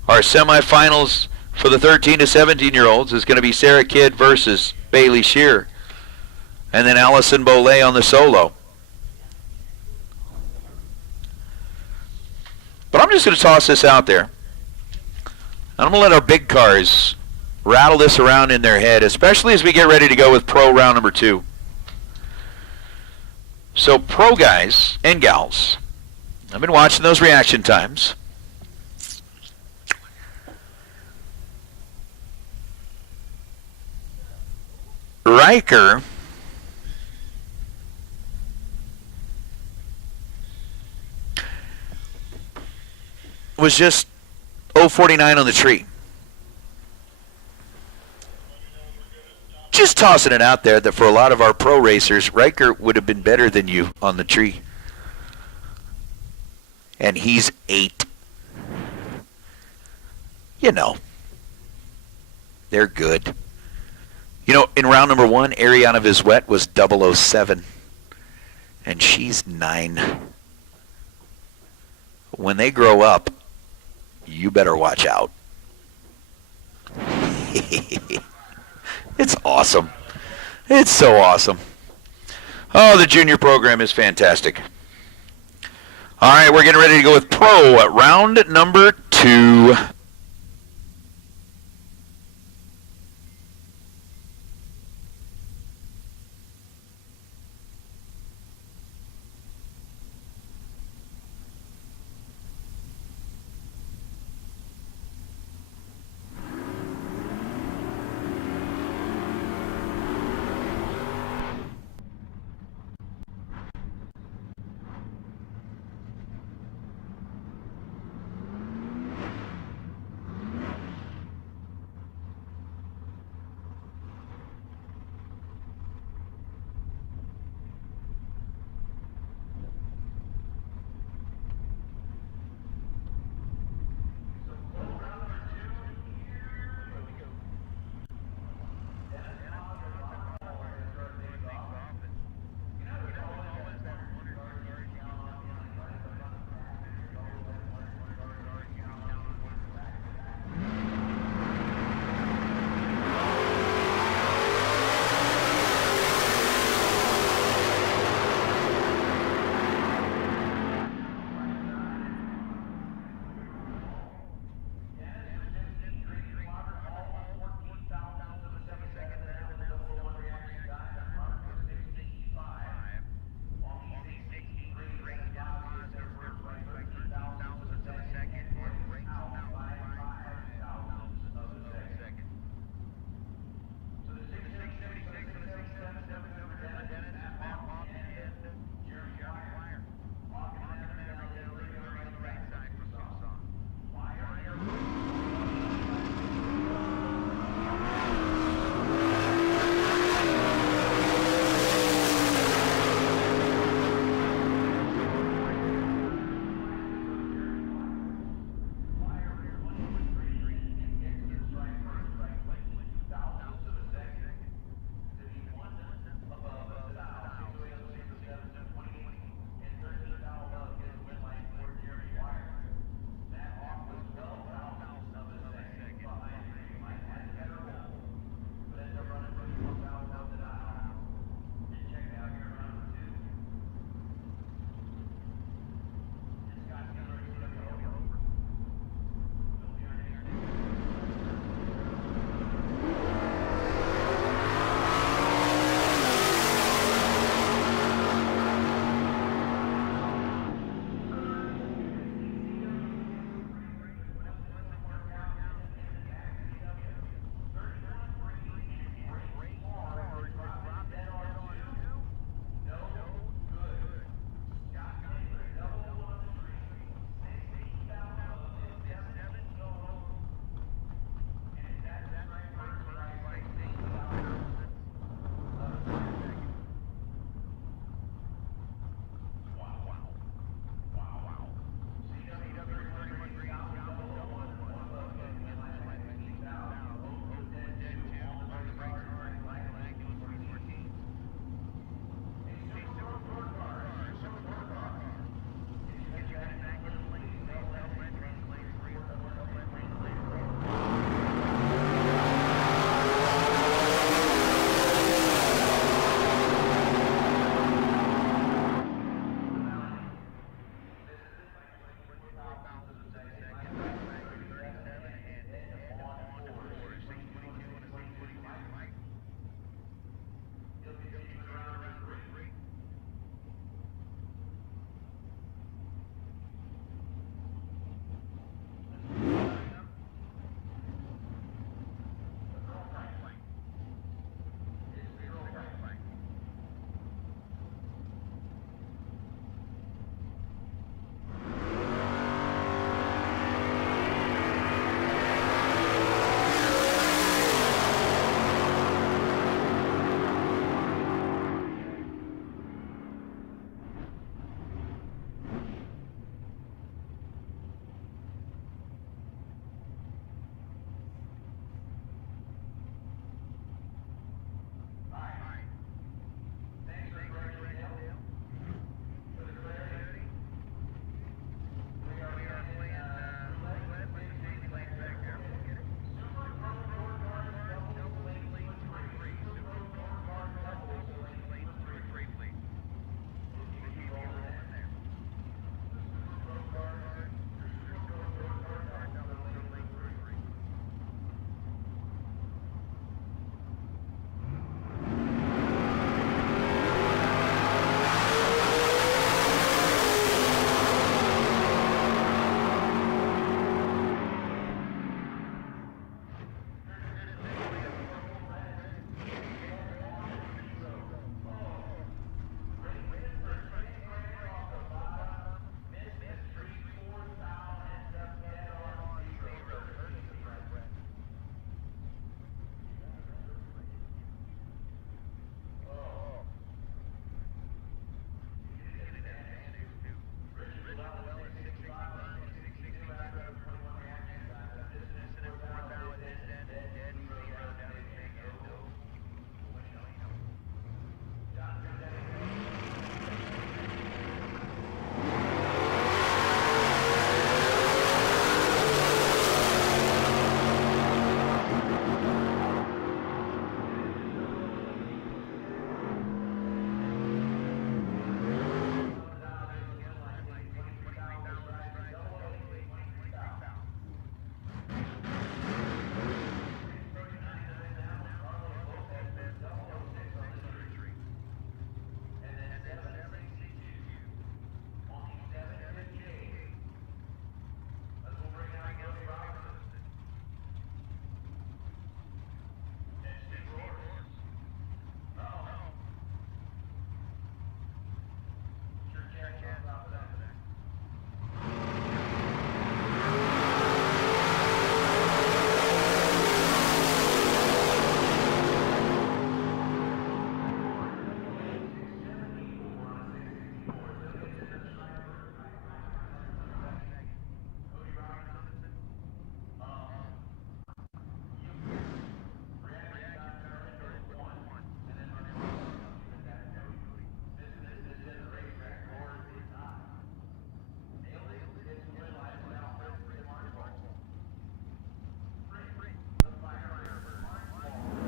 Our semifinals for the 13 to 17-year-olds is going to be Sarah Kidd versus Bailey Shear. And then Allison Bollet on the solo. But I'm just going to toss this out there. I'm going to let our big cars rattle this around in their head, especially as we get ready to go with pro round number 2. So pro guys and gals, I've been watching those reaction times. Riker was just 049 on the tree. Just tossing it out there that for a lot of our pro racers, Riker would have been better than you on the tree. And he's 8. You know, they're good. You know, in round number 1, Ariana Visuet was 007, and she's 9. When they grow up, you better watch out. It's awesome. It's so awesome. Oh, the junior program is fantastic. All right, we're getting ready to go with pro at round number 2.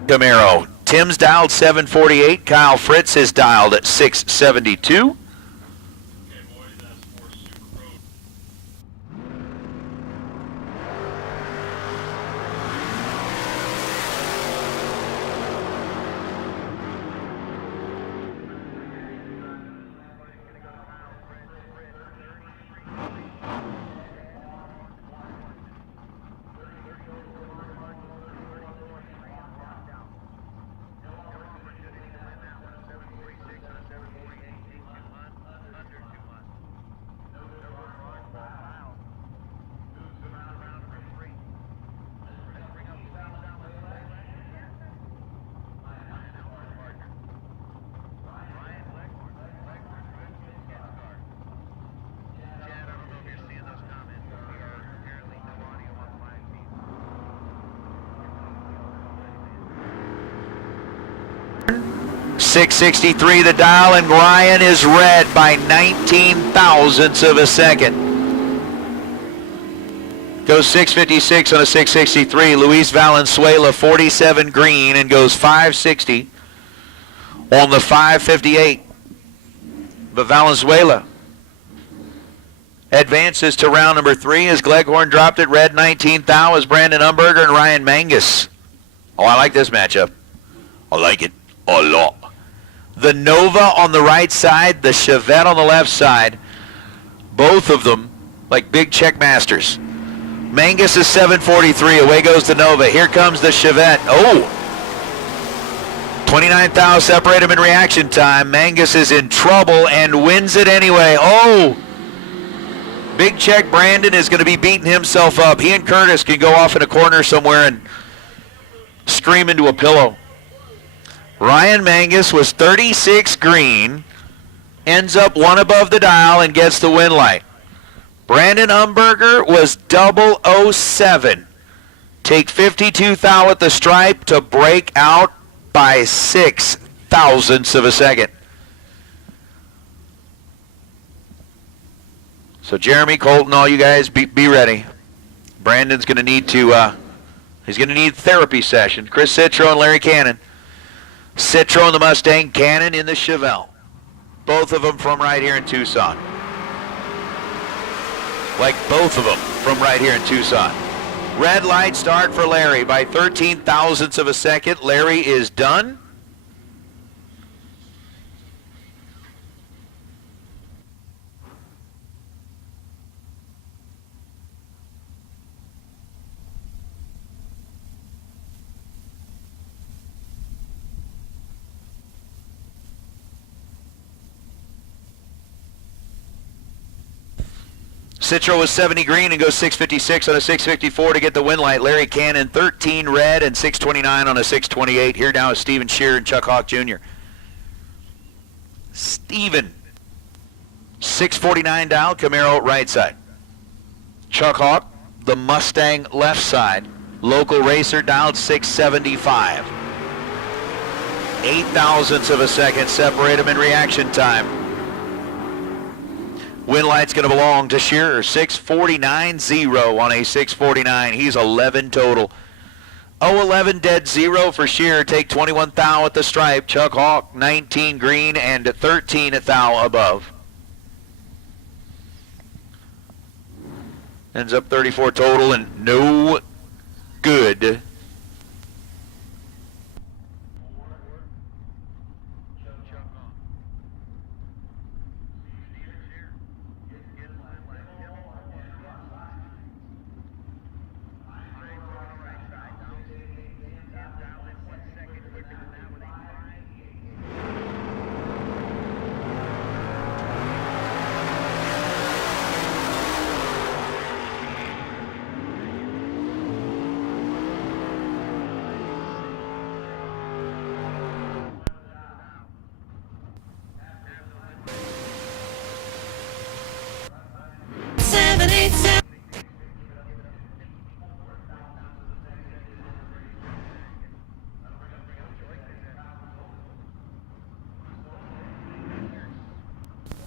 Camaro. Tim's dialed 748. Kyle Fritz is dialed at 672. .663 the dial, and Ryan is red by 19 thousandths of a second. Goes 656 on a 663. Luis Valenzuela 47 green and goes 560 on the 558. But Valenzuela advances to round number 3 as Gleghorn dropped it. Red 19 thou as Brandon Umberger and Ryan Mangus. Oh, I like this matchup. I like it a lot. The Nova on the right side, the Chevette on the left side. Both of them like big check masters. Mangus is 743. Away goes the Nova. Here comes the Chevette. Oh! 29 thou separate him in reaction time. Mangus is in trouble and wins it anyway. Oh! Big check Brandon is going to be beating himself up. He and Curtis can go off in a corner somewhere and scream into a pillow. Ryan Mangus was 36 green, ends up one above the dial and gets the win light. Brandon Umberger was 007. Take 52 thou at the stripe to break out by 6 thousandths of a second. So Jeremy, Colton, all you guys, be ready. Brandon's going to need to, he's going to need a therapy session. Chris Citro and Larry Cannon. Citro in the Mustang, Cannon in the Chevelle. Both of them from right here in Tucson. Like both of them from right here in Tucson. Red light start for Larry by 13 thousandths of a second. Larry is done. Citro was 70 green and goes 656 on a 654 to get the win light. Larry Cannon 13 red and 629 on a 628. Here now is Steven Shear and Chuck Hawk Jr. Steven 649 down, Camaro right side. Chuck Hawk, the Mustang left side. Local racer dialed 675. 8 thousandths of a second separate him in reaction time. Win light's going to belong to Shearer. 649.0 on a 649. He's 11 total. 011 dead 0 for Shearer. Take 21 thou at the stripe. Chuck Hawk 19 green and 13 thou above. Ends up 34 total and no good.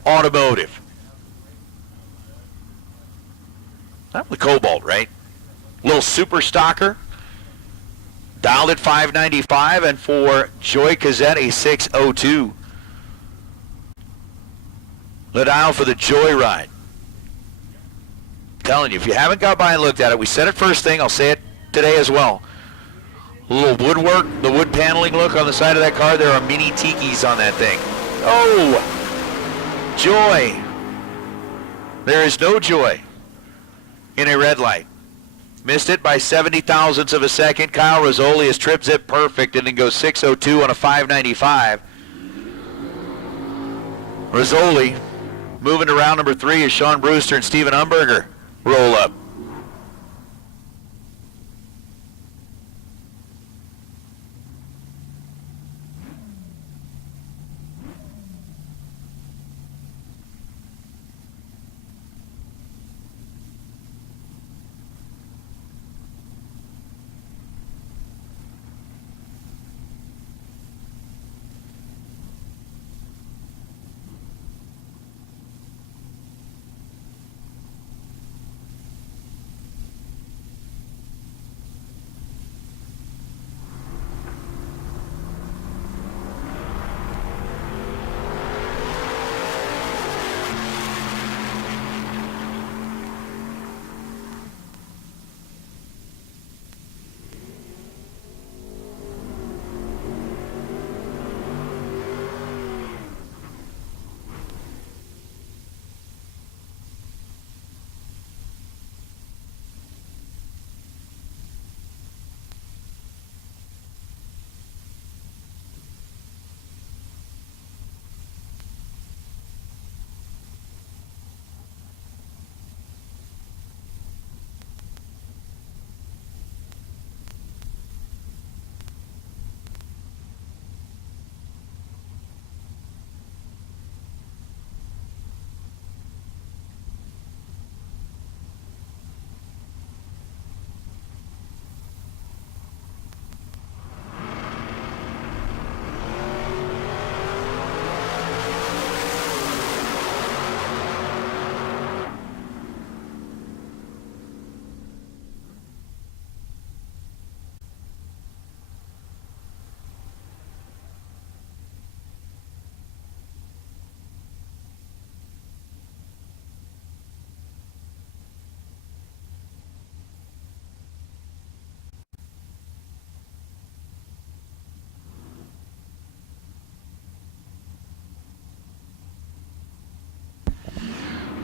Automotive. That was the Cobalt, right? Little super stocker. Dialed at 595, and for Joy Cazetti, 602. The dial for the Joyride. Telling you, if you haven't got by and looked at it, we said it first thing, I'll say it today as well. A little woodwork, the wood paneling look on the side of that car, there are mini tikis on that thing. Oh, joy. There is no joy in a red light. Missed it by 70 thousandths of a second. Kyle Rizzoli is trip zip perfect and then goes 602 on a 595. Rizzoli moving to round number 3 as Sean Brewster and Steven Umberger roll up.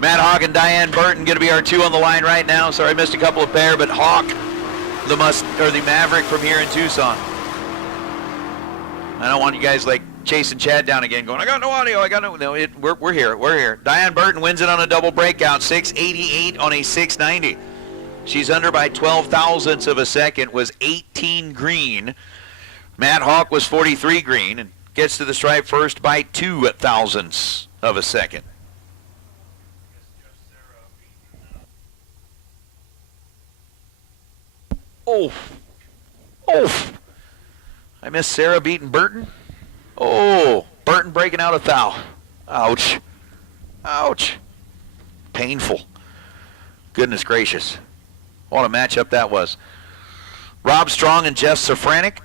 Matt Hawk and Diane Burton going to be our 2 on the line right now. Sorry I missed a couple of pair, but Hawk, the Maverick from here in Tucson. I don't want you guys like chasing Chad down again going, I got no audio, we're here. Diane Burton wins it on a double breakout, 688 on a 690. She's under by 12 thousandths of a second, was 18 green. Matt Hawk was 43 green and gets to the stripe first by 2 thousandths of a second. Oh, I missed Sarah beating Burton. Oh, Burton breaking out a thou. Ouch. Painful. Goodness gracious. What a matchup that was. Rob Strong and Jeff Safranek.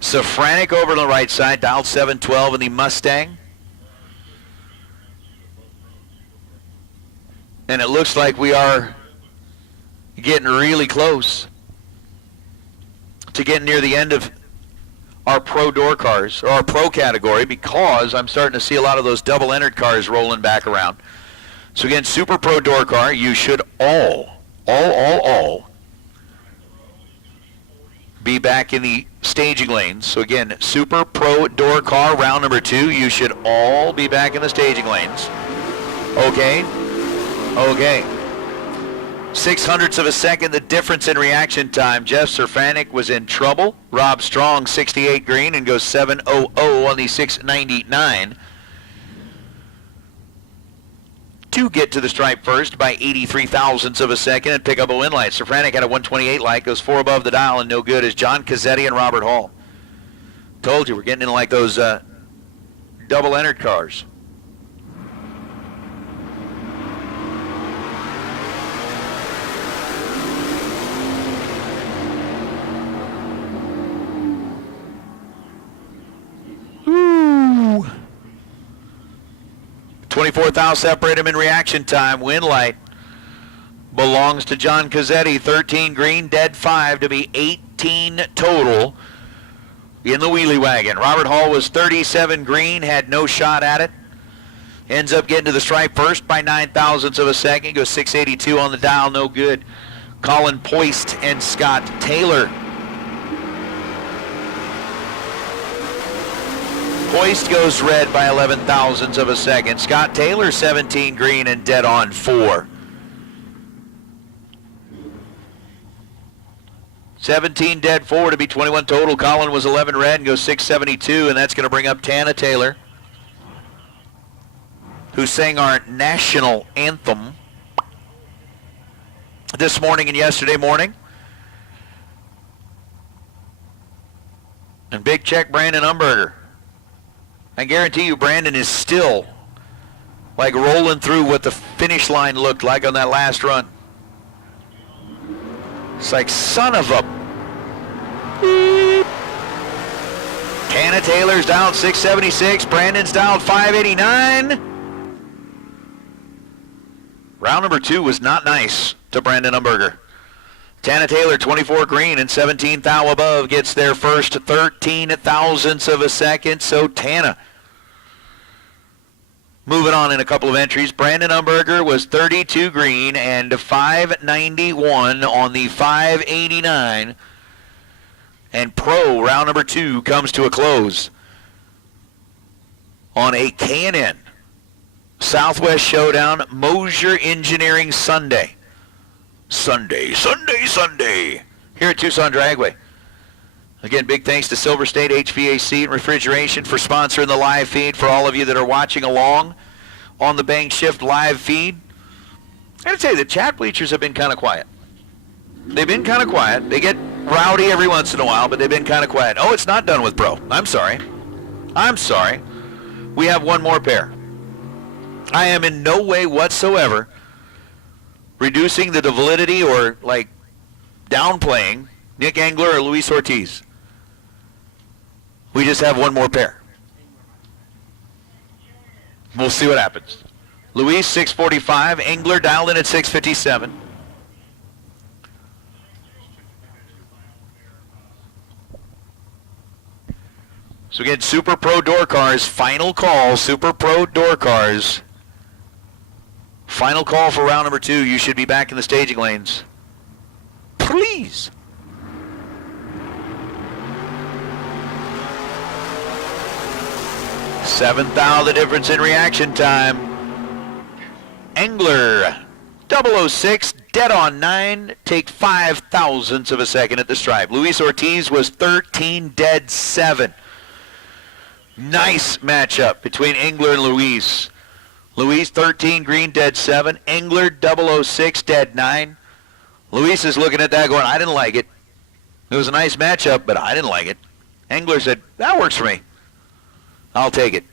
Safranek over on the right side, dialed 712 in the Mustang. And it looks like we are getting really close to getting near the end of our pro door cars, or our pro category, because I'm starting to see a lot of those double entered cars rolling back around. So again, super pro door car, you should all be back in the staging lanes. So again, super pro door car, round number 2, you should all be back in the staging lanes. Okay. 0.06 of a second, the difference in reaction time. Jeff Safranek was in trouble. Rob Strong, 68 green, and goes 700 on the 699. To get to the stripe first by 83 thousandths of a second and pick up a win light. Safranek had a 128 light, goes 4 above the dial and no good is John Cazetti and Robert Hall. Told you, we're getting into like those double entered cars. 24 thou separate him in reaction time. Win light belongs to John Cazzetti. 13 green, dead 5 to be 18 total in the wheelie wagon. Robert Hall was 37 green, had no shot at it. Ends up getting to the stripe first by 9 thousandths of a second. Goes 682 on the dial, no good. Colin Poist and Scott Taylor. Poist goes red by 11 thousandths of a second. Scott Taylor 17 green and dead on 4. 17 dead 4 to be 21 total. Colin was 11 red and goes 672, and that's going to bring up Tana Taylor, who sang our national anthem this morning and yesterday morning. And big check Brandon Umberger. I guarantee you Brandon is still like rolling through what the finish line looked like on that last run. It's like, son of a... Tana Taylor's down 676. Brandon's down 589. Round number 2 was not nice to Brandon Umberger. Tana Taylor, 24 green and 17 thou above, gets their first 13 thousandths of a second. So Tana moving on in a couple of entries. Brandon Umberger was 32 green and 591 on the 589. And Pro round number 2 comes to a close on a K&N Southwest Showdown Moser Engineering Sunday. Sunday here at Tucson Dragway. Again, big thanks to Silver State HVAC and Refrigeration for sponsoring the live feed. For all of you that are watching along on the Bang Shift live feed, I gotta tell you, the chat bleachers have been kind of quiet. They've been kind of quiet. They get rowdy every once in a while, but they've been kind of quiet. Oh, it's not done with Pro. I'm sorry. We have one more pair. I am in no way whatsoever reducing the validity or like downplaying Nick Engler or Luis Ortiz. We just have one more pair. We'll see what happens. Luis 645, Engler dialed in at 657. So again, Super Pro Door Cars, final call, Super Pro Door Cars. Final call for round number 2. You should be back in the staging lanes. Please. Seventh thou, the difference in reaction time. Engler, 006, dead on 9, take 5 thousandths of a second at the stripe. Luis Ortiz was 13, dead 7. Nice matchup between Engler and Luis. Luis 13, green, dead 7. Engler 006, dead 9. Luis is looking at that going, I didn't like it. It was a nice matchup, but I didn't like it. Engler said, that works for me. I'll take it.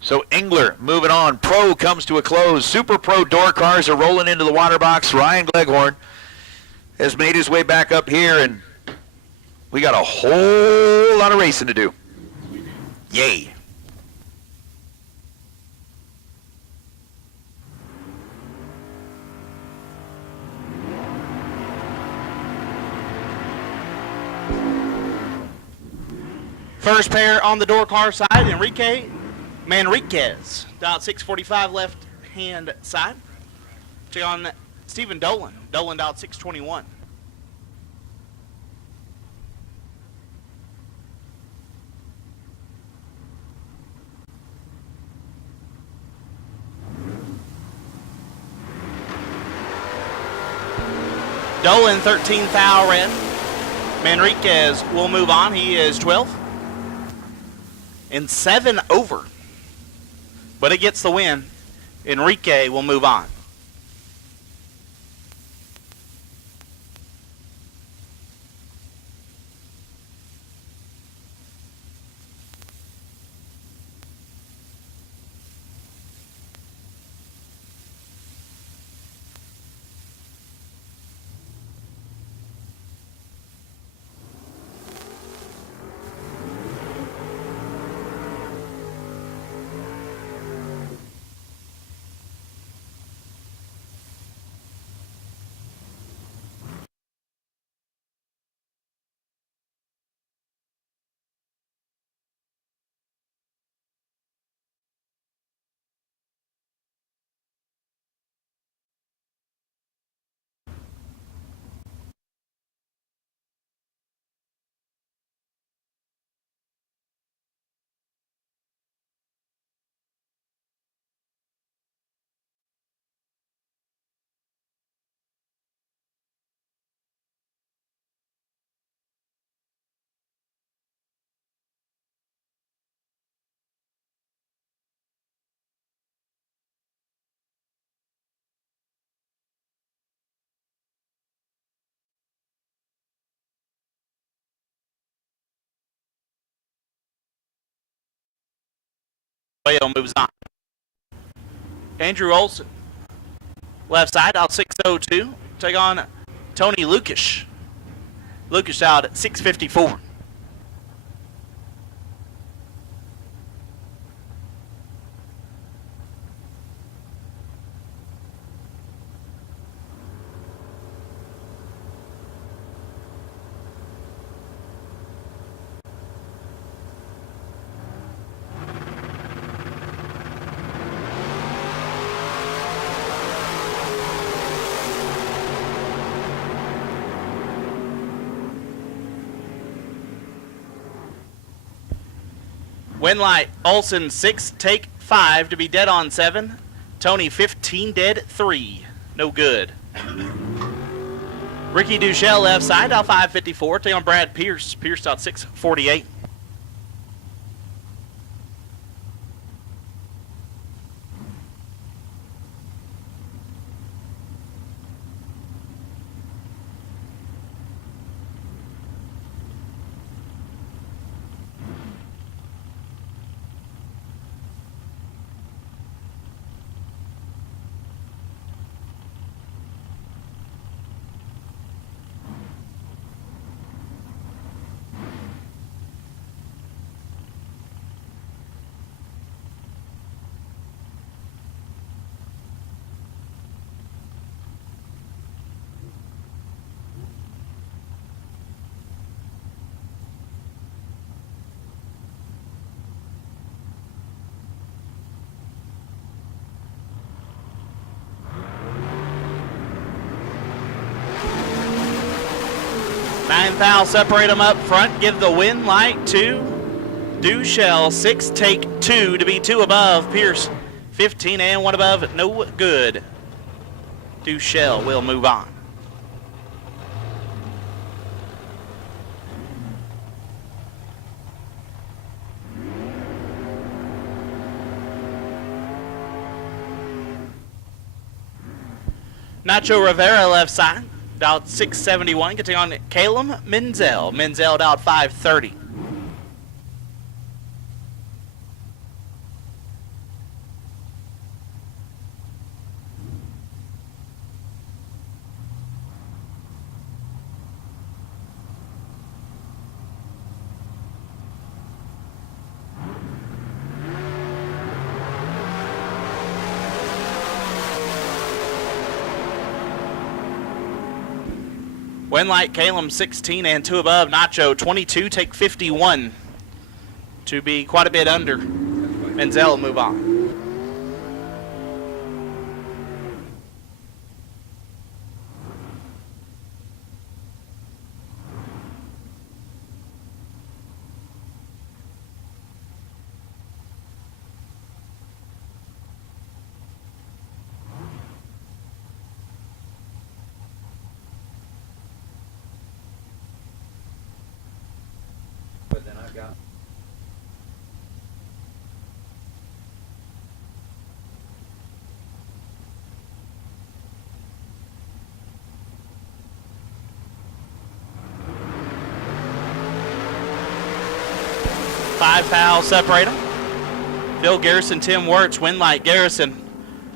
So Engler moving on. Pro comes to a close. Super Pro Door Cars are rolling into the water box. Ryan Gleghorn has made his way back up here, and we got a whole lot of racing to do. Yay. First pair on the door car side, Enrique Manriquez. Dial 645 left hand side. Check on Stephen Dolan. Dolan dialed 621. Dolan 13 thou red. Manriquez will move on. He is 12. And 7 over. But it gets the win. Enrique will move on. Whale moves on. Andrew Olson, left side, out 6:02. Take on Tony Lucas. Lucas out at 6:54. Win light, Olson 6, take 5 to be dead on 7. Tony 15, dead 3. No good. Ricky Duchelle left side, out 5:54. Take on Brad Pierce. Pierce out 6:48. Nine foul, separate them up front. Give the win light to Duchelle. 6, take 2 to be 2 above. Pierce 15 and 1 above. No good. Duchelle will move on. Nacho Rivera left side. Out 6:71, getting on Calum Menzel. Menzel out 5:30. Win light, Calum 16 and 2 above. Nacho 22, take 51 to be quite a bit under. Menzel will move on. But then I've got 5 fouls separate them. Phil Garrison, Tim Wirtz, win light. Garrison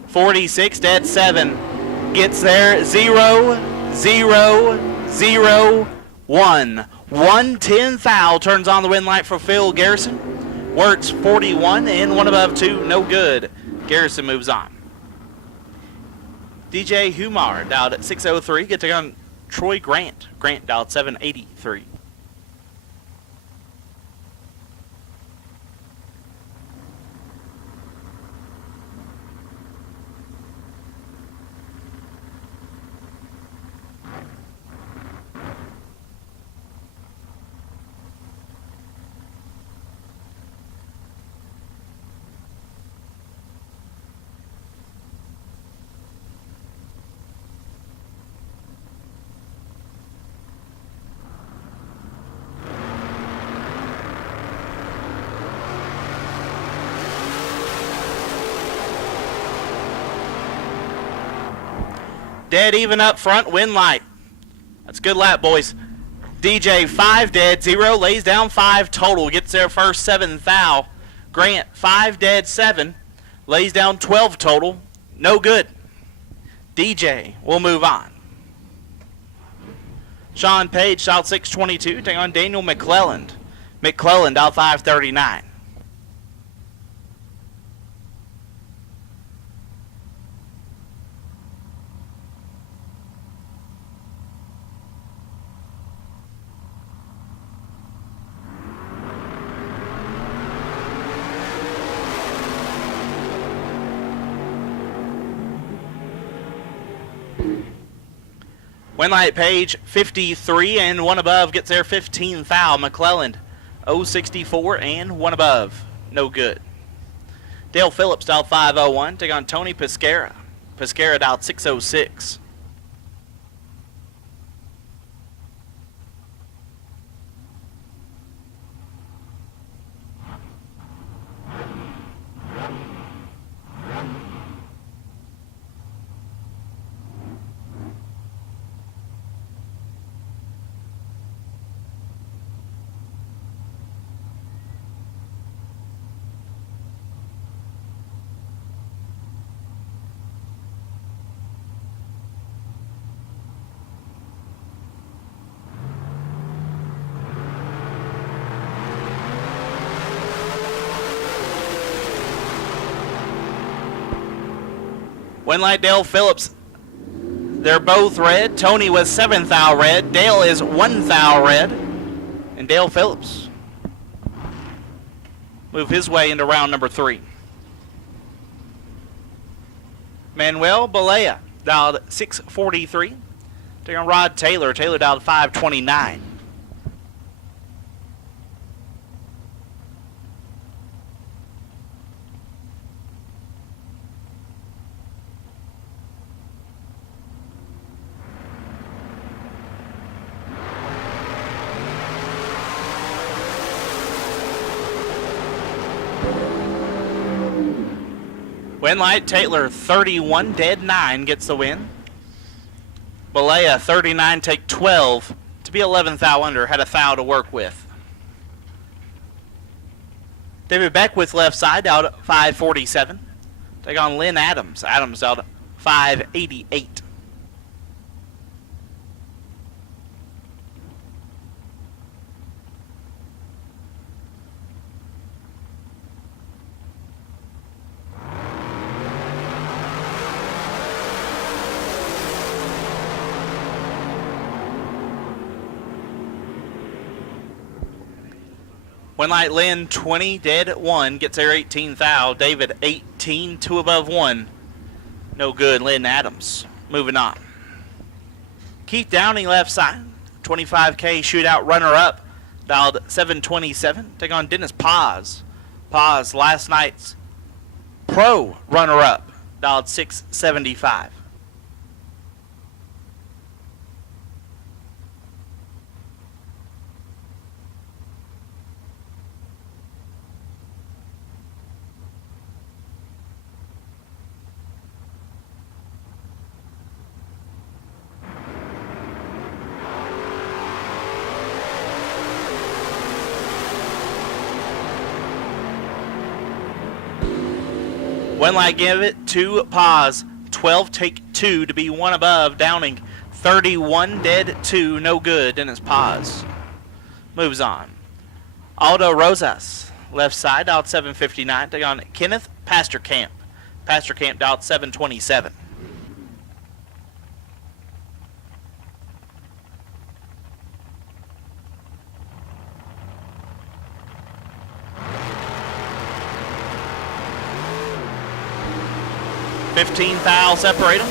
46, dead 7. Gets there 0, 0, 0, 1. 110 foul turns on the win light for Phil Garrison. Wirtz 41 and 1 above 2, no good. Garrison moves on. DJ Humar dialed at 603. Get to on Troy Grant. Grant dialed 783. Dead even up front, win light. That's a good lap, boys. DJ 5 dead, 0, lays down 5 total. Gets their first 7th foul. Grant, 5 dead, 7. Lays down 12 total. No good. DJ will move on. Sean Page out 622, taking on Daniel McClelland. McClelland out 539. Winlight Page 53 and 1 above gets there 15 thou. McClelland 064 and 1 above. No good. Dale Phillips dialed 501. Take on Tony Pescara. Pescara dialed 606. Winlight Dale Phillips, they're both red. Tony was 7 thou red. Dale is 1 thou red. And Dale Phillips move his way into round number 3. Manuel Balea dialed 643. Taking on Rod Taylor. Taylor dialed 529. Winlight Taylor 31 dead 9 gets the win. Balea 39 take 12 to be 11 thou under. Had a thou to work with. David Beckwith left side out at 547. Take on Lynn Adams. Adams out at 588. Winlight Lynn 20 dead 1 gets there 18 thou. David 18 2 above 1. No good. Lynn Adams moving on. Keith Downing left side 25K shootout runner up dialed 727. Take on Dennis Paz. Paz last night's pro runner up dialed 675. Winlight give it to Paz. 12 take 2 to be 1 above. Downing 31 dead 2. No good. Dennis Paz moves on. Aldo Rosas left side out 759. Take on Kenneth Pasterkamp. Pasterkamp out 727. $15 thou separate them.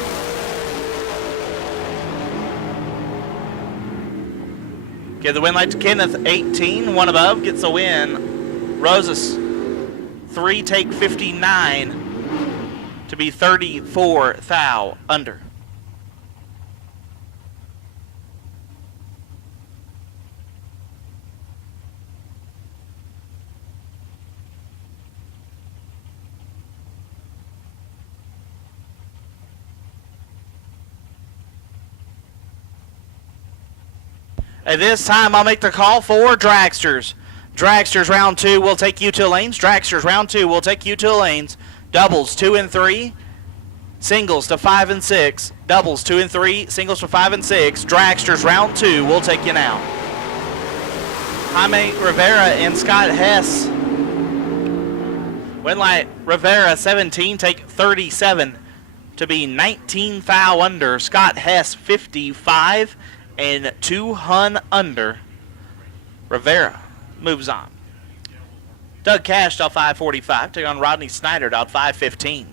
Give the win light to Kenneth, 18, 1 above, gets the win. Rosas, 3 take 59 to be 34 thou under. At this time, I'll make the call for dragsters. Dragsters round 2 will take you to lanes. Dragsters round 2 will take you to lanes. Doubles 2 and 3. Singles to 5 and 6. Doubles 2 and 3. Singles to 5 and 6. Dragsters round 2 will take you now. Jaime Rivera and Scott Hess. Winlight Rivera 17 take 37 to be 19 thou under. Scott Hess 55 and 2 hun under. Rivera moves on. Doug Cash out 5:45. Take on Rodney Snyder out 5:15.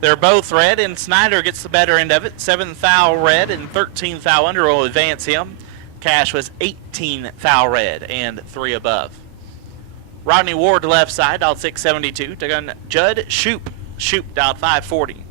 They're both red, and Snyder gets the better end of it. 7 thou red and 13 thou under will advance him. Cash was 18 thou red and 3 above. Rodney Ward left side, dialed 672. Take on Judd Shoop. Shoop dialed 540.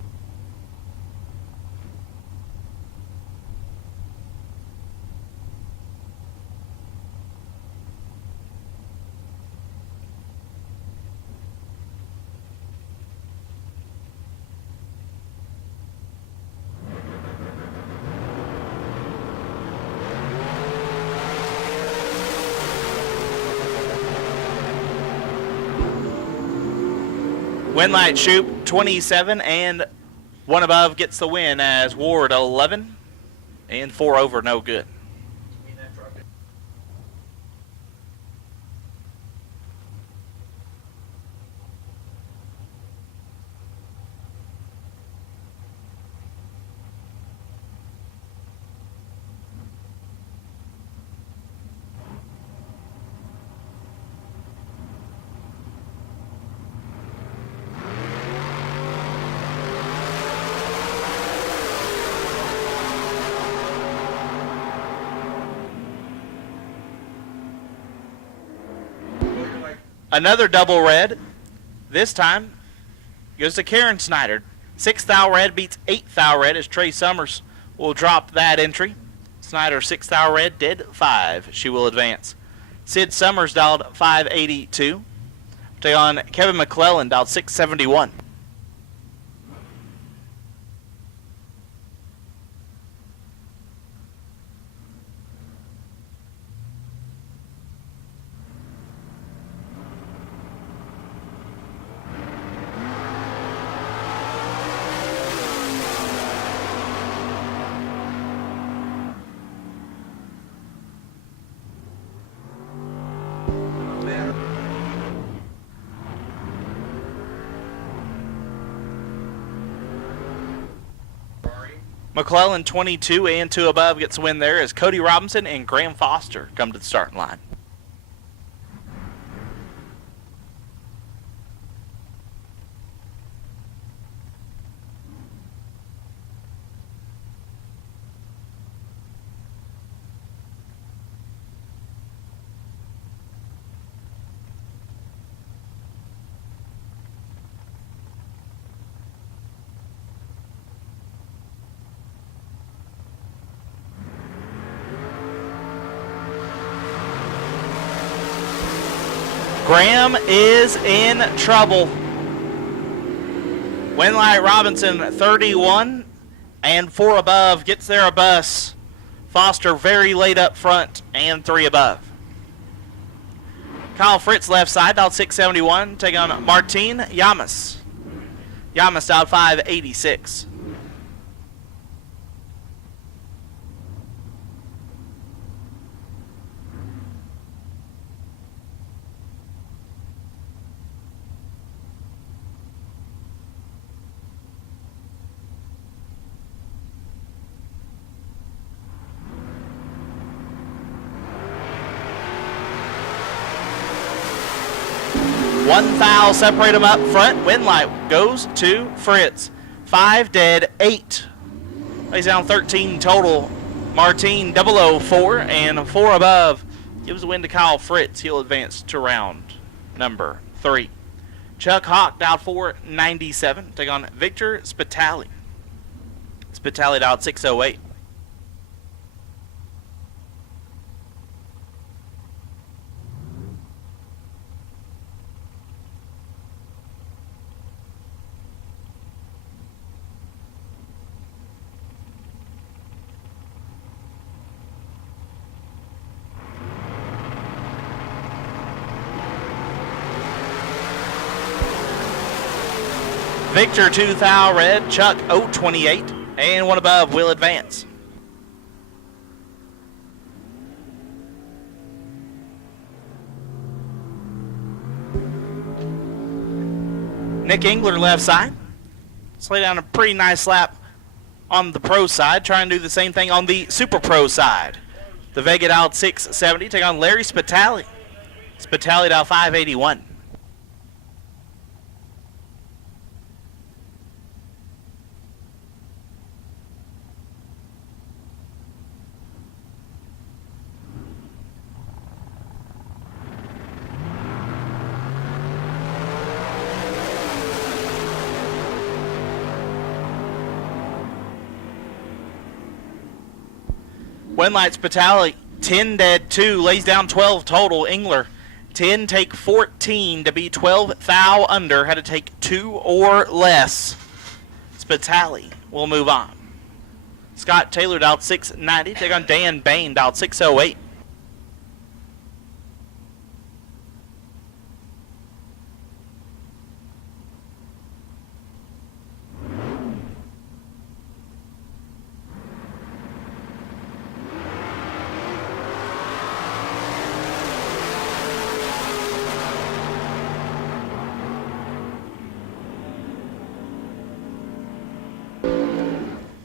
Winlight Shoop 27 and 1 above gets the win as Ward 11 and 4 over, no good. Another double red. This time goes to Karen Snyder. 6 thou red beats 8 thou red as Trey Summers will drop that entry. Snyder 6 thou red did 5. She will advance. Sid Summers dialed 582. Take on Kevin McClellan dialed 671. McClellan 22 and 2 above gets a win there as Cody Robinson and Graham Foster come to the starting line. Graham is in trouble. Winlight Robinson 31 and 4 above gets there a bus. Foster very late up front and 3 above. Kyle Fritz left side, dialed 671. Take on Martine Yamas. Yamas dialed 586. One foul separate them up front. Winlight goes to Fritz. 5 dead, 8. Lays down 13 total. Martine 004 and 4 above. Gives the win to Kyle Fritz. He'll advance to round number 3. Chuck Hawk dialed 497. Take on Victor Spitali. Spitali dialed 608. Victor 2000 red, Chuck 028, and one above will advance. Nick Engler left side. Let's lay down a pretty nice lap on the pro side. Try and do the same thing on the super pro side. The Vega dialed 670. Take on Larry Spitali. Spitali dialed 581. Winlight Spitali, 10 dead 2, lays down 12 total. Engler, 10 take 14 to be 12 thou under, had to take 2 or less. Spitali will move on. Scott Taylor dialed 690, take on Dan Bain dialed 608.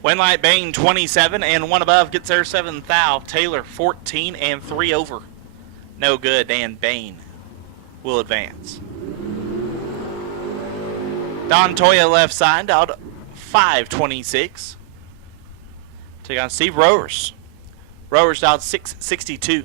Winlight Bain 27 and one above gets there 7 thou. Taylor 14 and 3 over. No good, and Bain will advance. Don Toya left side out 526. Take on Steve Rowers. Rowers dialed 662.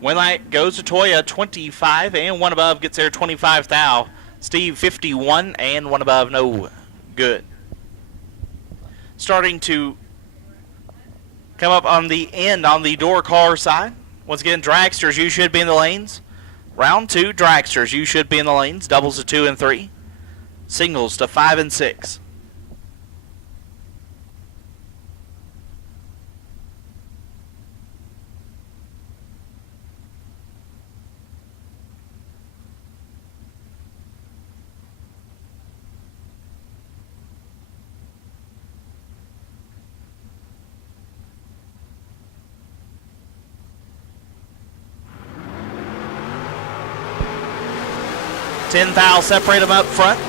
Winlight goes to Toya 25 and one above gets there 25 thou. Steve 51 and one above no good. Starting to come up on the end on the door car side. Once again, dragsters, you should be in the lanes. Round 2, dragsters, you should be in the lanes. Doubles to 2 and 3. Singles to 5 and 6. Ten thou separate them up front.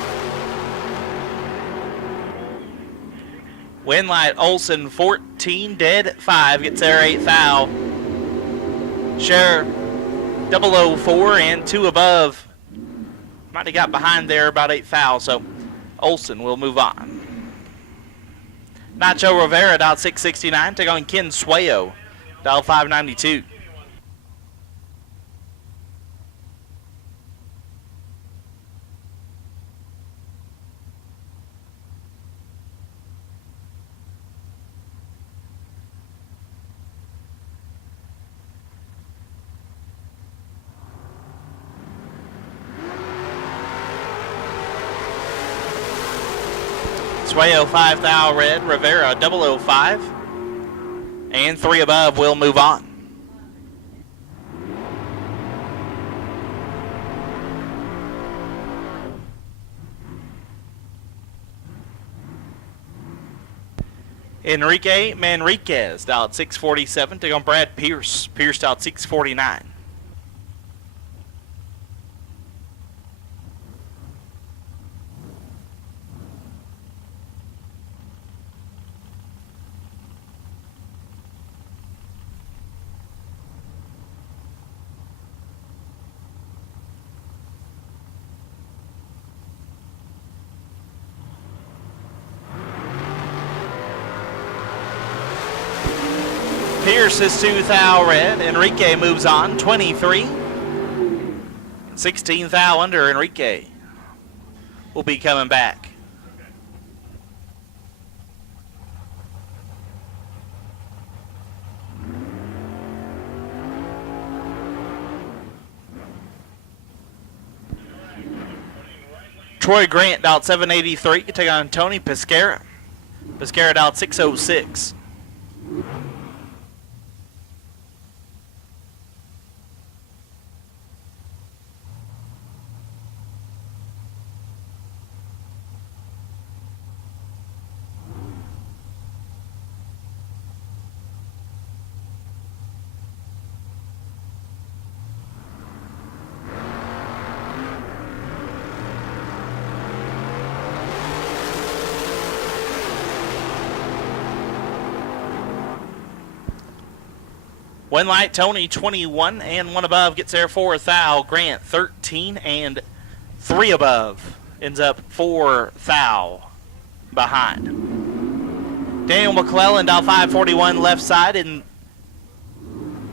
Winlight Olson 14 dead 5 gets there 8 thou. Share 004 and 2 above. Might have got behind there about 8 thou, so Olson will move on. Nacho Rivera dialed 669, take on Ken Swayo, dialed 592. Swayo 5 thou red, Rivera 005, and 3 above will move on. Enrique Manriquez, dialed 647. Take on Brad Pierce. Pierce dialed 649. Pierce is 2 thou red. Enrique moves on, 23. 16 thou under. Enrique will be coming back. Troy Grant dialed 783. Take on Tony Pescara. Pescara dialed 606. One light, Tony 21 and 1 above gets there 4 thou. Grant 13 and 3 above ends up 4 thou behind. Daniel McClellan dial 541 left side in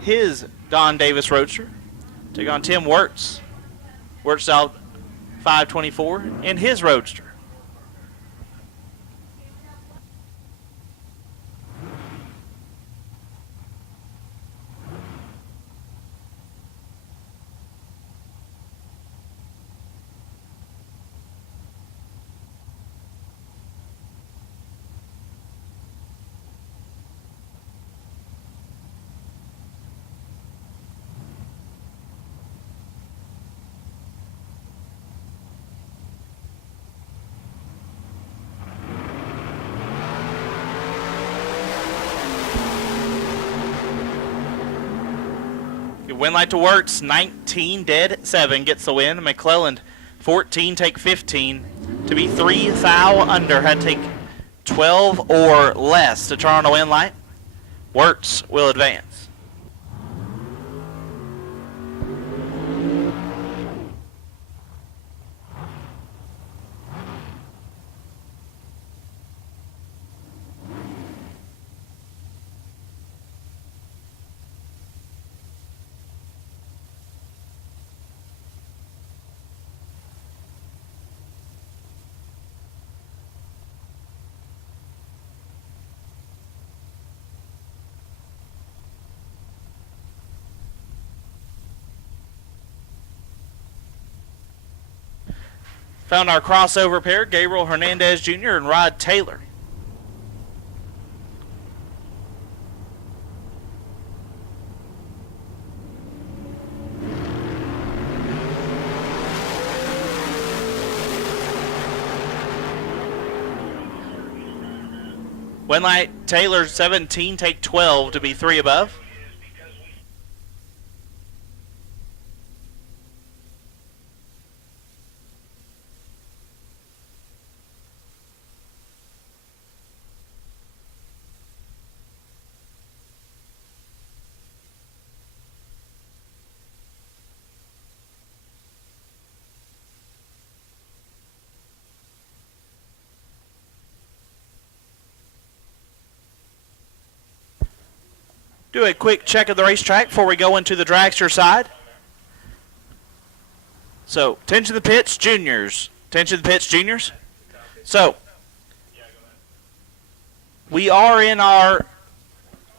his Don Davis Roadster. Take on Tim Wirtz. Wirtz dial 524 in his Roadster. Win light to Wirtz, 19 dead, 7 gets the win. McClelland, 14, take 15 to be 3 thou under. Had to take 12 or less to turn on a win light. Wirtz will advance. Found our crossover pair, Gabriel Hernandez Jr. and Rod Taylor. Win light, Taylor 17, take 12 to be 3 above. Do a quick check of the racetrack before we go into the dragster side. So, attention to the pits, juniors. Attention to the pits, juniors. So, we are in our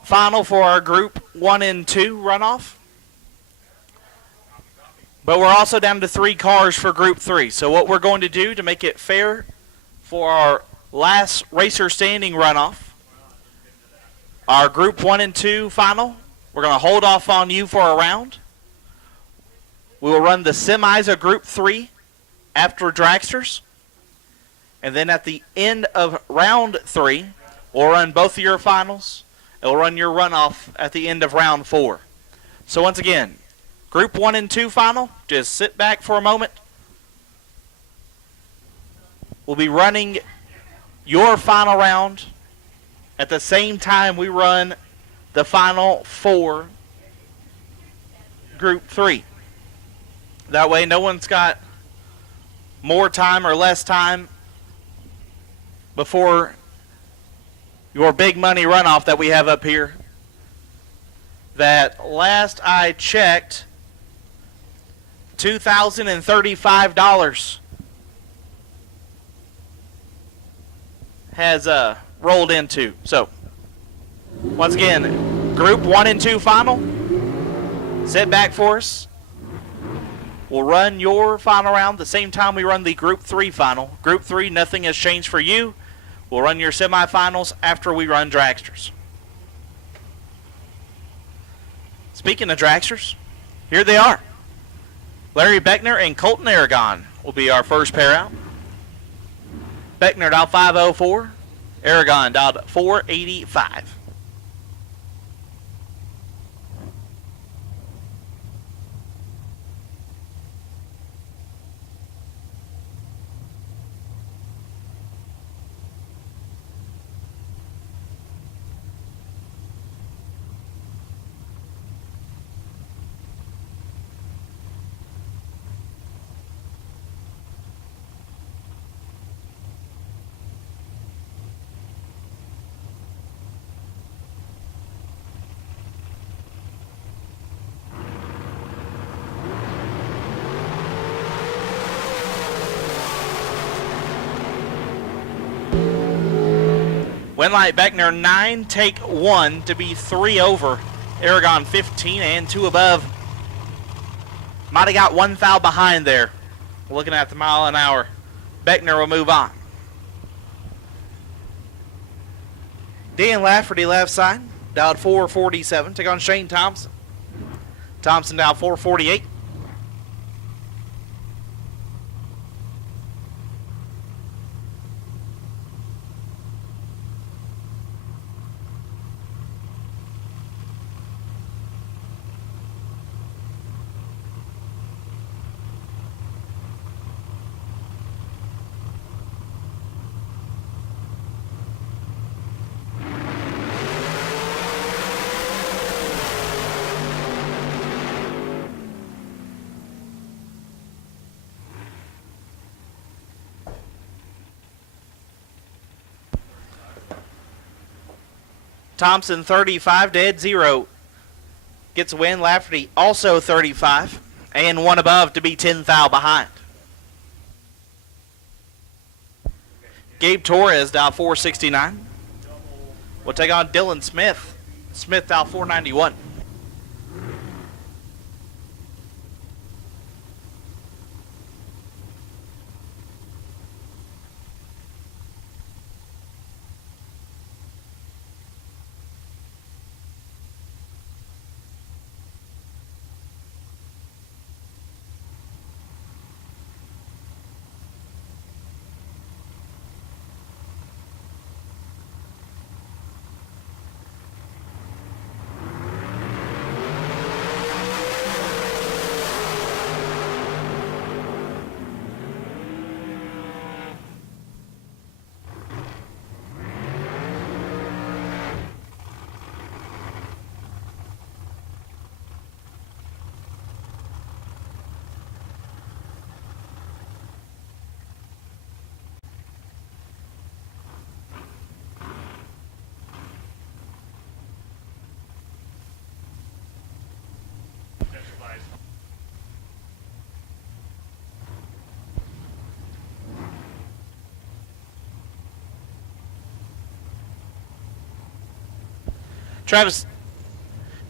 final for our Group 1 and 2 runoff. But we're also down to 3 cars for Group 3. So what we're going to do to make it fair for our last racer standing runoff, our Group 1 and 2 final, we're going to hold off on you for a round. We will run the semis of Group 3 after dragsters. And then at the end of round 3, We'll run both of your finals. It'll run your runoff at the end of round 4. So once again, Group 1 and 2 final, just sit back for a moment. We'll be running your final round at the same time we run the final 4 Group 3. That way no one's got more time or less time before your big money runoff that we have up here. That last I checked, $2,035 has rolled into. So, once again, Group 1 and 2 final. Sit back for us. We'll run your final round the same time we run the Group 3 final. Group 3, nothing has changed for you. We'll run your semifinals after we run dragsters. Speaking of dragsters, here they are. Larry Beckner and Colton Aragon will be our first pair out. Beckner dialed 504, Aragon dialed 485. Winlight Beckner 9, take 1 to be 3 over. Aragon 15 and 2 above. Might have got 1 foul behind there. Looking at the mile an hour. Beckner will move on. Dan Lafferty left side. Dialed 447. Take on Shane Thompson. Thompson dialed 448. Thompson 35, dead 0. Gets a win. Lafferty also 35. And 1 above to be 10 foul behind. Gabe Torres dial 469. We'll take on Dylan Smith. Smith dial 491. Travis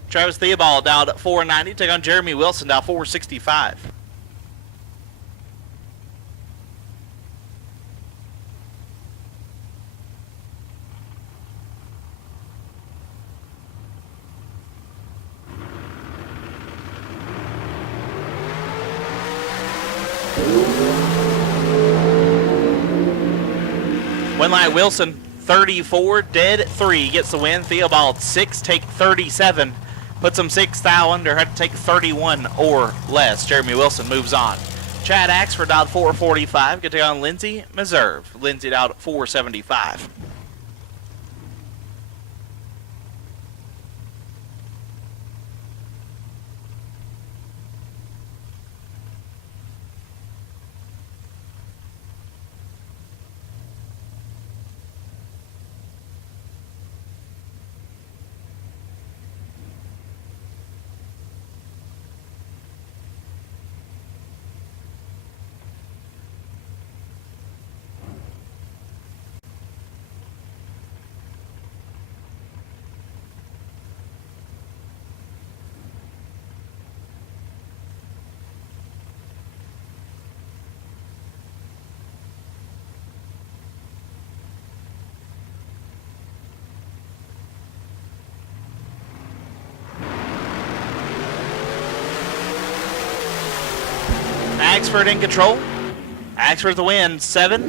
Theobald down at 490. Take on Jeremy Wilson down 465. Winlight Wilson 34, dead 3 gets the win. Theobald 6 take 37, puts him 6 thou under. Had to take 31 or less. Jeremy Wilson moves on. Chad Axford out 445. Get to on Lindsay Meserve. Lindsay out 475. Axford in control. Axford the win, 7.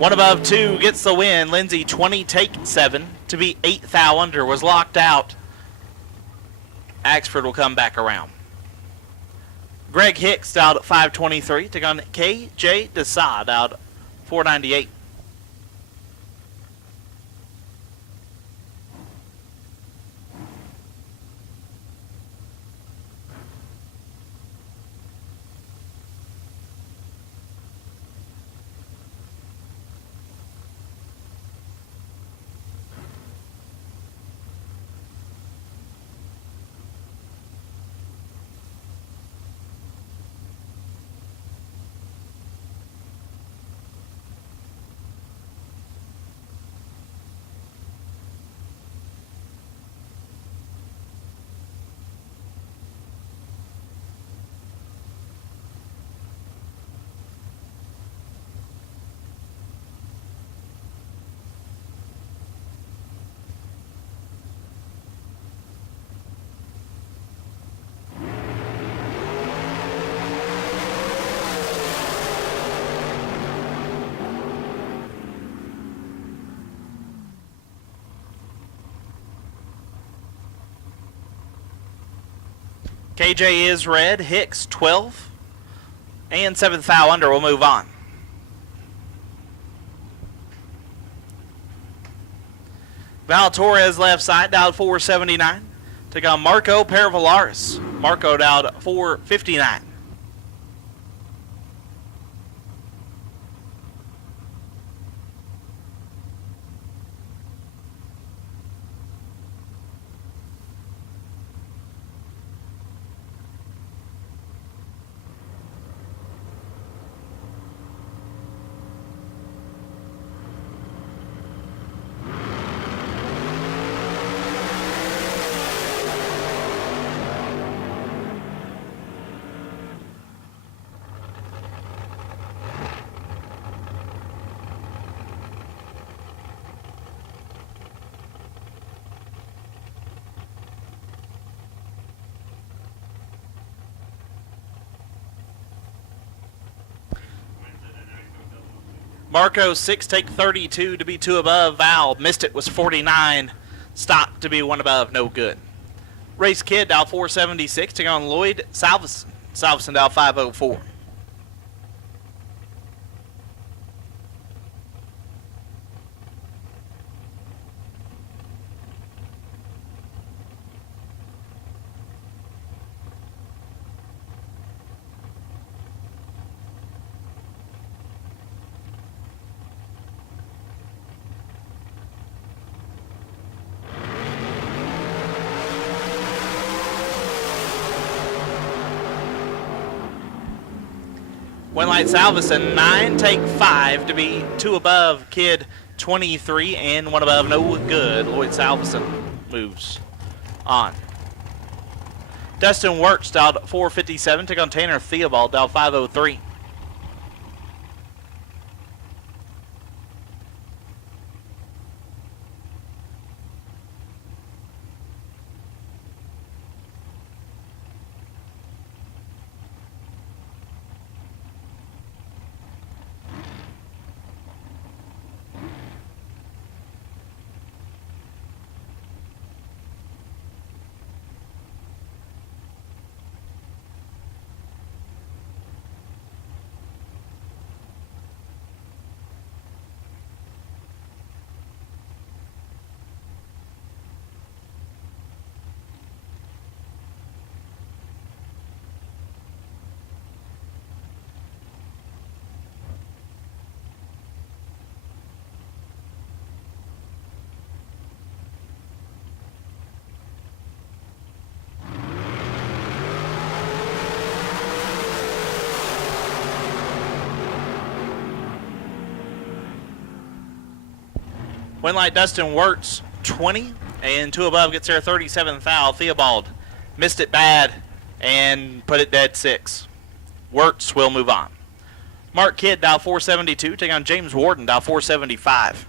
One above 2 gets the win. Lindsay 20 take 7 to be 8 thou under. Was locked out. Axford will come back around. Greg Hicks out at 523. Take on KJ Desad out 498. KJ is red, Hicks 12, and 7th thou under will move on. Val Torres left side, dialed 479. Take on Marco Paravallaris. Marco dialed 459. Marco 6 take 32 to be 2 above. Val missed it, was 49. Stop to be 1 above, no good. Race Kid dial 476 taking on Lloyd Salveson. Salveson dial 504. Winlight Salveson 9 take 5 to be 2 above. Kid 23 and 1 above, no good. Lloyd Salveson moves on. Dustin Works dialed 457. Take on Tanner Theobald dialed 503. Win light Dustin Wirtz, 20, and 2 above gets there 37th thou. Theobald missed it bad and put it dead 6. Wirtz will move on. Mark Kidd, dial 472, take on James Warden, dial 475.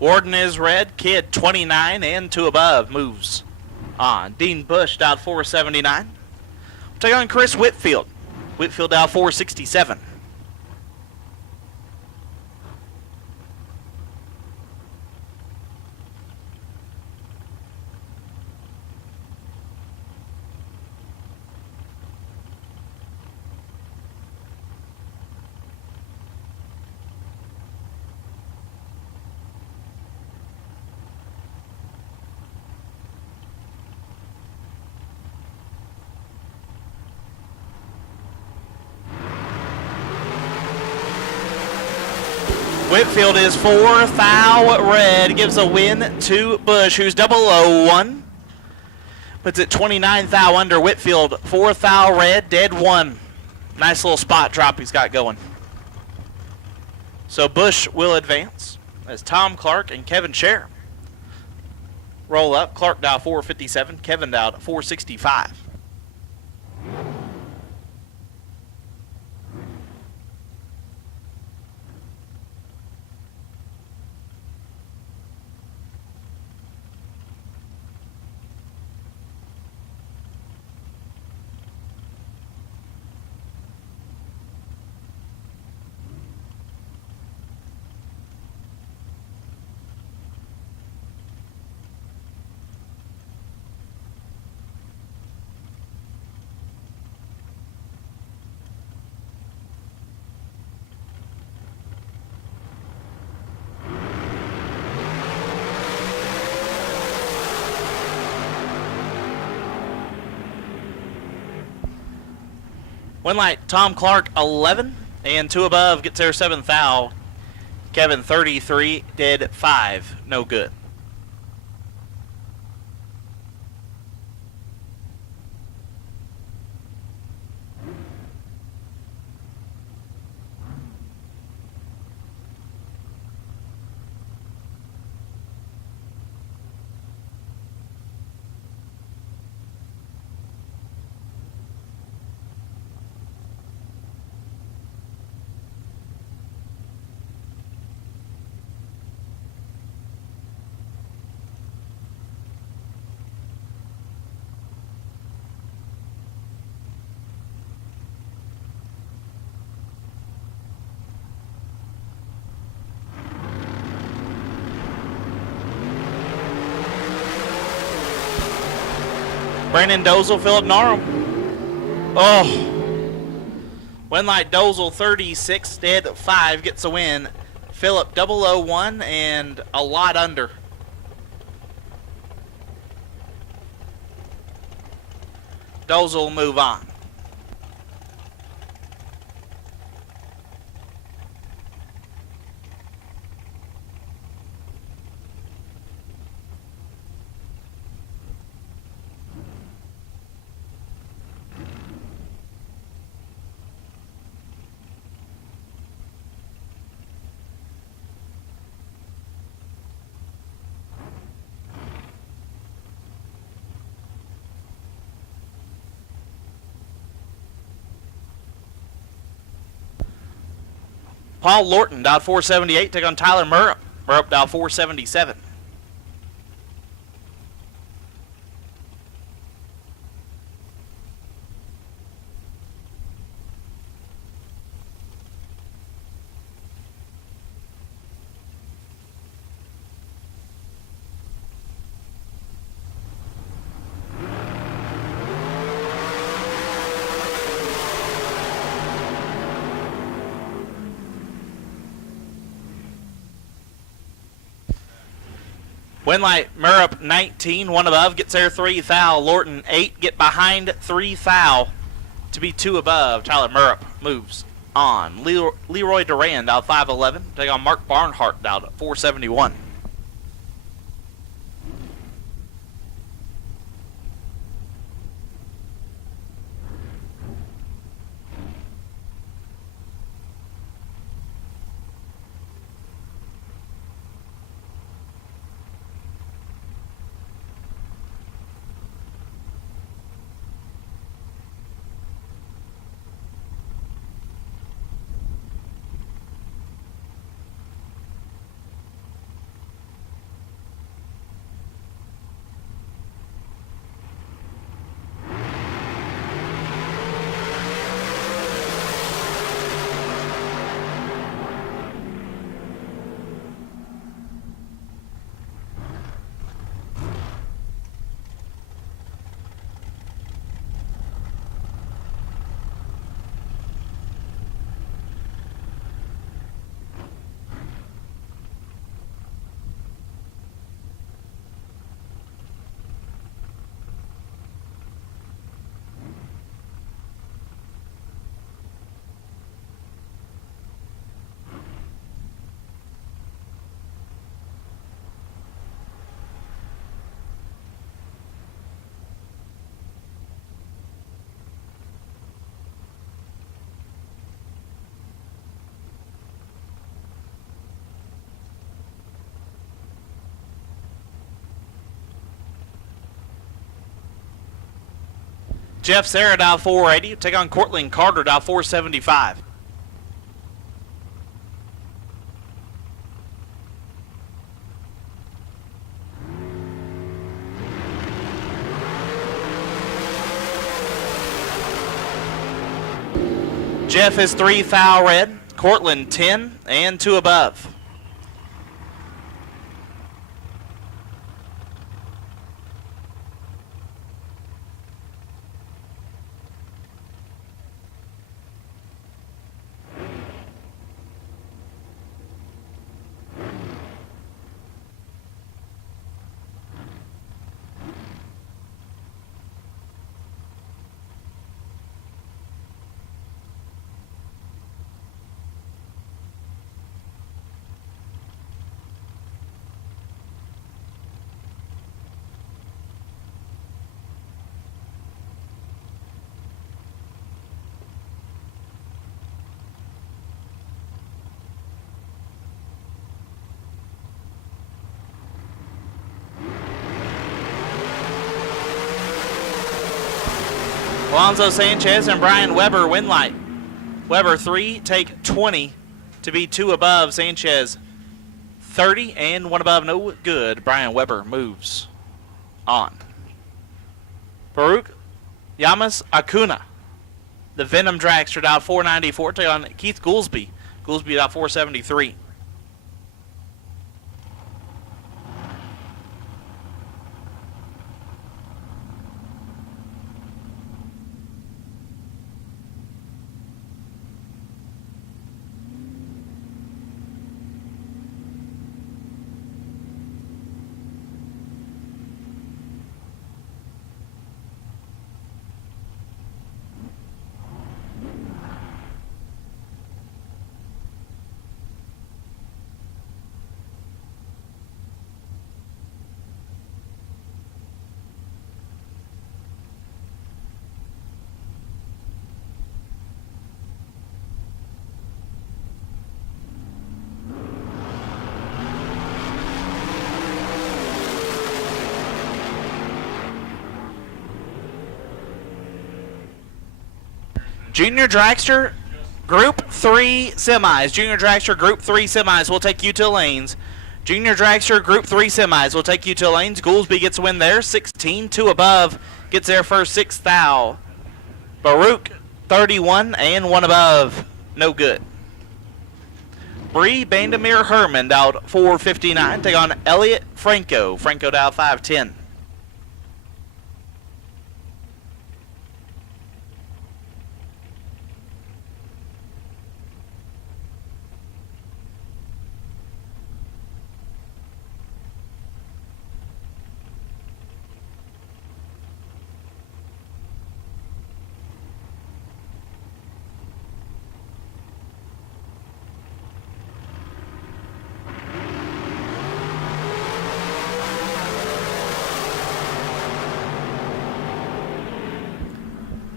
Warden is red. Kidd 29 and 2 above moves on. Dean Bush dialed 479. Take on Chris Whitfield. Whitfield dialed 467. Whitfield is 4 thou red, gives a win to Bush, who's 001. Puts it 29 thou under. Whitfield 4 thou red, dead 1. Nice little spot drop he's got going. So Bush will advance as Tom Clark and Kevin Scher roll up. Clark dial 457, Kevin dial 465. Win light Tom Clark 11 and 2 above gets there 7th thou. Kevin 33, dead 5, no good. Brandon Dozel, Philip Narum. Oh. Win light Dozel 36, dead 5 gets a win. Philip 001 and a lot under. Dozel move on. Paul Lorton dialed 478. Take on Tyler Murrup. Murrup dialed 477. Winlight, Murrup 19, one above, gets there 3 thou. Lorton 8, get behind 3 thou to be 2 above. Tyler Murrup moves on. Leroy Duran dialed 511. Take on Mark Barnhart dialed 471. Jeff Serra dial 480. Take on Cortland Carter dial 475. Jeff is 3 thou red. Cortland 10 and 2 above. Alonzo Sanchez and Brian Weber win light. Weber 3, take 20 to be 2 above. Sanchez 30 and 1 above, no good. Brian Weber moves on. Baruch Yamas Acuna, the Venom Dragster, dialed 494. Take on Keith Goolsby. Goolsby dialed 473. Junior Dragster Group 3 semis. Junior Dragster Group 3 semis will take you to lanes. Junior Dragster Group 3 semis will take you to lanes. Goolsby gets a win there. 16, 2 above. Gets there for 6th thou. Baruch, 31 and 1 above. No good. Bree Bandamir Herman out 459. Take on Elliot Franco. Franco down 510.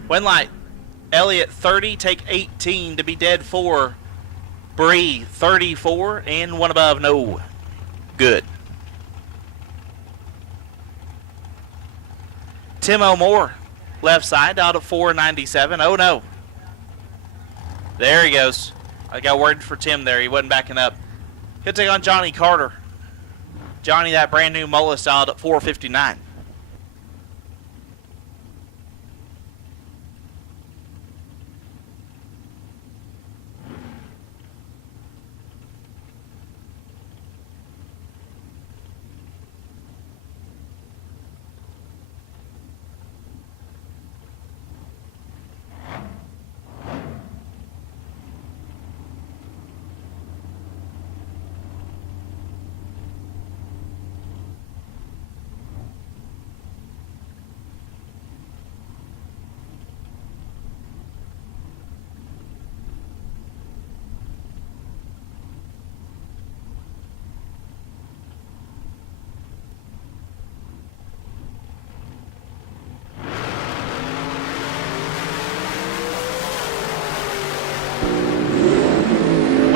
Win light. Elliott 30, take 18 to be dead 4. Bree 34 and 1 above, no good. Tim O'More, left side out of 497. Oh no. There he goes. I got word for Tim there. He wasn't backing up. He'll take on Johnny Carter. Johnny, that brand new mullet out at 459.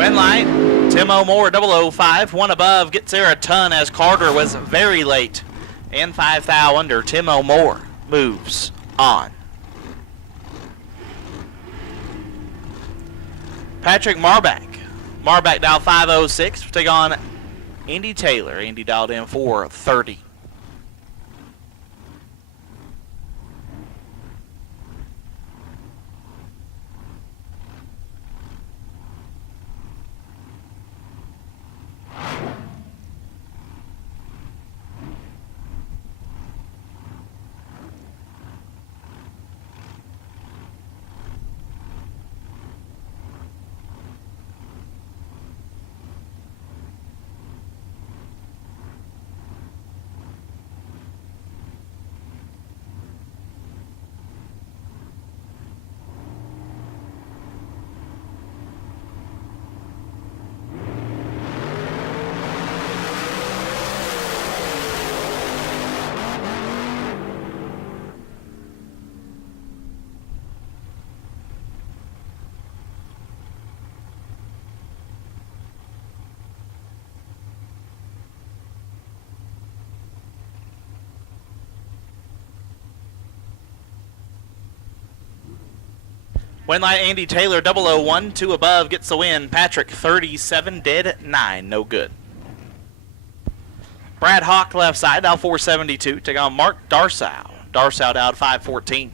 Win light, Tim O'More 005, 1 above, gets there a ton as Carter was very late. And 5 thou under, Tim O'More moves on. Patrick Marbach. Marbach down 506, take on Andy Taylor. Andy dialed in 430. Win light Andy Taylor 001, 2 above, gets the win. Patrick 37, dead 9, no good. Brad Hawk left side, out 472, take on Mark Darsow. Darsow out 514.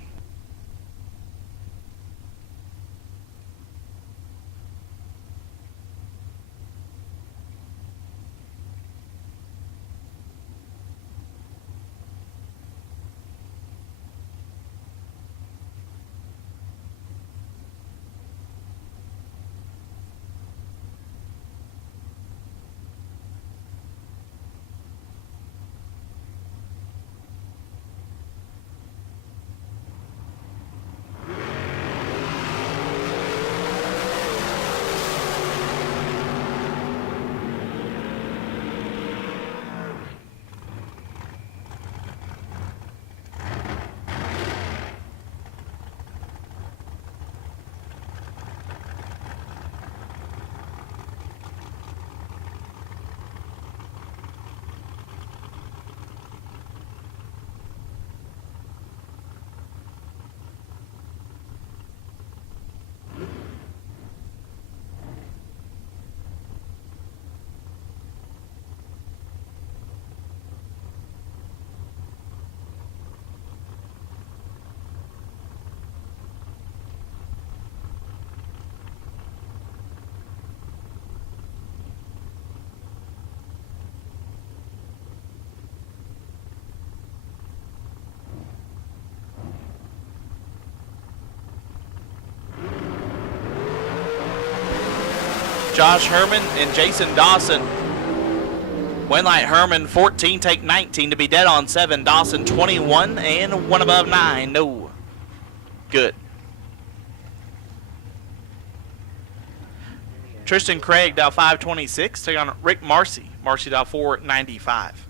Josh Herman and Jason Dawson. Winlight Herman 14, take 19 to be dead on 7. Dawson 21 and 1 above 9. No good. Tristan Craig dial 526. Take on Rick Marcy. Marcy dial 495.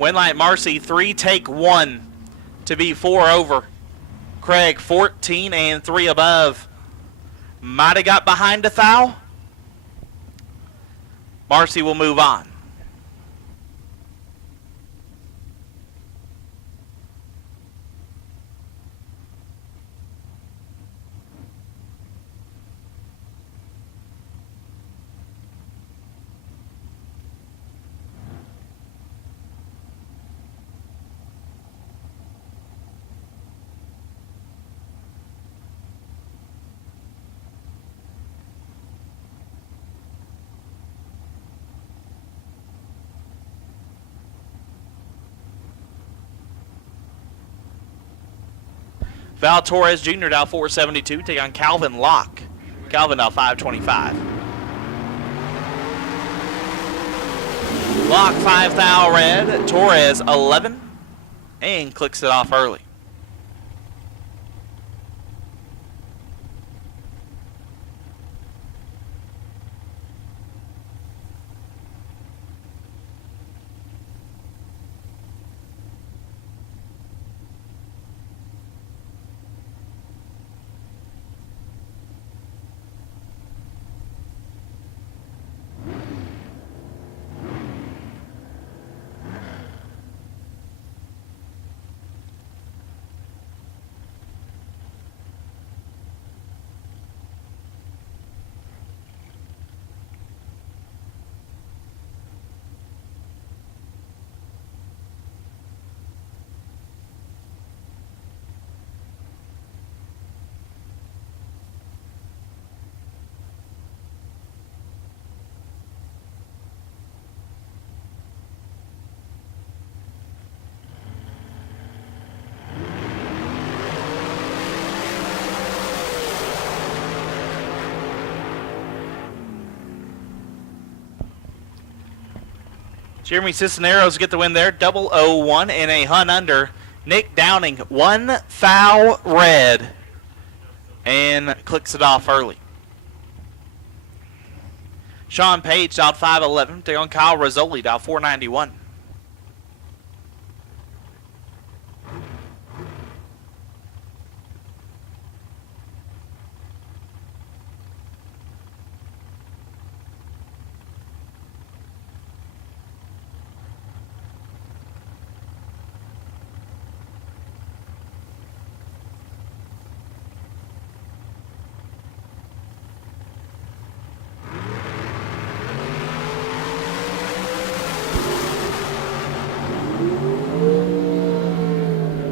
Winlight Marcy 3, take 1 to be 4 over. Craig 14 and 3 above. Might have got behind a thou. Marcy will move on. Val Torres Jr. dial 472. Take on Calvin Locke. Calvin dial 525. Locke 5 thou red. Torres 11. And clicks it off early. Jeremy Cisneros get the win there. 001 and a hunt under. Nick Downing 1 thou red and clicks it off early. Sean Page dialed 511. Take on Kyle Rizzoli dialed 491.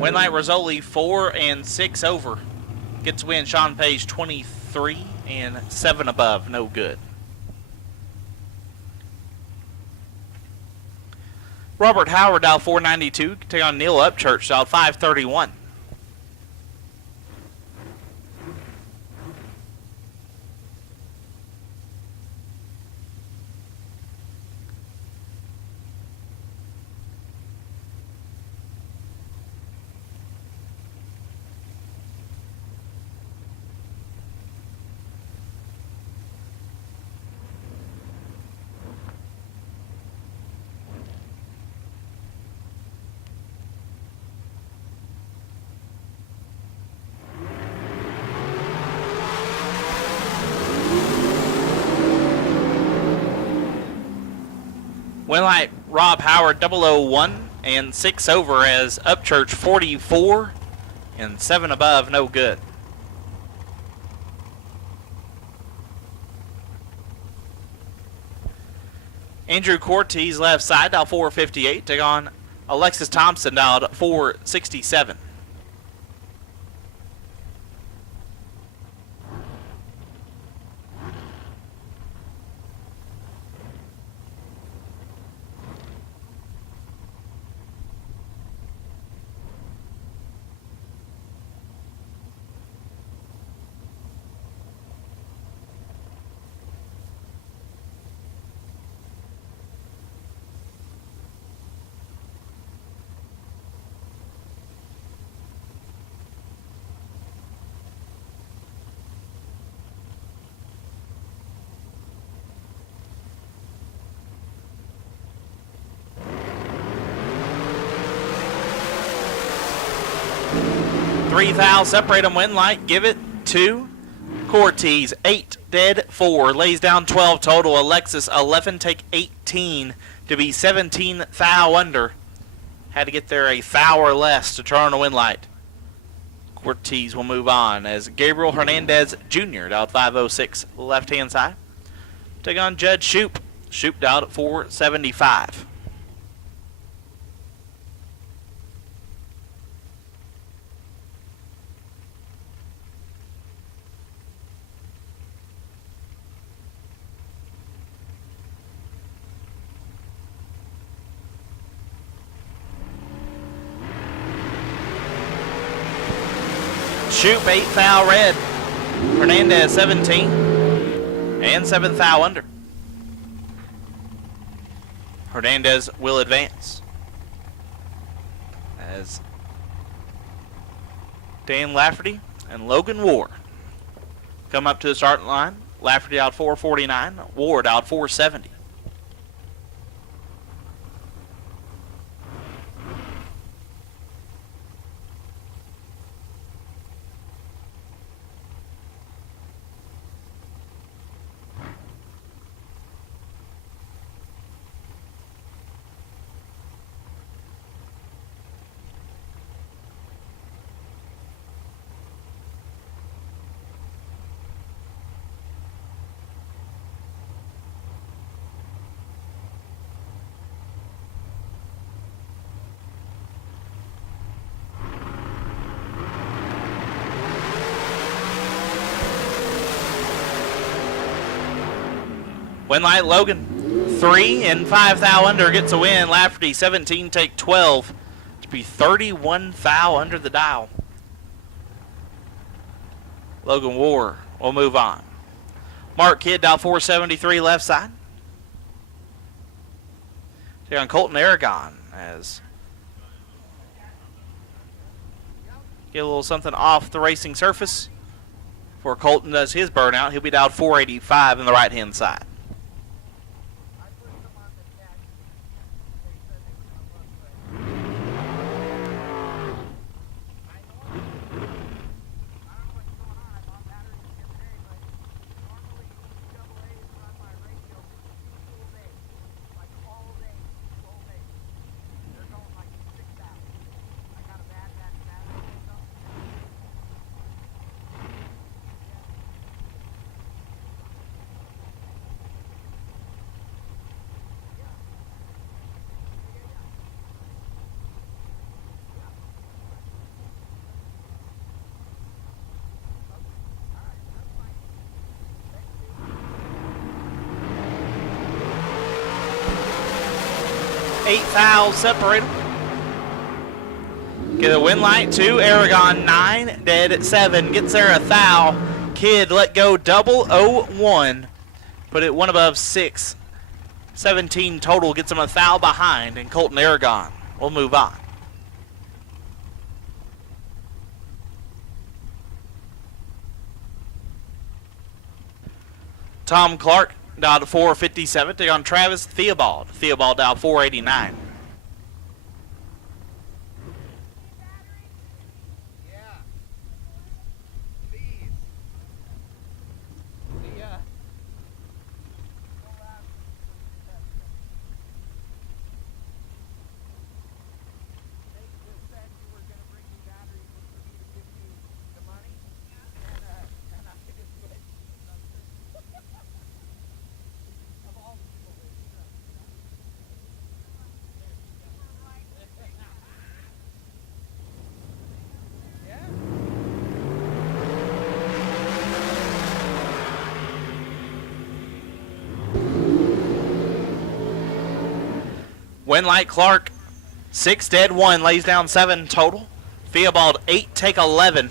Winlight Rizzoli 4 and 6 over. Gets win. Sean Page 23 and 7 above. No good. Robert Howard dialed 492. Take on Neil Upchurch dialed 531. Winlight Rob Howard 001 and 6 over as Upchurch 44 and 7 above, no good. Andrew Cortez left side, dial 458, take on Alexis Thompson, dialed 467. Three thou, separate them, Winlight, give it to Cortez. 8, dead, 4, lays down 12 total. Alexis, 11, take 18 to be 17 thou under. Had to get there a thou or less to turn on a Winlight. Cortez will move on as Gabriel Hernandez Jr. dialed 506, left-hand side. Take on Judd Shoop. Shoop dialed at 475. Shoop 8 thou red. Hernandez 17 and 7 thou under. Hernandez will advance as Dan Lafferty and Logan Ward come up to the starting line. Lafferty out 449, Ward out 470. Winlight Logan, 3 and 5 thou under gets a win. Lafferty 17, take 12 to be 31 thou under the dial. Logan War will move on. Mark Kidd dial 473 left side. Take on Colton Aragon as get a little something off the racing surface before Colton does his burnout. He'll be dialed 485 on the right hand side. Eight thou separate. Get a Winlight 2, Aragon 9, dead 7. Gets there a thou. Kidd let go 001. Put it one above 6. 17 total gets him a thou behind, and Colton Aragon will move on. Tom Clark dialed 457. Take on Travis Theobald. Theobald dialed 489. Winlight Clark, 6 dead, 1, lays down 7 total. Theobald, 8, take 11.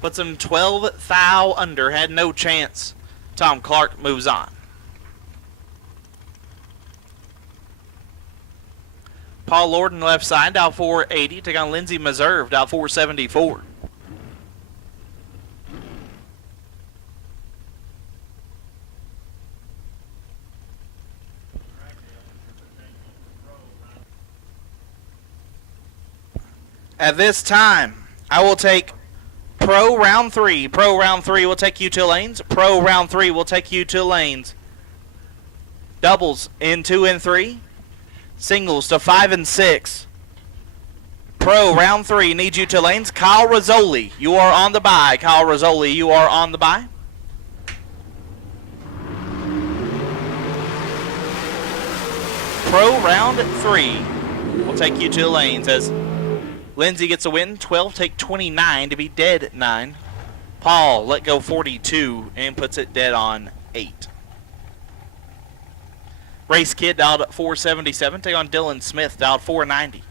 Puts him 12 thou under, had no chance. Tom Clark moves on. Paul Lorden left side, dial 480. Take on Lindsey Meserve, dial 474. At this time, I will take Pro Round 3. Pro Round 3 will take you to lanes. Pro Round 3 will take you to lanes. Doubles in 2 and 3. Singles to 5 and 6. Pro Round 3 needs you to lanes. Kyle Rizzoli, you are on the bye. Kyle Rizzoli, you are on the bye. Pro Round 3 will take you to lanes as Lindsay gets a win, 12, take 29 to be dead 9. Paul let go 42 and puts it dead on 8. Race Kid dialed at 477, take on Dylan Smith, dialed 490.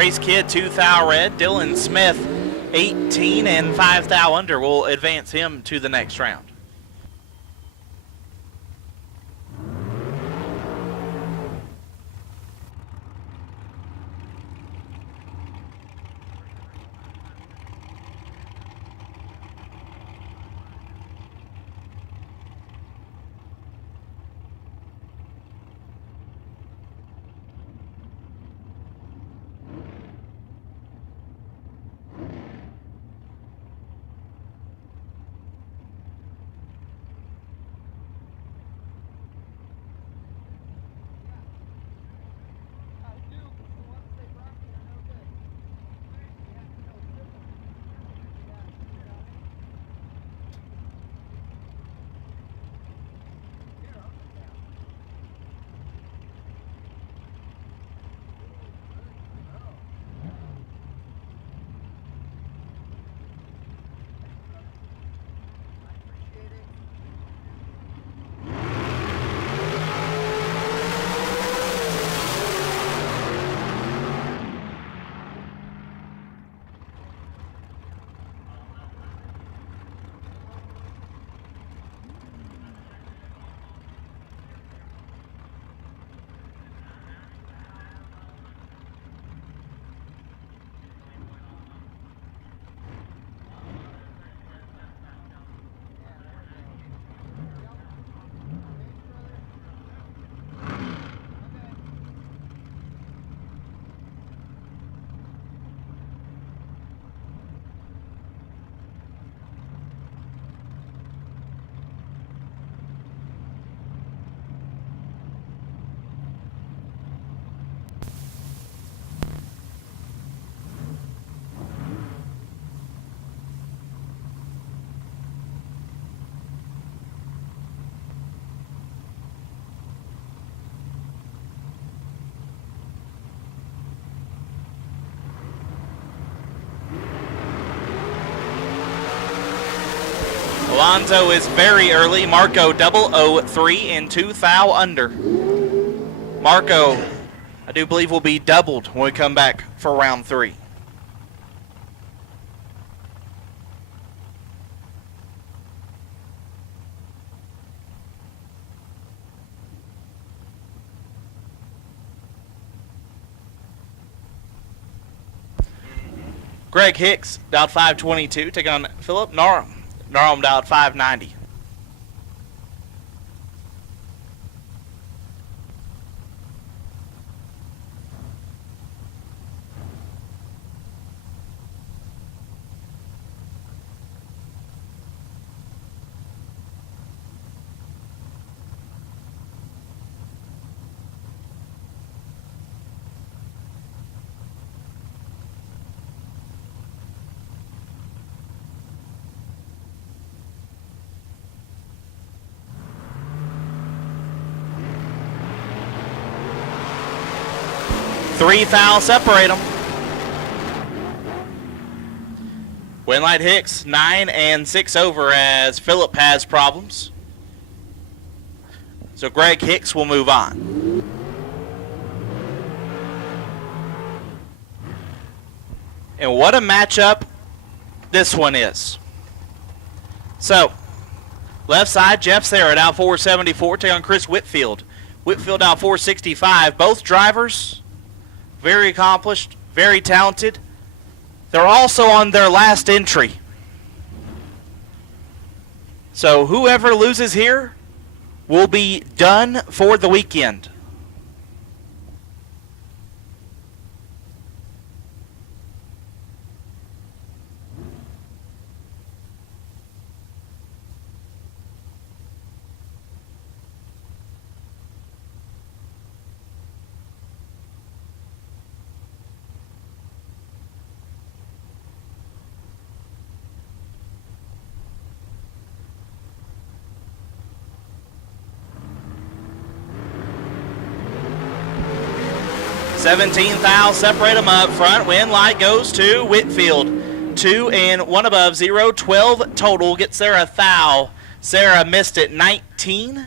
Race Kid 2 thou red. Dylan Smith 18 and 5 thou under will advance him to the next round. Alonzo is very early. Marco 003 and 2 thou under. Marco, I do believe, will be doubled when we come back for round 3. Greg Hicks dialed 522, taking on Philip Narum. Narum dialed 590. 3 thou separate them. Winlight Hicks 9 and 6 over as Phillip has problems. So Greg Hicks will move on. And what a matchup this one is. So, left side, Jeff Sarah down 474, take on Chris Whitfield. Whitfield down 465. Both drivers, very accomplished, very talented. They're also on their last entry. So whoever loses here will be done for the weekend. $17 thou separate them up front. Win light goes to Whitfield. 2 and 1 above, 0, 12 total. Gets there a thou. Sarah missed it, 19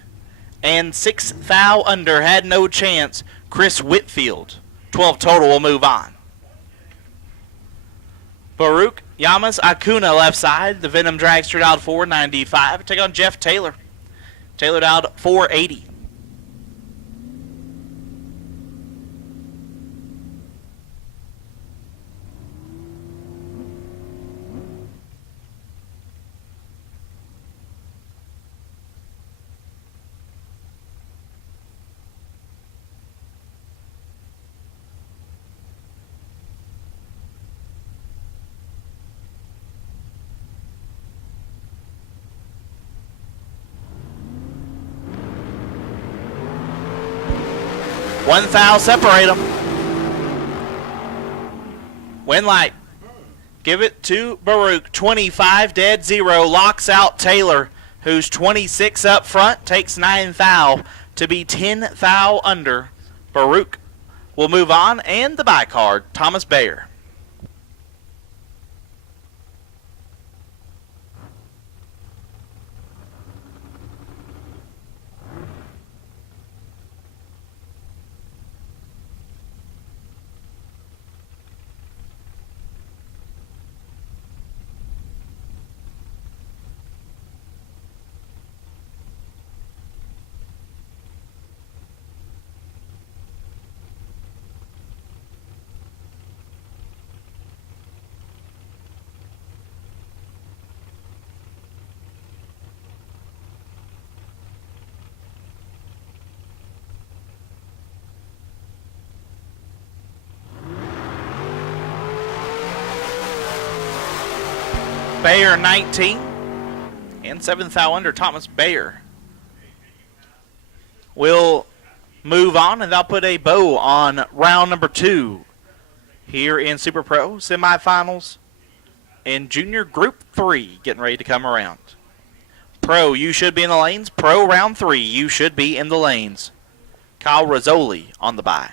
and 6 thou under. Had no chance. Chris Whitfield, 12 total, will move on. Baruch Yamas Acuna left side. The Venom Dragster dialed 495. Take on Jeff Taylor. Taylor dialed 480. One thou separate them. Winlight. Give it to Baruch. 25 dead, 0. Locks out Taylor, who's 26 up front. Takes 9 thou to be 10 thou under. Baruch will move on. And the bye card, Thomas Bayer. Bayer 19 and 7 thou under. Thomas Bayer will move on, and they'll put a bow on round number 2 here in Super Pro semifinals in Junior Group 3 getting ready to come around. Pro, you should be in the lanes. Pro round 3, you should be in the lanes. Kyle Rizzoli on the bye.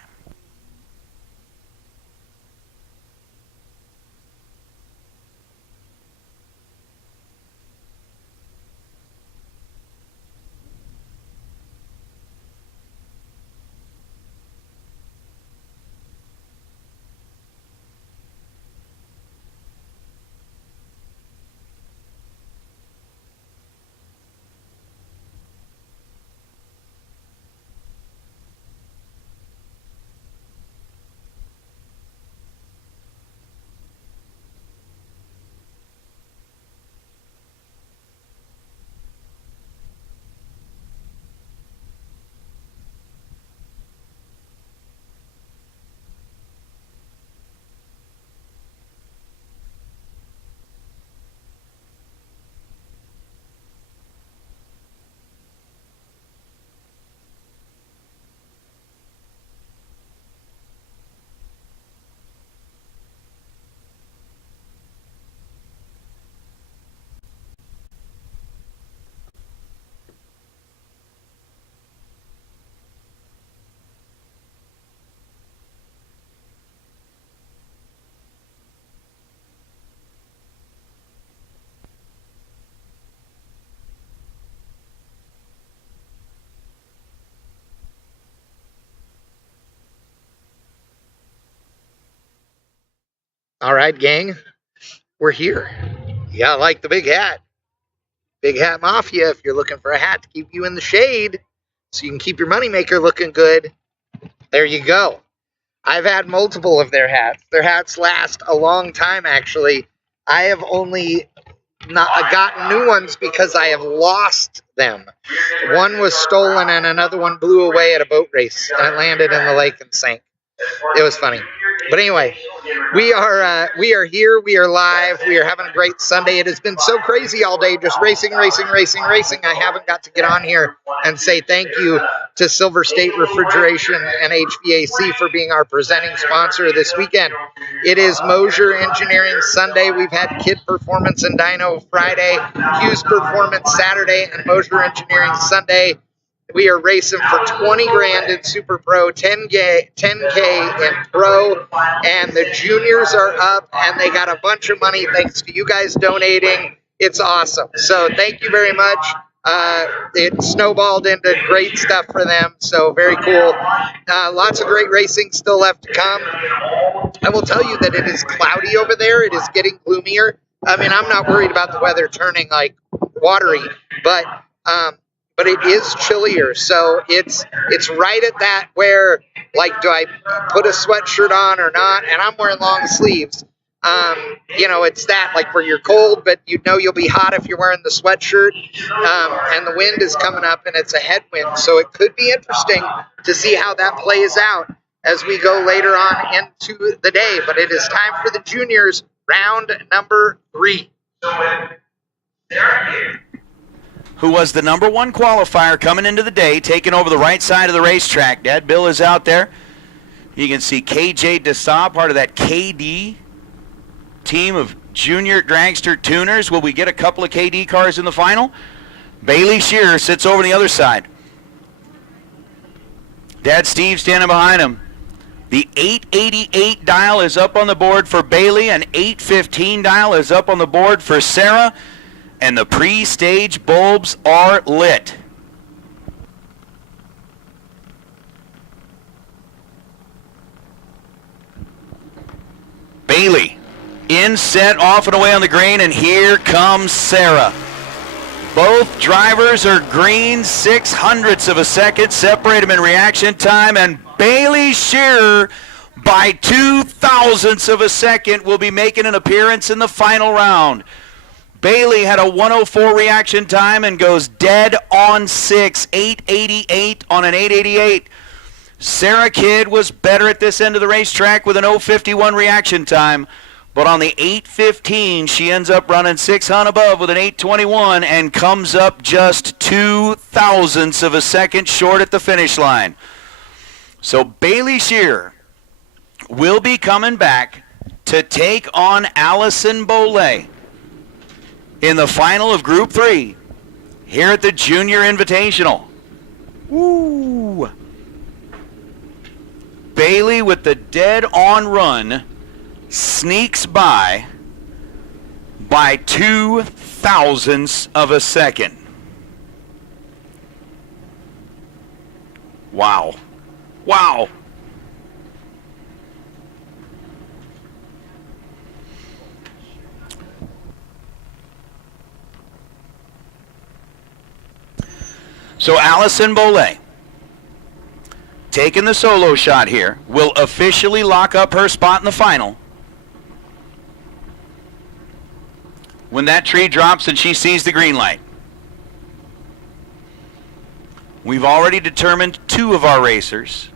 All right, gang, we're here. Yeah, like the big hat. Big Hat Mafia, if you're looking for a hat to keep you in the shade so you can keep your moneymaker looking good, there you go. I've had multiple of their hats. Their hats last a long time, actually. I have only not gotten new ones because I have lost them. One was stolen and another one blew away at a boat race and it landed in the lake and sank. It was funny. But anyway, we are here. We are live. We are having a great Sunday. It has been so crazy all day, just racing. I haven't got to get on here and say thank you to Silver State Refrigeration and HVAC for being our presenting sponsor this weekend. It is Moser Engineering Sunday. We've had Kid Performance and Dyno Friday, Hughes Performance Saturday, and Moser Engineering Sunday. We are racing for 20 grand in Super Pro, 10K in Pro, and the juniors are up, and they got a bunch of money thanks to you guys donating. It's awesome. So thank you very much. It snowballed into great stuff for them, so very cool. Lots of great racing still left to come. I will tell you that it is cloudy over there. It is getting gloomier. I mean, I'm not worried about the weather turning like watery, but it is chillier, so it's right at that where, like, do I put a sweatshirt on or not? And I'm wearing long sleeves. It's that, like, where you're cold, but you know you'll be hot if you're wearing the sweatshirt. And the wind is coming up, and it's a headwind, so it could be interesting to see how that plays out as we go later on into the day. But it is time for the juniors, round number 3. Who was the number 1 qualifier coming into the day, taking over the right side of the racetrack. Dad Bill is out there. You can see KJ Dessau, part of that KD team of junior dragster tuners. Will we get a couple of KD cars in the final? Bailey Shearer sits over on the other side. Dad Steve standing behind him. The 888 dial is up on the board for Bailey, and 815 dial is up on the board for Sarah. And the pre-stage bulbs are lit. Bailey in, set, off and away on the green, and here comes Sarah. Both drivers are green, 0.06 of a second, separate them in reaction time, and Bailey Shearer, by 0.02 of a second, will be making an appearance in the final round. Bailey had a 1:04 reaction time and goes dead on 6, 888 on an 888. Sarah Kidd was better at this end of the racetrack with an 0:51 reaction time, but on the 8:15 she ends up running 600 above with an 8:21 and comes up just 0.02 of a second short at the finish line. So Bailey Shearer will be coming back to take on Allison Boley in the final of Group 3 here at the Junior Invitational. Woo! Bailey with the dead-on run sneaks by 0.02 of a second. Wow. Wow. So Allison Boley, taking the solo shot here, will officially lock up her spot in the final. When that tree drops and she sees the green light. We've already determined 2 of our racers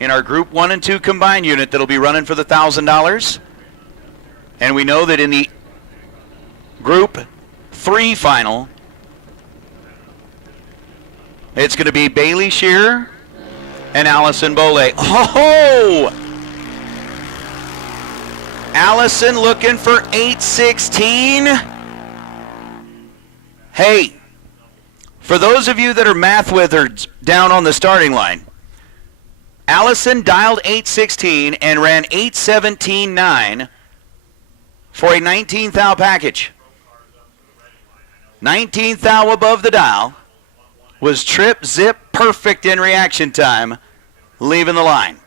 in our Group 1 and 2 combined unit that'll be running for the $1,000. And we know that in the Group 3 final, it's going to be Bailey Shearer and Allison Boley. Oh! Allison looking for 816. Hey, for those of you that are math wizards down on the starting line, Allison dialed 816 and ran 817.9 for a 19th thou package. 19th thou above the dial. Was trip, zip, perfect in reaction time, leaving the line.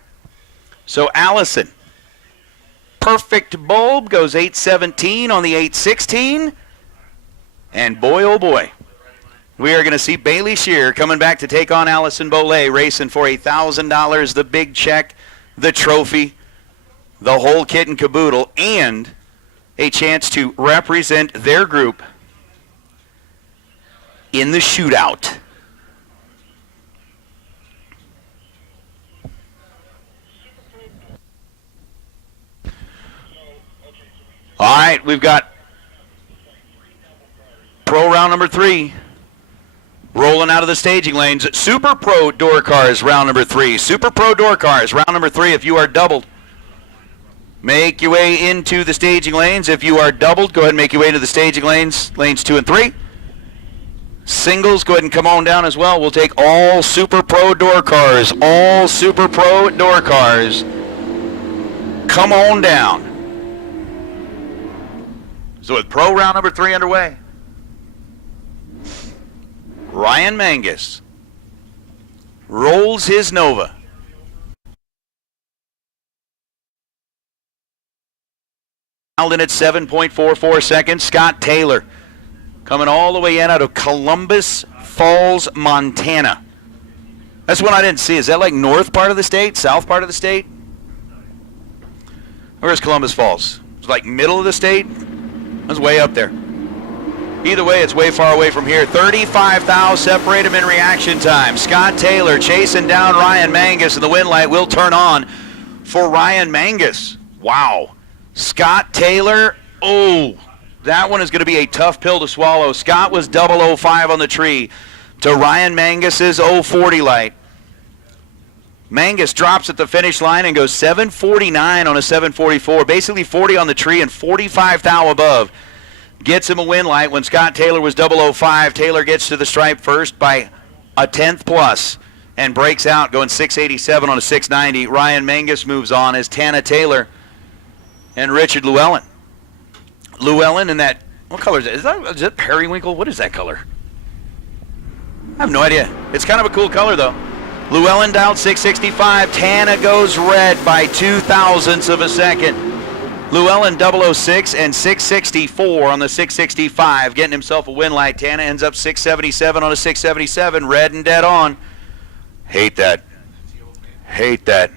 So Allison perfect bulb goes 8:17 on the 8:16. And boy, oh boy, we are going to see Bailey Shear coming back to take on Allison Bollet, racing for $1,000, the big check, the trophy, the whole kit and caboodle, and a chance to represent their group in the shootout. All right, we've got Pro round number 3 rolling out of the staging lanes. Super Pro door cars round number 3. Super Pro door cars round number 3. If you are doubled, make your way into the staging lanes. If you are doubled, go ahead and make your way into the staging lanes, lanes 2 and 3. Singles, go ahead and come on down as well. We'll take all Super Pro door cars. All Super Pro door cars. Come on down. So with Pro round number 3 underway, Ryan Mangus rolls his Nova. In at 7.44 seconds. Scott Taylor coming all the way in out of Columbus Falls, Montana. That's one I didn't see. Is that like north part of the state, south part of the state? Where's Columbus Falls? It's like middle of the state? That's way up there. Either way, it's way far away from here. 35 thou separate them in reaction time. Scott Taylor chasing down Ryan Mangus, and the wind light will turn on for Ryan Mangus. Wow. Scott Taylor, oh, that one is going to be a tough pill to swallow. Scott was 005 on the tree to Ryan Mangus's 040 light. Mangus drops at the finish line and goes 749 on a 744, basically 40 on the tree and 45 thou above. Gets him a win light when Scott Taylor was 005. Taylor gets to the stripe first by a tenth plus and breaks out going 687 on a 690. Ryan Mangus moves on as Tana Taylor and Richard Llewellyn. Llewellyn in that, what color is that? Is that periwinkle? What is that color? I have no idea. It's kind of a cool color though. Llewellyn down 665. Tana goes red by 0.02 of a second. Llewellyn 006 and 664 on the 665, getting himself a win light. Tana ends up 677 on a 677, red and dead on. Hate that. Hate that.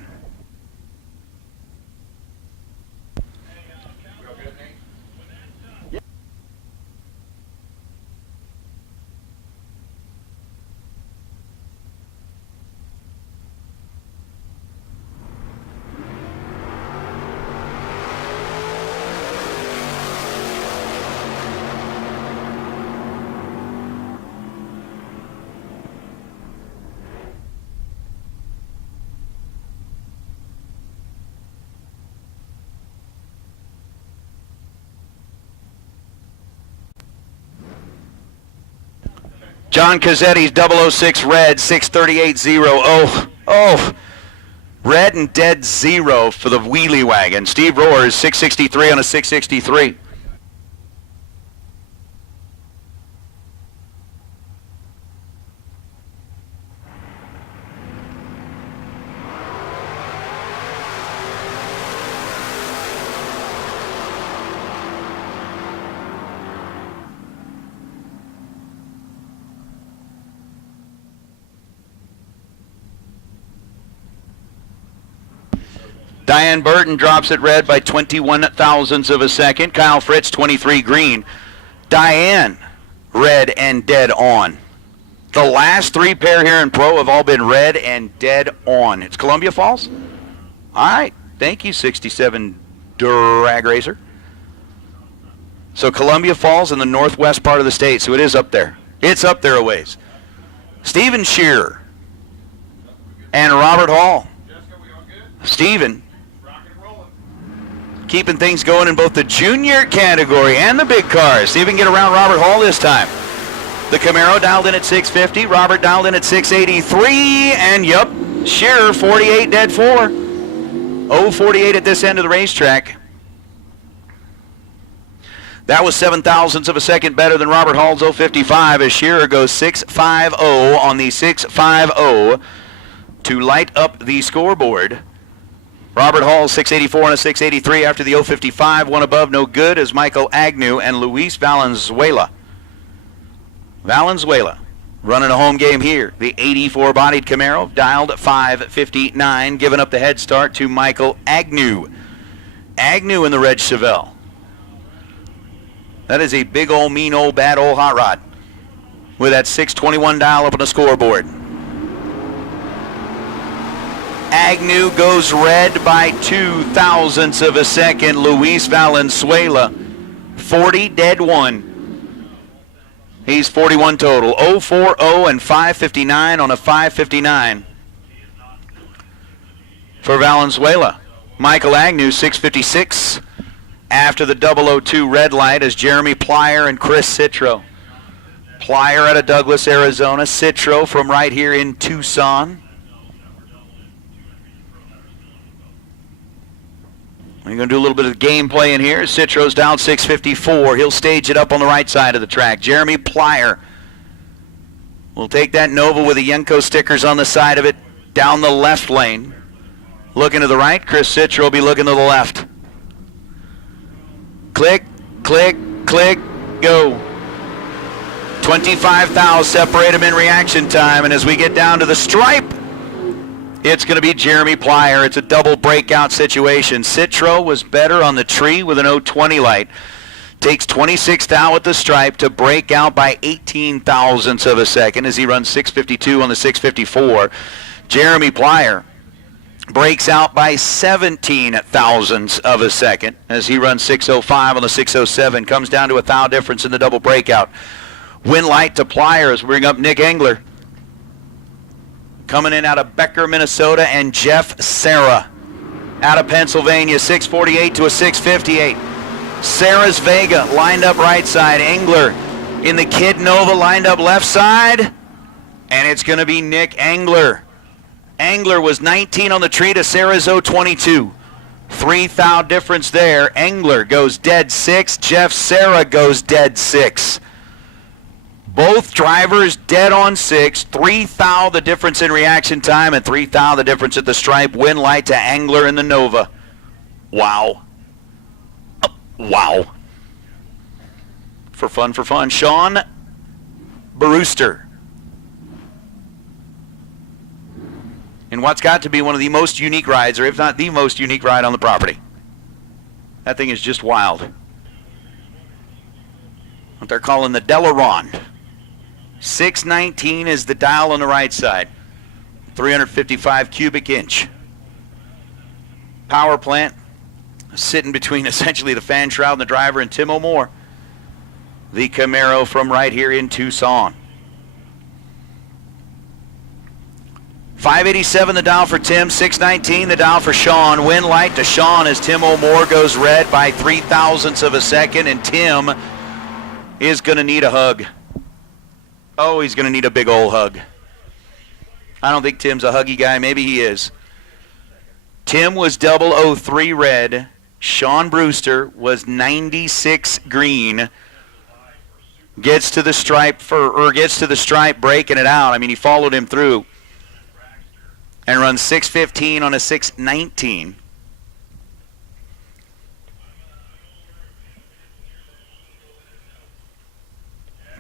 John Cazzetti's 006 red, 638.0. Oh, red and dead 0 for the wheelie wagon. Steve Roars 663 on a 663. Diane Burton drops it red by 21 thousandths of a second. Kyle Fritz, 23 green. Diane, red and dead on. The last 3 pair here in Pro have all been red and dead on. It's Columbia Falls? All right. Thank you, 67 Drag Racer. So Columbia Falls in the northwest part of the state, so it is up there. It's up there a ways. Stephen Shearer and Robert Hall. Stephen keeping things going in both the junior category and the big cars. See if we can get around Robert Hall this time. The Camaro dialed in at 650. Robert dialed in at 683. And yup, Shearer 48 dead 4. 048 at this end of the racetrack. That was 7 thousandths of a second better than Robert Hall's 055 as Shearer goes 650 on the 650 to light up the scoreboard Robert Hall, 684 and a 683 after the 055. One above, no good, is Michael Agnew and Luis Valenzuela. Valenzuela running a home game here. The 84-bodied Camaro, dialed at 559, giving up the head start to Michael Agnew. Agnew in the red Chevelle. That is a big old, mean old, bad old hot rod with that 621 dial up on the scoreboard. Agnew goes red by 0.02 of a second. Luis Valenzuela, 40 dead 1. He's 41 total. 040 and 559 on a 559 for Valenzuela. Michael Agnew, 656 after the 002 red light as Jeremy Plyer and Chris Citro. Plyer out of Douglas, Arizona. Citro from right here in Tucson. We're going to do a little bit of gameplay in here. Citro's down 654. He'll stage it up on the right side of the track. Jeremy Plyer will take that Nova with the Yenko stickers on the side of it down the left lane. Looking to the right. Chris Citro will be looking to the left. Click, click, click, go. 25 thou separate them in reaction time. And as we get down to the stripe, it's going to be Jeremy Plyer. It's a double breakout situation. Citro was better on the tree with an 020 light. Takes 26 thou at the stripe to break out by 18 thousandths of a second as he runs 652 on the 654. Jeremy Plyer breaks out by 17 thousandths of a second as he runs 605 on the 607. Comes down to a thou difference in the double breakout. Win light to Plyer as we bring up Nick Engler. Coming in out of Becker, Minnesota, and Jeff Serra out of Pennsylvania, 648 to a 658. Serra's Vega lined up right side. Engler in the Kid Nova lined up left side. And it's going to be Nick Engler. Engler was 19 on the tree to Serra's 022. 3 thou difference there. Engler goes dead 6. Jeff Serra goes dead 6. Both drivers dead on 6. 3 thou the difference in reaction time and 3 thou the difference at the stripe. Win light to Engler in the Nova. Wow. Oh, wow. For fun. Sean Brewster. In what's got to be one of the most unique rides, or if not the most unique ride on the property. That thing is just wild. What they're calling the Delaronde. 619 is the dial on the right side. 355 cubic inch. Power plant sitting between essentially the fan shroud and the driver and Tim O'More. The Camaro from right here in Tucson. 587 the dial for Tim, 619 the dial for Sean. Win light to Sean as Tim O'More goes red by 3 thousandths of a second, and Tim is going to need a hug. Oh, he's going to need a big old hug. I don't think Tim's a huggy guy. Maybe he is. Tim was 003 red. Sean Brewster was 96 green. Gets to the stripe breaking it out. I mean, he followed him through and runs 615 on a 619.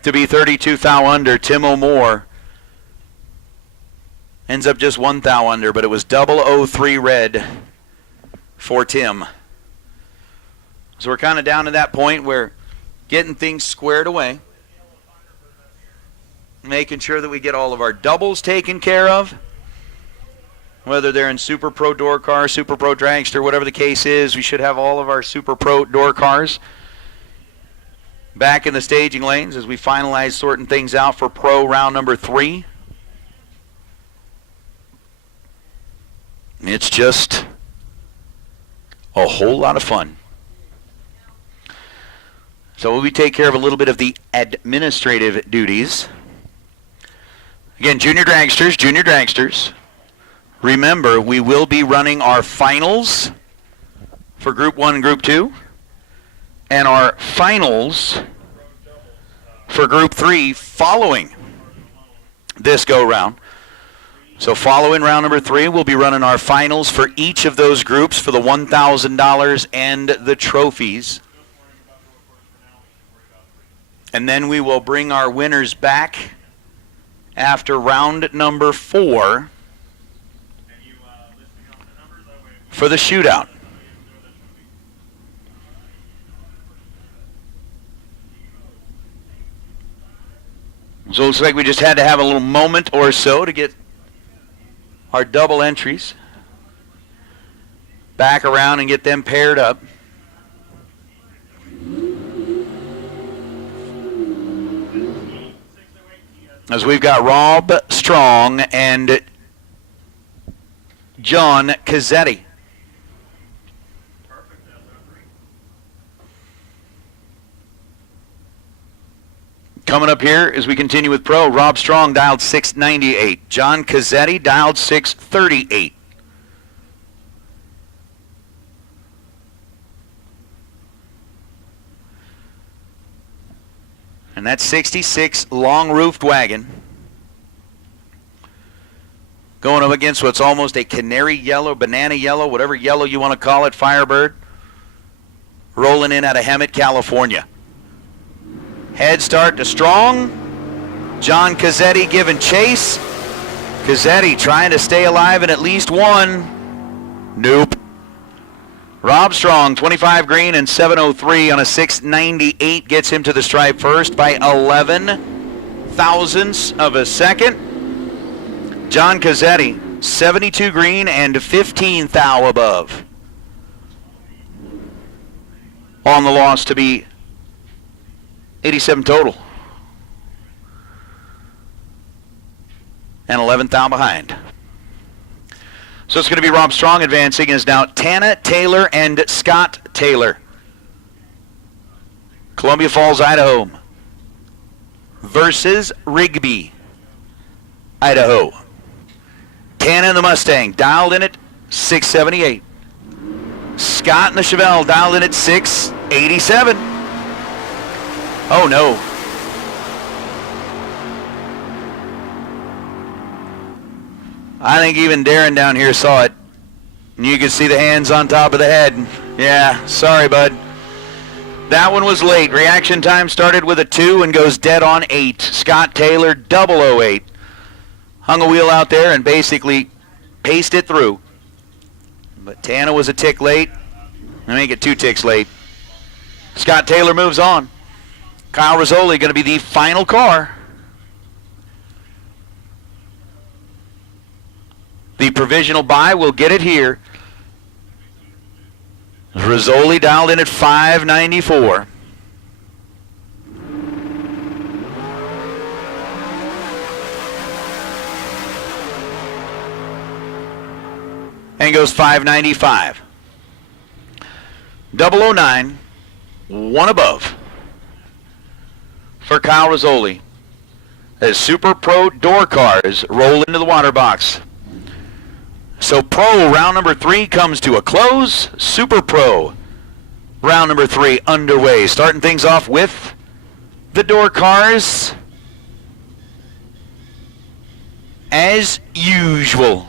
To be 32 thou under, Tim O'More ends up just 1 thou under, but it was 003 red for Tim. So we're kind of down to that point where getting things squared away, making sure that we get all of our doubles taken care of, whether they're in Super Pro door car, Super Pro dragster, whatever the case is. We should have all of our Super Pro door cars back in the staging lanes as we finalize sorting things out for Pro round number 3. It's just a whole lot of fun. So we take care of a little bit of the administrative duties. Again, junior dragsters. Remember, we will be running our finals for Group 1 and Group 2. And our finals for Group 3 following this go-round. So following round number 3, we'll be running our finals for each of those groups for the $1,000 and the trophies. And then we will bring our winners back after round number 4 for the shootout. So it looks like we just had to have a little moment or so to get our double entries back around and get them paired up. As we've got Rob Strong and John Cazzetti. Coming up here as we continue with Pro, Rob Strong dialed 698. John Cazzetti dialed 638. And that 66 long-roofed wagon going up against what's almost a canary yellow, banana yellow, whatever yellow you want to call it, Firebird, rolling in out of Hemet, California. Head start to Strong. John Cazzetti giving chase. Cazzetti trying to stay alive in at least one. Nope. Rob Strong, 25 green and 703 on a 698, gets him to the stripe first by 11 thousandths of a second. John Cazzetti, 72 green and 15 thou above. On the loss to be 87 total. And 11 thou behind. So it's going to be Rob Strong advancing. Is now Tana Taylor and Scott Taylor. Columbia Falls, Idaho versus Rigby, Idaho. Tana in the Mustang, dialed in at 678. Scott in the Chevelle, dialed in at 687. Oh no. I think even Darren down here saw it. You could see the hands on top of the head. Yeah, sorry, bud. That one was late. Reaction time started with a 2 and goes dead on 8. Scott Taylor, 008. Hung a wheel out there and basically paced it through. But Tana was a tick late. I make it 2 ticks late. Scott Taylor moves on. Kyle Rizzoli going to be the final car. The provisional buy will get it here. Rizzoli dialed in at 594. And goes 595. 009, one above for Kyle Rizzoli as Super Pro door cars roll into the water box. So Pro round number 3 comes to a close. Super Pro round number 3 underway. Starting things off with the door cars as usual.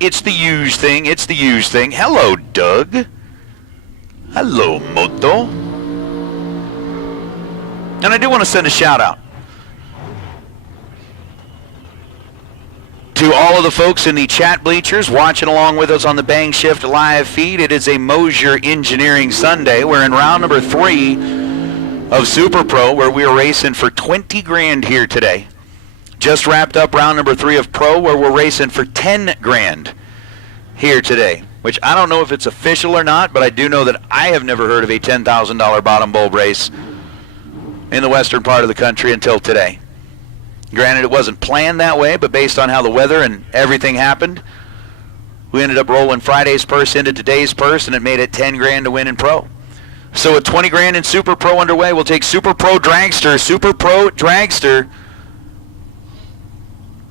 It's the huge thing. It's the huge thing. Hello, Doug. Hello, Moto. And I do want to send a shout out to all of the folks in the chat bleachers watching along with us on the Bang Shift live feed. It is a Moser Engineering Sunday. We're in round number 3 of Super Pro, where we are racing for 20 grand here today. Just wrapped up round number 3 of Pro, where we're racing for 10 grand here today, which I don't know if it's official or not, but I do know that I have never heard of a $10,000 bottom bulb race in the western part of the country until today. Granted, it wasn't planned that way, but based on how the weather and everything happened, we ended up rolling Friday's purse into today's purse, and it made it 10 grand to win in Pro. So with 20 grand in Super Pro underway, we'll take Super Pro Dragster. Super Pro Dragster,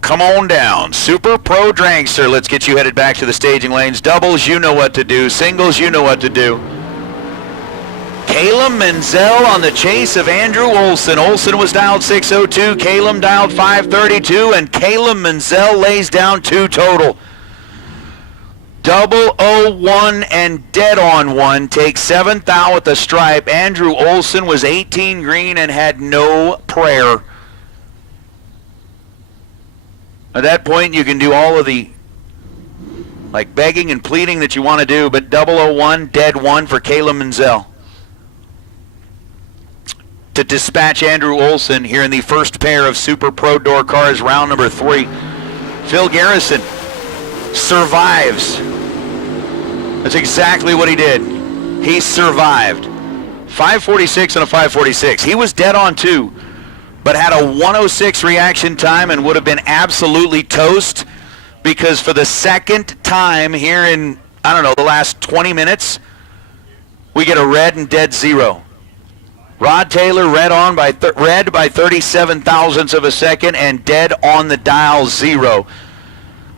come on down. Super Pro Dragster, let's get you headed back to the staging lanes. Doubles, you know what to do. Singles, you know what to do. Caleb Menzel on the chase of Andrew Olson. Olson was dialed 602, Caleb dialed 532, and Caleb Menzel lays down 2 total. 001 and dead on 1 takes 7th out with the stripe. Andrew Olson was 18 green and had no prayer. At that point, you can do all of the begging and pleading that you want to do, but 001, dead 1 for Caleb Menzel to dispatch Andrew Olson here in the first pair of Super Pro Door cars, round number 3. Phil Garrison survives. That's exactly what he did. He survived. 546 and a 546. He was dead on 2, but had a 106 reaction time and would have been absolutely toast, because for the second time here in, the last 20 minutes, we get a red and dead 0. Rod Taylor red by 37 thousandths of a second and dead on the dial 0.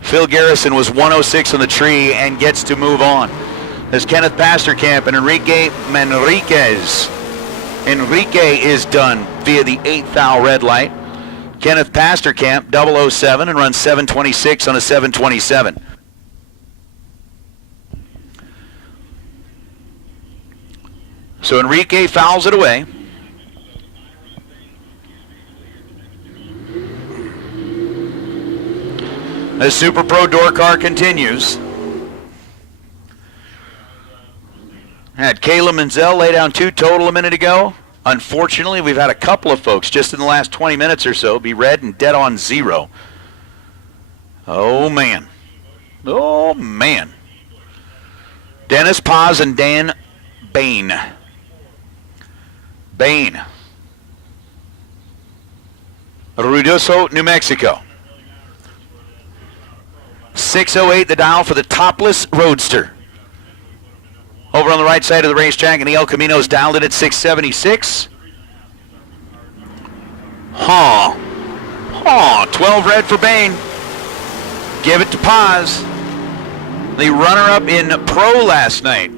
Phil Garrison was 106 on the tree and gets to move on. As Kenneth Pasterkamp and Enrique Manriquez. Enrique is done via the 8th thou red light. Kenneth Pasterkamp, 007, and runs 726 on a 727. So Enrique fouls it away. The Super Pro Door car continues. Had Caleb Menzel lay down 2 total a minute ago. Unfortunately, we've had a couple of folks just in the last 20 minutes or so be red and dead on 0. Oh, man. Oh, man. Dennis Paz and Dan Bain. Bain. Ruidoso, New Mexico. 608 the dial for the topless roadster. Over on the right side of the racetrack, and the El Camino's dialed it at 676. 12 red for Bain. Give it to Paz. The runner-up in Pro last night.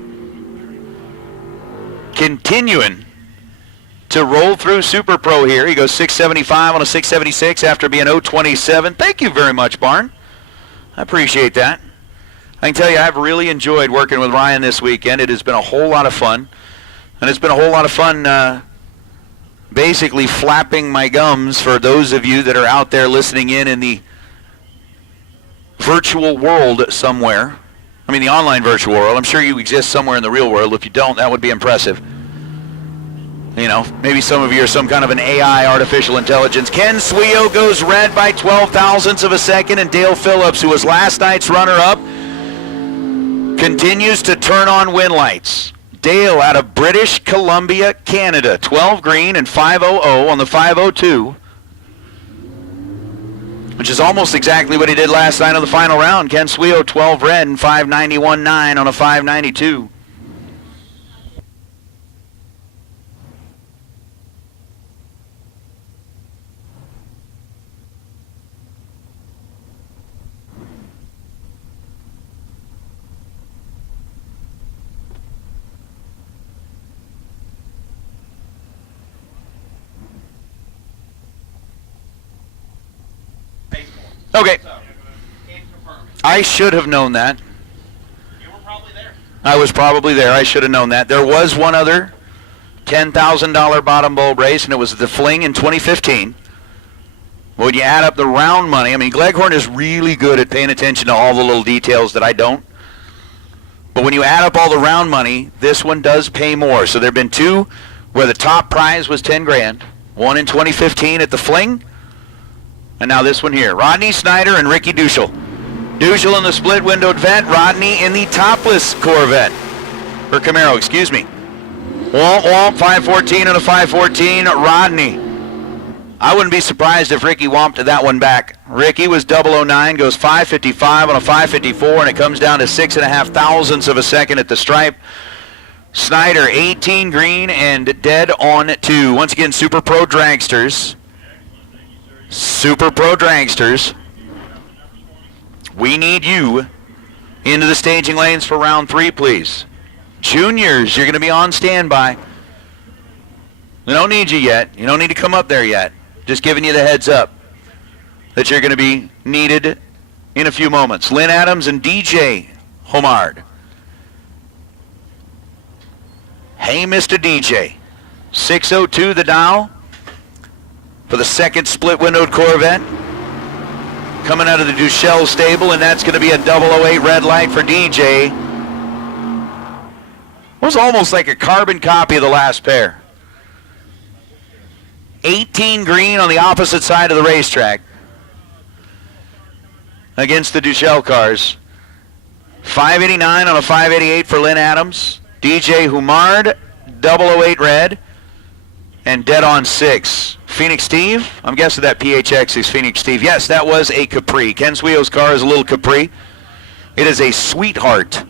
Continuing to roll through Super Pro here. He goes 675 on a 676 after being 027. Thank you very much, Barn. I appreciate that. I can tell you I've really enjoyed working with Ryan this weekend. It has been a whole lot of fun. And it's been a whole lot of fun basically flapping my gums for those of you that are out there listening in the virtual world somewhere. I mean the online virtual world. I'm sure you exist somewhere in the real world. If you don't, that would be impressive. Maybe some of you are some kind of an AI, artificial intelligence. Ken Swio goes red by 12 thousandths of a second, and Dale Phillips, who was last night's runner-up, continues to turn on win lights. Dale out of British Columbia, Canada, 12 green and 500 on the 502, which is almost exactly what he did last night on the final round. Ken Swio, 12 red and 591.9 on a 592. Okay. I should have known that. You were probably there. I was probably there. I should have known that. There was one other $10,000 bottom bulb race, and it was the Fling in 2015. When you add up the round money, I mean, Gleghorn is really good at paying attention to all the little details that I don't. But when you add up all the round money, this one does pay more. So there have been 2 where the top prize was 10 grand. One in 2015 at the Fling. And now this one here. Rodney Snyder and Ricky Duschel. Duschel in the split-windowed Vet. Rodney in the topless Corvette. Or Camaro, excuse me. Womp, 514 and a 514. Rodney. I wouldn't be surprised if Ricky womped that one back. Ricky was 009, goes 555 on a 554, and it comes down to 6.5 thousandths of a second at the stripe. Snyder, 18 green and dead on 2. Once again, Super Pro Dragsters. Super Pro Dragsters, we need you into the staging lanes for round 3, please. Juniors, you're going to be on standby. We don't need you yet. You don't need to come up there yet. Just giving you the heads up that you're going to be needed in a few moments. Lynn Adams and DJ Homard. Hey, Mr. DJ. 602 the dial for the second split-windowed Corvette. Coming out of the Duchelle stable, and that's going to be a 008 red light for DJ. It was almost like a carbon copy of the last pair. 18 green on the opposite side of the racetrack against the Duchelle cars. 589 on a 588 for Lynn Adams. DJ Humard, 008 red, and dead on 6. Phoenix Steve, I'm guessing that PHX is Phoenix Steve. Yes, that was a Capri. Ken Suio's car is a little Capri. It is a sweetheart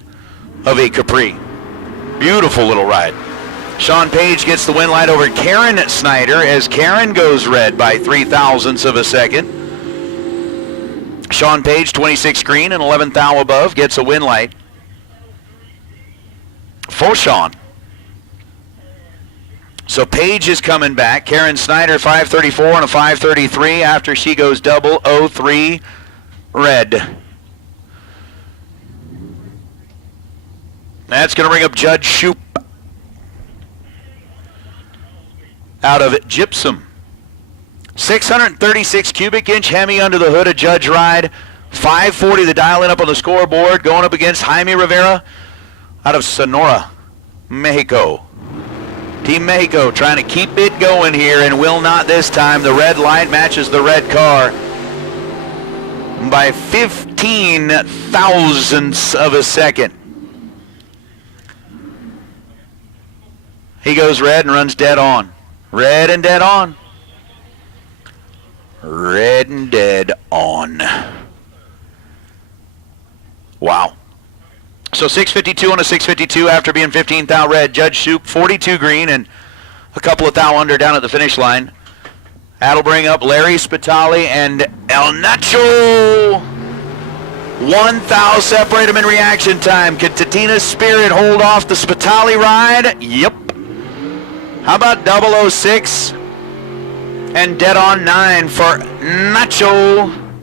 of a Capri. Beautiful little ride. Sean Page gets the win light over Karen Snyder as Karen goes red by 0.03 of a second. Sean Page, 26 green and 11 thou above, gets a win light for Sean. So Page is coming back. Karen Snyder, 534 and a 533 after she goes 003 red. That's going to bring up Judge Shoup out of Gypsum. 636 cubic inch Hemi under the hood of Judge Ride. 540 the dial in up on the scoreboard, going up against Jaime Rivera out of Sonora, Mexico. Team Mexico trying to keep it going here and will not this time. The red light matches the red car by 15 thousandths of a second. He goes red and runs dead on. Red and dead on. Red and dead on. Wow. So 652 on a 652 after being 15 thou red. Judge Shoup, 42 green and a couple of thou under down at the finish line. That'll bring up Larry Spitali and El Nacho. 1 thou separate them in reaction time. Can Titina's Spirit hold off the Spitali ride? Yep. How about 006 and dead on 9 for Nacho?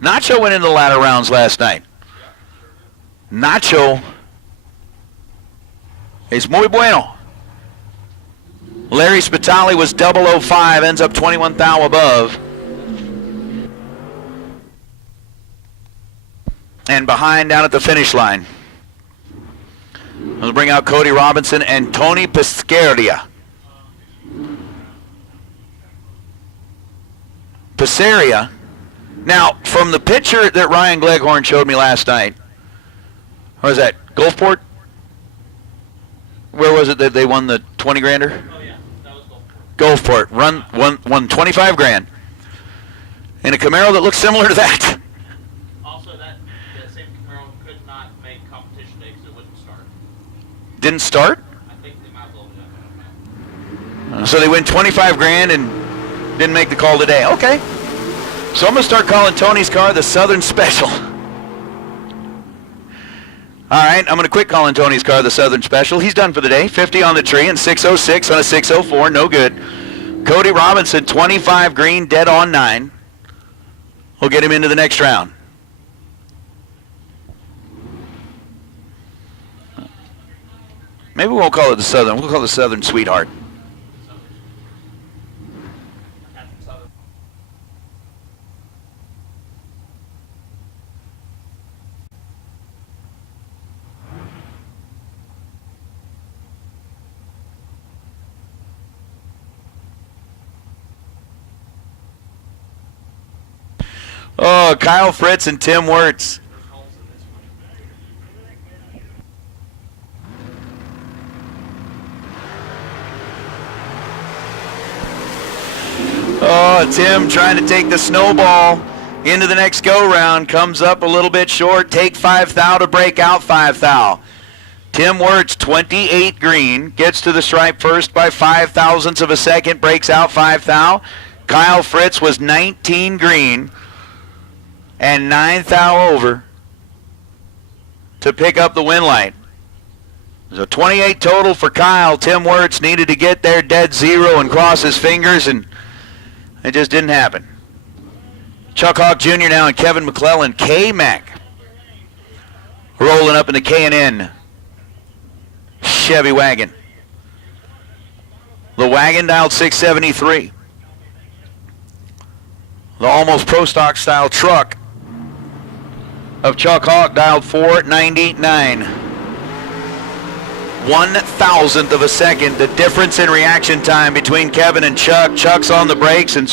Nacho went into the latter rounds last night. Nacho is muy bueno. Larry Spitali was 005, ends up 21 thou above. And behind down at the finish line. Let's bring out Cody Robinson and Tony Piscaria. Piscaria. Now, from the picture that Ryan Gleghorn showed me last night, what was that, Gulfport? Where was it that they won the 20 grander? Oh yeah, that was Gulfport. Gulfport won 25 grand in a Camaro that looks similar to that. Also, the same Camaro could not make competition day because it wouldn't start. Didn't start? I think they might blow it up. So they win 25 grand and didn't make the call today. Okay. So I'm going to start calling Tony's car the Southern Special. All right, I'm going to quit calling Tony's car the Southern Special. He's done for the day. 50 on the tree and 606 on a 604. No good. Cody Robinson, 25 green, dead on 9. We'll get him into the next round. Maybe we won't call it the Southern. We'll call it the Southern Sweetheart. Oh, Kyle Fritz and Tim Wirtz. Oh, Tim trying to take the snowball into the next go-round. Comes up a little bit short. Take 5 thou to break out 5 thou. Tim Wirtz, 28 green, gets to the stripe first by 5 thousandths of a second, breaks out 5 thou. Kyle Fritz was 19 green and 9 thou over to pick up the win light. So 28 total for Kyle. Tim Wirtz needed to get there dead zero and cross his fingers, and it just didn't happen. Chuck Hawk Jr. now and Kevin McClellan. K-Mac rolling up in the K&N Chevy wagon. The wagon dialed 673. The almost pro stock style truck of Chuck Hawk dialed 499. 1,000th of a second, the difference in reaction time between Kevin and Chuck. Chuck's on the brakes and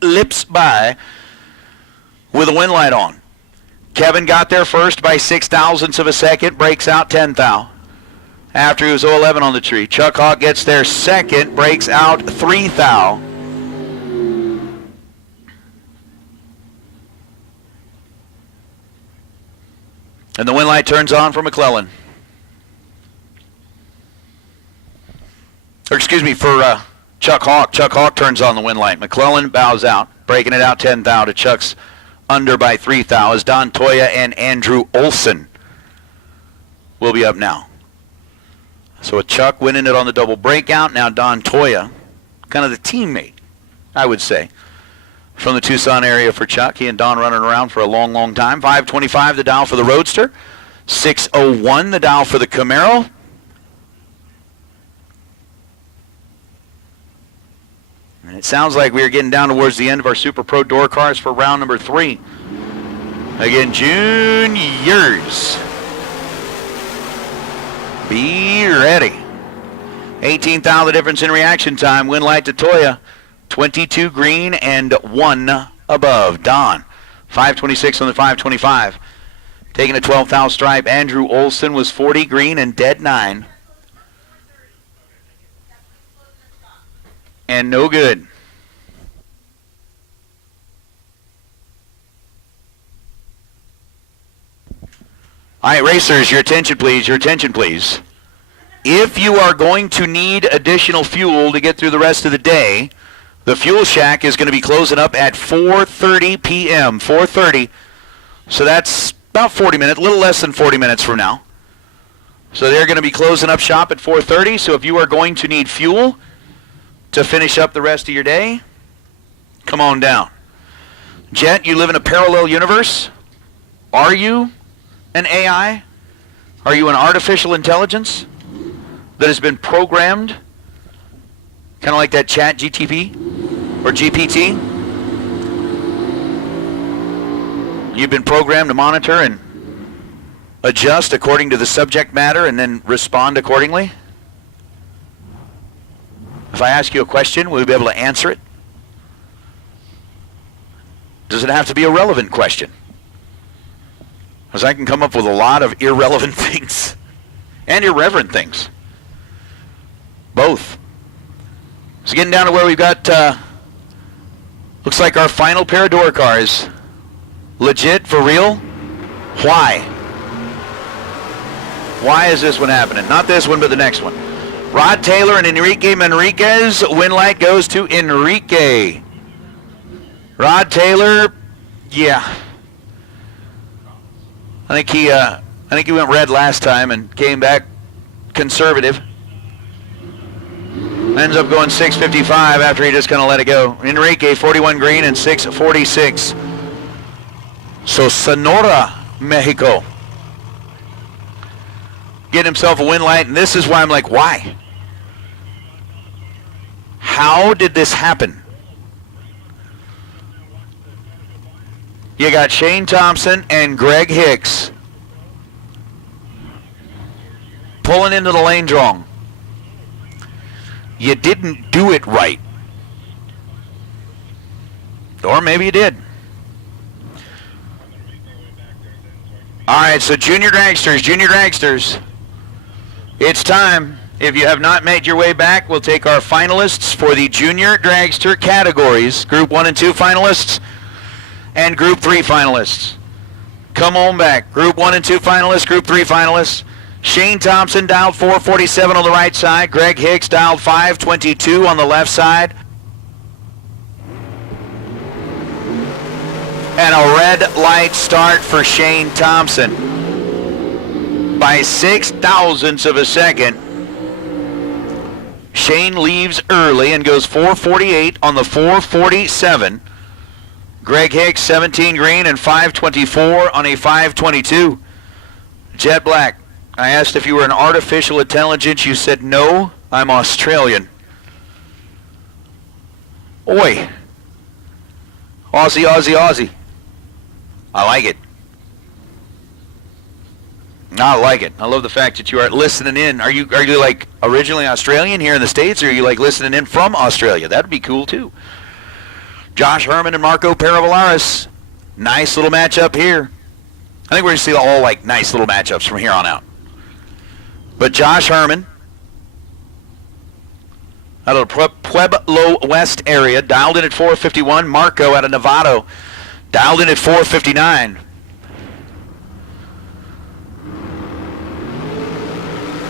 slips by with a wind light on. Kevin got there first by 6,000ths of a second, breaks out 10 thou. After he was 011 on the tree. Chuck Hawk gets there second, breaks out 3 thou. And the wind light turns on for McClellan. Or excuse me, for Chuck Hawk. Chuck Hawk turns on the wind light. McClellan bows out, breaking it out 10 thou to Chuck's under by 3 thou as Don Toya and Andrew Olson will be up now. So with Chuck winning it on the double breakout, now Don Toya, kind of the teammate, I would say, from the Tucson area for Chuck. He and Don running around for a long, long time. 525 the dial for the Roadster. 601 the dial for the Camaro. And it sounds like we are getting down towards the end of our Super Pro door cars for round number 3. Again, juniors. Be ready. 18th out the difference in reaction time. Wind light to Toya. 22 green and 1 above. Don. 526 on the 525. Taking a 12th out stripe. Andrew Olson was 40 green and dead 9. And no good. All right, racers, your attention please, your attention please. If you are going to need additional fuel to get through the rest of the day, the fuel shack is going to be closing up at 4:30 p.m. 4:30. So that's about 40 minutes, a little less than 40 minutes from now. So they're going to be closing up shop at 4:30. So if you are going to need fuel to finish up the rest of your day, come on down. Jet, you live in a parallel universe? Are you an AI? Are you an artificial intelligence that has been programmed, kind of like that Chat GTP or GPT? You've been programmed to monitor and adjust according to the subject matter and then respond accordingly? If I ask you a question, will you be able to answer it? Does it have to be a relevant question? Because I can come up with a lot of irrelevant things and irreverent things. Both. So getting down to where we've got, looks like our final pair of door cars. Legit, for real? Why? Why is this one happening? Not this one, but the next one. Rod Taylor and Enrique Manriquez. Win light goes to Enrique. Rod Taylor, yeah. I think he went red last time and came back conservative. Ends up going 655 after he just kind of let it go. Enrique, 41 green and 646. So Sonora, Mexico. Getting himself a win light, and this is why I'm like, why? How did this happen? You got Shane Thompson and Greg Hicks pulling into the lane wrong. You didn't do it right. Or maybe you did. All right, so junior dragsters. It's time. If you have not made your way back, we'll take our finalists for the junior dragster categories. Group 1 and 2 finalists and Group 3 finalists. Come on back. Group 1 and 2 finalists, Group 3 finalists. Shane Thompson dialed 447 on the right side. Greg Hicks dialed 522 on the left side. And a red light start for Shane Thompson. by 6 thousandths of a second. Shane leaves early and goes 4:48 on the 4:47. Greg Hicks, 17 green and 5:24 on a 5:22. Jet Black, I asked if you were an artificial intelligence. You said no, I'm Australian. Oi. Aussie, Aussie, Aussie. I like it. I like it. I love the fact that you are listening in. Are you like originally Australian here in the States, or are you like listening in from Australia? That'd be cool too. Josh Herman and Marco Paravalaris. Nice little matchup here. I think we're going to see all like nice little matchups from here on out. But Josh Herman out of the Pueblo West area, dialed in at 451. Marco out of Novato, dialed in at 459.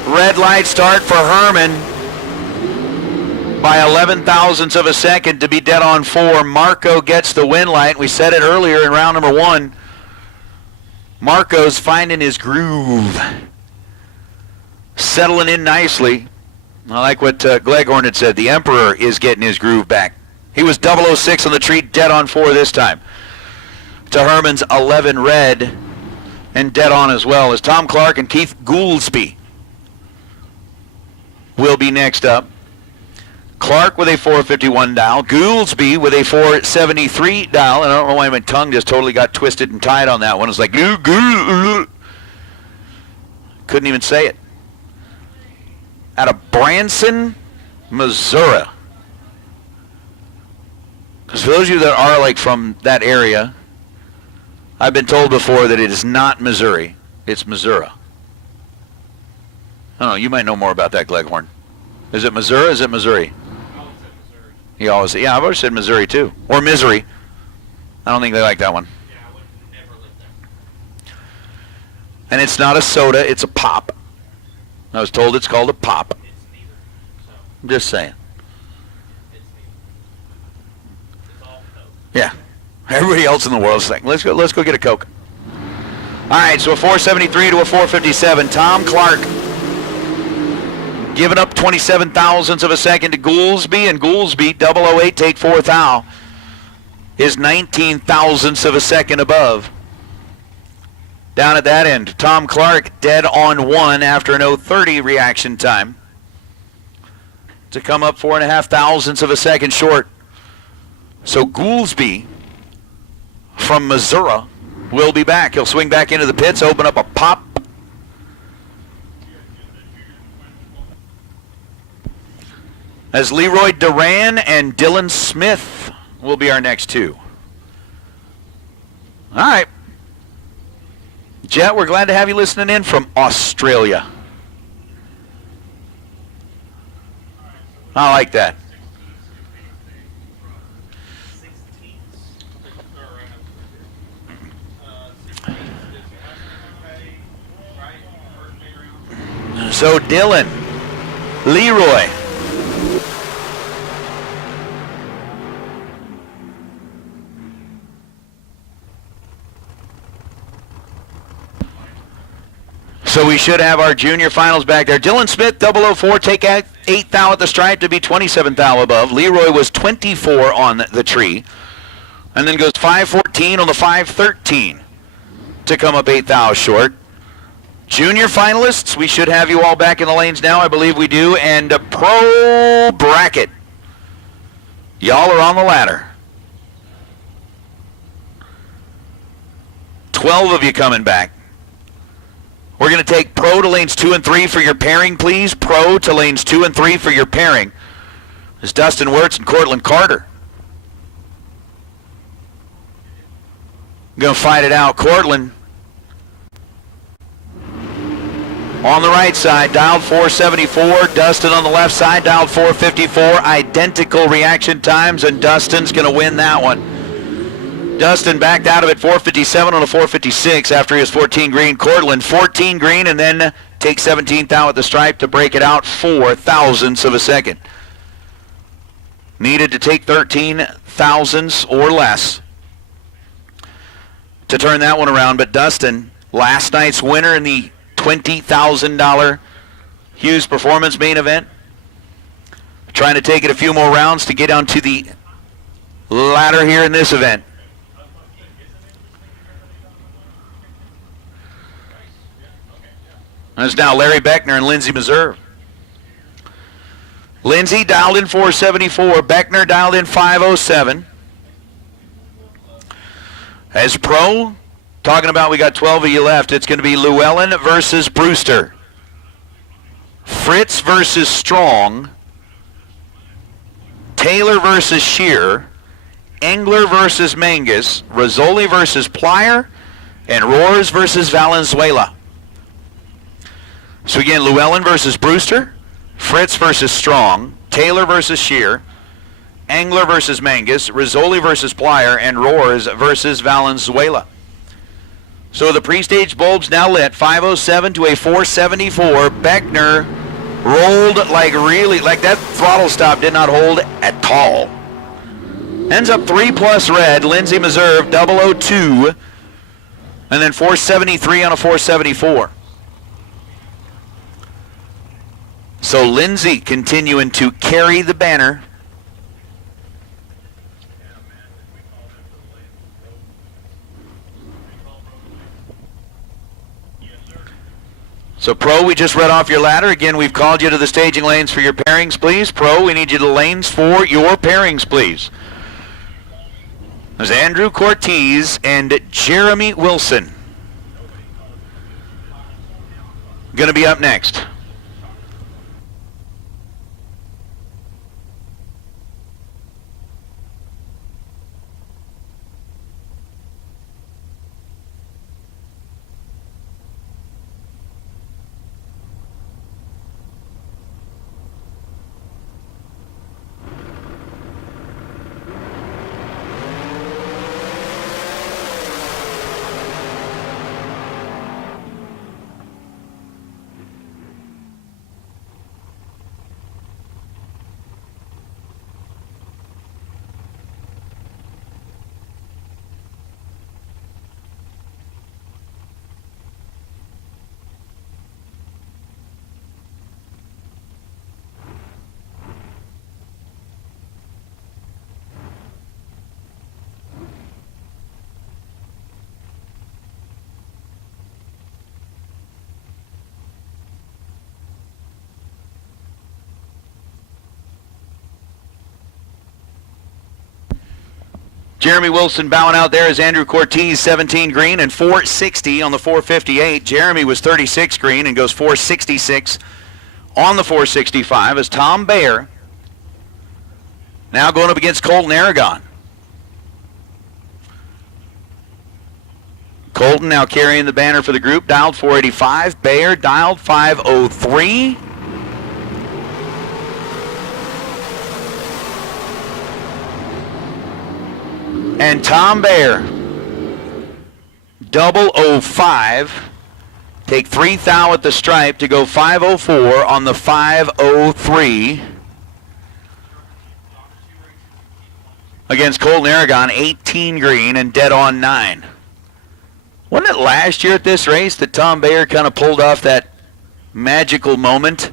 Red light start for Herman by 11 thousandths of a second to be dead on 4. Marco gets the win light. We said it earlier in round number 1. Marco's finding his groove. Settling in nicely. I like what Gleghorn had said. The Emperor is getting his groove back. He was 006 on the tree, dead on 4 this time. To Herman's 11 red and dead on as well as Tom Clark and Keith Gouldsby will be next up. Clark with a 451 dial. Gouldsby with a 473 dial. And I don't know why my tongue just totally got twisted and tied on that one. It's like, couldn't even say it. Out of Branson, Missouri. Because for those of you that are like from that area, I've been told before that it is not Missouri. It's Missouri. I don't know. You might know more about that, Gleghorn. Is it Missouri or is it Missouri? He always said, yeah, I've always said Missouri too. Or Misery. I don't think they like that one. Yeah, I would never live there. And it's not a soda, it's a pop. I was told it's called a pop. It's neither. So, I'm just saying. it's neither. It's all Coke. Yeah. Everybody else in the world is like, let's go get a Coke. All right, so a 473 to a 457. Tom Clark giving up 27 thousandths of a second to Gouldsby, and Gouldsby, 008, take 4th thou, is 19 thousandths of a second above. Down at that end, Tom Clark dead on 1 after an 030 reaction time to come up 4.5 thousandths of a second short. So Gouldsby from Missouri will be back. He'll swing back into the pits, open up a pop. As Leroy Duran and Dylan Smith will be our next 2. All right. Jet, we're glad to have you listening in from Australia. I like that. 16. So Dylan, Leroy. So we should have our junior finals back there. Dylan Smith, 004, take 8 thou at the stripe to be 27 thou above. Leroy was 24 on the tree. And then goes 514 on the 513 to come up 8 thou short. Junior finalists, we should have you all back in the lanes now. I believe we do. And a pro bracket. Y'all are on the ladder. 12 of you coming back. We're going to take pro to lanes 2 and 3 for your pairing, please. Pro to lanes 2 and 3 for your pairing. It's Dustin Wirtz and Cortland Carter. Going to fight it out. Cortland on the right side, dialed 474. Dustin on the left side, dialed 454. Identical reaction times, and Dustin's going to win that one. Dustin backed out of it 457 on a 456 after he was 14 green. Cortland 14 green and then takes 17 thou at the stripe to break it out 4 thousandths of a second. Needed to take 13 thousandths or less to turn that one around, but Dustin, last night's winner in the $20,000 Hughes Performance main event. Trying to take it a few more rounds to get onto the ladder here in this event. And it's now Larry Beckner and Lindsey Moser. Lindsey dialed in 474. Beckner dialed in 507. As pro, talking about we got 12 of you left, it's going to be Llewellyn versus Brewster. Fritz versus Strong. Taylor versus Shear. Engler versus Mangus. Rizzoli versus Plyer. And Roars versus Valenzuela. So again, Llewellyn versus Brewster. Fritz versus Strong. Taylor versus Shear. Engler versus Mangus. Rizzoli versus Plyer. And Roars versus Valenzuela. So the pre-stage bulbs now lit. 507 to a 474. Beckner rolled like that throttle stop did not hold at all. Ends up 3+ red. Lindsey Moser 002. And then 473 on a 474. So Lindsey continuing to carry the banner. So Pro, we just read off your ladder. Again, we've called you to the staging lanes for your pairings, please. Pro, we need you to the lanes for your pairings, please. There's Andrew Cortez and Jeremy Wilson. Going to be up next. Jeremy Wilson bowing out there is Andrew Cortez, 17 green and 460 on the 458. Jeremy was 36 green and goes 466 on the 465 as Tom Bayer now going up against Colton Aragon. Colton now carrying the banner for the group, dialed 485. Bayer dialed 503. And Tom Bayer, 005, take 3 thou at the stripe to go 504 on the 503 against Colton Aragon, 18 green and dead on 9. Wasn't it last year at this race that Tom Bayer kind of pulled off that magical moment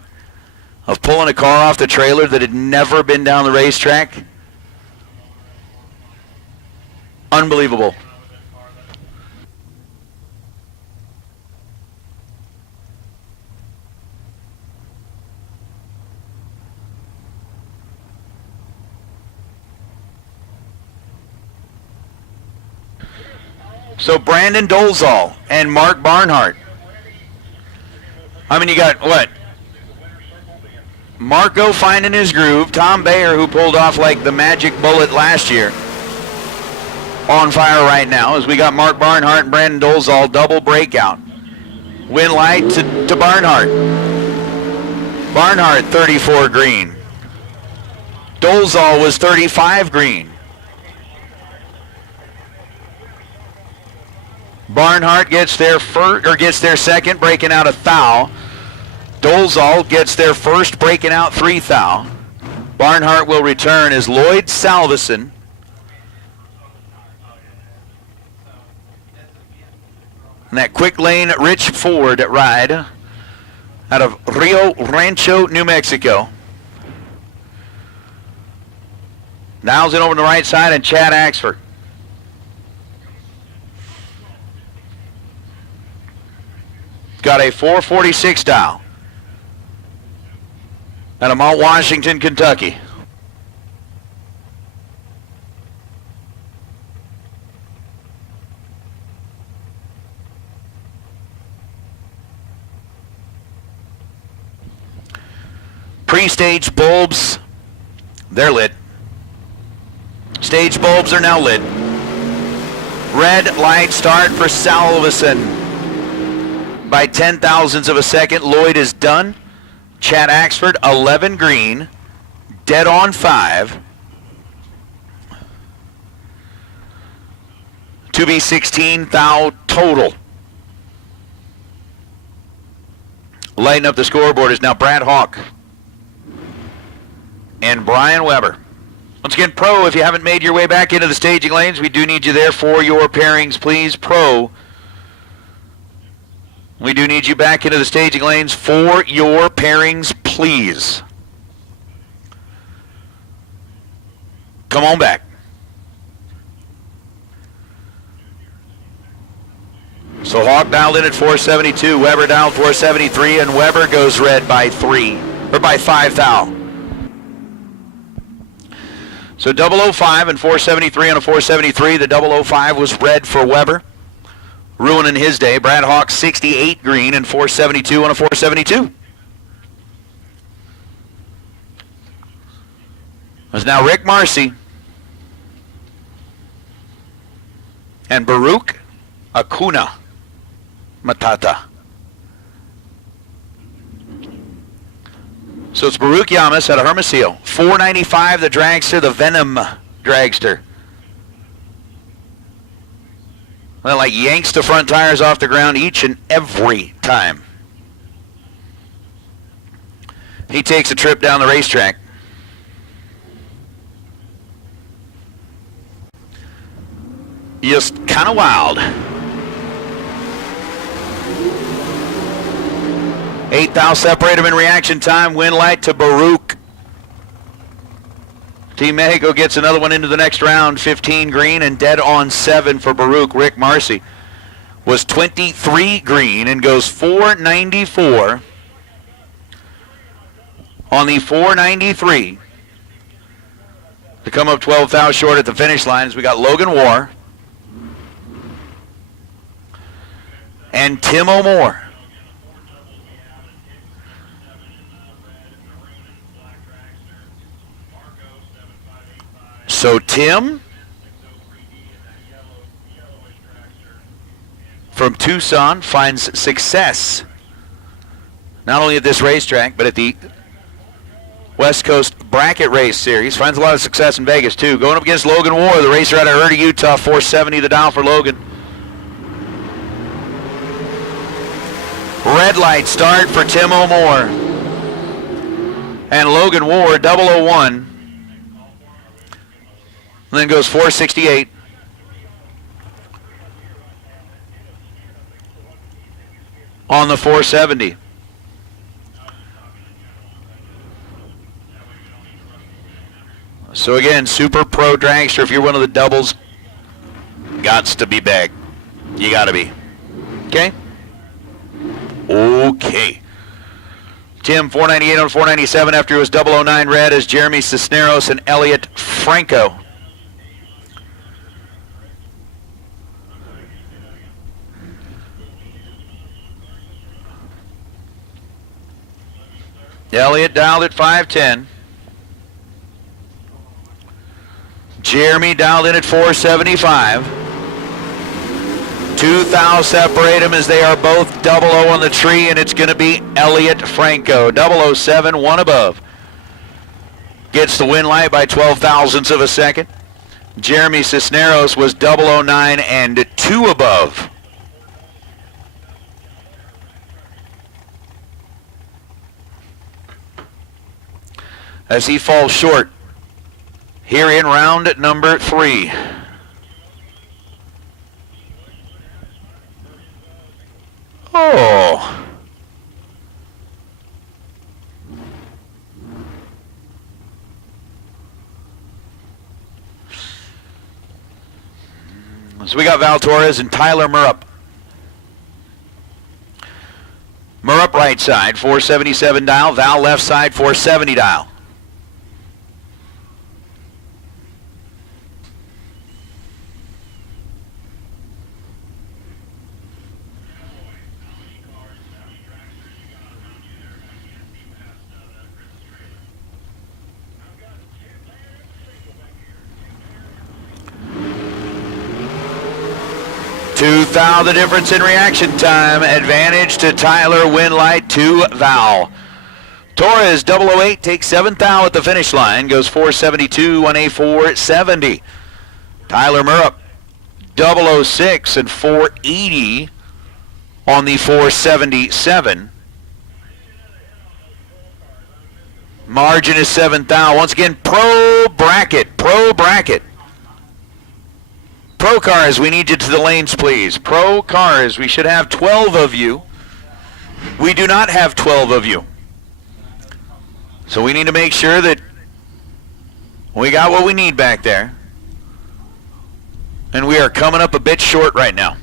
of pulling a car off the trailer that had never been down the racetrack? Unbelievable. So Brandon Dolezal and Mark Barnhart. I mean, you got what? Marco finding his groove. Tom Bayer, who pulled off like the magic bullet last year, on fire right now as we got Mark Barnhart and Brandon Dolezal double breakout. Win light to Barnhart. Barnhart 34 green. Dolezal was 35 green. Barnhart gets their second, breaking out a thou. Dolezal gets their first, breaking out 3 thou. Barnhart will return as Lloyd Salveson. And And that quick lane Rich Ford ride out of Rio Rancho, New Mexico. Dials in over to the right side, and Chad Axford. Got a 446 dial out of Mount Washington, Kentucky. Pre-stage bulbs, they're lit. Stage bulbs are now lit. Red light start for Salveson. By 10,000ths of a second, Lloyd is done. Chad Axford, 11 green. Dead on 5. To be 16 thou total. Lighting up the scoreboard is now Brad Hawk and Brian Weber. Once again, Pro, if you haven't made your way back into the staging lanes, we do need you there for your pairings, please. Pro, we do need you back into the staging lanes for your pairings, please. Come on back. So Hawk dialed in at 472, Weber dialed 473, and Weber goes red by 5 thou. So 005 and 473 on a 473. The 005 was red for Weber, ruining his day. Brad Hawk 68 green and 472 on a 472. There's now Rick Marcy and Baruch Acuna Matata. So it's Baruch Yamas out of Hermosillo. 495, the dragster, the Venom dragster. Well, like yanks the front tires off the ground each and every time he takes a trip down the racetrack. Just kind of wild. 8 thou separate him in reaction time. Win light to Baruch. Team Mexico gets another one into the next round. 15 green and dead on 7 for Baruch. Rick Marcy was 23 green and goes 494 on the 493 to come up 12 thou short at the finish line. As we got Logan War and Tim O'More. So Tim from Tucson finds success not only at this racetrack but at the West Coast Bracket Race Series. Finds a lot of success in Vegas too. Going up against Logan War, the racer out of Erda, Utah. 470 the dial for Logan. Red light start for Tim O'More and Logan War 001. And then goes 468. On the 470. So again, Super Pro Dragster, if you're one of the doubles, gots to be back. You gotta be. Okay? Okay. Tim, 498 on 497 after his 009 red is Jeremy Cisneros and Elliot Franco. Elliott dialed at 510. Jeremy dialed in at 475. 2 thou separate them as they are both 00 on the tree, and it's going to be Elliot Franco. 007, one above. Gets the win light by 12 thousandths of a second. Jeremy Cisneros was 009 and 2 above. As he falls short here in round number 3. Oh. So we got Val Torres and Tyler Murrup. Murrup right side, 477 dial. Val left side, 470 dial. Thou, the difference in reaction time. Advantage to Tyler, win light to Val. Torres, 008, takes 7th thou at the finish line. Goes 472 on a 470. Tyler Murrup, 006 and 480 on the 477. Margin is 7th thou. Once again, pro bracket. Pro cars, we need you to the lanes, please. Pro cars, we should have 12 of you. We do not have 12 of you. So we need to make sure that we got what we need back there. And we are coming up a bit short right now.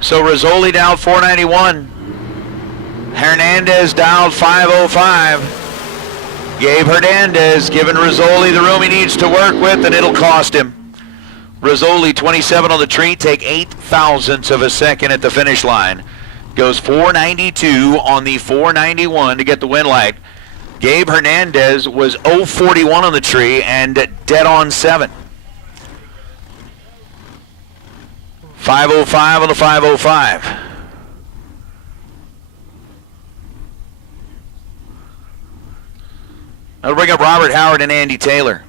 So Rizzoli dialed 491. Hernandez dialed 505. Gabe Hernandez giving Rizzoli the room he needs to work with, and it'll cost him. Rizzoli, 27 on the tree, take 0.08 of a second at the finish line. Goes 492 on the 491 to get the win light. Gabe Hernandez was 041 on the tree and dead on 7. 505 on the 505. I'll bring up Robert Howard and Andy Taylor.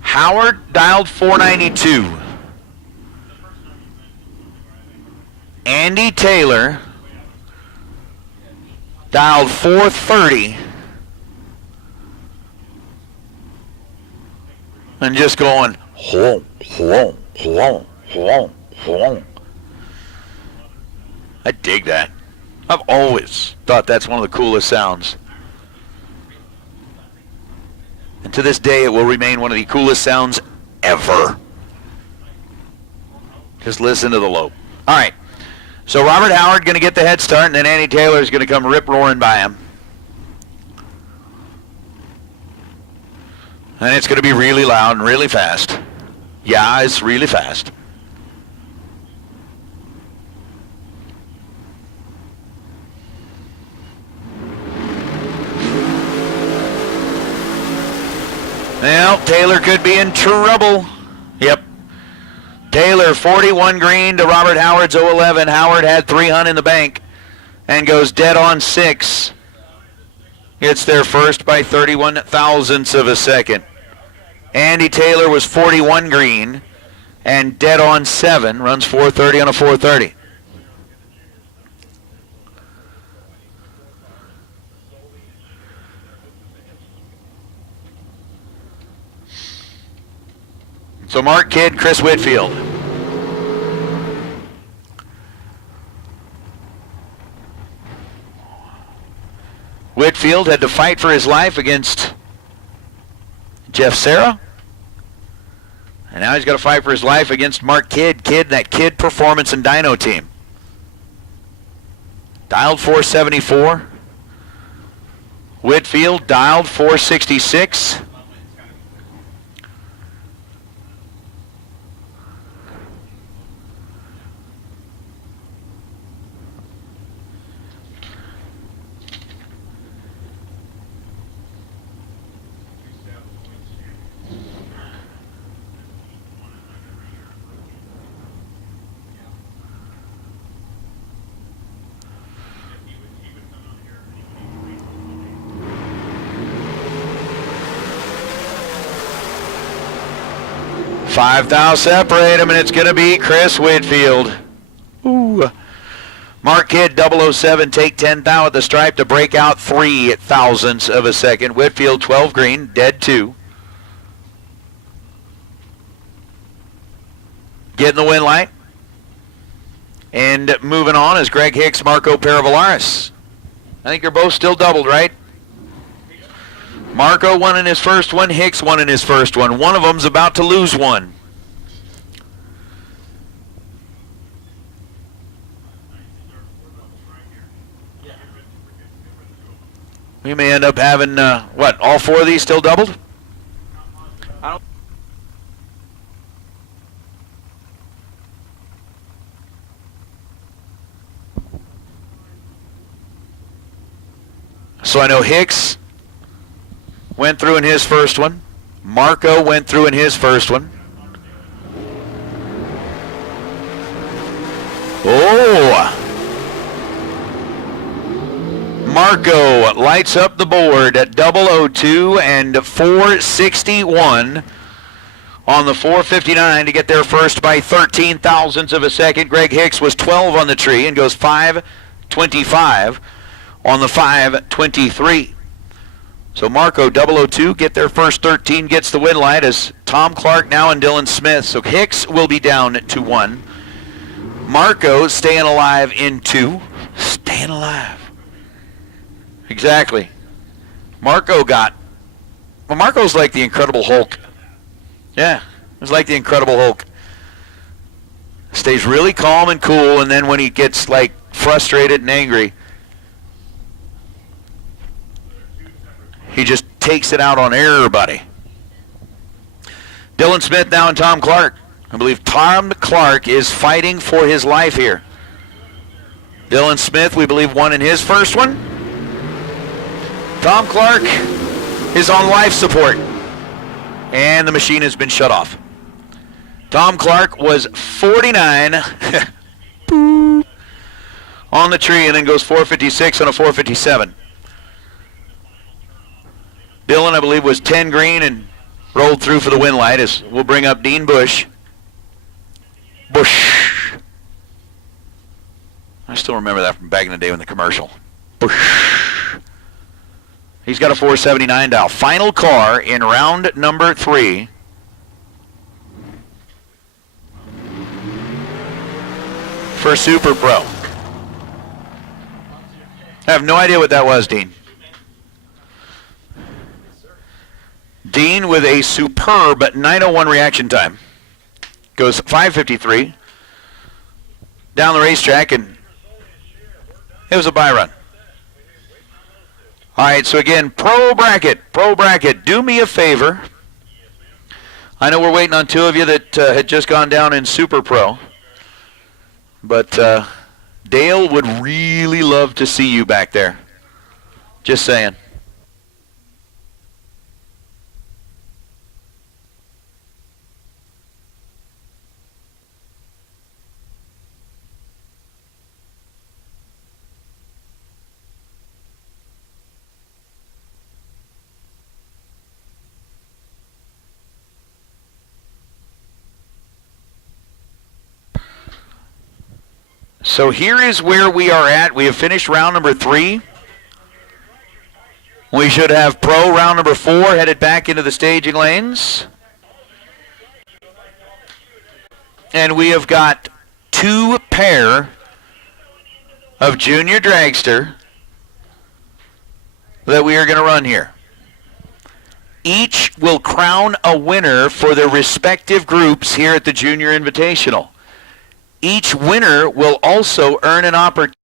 Howard dialed 492. Andy Taylor dialed 430. And just going, whoa, whoa, whoa, whoa, whoa. I dig that. I've always thought that's one of the coolest sounds. And to this day, it will remain one of the coolest sounds ever. Just listen to the low. All right. So Robert Howard going to get the head start, and then Andy Taylor is going to come rip-roaring by him. And it's going to be really loud and really fast. Yeah, it's really fast. Well, Taylor could be in trouble. Yep. Taylor, 41 green to Robert Howard's 011. Howard had 300 in the bank and goes dead on 6. Gets there first by 31 thousandths of a second. Andy Taylor was 41 green and dead on 7. Runs 430 on a 430. So Mark Kidd, Chris Whitfield. Whitfield had to fight for his life against Jeff Serra. And now he's got to fight for his life against Mark Kidd. That Kidd Performance and Dyno team. Dialed 474. Whitfield dialed 466. Five thou separate them, and it's going to be Chris Whitfield. 2. Mark Kidd, 007, take 10 thou at the stripe to break out 3 thousandths of a second. Whitfield, 12 green, dead 2. Getting the win light. And moving on is Greg Hicks, Marco Paravalaris. I think they're both still doubled, right? Marco won in his first one. Hicks won in his first one. One of them's about to lose one. We may end up having, what, all 4 of these still doubled? So I know Hicks went through in his first one. Marco went through in his first one. Oh! Marco lights up the board at 002 and 461 on the 459 to get there first by 13 thousandths of a second. Greg Hicks was 12 on the tree and goes 525 on the 523. So Marco 002 get their first 13, gets the win light as Tom Clark now and Dylan Smith. So Hicks will be down to 1. Marco staying alive in 2. Staying alive. Exactly. Marco's like the Incredible Hulk. Yeah, it's like the Incredible Hulk. Stays really calm and cool, and then when he gets like frustrated and angry, he just takes it out on everybody. Dylan Smith now and Tom Clark. I believe Tom Clark is fighting for his life here. Dylan Smith, we believe, won in his first one. Tom Clark is on life support, and the machine has been shut off. Tom Clark was 49 on the tree and then goes 456 on a 457. Dylan, I believe, was 10 green and rolled through for the win light as we'll bring up Dean Bush. Bush. I still remember that from back in the day when the commercial. Bush. He's got a 479 dial. Final car in round number 3. For Super Pro. I have no idea what that was, Dean. Dean with a superb 901 reaction time. Goes 5:53 down the racetrack, and it was a buy run. All right, so again, pro bracket, do me a favor. I know we're waiting on 2 of you that had just gone down in Super Pro, but Dale would really love to see you back there. Just saying. So here is where we are at. We have finished round number 3. We should have pro round number 4 headed back into the staging lanes. And we have got 2 pair of junior dragster that we are going to run here. Each will crown a winner for their respective groups here at the Junior Invitational. Each winner will also earn an opportunity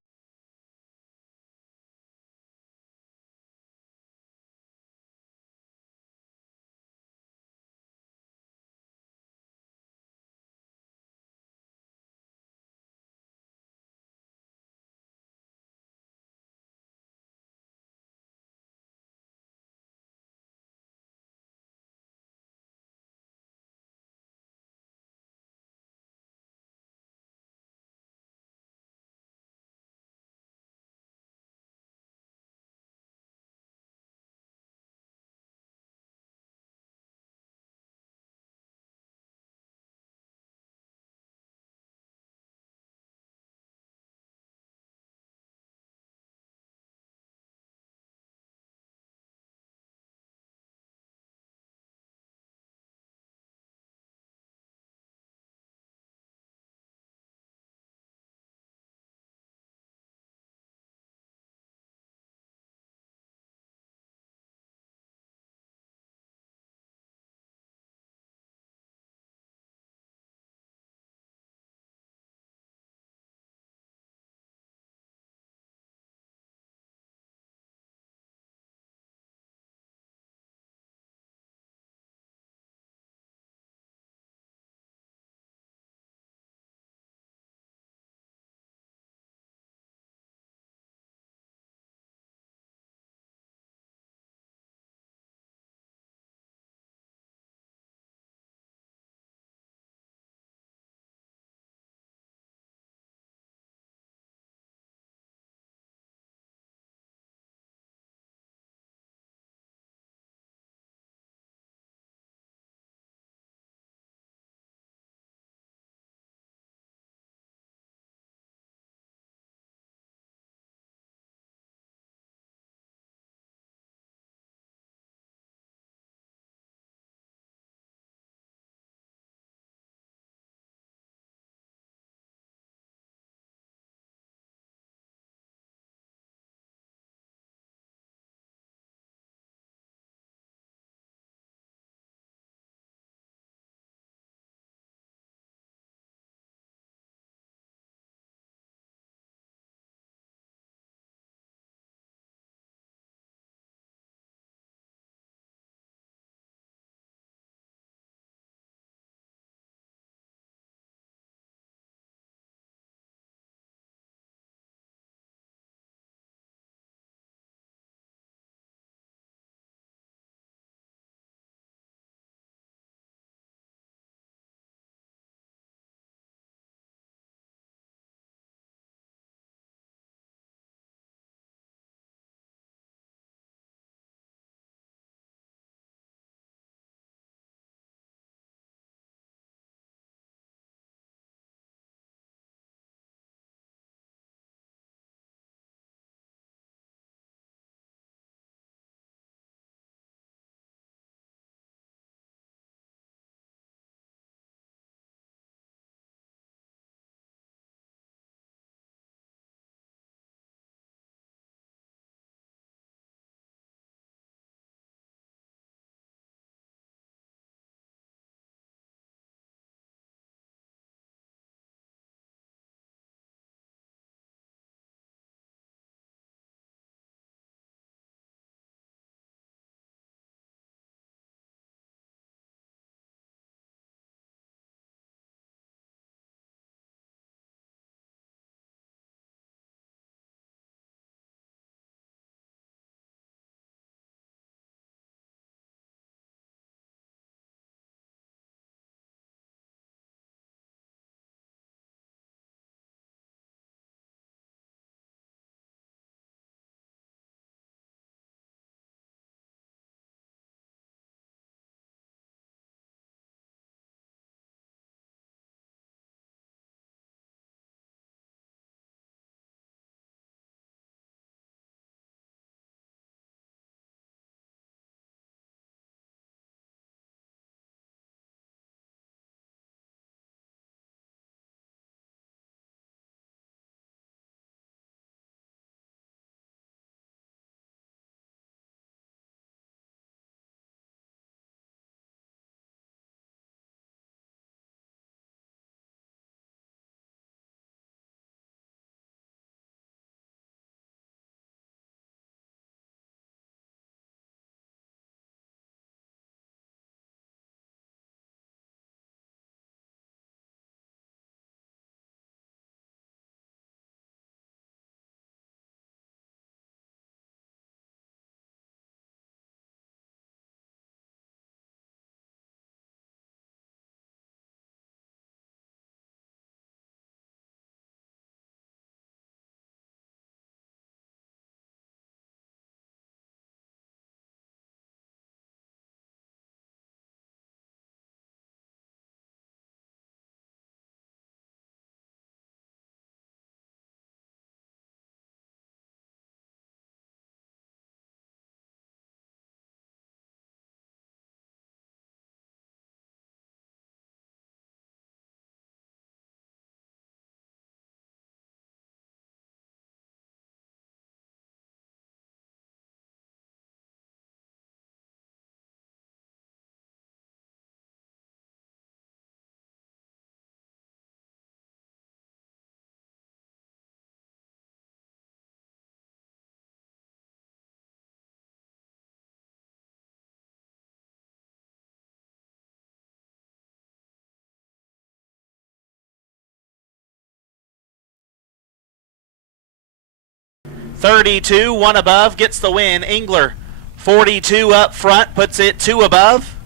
32, one above, gets the win. Engler, 42 up front, puts it 2 above,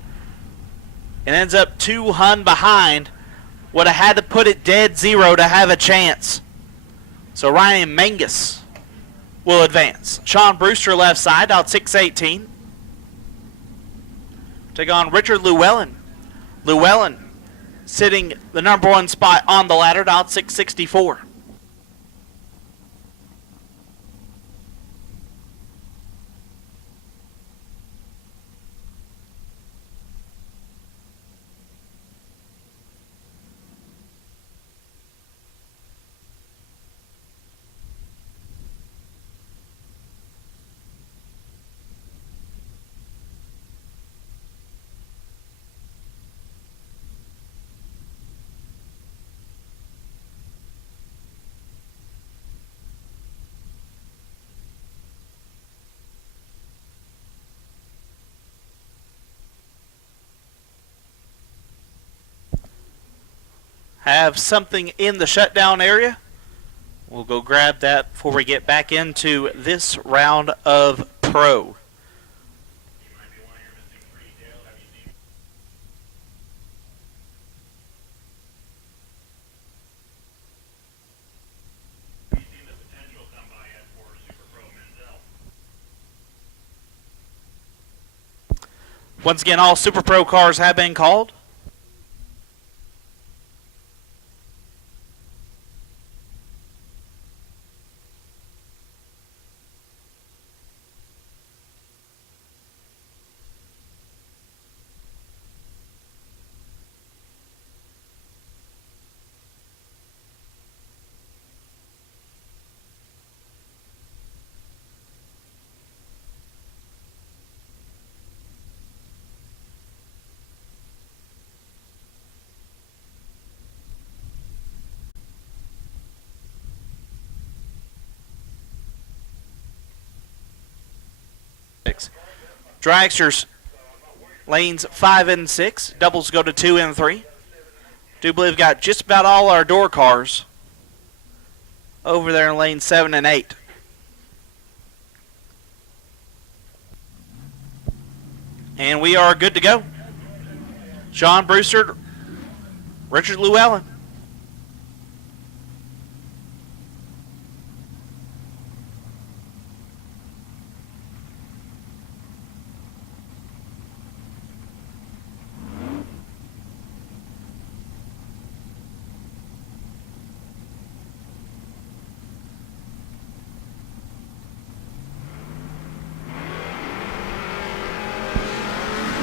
and ends up 2 hun behind. Would have had to put it dead 0 to have a chance. So Ryan Mangus will advance. Sean Brewster left side, out 6:18. Take on Richard Llewellyn. Llewellyn sitting the number 1 spot on the ladder, out 6:64. Have something in the shutdown area. We'll go grab that before we get back into this round of pro. Once again, all Super Pro cars have been called. Dragsters lanes 5 and 6. Doubles go to 2 and 3. Do believe we've got just about all our door cars over there in lane 7 and 8. And we are good to go. Sean Brewster, Richard Llewellyn.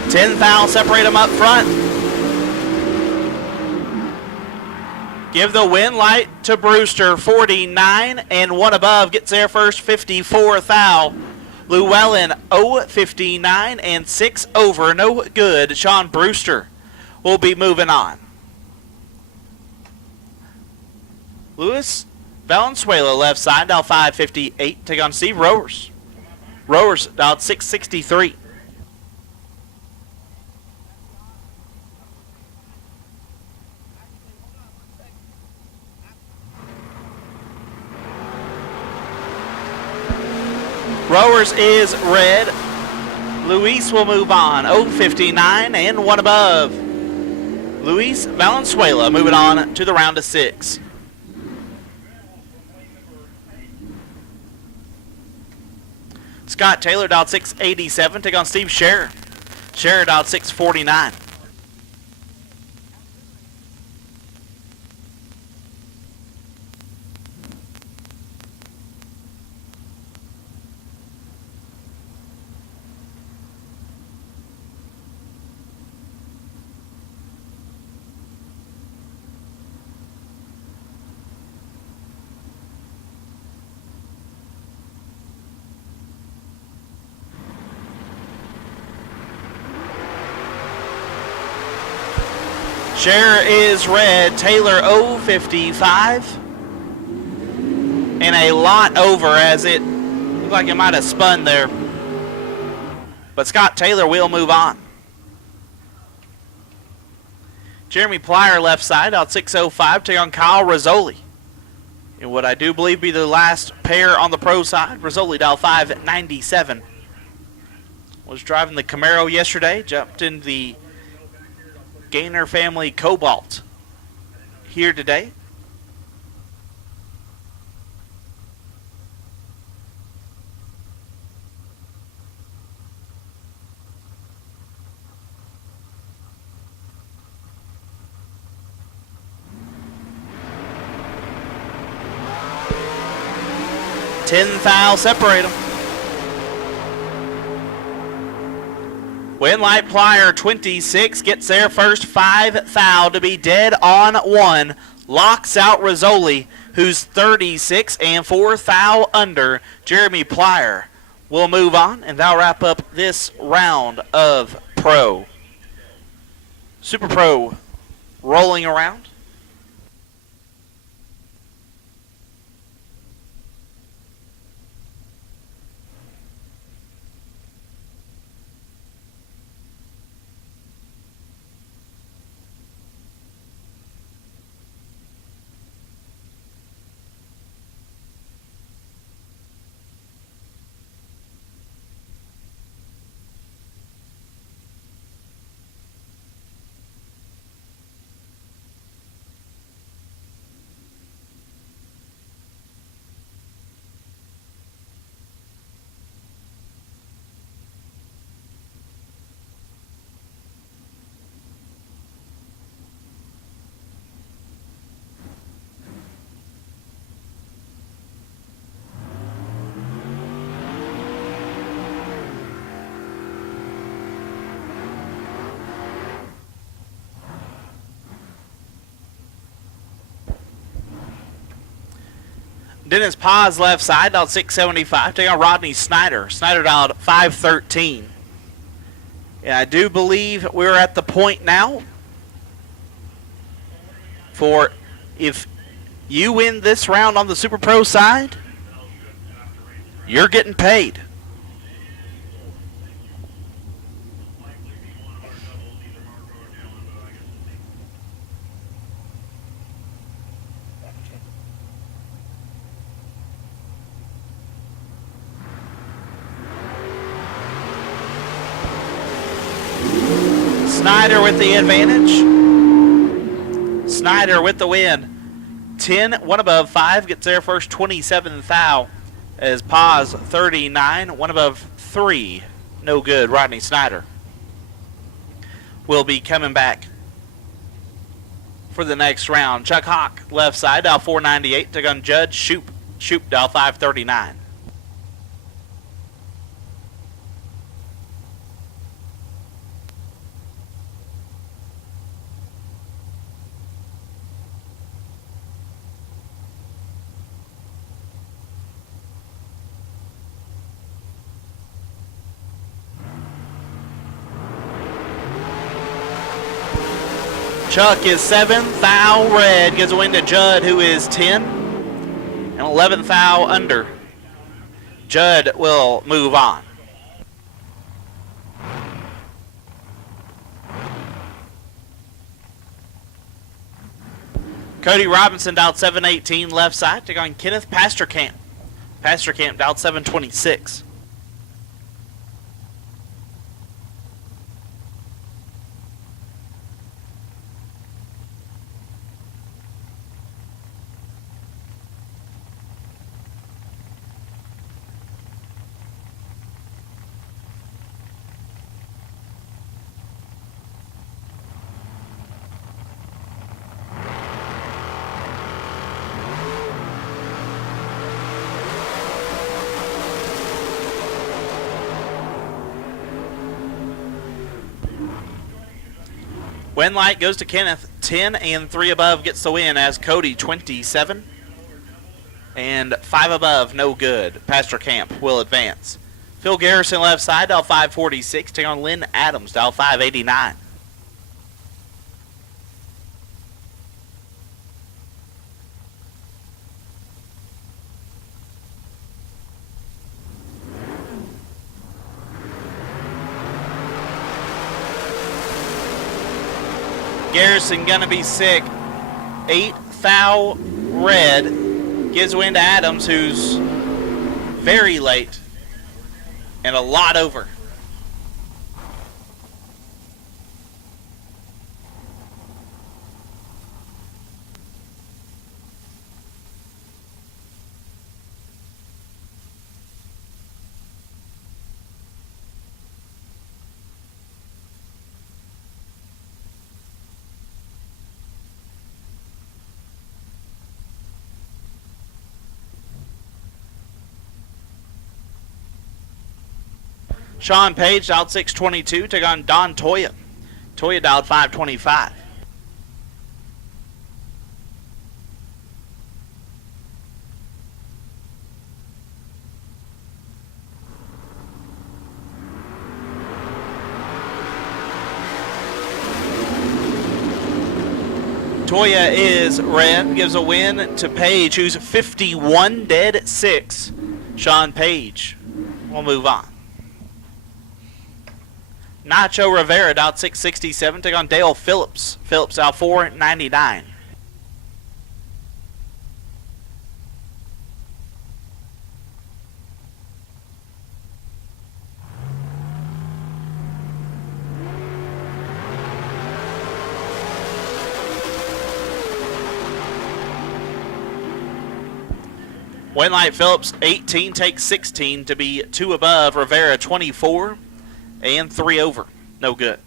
$10,000 separate them up front. Give the win light to Brewster, 49 and 1 above. Gets there first, 54,000. Llewellyn, 0.59 and 6 over. No good. Sean Brewster will be moving on. Luis Valenzuela left side, dial 558. Take on Steve Rowers. Rowers dialed 663. Rowers is red. Luis will move on. 0.59 and 1 above. Luis Valenzuela moving on to the round of 6. Scott Taylor dialed 687. Take on Steve Scherer. Scherer dialed 649. Scherer is red. Taylor 0.55. And a lot over, as it looked like it might have spun there. But Scott Taylor will move on. Jeremy Plyer left side out 6.05. Take on Kyle Rizzoli. And what I do believe be the last pair on the pro side, Rizzoli dial 597. Was driving the Camaro yesterday, jumped in the Gainer family Cobalt here today. $10,000 separate them. Winlight Plier 26 gets there first. $5,000 to be dead on one. Locks out Rizzoli, who's 36 and $4,000 under. Jeremy Plier will move on, and that'll wrap up this round of Pro. Super Pro rolling around. Dennis Paz left side, dialed 675. Taking on Rodney Snyder. Snyder dialed 513. And I do believe we're at the point now for if you win this round on the Super Pro side, you're getting paid. Snyder with the advantage. Snyder with the win. 10, one above, 5 gets there first, 27,000. As Paz 39, one above, 3. No good. Rodney Snyder will be coming back for the next round. Chuck Hawk left side, dial 498. Took on Judge Shoop. Shoop dial 539. Chuck is 7,000 red, gives a win to Judd, who is 10, and 11,000 under. Judd will move on. Cody Robinson dialed 718 left side, took on Kenneth Pasterkamp. Pasterkamp dialed 726. Win light goes to Kenneth. 10 and 3 above gets the win as Cody 27. And 5 above, no good. Pasterkamp will advance. Phil Garrison left side, dial 546. Taking on Lynn Adams, dial 589. Garrison gonna be sick. 8,000 red Gives win to Adams, who's very late and a lot over. Sean Page dialed 622, took on Don Toya. Toya dialed 525. Toya is red, gives a win to Page, who's 51 dead at 6. Sean Page will move on. Nacho Rivera dialed 667, take on Dale Phillips. Phillips out 499. Winlight Phillips 18 takes 16 to be 2 above. Rivera 24 and 3 over. No good.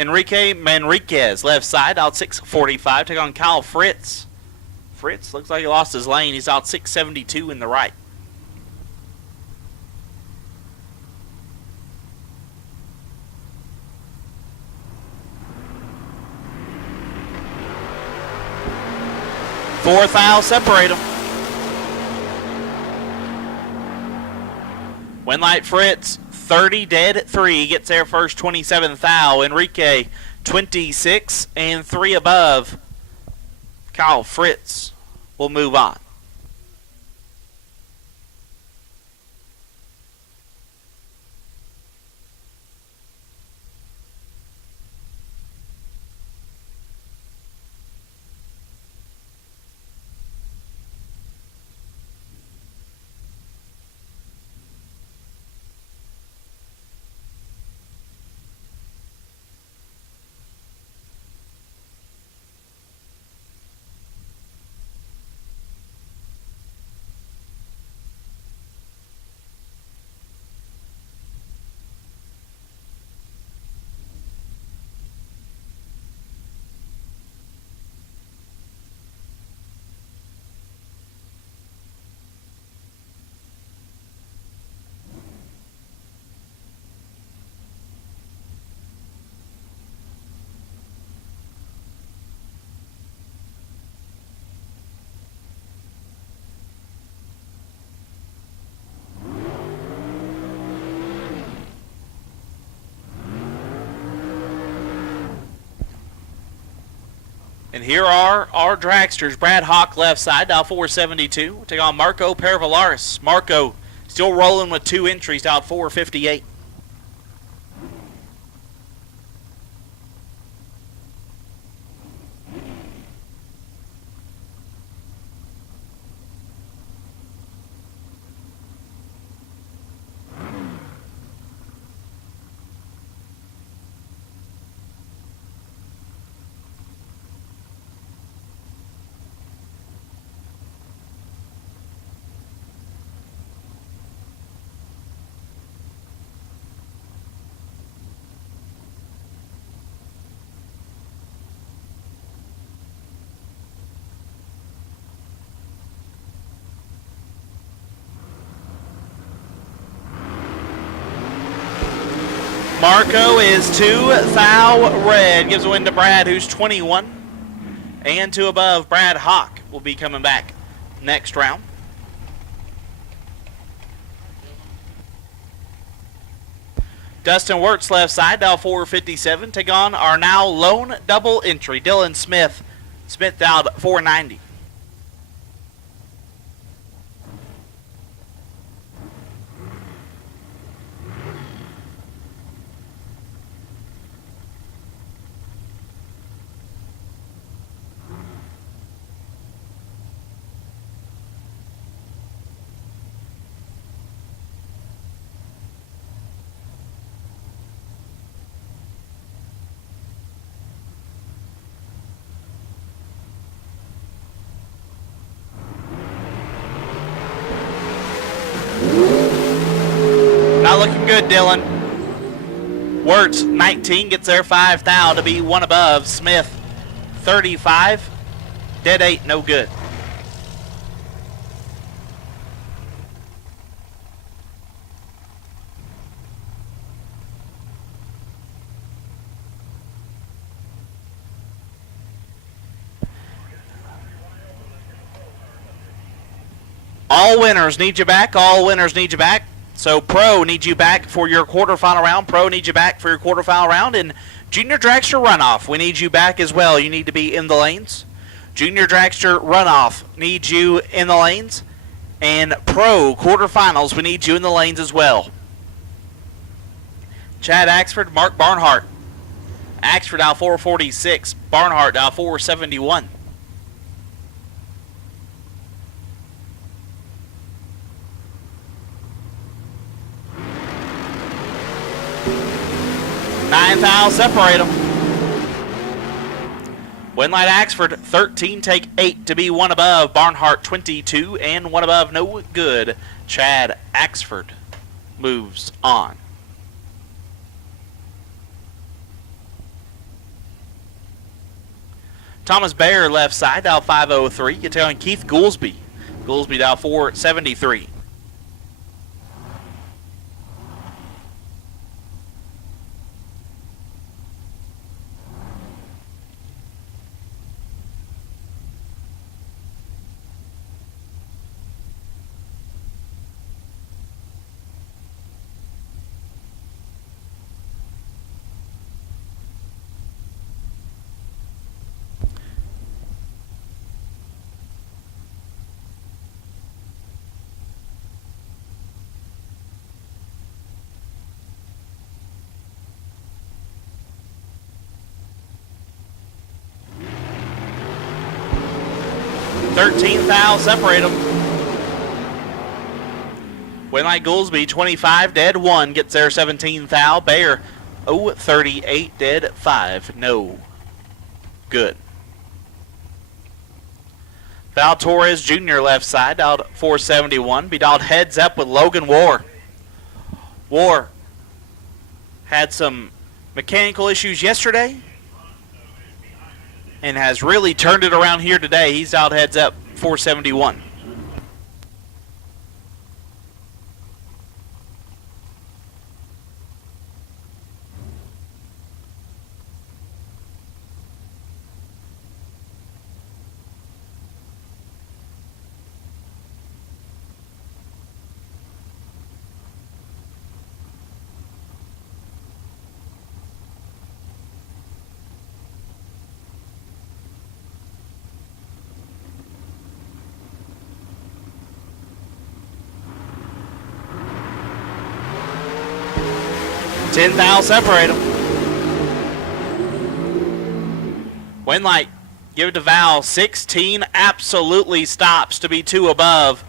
Enrique Manriquez, left side, out 645, take on Kyle Fritz. Fritz looks like he lost his lane. He's out 672 in the right. Fourth aisle separate them. Winlight Fritz 30 dead at 3, gets there first, 27th thou. Enrique 26 and 3 above. Kyle Fritz will move on. And here are our dragsters. Brad Hawk left side, dial 472. Take on Marco Pervalaris. Marco still rolling with 2 entries, dial 458. Marco is 2 thou red. Gives a win to Brad, who's 21. And 2 above, Brad Hawk will be coming back next round. Dustin Wirtz left side, dial 457. Take on our now lone double entry, Dylan Smith. Smith dialed 490. Not looking good, Dylan. Wirtz, 19, gets there 5 thou to be 1 above. Smith, 35. Dead 8, no good. All winners need you back. All winners need you back. So Pro needs you back for your quarterfinal round. Pro needs you back for your quarterfinal round. And Junior Dragster Runoff, we need you back as well. You need to be in the lanes. Junior Dragster Runoff needs you in the lanes. And Pro quarterfinals, we need you in the lanes as well. Chad Axford, Mark Barnhart. Axford dial 446. Barnhart dial 471. Nine thou separate them. Winlight Axford, 13, take 8 to be 1 above. Barnhart, 22, and 1 above, no good. Chad Axford moves on. Thomas Bayer left side, dial 503. You're telling Keith Goolsby. Goolsby dial 473. Thou separate them. Winlight Goolsby, 25, dead 1, gets there 17 thou. Bayer, 38, dead 5, no good. Val Torres Jr. left side, dialed 471. Be dialed heads up with Logan War. War had some mechanical issues yesterday and has really turned it around here today. He's dialed heads up 471. Thou separate them. Winlight, give it to Val. 16 absolutely stops to be 2 above.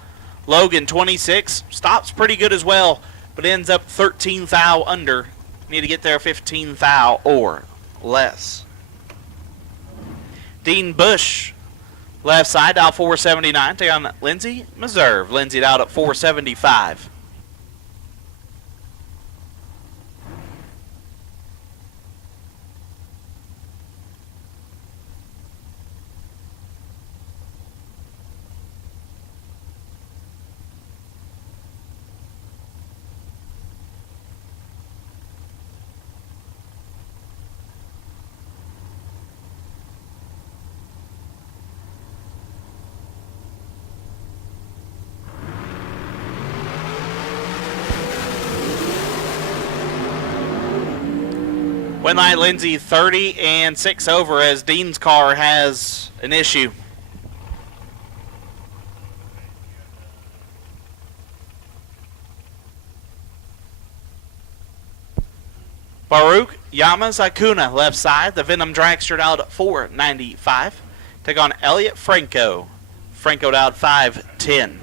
Logan, 26, stops pretty good as well, but ends up 13 thou under. Need to get there 15 thou or less. Dean Bush, left side, dial 479. Take on Lindsay Moser. Lindsay dialed at 475. Winlight Lindsay 30 and 6 over as Dean's car has an issue. Baruch Yamazakuna left side. The Venom Dragster out at 495. Take on Elliot Franco. Franco down 510.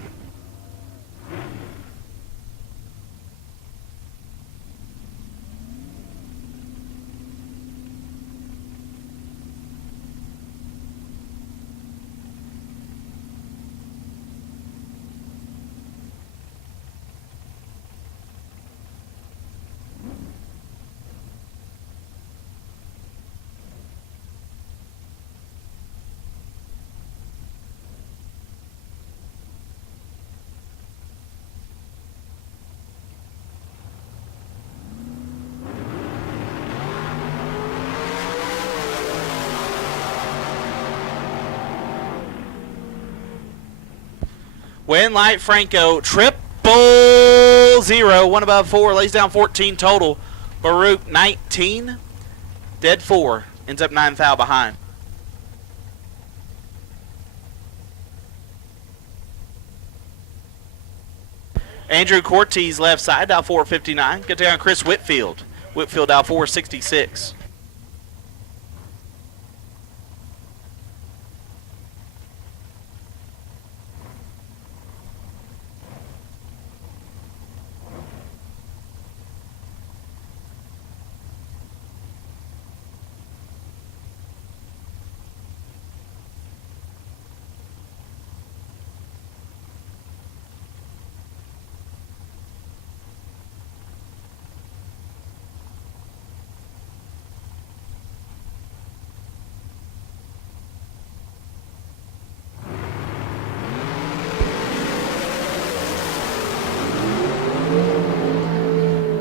Winlight Franco, 000, 1 above 4, lays down 14 total. Baruch 19, dead 4, ends up 9 thou behind. Andrew Cortez left side, down 459. Get down Chris Whitfield. Whitfield down 466.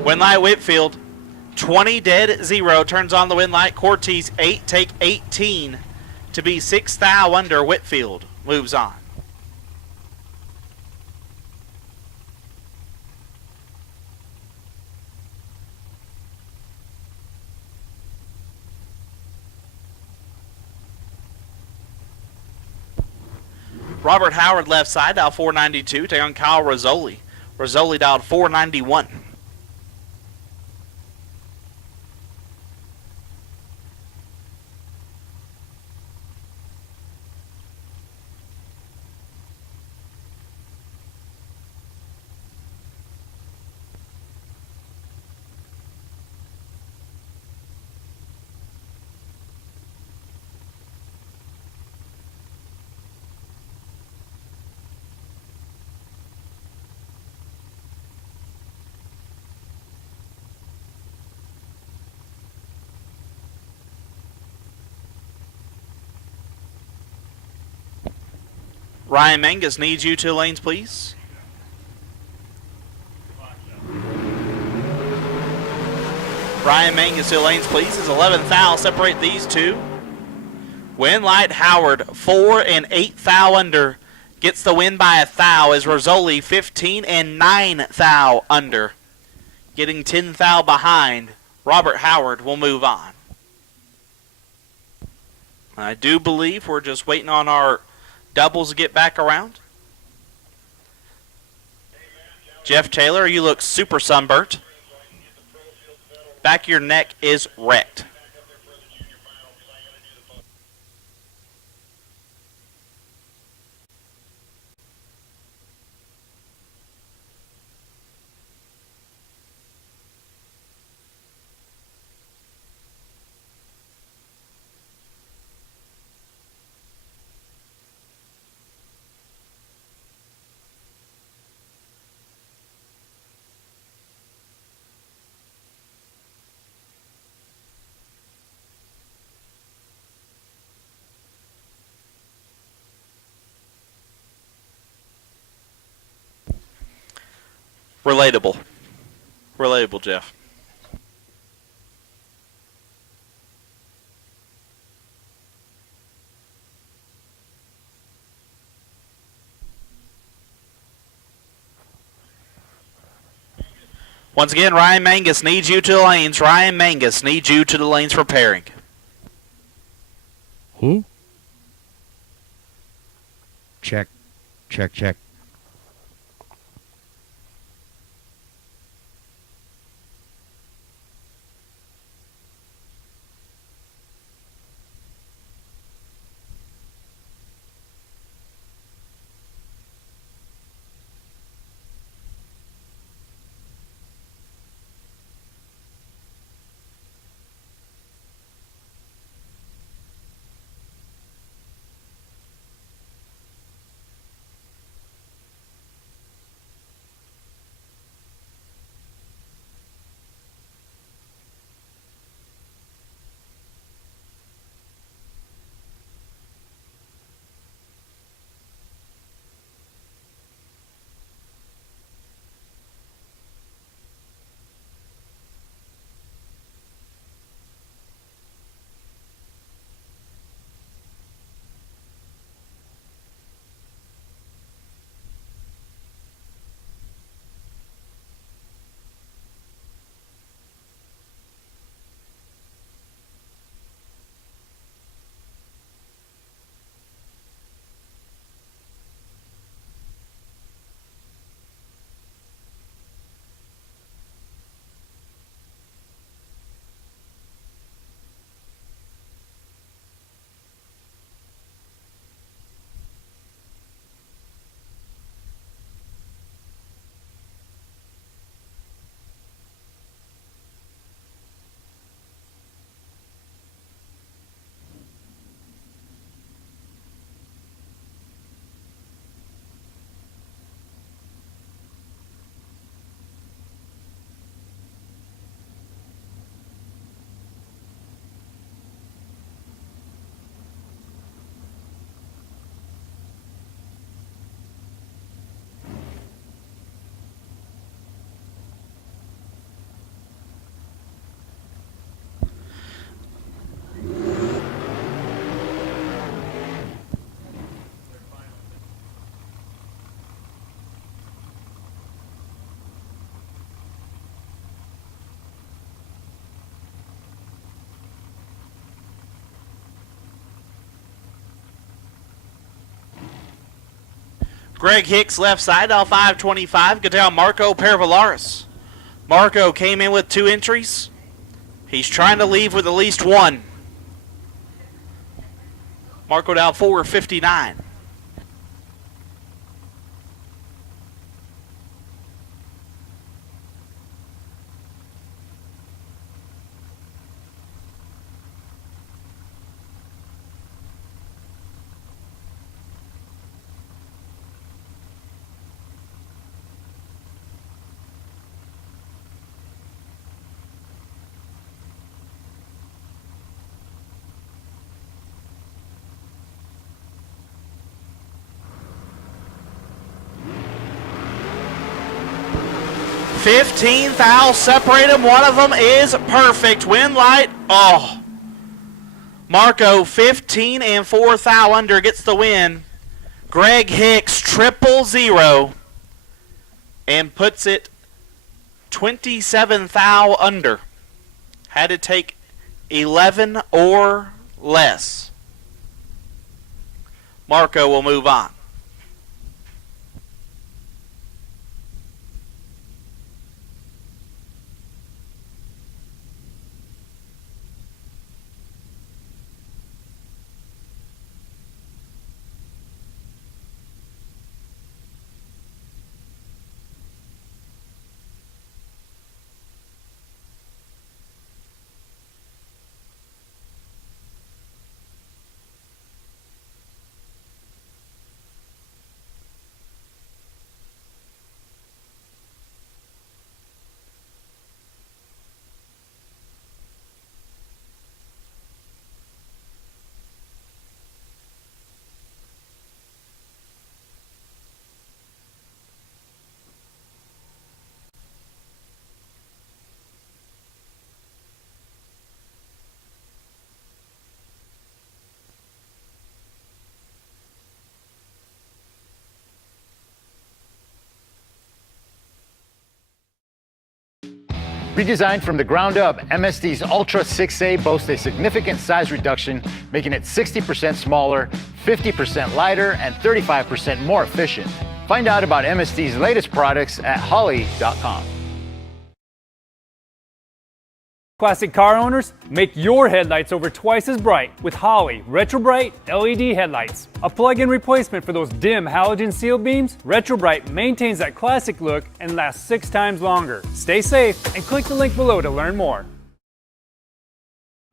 Winlight Whitfield, 20 dead 0, turns on the Winlight. Cortez 8, take 18 to be 6 thou under. Whitfield moves on. Robert Howard left side, dial 492, take on Kyle Rizzoli. Rizzoli dialed 491. Ryan Mangus needs you 2 lanes, please. Ryan Mangus 2 lanes, please. His 11th thou. Separate these two. Winlight Howard 4 and 8 thou under. Gets the win by 1 thou as Rizzoli 15 and 9 thou under. Getting 10 thou behind. Robert Howard will move on. I do believe we're just waiting on our doubles to get back around. Jeff Taylor, you look super sunburnt. Back of your neck is wrecked. Relatable. Relatable, Jeff. Once again, Ryan Mangus needs you to the lanes. Ryan Mangus needs you to the lanes for pairing. Who? Check. Check, check. Greg Hicks left side, L525. Good down Marco Pervalaris. Marco came in with 2 entries. He's trying to leave with at least 1. Marco down 459. $15 thou separate them. One of them is perfect. Wind light. Oh. Marco 15 and 4 thou under gets the win. Greg Hicks 000 and puts it 27 thou under. Had to take 11 or less. Marco will move on. Redesigned from the ground up, MSD's Ultra 6A boasts a significant size reduction, making it 60% smaller, 50% lighter, and 35% more efficient. Find out about MSD's latest products at Holley.com. Classic car owners, make your headlights over twice as bright with Holley Retro Bright LED headlights. A plug-in replacement for those dim halogen seal beams, Retro Bright maintains that classic look and lasts 6 times longer. Stay safe and click the link below to learn more.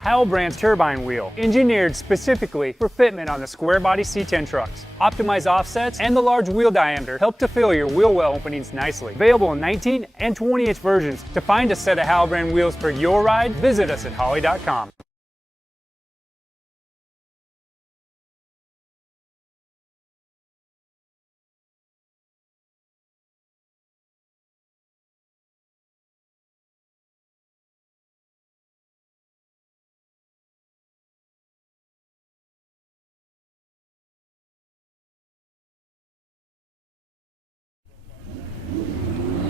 Howell brand turbine wheel, engineered specifically for fitment on the square body C10 trucks. Optimized offsets and the large wheel diameter help to fill your wheel well openings nicely. Available in 19 and 20-inch versions. To find a set of Howell brand wheels for your ride, visit us at Holley.com.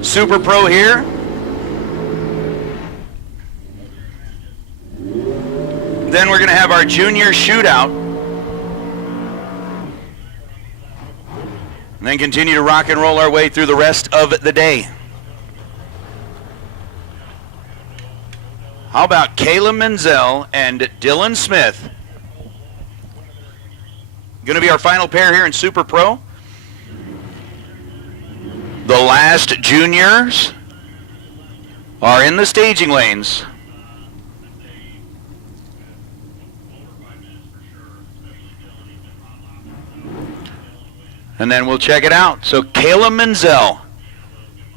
Super Pro here. Then we're going to have our junior shootout. And then continue to rock and roll our way through the rest of the day. How about Caleb Menzel and Dylan Smith? Going to be our final pair here in Super Pro. The last juniors are in the staging lanes. And then we'll check it out. So Caleb Menzel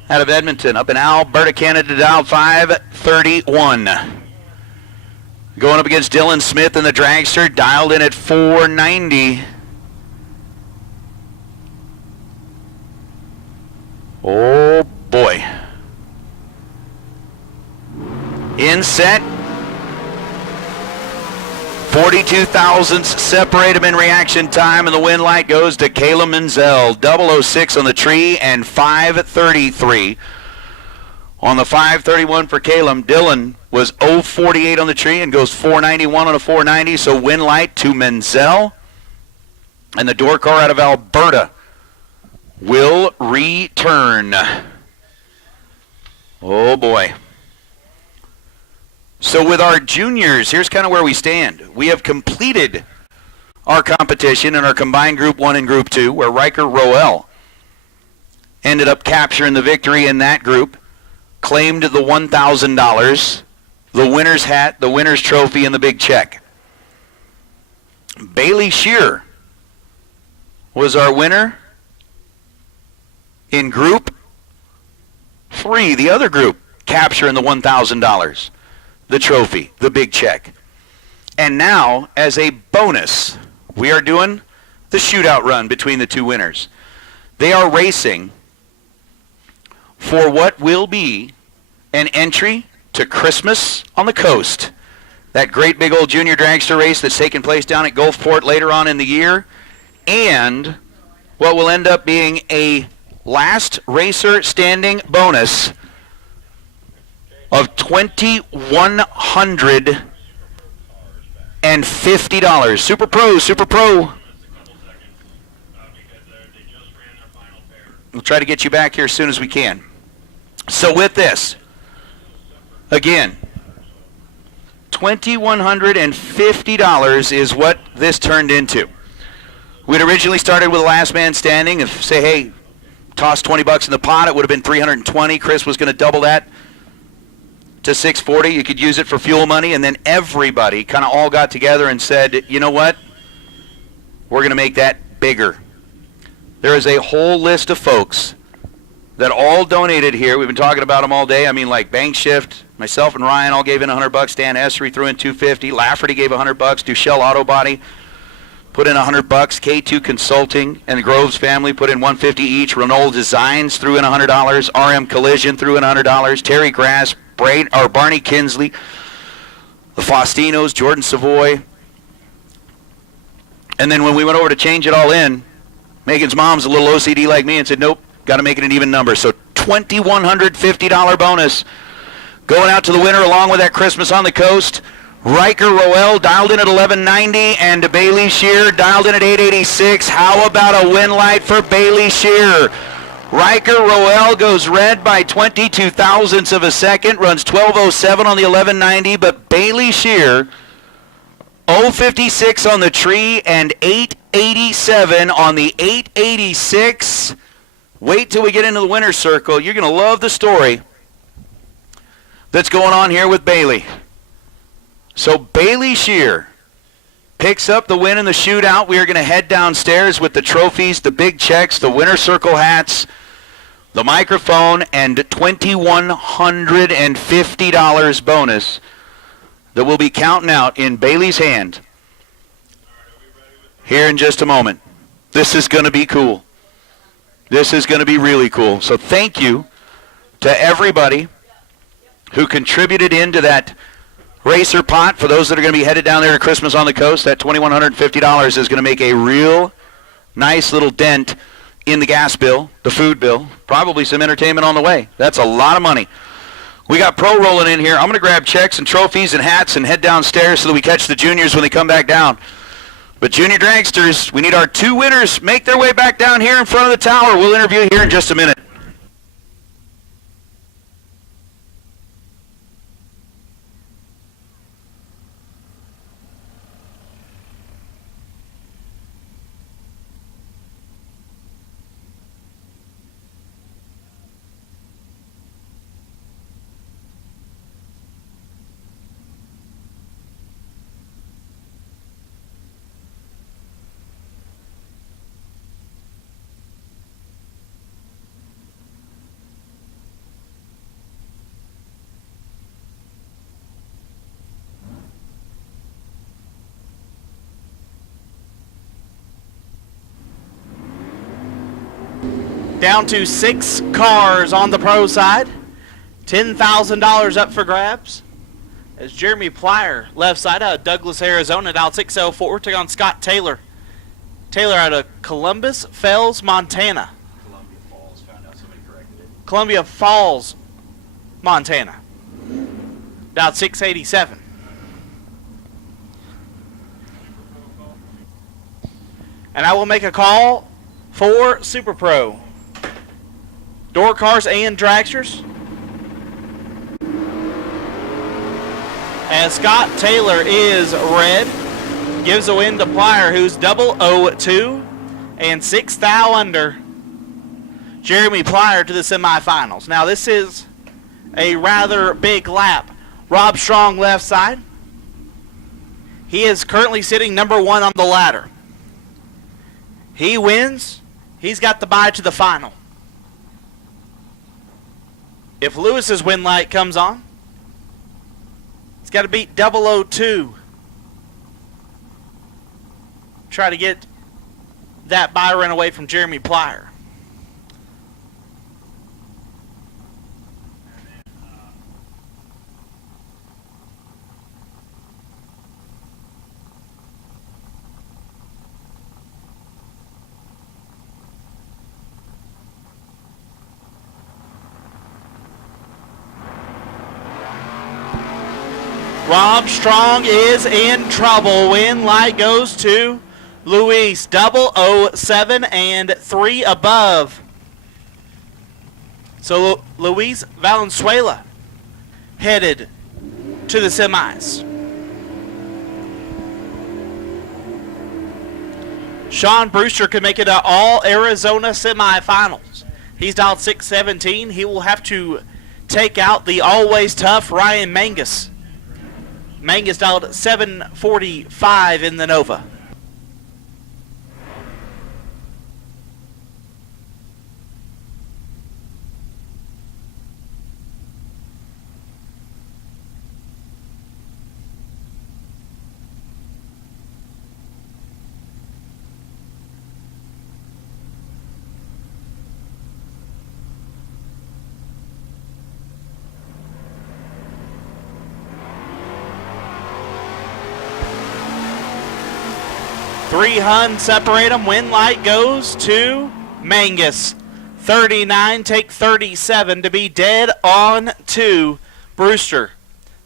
out of Edmonton, up in Alberta, Canada, dial 531. Going up against Dylan Smith in the dragster, dialed in at 490. Oh boy. In set. 42 thousandths separate them in reaction time, and the win light goes to Caleb Menzel. 006 on the tree and 533 on the 531 for Caleb. Dylan was 048 on the tree and goes 491 on a 490, so win light to Menzel. And the door car out of Alberta will return. Oh boy. So with our juniors, here's kind of where we stand. We have completed our competition in our combined Group 1 and Group 2, where Riker Roel ended up capturing the victory in that group, claimed the $1,000, the winner's hat, the winner's trophy, and the big check. Bailey Shearer was our winner in Group 3, the other group, capturing the $1,000, the trophy, the big check. And now, as a bonus, we are doing the shootout run between the two winners. They are racing for what will be an entry to Christmas on the Coast, that great big old junior dragster race that's taking place down at Gulfport later on in the year, and what will end up being a last racer standing bonus of $2,150. Super Pro, Super Pro. We'll try to get you back here as soon as we can. So with this, again, $2,150 is what this turned into. We'd originally started with a last man standing. If say, hey, toss 20 bucks in the pot, it would have been 320. Chris was going to double that to 640. You could use it for fuel money, and then everybody kind of all got together and said, you know what? We're going to make that bigger. There is a whole list of folks that all donated here. We've been talking about them all day. I mean, like Bank Shift, myself and Ryan all gave in $100. Dan Essery threw in $250. Lafferty gave $100. Duchelle Auto Body put in $100. K2 Consulting and the Groves family put in $150 each. Renault Designs threw in $100. RM Collision threw in $100. Terry Grass, Barney Kinsley, the Faustinos, Jordan Savoy. And then when we went over to change it all in, Megan's mom's a little OCD like me and said, nope, got to make it an even number. So $2,150 bonus Going out to the winner along with that Christmas on the Coast. Riker Roel dialed in at 1190, and Bailey Shear dialed in at 886. How about a win light for Bailey Shear? Riker Roel goes red by 22 thousandths of a second, runs 1207 on the 1190, but Bailey Shear 056 on the tree and 887 on the 886. Wait till we get into the winner's circle. You're going to love the story that's going on here with Bailey. So Bailey Shear picks up the win in the shootout. We are going to head downstairs with the trophies, the big checks, the winner's circle hats, the microphone, and $2,150 bonus that we'll be counting out in Bailey's hand here in just a moment. This is going to be cool. This is going to be really cool. So thank you to everybody who contributed into that racer pot. For those that are going to be headed down there to Christmas on the Coast, that $2,150 is going to make a real nice little dent in the gas bill, the food bill, probably some entertainment on the way. That's a lot of money. We got Pro rolling in here. I'm going to grab checks and trophies and hats and head downstairs so that we catch the juniors when they come back down. But Junior Dragsters, we need our 2 winners make their way back down here in front of the tower. We'll interview here in just a minute. Down to 6 cars on the pro side. $10,000 up for grabs. As Jeremy Plyer, left side out of Douglas, Arizona, dialed 604, took on Scott Taylor. Taylor out of Columbus Fells, Montana. Columbia Falls, found out somebody corrected it. Columbia Falls, Montana. Dialed 687. And I will make a call for Super Pro. Door cars and dragsters. As Scott Taylor is red, gives a win to Plyer, who's 002 and 6 thou under Jeremy Plyer to the semifinals. Now this is a rather big lap. Rob Strong left side. He is currently sitting number 1 on the ladder. He wins, he's got the bye to the final. If Lewis's win light comes on, it's got to beat 002. Try to get that bye run away from Jeremy Plyer. Rob Strong is in trouble. Win light goes to Luis, 007 and 3 above. So Luis Valenzuela headed to the semis. Sean Brewster could make it to all Arizona semifinals. He's dialed 617. He will have to take out the always tough Ryan Mangus. Mangus dialed 745 in the Nova. Three Hun separate them. Win light goes to Mangus. 39, take 37 to be dead on 2 Brewster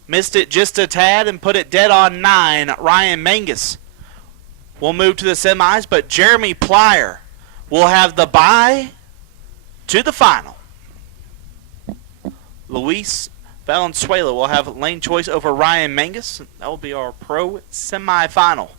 missed it just a tad and put it dead on 9. Ryan Mangus will move to the semis, but Jeremy Plyer will have the bye to the final. Luis Valenzuela will have lane choice over Ryan Mangus. That will be our pro semifinal.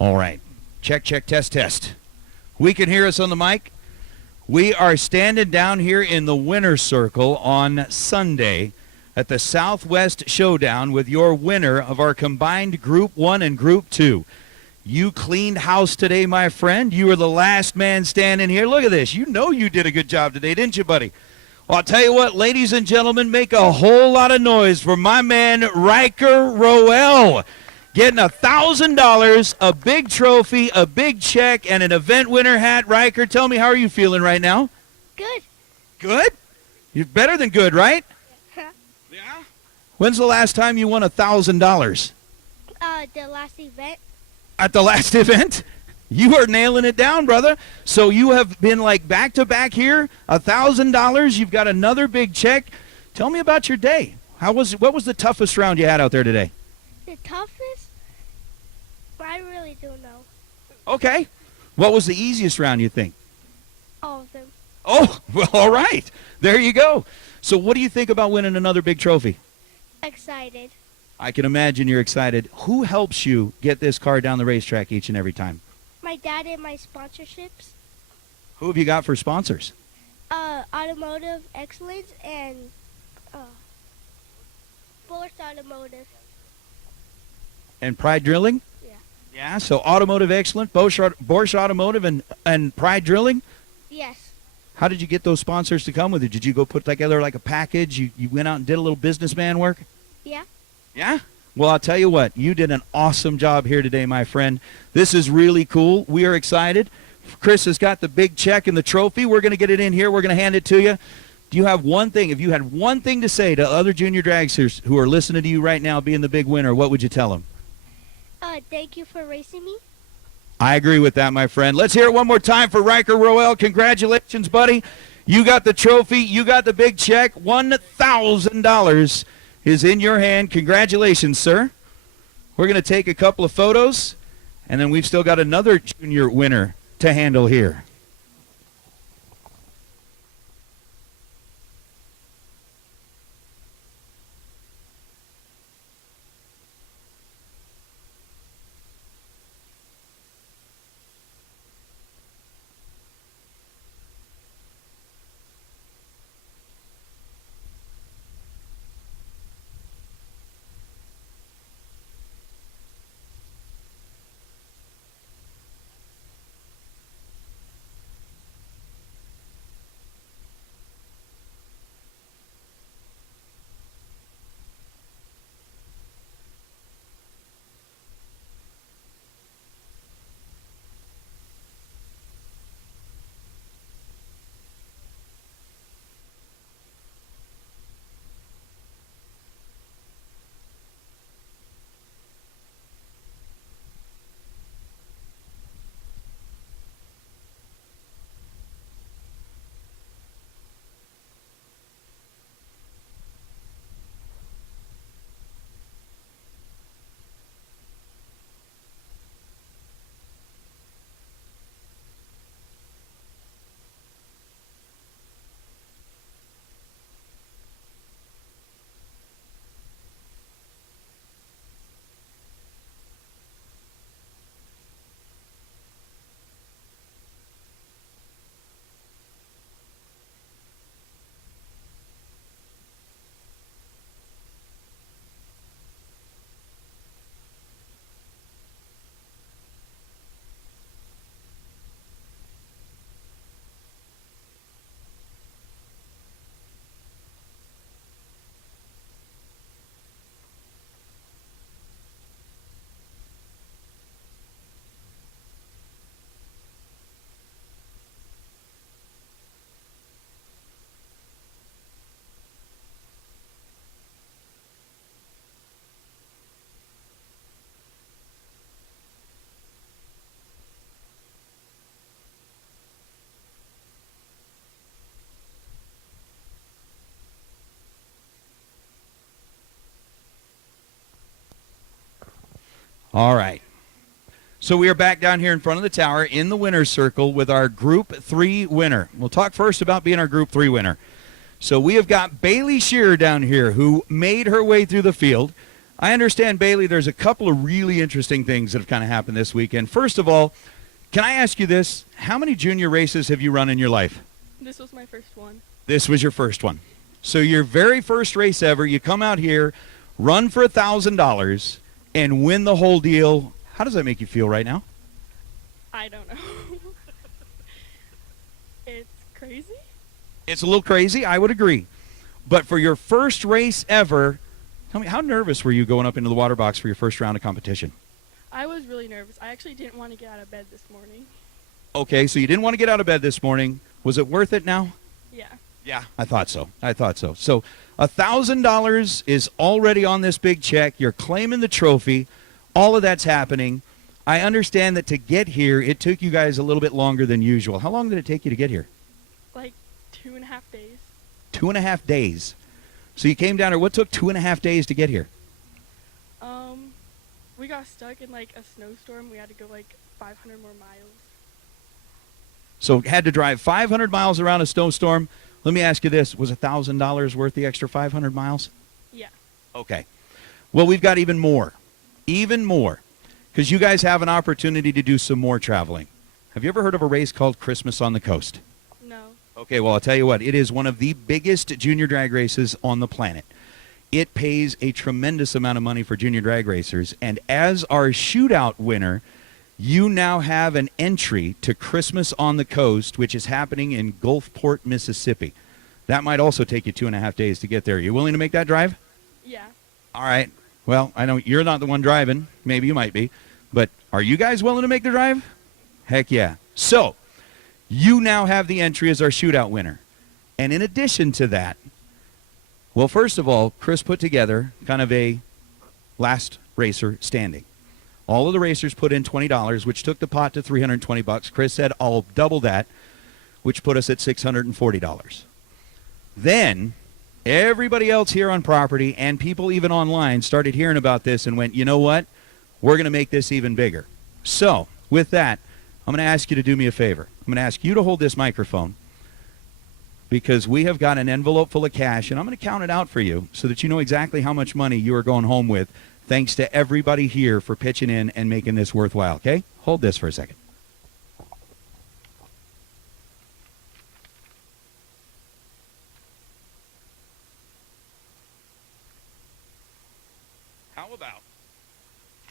All right. Check, check, test, test. We can hear us on the mic. We are standing down here in the winner's circle on Sunday at the Southwest Showdown with your winner of our combined Group 1 and Group 2. You cleaned house today, my friend. You were the last man standing here. Look at this. You know you did a good job today, didn't you, buddy? Well, I'll tell you what, ladies and gentlemen, make a whole lot of noise for my man, Riker Roel. Getting $1,000, a big trophy, a big check, and an event winner hat. Riker, tell me, how are you feeling right now? Good. Good? You're better than good, right? Yeah. When's the last time you won $1,000? The last event. At the last event? You are nailing it down, brother. So you have been like back to back here, $1,000. You've got another big check. Tell me about your day. What was the toughest round you had out there today? The toughest? I really don't know. Okay. What was the easiest round, you think? All of them. Oh, well, all right. There you go. So what do you think about winning another big trophy? Excited. I can imagine you're excited. Who helps you get this car down the racetrack each and every time? My dad and my sponsorships. Who have you got for sponsors? Automotive Excellence and Force Automotive. And Pride Drilling? Yeah. Yeah, so Automotive Excellence, Bosch Automotive, and Pride Drilling? Yes. How did you get those sponsors to come with you? Did you go put together like a package? You went out and did a little businessman work? Yeah. Yeah? Well, I'll tell you what. You did an awesome job here today, my friend. This is really cool. We are excited. Chris has got the big check and the trophy. We're going to get it in here. We're going to hand it to you. Do you have one thing? If you had one thing to say to other junior dragsters who are listening to you right now being the big winner, what would you tell them? Thank you for racing me. I agree with that, my friend. Let's hear it one more time for Riker Roel. Congratulations, buddy. You got the trophy. You got the big check. $1,000 is in your hand. Congratulations, sir. We're going to take a couple of photos, and then we've still got another junior winner to handle here. All right. So we are back down here in front of the tower in the winner's circle with our Group 3 winner. We'll talk first about being our Group 3 winner. So we have got Bailey Shearer down here who made her way through the field. I understand, Bailey, there's a couple of really interesting things that have kind of happened this weekend. First of all, can I ask you this? How many junior races have you run in your life? This was my first one. This was your first one. So your very first race ever, you come out here, run for $1,000, and win the whole deal. How does that make you feel right now? I don't know. It's crazy. It's a little crazy, I would agree. But for your first race ever, tell me, how nervous were you going up into the water box for your first round of competition? I was really nervous. I actually didn't want to get out of bed this morning. Okay, so you didn't want to get out of bed this morning. Was it worth it now? Yeah. Yeah, I thought so. So $1,000 is already on this big check. You're claiming the trophy. All of that's happening. I understand that to get here, it took you guys a little bit longer than usual. How long did it take you to get here? Like 2.5 days. 2.5 days. So you came down here. What took 2.5 days to get here? We got stuck in like a snowstorm. We had to go like 500 more miles. So had to drive 500 miles around a snowstorm. Let me ask you this. Was $1,000 worth the extra 500 miles? Yeah. Okay. Well, we've got even more. Even more. Because you guys have an opportunity to do some more traveling. Have you ever heard of a race called Christmas on the Coast? No. Okay, well, I'll tell you what. It is one of the biggest junior drag races on the planet. It pays a tremendous amount of money for junior drag racers. And as our shootout winner, you now have an entry to Christmas on the Coast, which is happening in Gulfport, Mississippi. That might also take you 2.5 days to get there. Are you willing to make that drive? Yeah. All right. Well, I know you're not the one driving. Maybe you might be. But are you guys willing to make the drive? Heck yeah. So, you now have the entry as our shootout winner. And in addition to that, well, first of all, Chris put together kind of a last racer standing. All of the racers put in $20, which took the pot to $320. Chris said, I'll double that, which put us at $640. Then everybody else here on property and people even online started hearing about this and went, you know what? We're going to make this even bigger. So with that, I'm going to ask you to do me a favor. I'm going to ask you to hold this microphone because we have got an envelope full of cash, and I'm going to count it out for you so that you know exactly how much money you are going home with. Thanks to everybody here for pitching in and making this worthwhile, okay? Hold this for a second. How about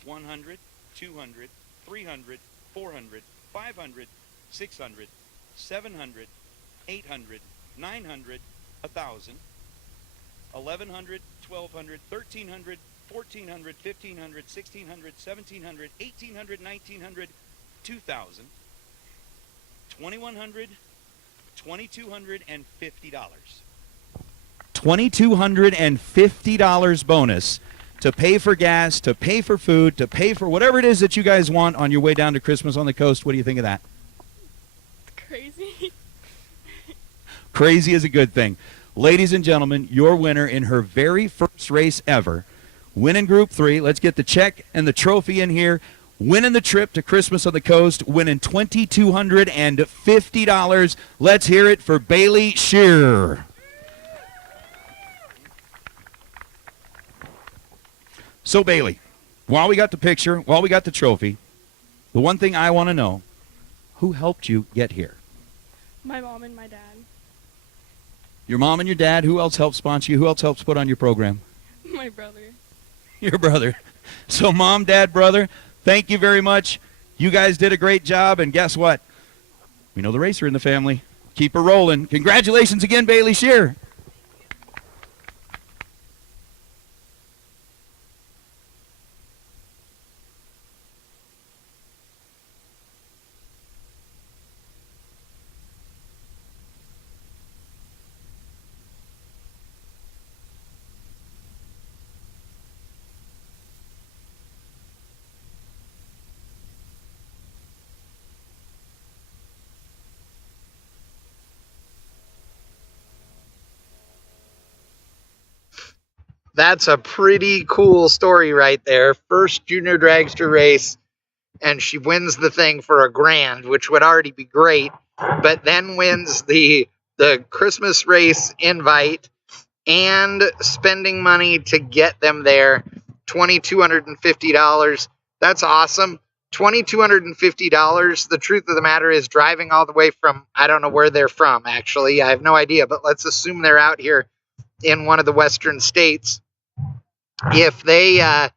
100, 200, 300, 400, 500, 600, 700, 800, 900, 1,000, 1,100, 1,200, 1,300, 1,400, 1,500, 1,600, 1,700, 1,800, 1,900, 2,000, 2,100, $2,250. $2,250 bonus to pay for gas, to pay for food, to pay for whatever it is that you guys want on your way down to Christmas on the Coast. What do you think of that? Crazy. Crazy is a good thing. Ladies and gentlemen, your winner in her very first race ever, winning Group 3. Let's get the check and the trophy in here. Winning the trip to Christmas on the Coast, winning $2,250. Let's hear it for Bailey Shearer. So, Bailey, while we got the picture, while we got the trophy, the one thing I want to know, who helped you get here? My mom and my dad. Your mom and your dad. Who else helped sponsor you? Who else helps put on your program? My brother. Your brother. So, mom, dad, brother, thank you very much. You guys did a great job, and guess what? We know the racer in the family. Keep her rolling. Congratulations again, Bailey Shearer. That's a pretty cool story right there. First junior dragster race, and she wins the thing for $1,000, which would already be great, but then wins the Christmas race invite and spending money to get them there. $2,250. That's awesome. $2,250. The truth of the matter is, driving all the way from, I don't know where they're from, actually. I have no idea, but let's assume they're out here in one of the western states. If they have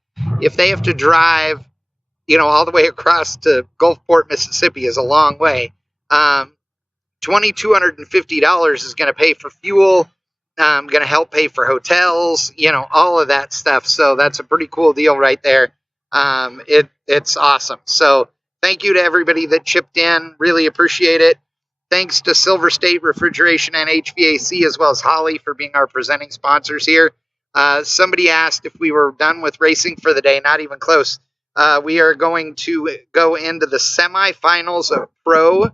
to drive, all the way across to Gulfport, Mississippi, is a long way. $2,250 is going to pay for fuel, going to help pay for hotels, all of that stuff. So that's a pretty cool deal right there. It's awesome. So thank you to everybody that chipped in. Really appreciate it. Thanks to Silver State Refrigeration and HVAC, as well as Holly, for being our presenting sponsors here. Somebody asked if we were done with racing for the day. Not even close. We are going to go into the semifinals of Pro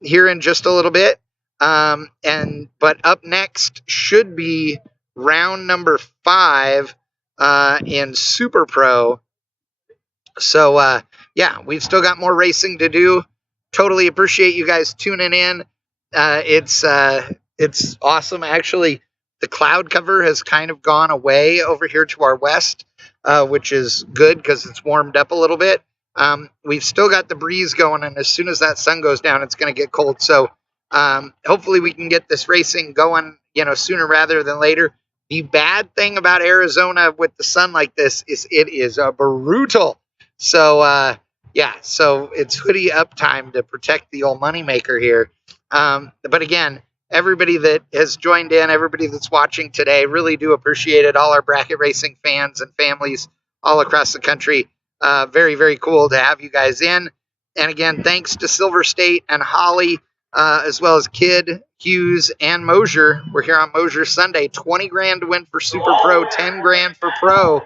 here in just a little bit. But up next should be round number 5 in Super Pro. So, we've still got more racing to do. Totally appreciate you guys tuning in. It's awesome. Actually, the cloud cover has kind of gone away over here to our west, which is good because it's warmed up a little bit. We've still got the breeze going, and as soon as that sun goes down, it's going to get cold. So hopefully we can get this racing going, sooner rather than later. The bad thing about Arizona with the sun like this is it is brutal. So, so it's hoodie up time to protect the old moneymaker here. But again, everybody that has joined in, everybody that's watching today, really do appreciate it. All our bracket racing fans and families all across the country. Very, very cool to have you guys in. And again, thanks to Silver State and Holly, as well as Kid, Hughes, and Moser. We're here on Moser Sunday. $20,000 to win for Super Pro, $10,000 for Pro.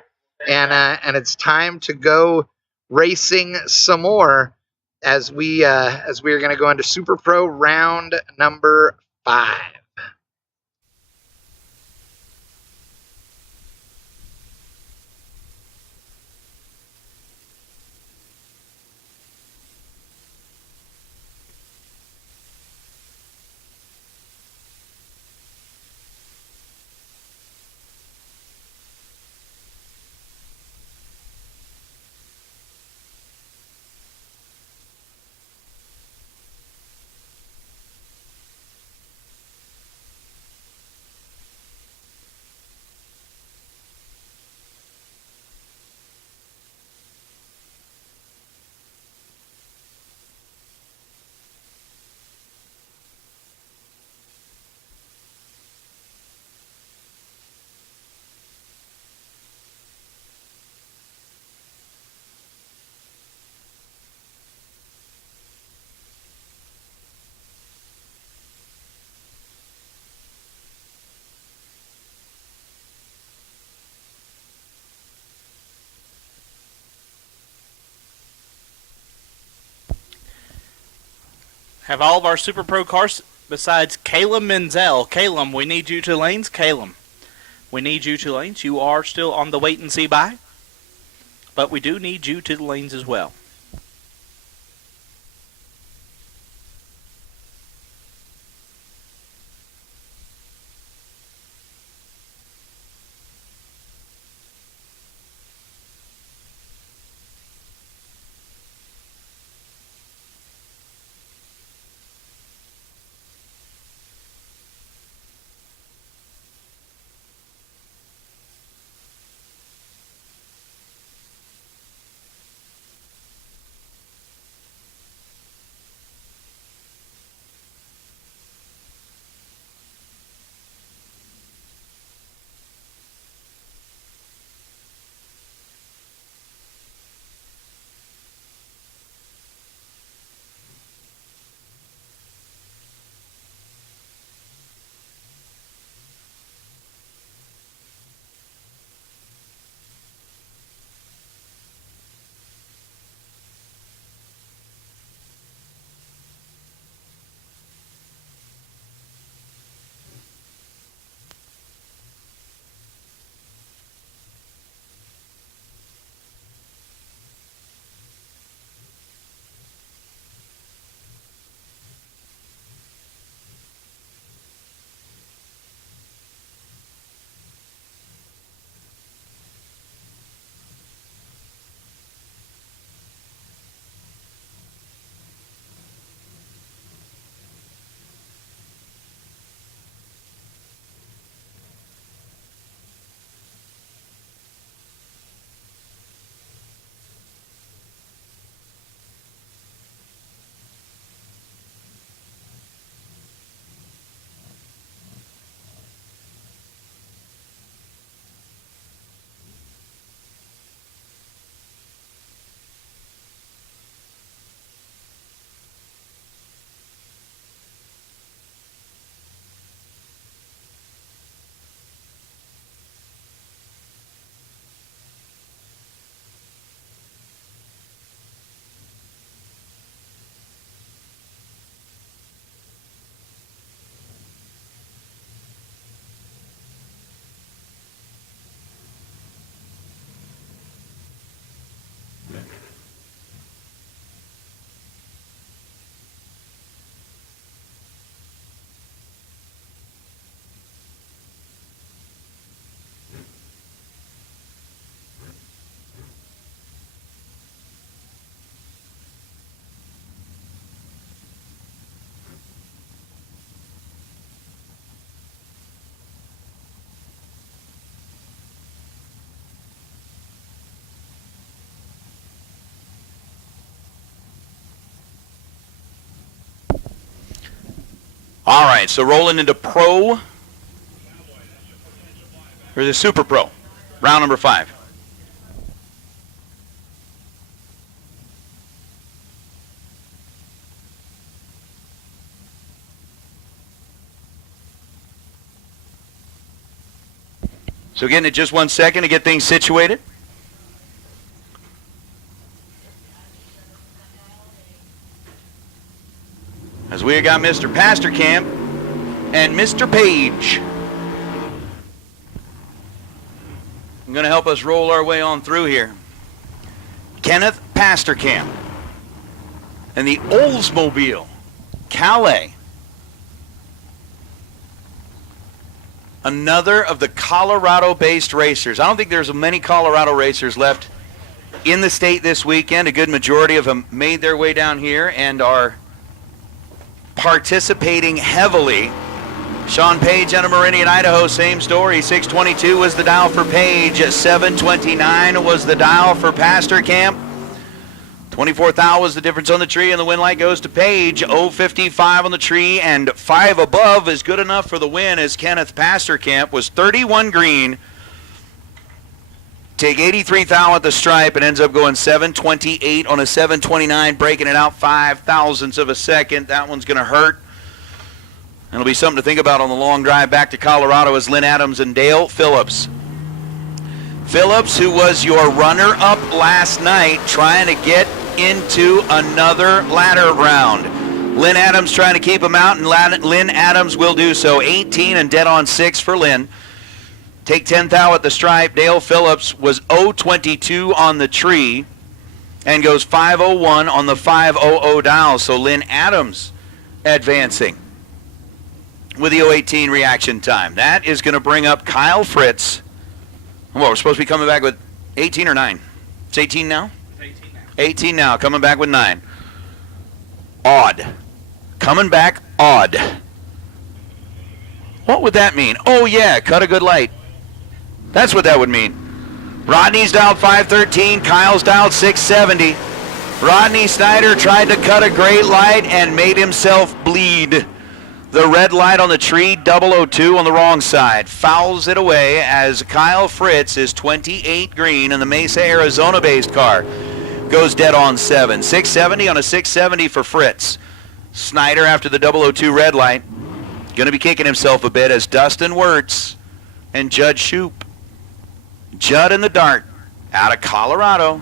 And it's time to go racing some more as we are going to go into Super Pro round number 5. Have all of our Super Pro cars besides Caleb Menzel. Caleb, we need you to lanes. Caleb, we need you to lanes. You are still on the wait and see buy, but we do need you to the lanes as well. All right, so rolling into Pro, or the Super Pro, round number 5. So getting it just 1 second to get things situated. As we got Mr. Pasterkamp and Mr. Page. I'm going to help us roll our way on through here. Kenneth Pasterkamp and the Oldsmobile Calais. Another of the Colorado-based racers. I don't think there's many Colorado racers left in the state this weekend. A good majority of them made their way down here and are participating heavily. Sean Page out of Meridian, Idaho, same story. 622 was the dial for Page. 729 was the dial for Pasterkamp. 24 thou was the difference on the tree, and the win light goes to Page. 055 on the tree, and 5 above is good enough for the win, as Kenneth Pasterkamp was 31 green. Take 83 thou at the stripe and ends up going 728 on a 729, breaking it out 5 thousandths of a second. That one's going to hurt. It'll be something to think about on the long drive back to Colorado as Lynn Adams and Dale Phillips. Phillips, who was your runner-up last night, trying to get into another ladder round. Lynn Adams trying to keep him out, and Lynn Adams will do so. 18 and dead on 6 for Lynn. Take 10 thou at the stripe. Dale Phillips was 022 on the tree and goes 501 on the 500 dial. So Lynn Adams advancing with the 018 reaction time. That is going to bring up Kyle Fritz. Well, we're supposed to be coming back with 18 or 9. It's 18 now? 18 now, coming back with 9. Odd. Coming back odd. What would that mean? Oh, yeah, cut a good light. That's what that would mean. Rodney's dialed 513. Kyle's dialed 670. Rodney Snyder tried to cut a great light and made himself bleed. The red light on the tree, 002 on the wrong side. Fouls it away as Kyle Fritz is 28 green in the Mesa, Arizona-based car. Goes dead on 7. 670 on a 670 for Fritz. Snyder after the 002 red light. Going to be kicking himself a bit as Dustin Wirtz and Judd Shoup. Judd in the dart out of Colorado.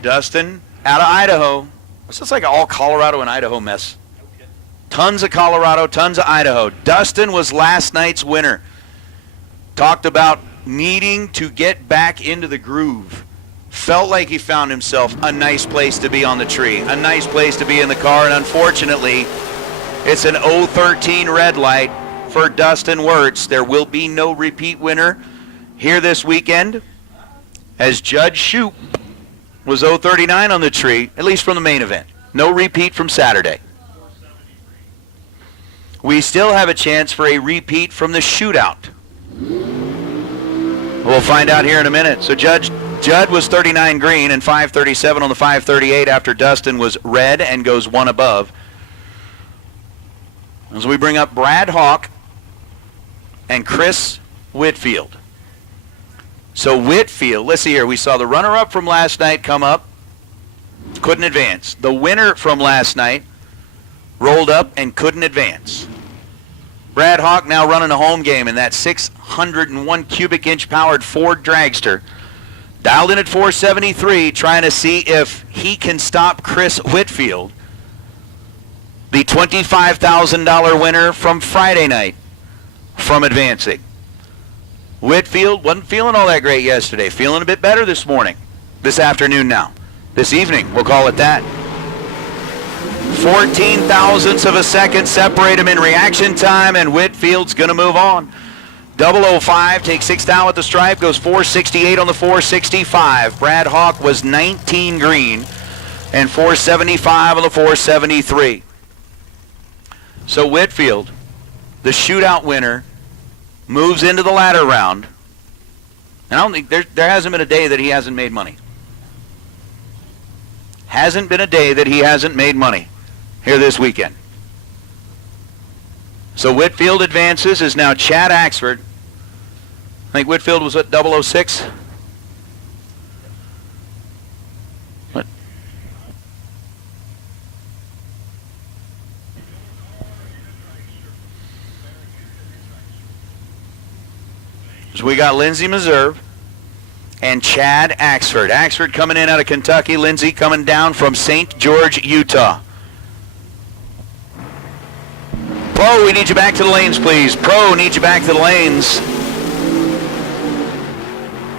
Dustin out of Idaho. This is like an all Colorado and Idaho mess. Tons of Colorado, tons of Idaho. Dustin was last night's winner. Talked about needing to get back into the groove. Felt like he found himself a nice place to be on the tree, a nice place to be in the car, and unfortunately, it's an 013 red light for Dustin Wirtz. There will be no repeat winner here this weekend, as Judd Shoup was 039 on the tree, at least from the main event. No repeat from Saturday. We still have a chance for a repeat from the shootout. We'll find out here in a minute. So Judd was 39 green and 537 on the 538 after Dustin was red and goes 1 above. As we bring up Brad Hawk and Chris Whitfield. So Whitfield, let's see here. We saw the runner-up from last night come up. Couldn't advance. The winner from last night rolled up and couldn't advance. Brad Hawk now running a home game in that 601 cubic inch powered Ford Dragster. Dialed in at 473, trying to see if he can stop Chris Whitfield, the $25,000 winner from Friday night, from advancing. Whitfield wasn't feeling all that great yesterday. Feeling a bit better this morning. This afternoon now. This evening, we'll call it that. 14 thousandths of a second separate him in reaction time, and Whitfield's going to move on. 005 takes 6 down at the stripe, goes 468 on the 465. Brad Hawk was 19 green and 475 on the 473. So Whitfield, the shootout winner, moves into the ladder round. And I don't think there hasn't been a day that he hasn't made money. Hasn't been a day that he hasn't made money here this weekend. So Whitfield advances is now Chad Axford. I think Whitfield was at 006. What? So we got Lindsey Moser and Chad Axford. Axford coming in out of Kentucky. Lindsey coming down from St. George, Utah. Pro, we need you back to the lanes, please. Pro, need you back to the lanes.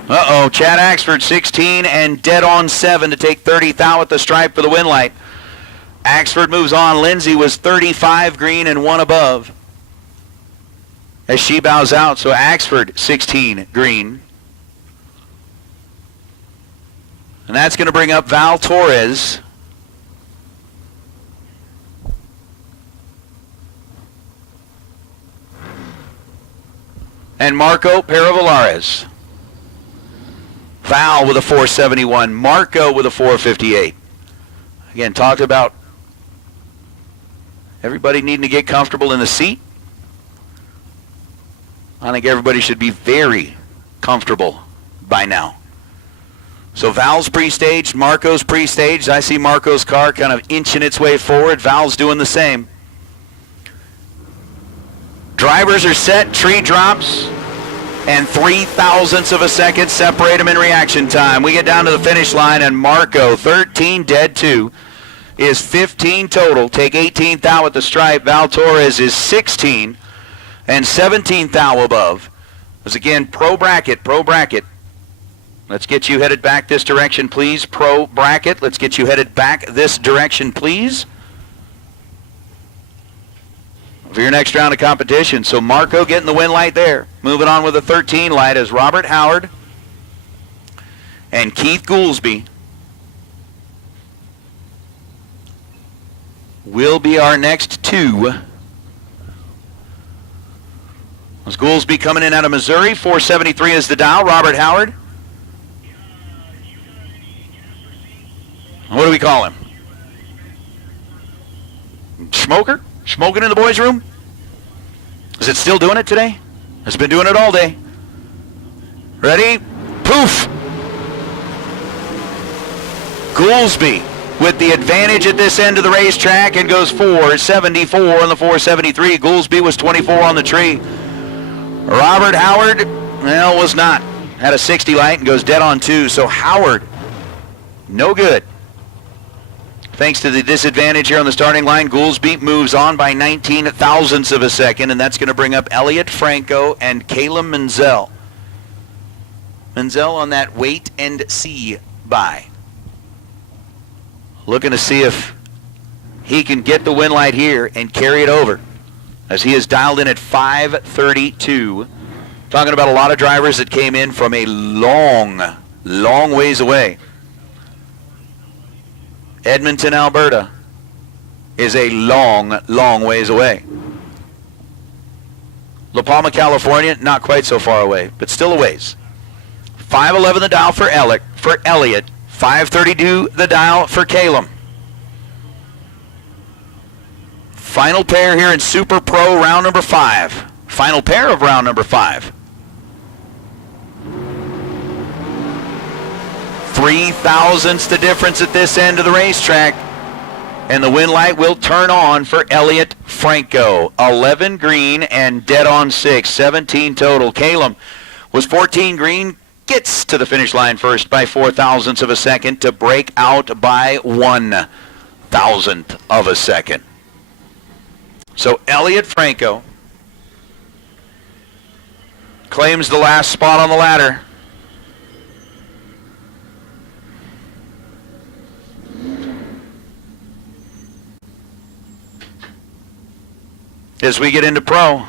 Uh-oh, Chad Axford, 16 and dead on 7 to take 30 thou at the stripe for the win light. Axford moves on. Lindsey was 35 green and 1 above. As she bows out, so Axford, 16 green. And that's going to bring up Val Torres. And Marco Peravalares. Val with a 471. Marco with a 458. Again, talked about everybody needing to get comfortable in the seat. I think everybody should be very comfortable by now. So Val's pre-staged, Marco's pre-staged. I see Marco's car kind of inching its way forward. Val's doing the same. Drivers are set, tree drops, and 0.003 of a second separate them in reaction time. We get down to the finish line, and Marco, 13 dead 2, is 15 total. Take 18 thou at the stripe. Val Torres is 16 and 17 thou above. As again, pro bracket. Let's get you headed back this direction, please. Pro bracket. Let's get you headed back this direction, please, for your next round of competition. So Marco getting the win light there. Moving on with a 13 light is Robert Howard and Keith Goolsby will be our next 2. As Goolsby coming in out of Missouri, 473 is the dial. Robert Howard. What do we call him? Smoker? Smoking in the boys' room? Is it still doing it today? It's been doing it all day. Ready? Poof! Goolsby with the advantage at this end of the racetrack and goes 474 on the 473. Goolsby was 24 on the tree. Robert Howard, well, was not. Had a 60 light and goes dead on 2. So Howard, no good. Thanks to the disadvantage here on the starting line, Goolsby moves on by 19 thousandths of a second, and that's going to bring up Elliot Franco and Caleb Menzel. Menzel on that wait and see bye. Looking to see if he can get the win light here and carry it over, as he is dialed in at 532. Talking about a lot of drivers that came in from a long ways away. Edmonton, Alberta is a long ways away. La Palma, California, not quite so far away, but still a ways. 511 the dial for Elliott. 532 the dial for Caleb. Final pair here in Super Pro round number 5. Final pair of round number 5. 0.003 the difference at this end of the racetrack. And the win light will turn on for Elliot Franco. 11 green and dead on 6. 17 total. Caleb was 14 green. Gets to the finish line first by 0.004 of a second to break out by 1,000th of a second. So Elliot Franco claims the last spot on the ladder. As we get into pro.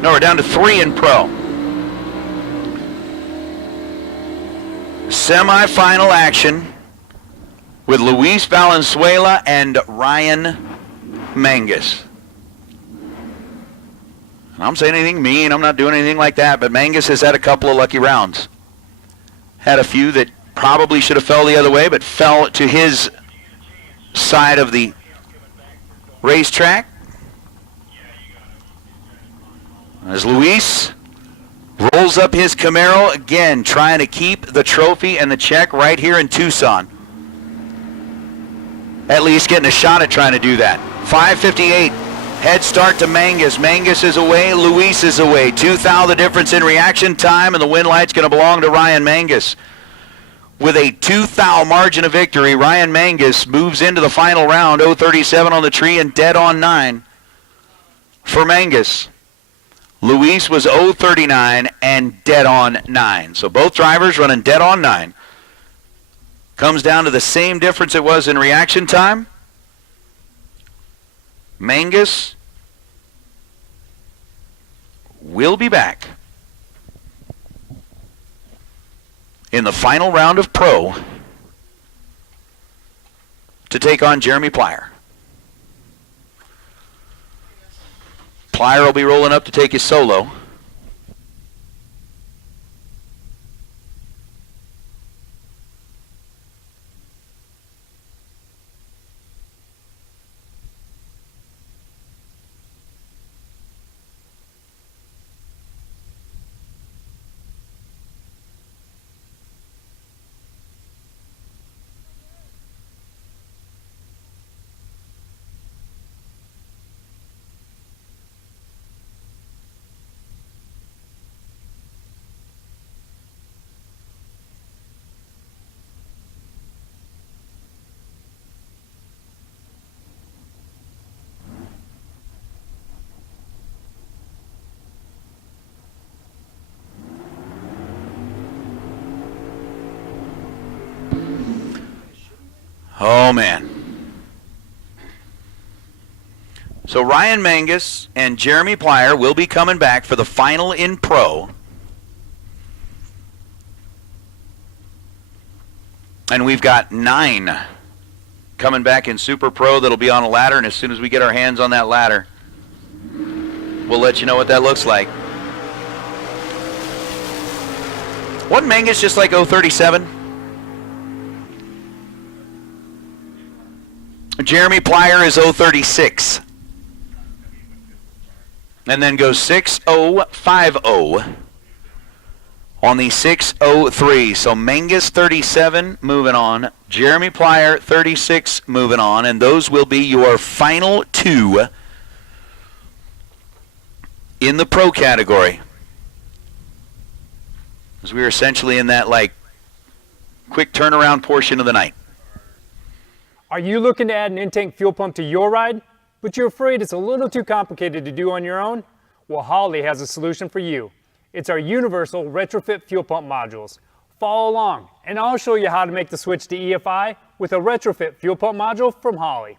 No, we're down to 3 in pro. Semi-final action with Luis Valenzuela and Ryan Mangus. I'm saying anything mean, I'm not doing anything like that, but Mangus has had a couple of lucky rounds. Had a few that probably should have fell the other way, but fell to his side of the racetrack. As Luis rolls up his Camaro, again trying to keep the trophy and the check right here in Tucson. At least getting a shot at trying to do that. 5:58, head start to Mangus. Mangus is away, Luis is away. 2 thou the difference in reaction time, and the win light's going to belong to Ryan Mangus. With a 2 thou margin of victory, Ryan Mangus moves into the final round, 0.37 on the tree and dead on 9 for Mangus. Luis was 0.39 and dead on 9. So both drivers running dead on 9. Comes down to the same difference it was in reaction time. Mangus will be back in the final round of Pro to take on Jeremy Plyer. Plyer will be rolling up to take his solo. Oh, man. So Ryan Mangus and Jeremy Plyer will be coming back for the final in Pro. And we've got 9 coming back in Super Pro that'll be on a ladder, and as soon as we get our hands on that ladder, we'll let you know what that looks like. Wasn't Mangus just like 0.37? Jeremy Plyer is 0.36. And then goes 6.050 on the 6.03. So Mangus 37 moving on. Jeremy Plyer 36 moving on. And those will be your final 2 in the Pro category. As we are essentially in that like quick turnaround portion of the night. Are you looking to add an in-tank fuel pump to your ride, but you're afraid it's a little too complicated to do on your own? Well, Holley has a solution for you. It's our universal retrofit fuel pump modules. Follow along, and I'll show you how to make the switch to EFI with a retrofit fuel pump module from Holley.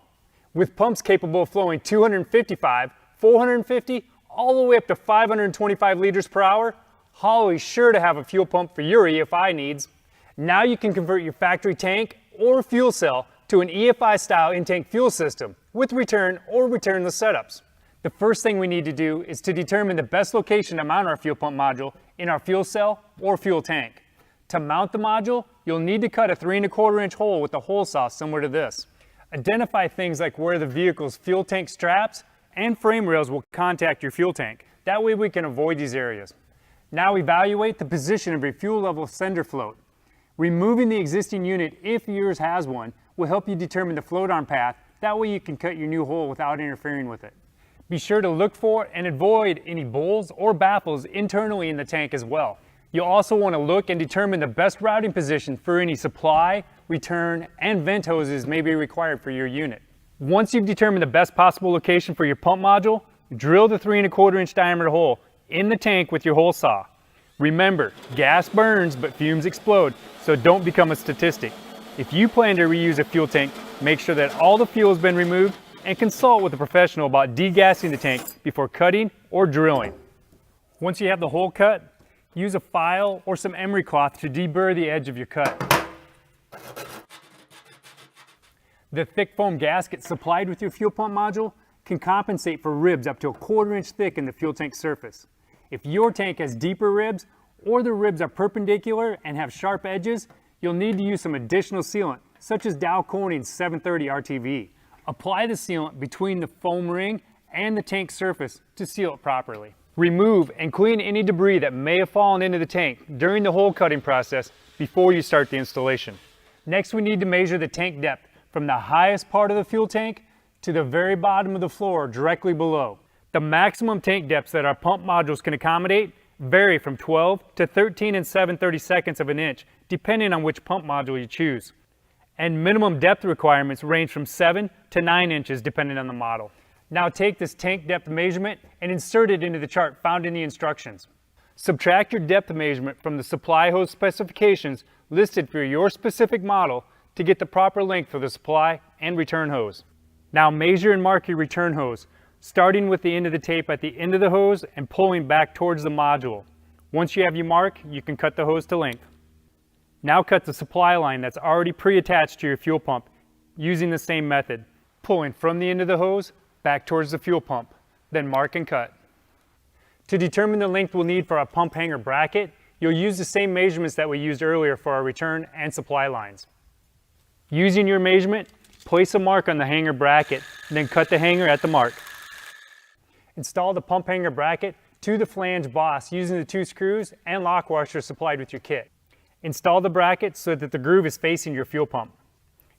With pumps capable of flowing 255, 450, all the way up to 525 liters per hour, Holley's sure to have a fuel pump for your EFI needs. Now you can convert your factory tank or fuel cell to an EFI-style in-tank fuel system with return or returnless setups. The first thing we need to do is to determine the best location to mount our fuel pump module in our fuel cell or fuel tank. To mount the module, you'll need to cut a 3¼ inch hole with a hole saw similar to this. Identify things like where the vehicle's fuel tank straps and frame rails will contact your fuel tank. That way we can avoid these areas. Now evaluate the position of your fuel level sender float. Removing the existing unit, if yours has one, will help you determine the float arm path. That way you can cut your new hole without interfering with it. Be sure to look for and avoid any bowls or baffles internally in the tank as well. You'll also want to look and determine the best routing position for any supply, return, and vent hoses may be required for your unit. Once you've determined the best possible location for your pump module, drill the 3¼ inch diameter hole in the tank with your hole saw. Remember, gas burns but fumes explode, so don't become a statistic. If you plan to reuse a fuel tank, make sure that all the fuel has been removed and consult with a professional about degassing the tank before cutting or drilling. Once you have the hole cut, use a file or some emery cloth to deburr the edge of your cut. The thick foam gasket supplied with your fuel pump module can compensate for ribs up to 1/4 inch thick in the fuel tank surface. If your tank has deeper ribs or the ribs are perpendicular and have sharp edges, you'll need to use some additional sealant, such as Dow Corning's 730 RTV. Apply the sealant between the foam ring and the tank surface to seal it properly. Remove and clean any debris that may have fallen into the tank during the hole cutting process before you start the installation. Next, we need to measure the tank depth from the highest part of the fuel tank to the very bottom of the floor directly below. The maximum tank depths that our pump modules can accommodate vary from 12 to 13 and 7/32 of an inch, depending on which pump module you choose. And minimum depth requirements range from 7 to 9 inches depending on the model. Now take this tank depth measurement and insert it into the chart found in the instructions. Subtract your depth measurement from the supply hose specifications listed for your specific model to get the proper length for the supply and return hose. Now measure and mark your return hose, starting with the end of the tape at the end of the hose and pulling back towards the module. Once you have your mark, you can cut the hose to length. Now cut the supply line that's already pre-attached to your fuel pump using the same method, pulling from the end of the hose back towards the fuel pump, then mark and cut. To determine the length we'll need for our pump hanger bracket, you'll use the same measurements that we used earlier for our return and supply lines. Using your measurement, place a mark on the hanger bracket, then cut the hanger at the mark. Install the pump hanger bracket to the flange boss using the 2 screws and lock washer supplied with your kit. Install the bracket so that the groove is facing your fuel pump.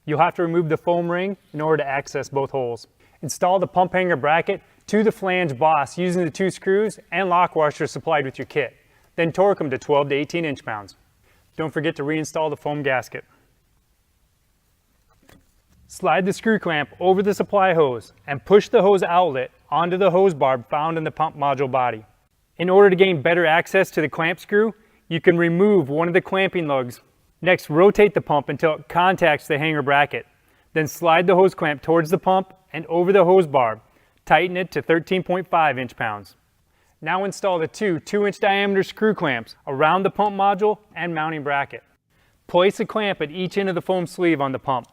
You'll have to remove the foam ring in order to access both holes. Install the pump hanger bracket to the flange boss using the 2 screws and lock washer supplied with your kit. Then torque them to 12 to 18 inch-pounds. Don't forget to reinstall the foam gasket. Slide the screw clamp over the supply hose and push the hose outlet onto the hose barb found in the pump module body. In order to gain better access to the clamp screw, you can remove one of the clamping lugs. Next, rotate the pump until it contacts the hanger bracket. Then slide the hose clamp towards the pump and over the hose barb. Tighten it to 13.5 inch-pounds. Now install the 2 2-inch diameter screw clamps around the pump module and mounting bracket. Place a clamp at each end of the foam sleeve on the pump.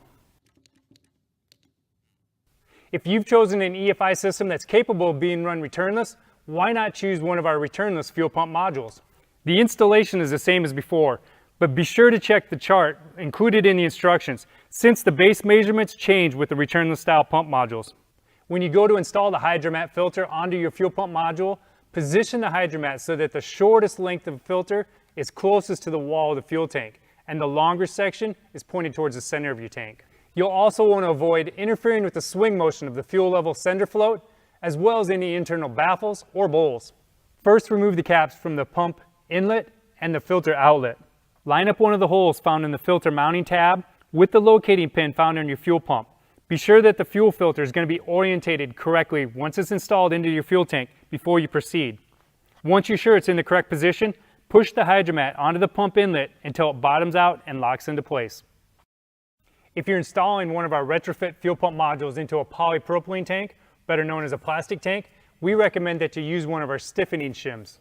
If you've chosen an EFI system that's capable of being run returnless, why not choose one of our returnless fuel pump modules? The installation is the same as before, but be sure to check the chart included in the instructions since the base measurements change with the returnless style pump modules. When you go to install the hydromat filter onto your fuel pump module, position the hydromat so that the shortest length of filter is closest to the wall of the fuel tank and the longer section is pointed towards the center of your tank. You'll also want to avoid interfering with the swing motion of the fuel level sender float as well as any internal baffles or bowls. First, remove the caps from the pump inlet and the filter outlet. Line up one of the holes found in the filter mounting tab with the locating pin found on your fuel pump. Be sure that the fuel filter is going to be orientated correctly once it's installed into your fuel tank before you proceed. Once you're sure it's in the correct position, push the hydromat onto the pump inlet until it bottoms out and locks into place. If you're installing one of our retrofit fuel pump modules into a polypropylene tank, better known as a plastic tank, we recommend that you use one of our stiffening shims.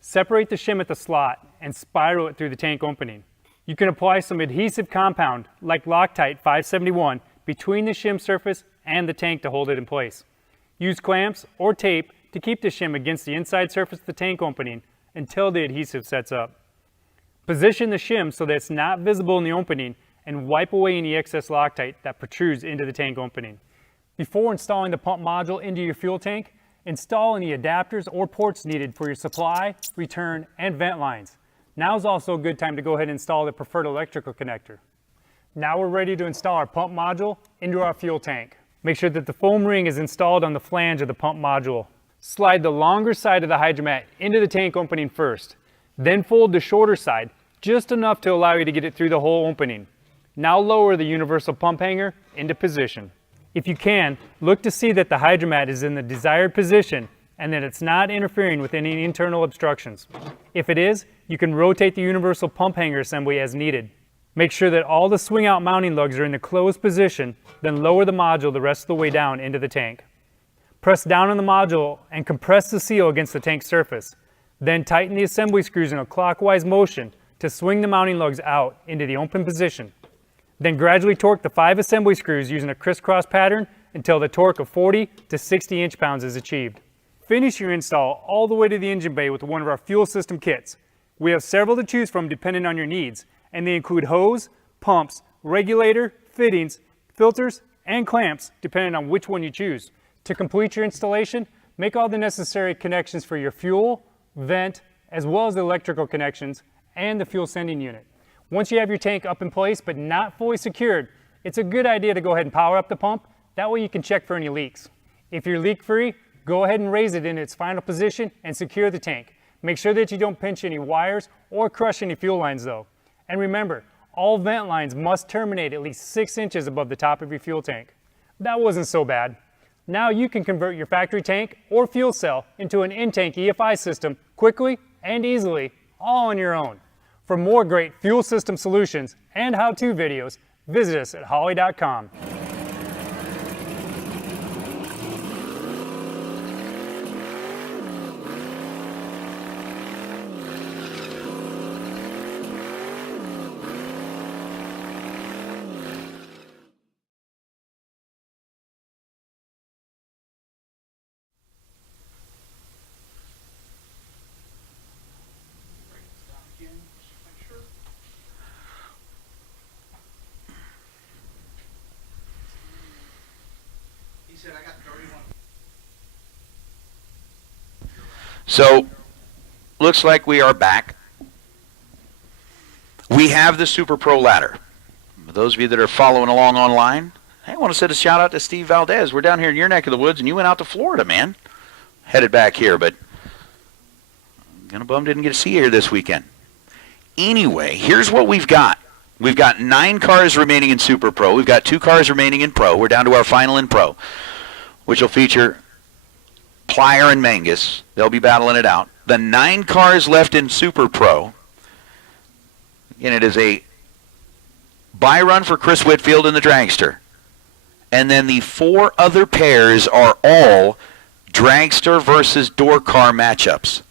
Separate the shim at the slot and spiral it through the tank opening. You can apply some adhesive compound like Loctite 571 between the shim surface and the tank to hold it in place. Use clamps or tape to keep the shim against the inside surface of the tank opening until the adhesive sets up. Position the shim so that it's not visible in the opening and wipe away any excess Loctite that protrudes into the tank opening. Before installing the pump module into your fuel tank, install any adapters or ports needed for your supply, return, and vent lines. Now is also a good time to go ahead and install the preferred electrical connector. Now we're ready to install our pump module into our fuel tank. Make sure that the foam ring is installed on the flange of the pump module. Slide the longer side of the hydromat into the tank opening first. Then fold the shorter side, just enough to allow you to get it through the whole opening. Now lower the universal pump hanger into position. If you can, look to see that the hydromat is in the desired position and that it's not interfering with any internal obstructions. If it is, you can rotate the universal pump hanger assembly as needed. Make sure that all the swing out mounting lugs are in the closed position, then lower the module the rest of the way down into the tank. Press down on the module and compress the seal against the tank surface. Then tighten the assembly screws in a clockwise motion to swing the mounting lugs out into the open position. Then gradually torque the 5 assembly screws using a crisscross pattern until the torque of 40 to 60 inch-pounds is achieved. Finish your install all the way to the engine bay with one of our fuel system kits. We have several to choose from depending on your needs, and they include hose, pumps, regulator, fittings, filters, and clamps depending on which one you choose. To complete your installation, make all the necessary connections for your fuel, vent, as well as the electrical connections and the fuel sending unit. Once you have your tank up in place but not fully secured, it's a good idea to go ahead and power up the pump. That way you can check for any leaks. If you're leak free, go ahead and raise it in its final position and secure the tank. Make sure that you don't pinch any wires or crush any fuel lines though. And remember, all vent lines must terminate at least 6 inches above the top of your fuel tank. That wasn't so bad. Now you can convert your factory tank or fuel cell into an in-tank EFI system quickly and easily, all on your own. For more great fuel system solutions and how-to videos, visit us at holley.com. So, looks like we are back. We have the Super Pro ladder. For those of you that are following along online, I want to send a shout out to Steve Valdez. We're down here in your neck of the woods, and you went out to Florida, man. Headed back here, but I'm kind of bummed didn't get to see you here this weekend. Anyway, here's what we've got. We've got 9 cars remaining in Super Pro. We've got 2 cars remaining in Pro. We're down to our final in Pro, which will feature Plier and Mangus. They'll be battling it out. The 9 cars left in Super Pro, and it is a buy run for Chris Whitfield in the dragster. And then the 4 other pairs are all dragster versus door car matchups.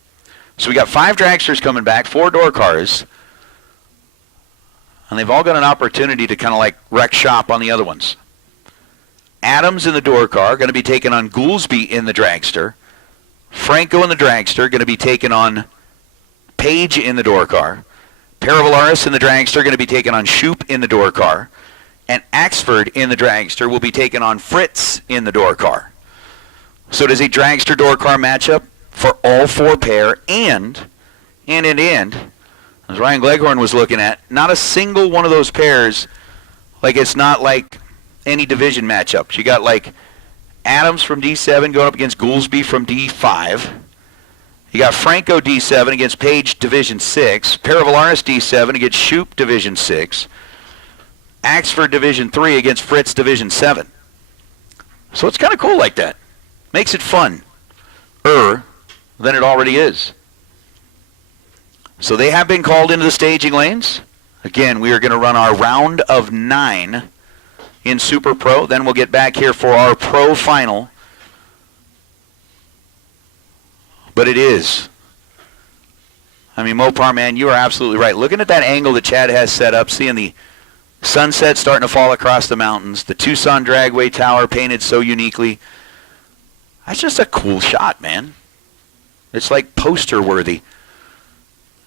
So we got 5 dragsters coming back, 4 door cars, and they've all got an opportunity to kind of like wreck shop on the other ones. Adams in the door car going to be taking on Goolsby in the dragster. Franco in the dragster going to be taking on Page in the door car. Paravalaris in the dragster going to be taking on Shoop in the door car. And Axford in the dragster will be taking on Fritz in the door car. So it is a dragster door car matchup for all 4 pair, and in the end, as Ryan Gleghorn was looking at, not a single one of those pairs, like it's not like any division matchups. You got like Adams from D7 going up against Goolsby from D5. You got Franco D7 against Page Division 6. Paravalaris D7 against Shoop Division 6. Axford Division 3 against Fritz Division 7. So it's kind of cool like that. Makes it fun. Than it already is. So they have been called into the staging lanes. Again, we are going to run our round of 9 in Super Pro. Then we'll get back here for our Pro Final. But it is. I mean, Mopar, man, you are absolutely right. Looking at that angle that Chad has set up, seeing the sunset starting to fall across the mountains, the Tucson Dragway tower painted so uniquely. That's just a cool shot, man. It's like poster worthy.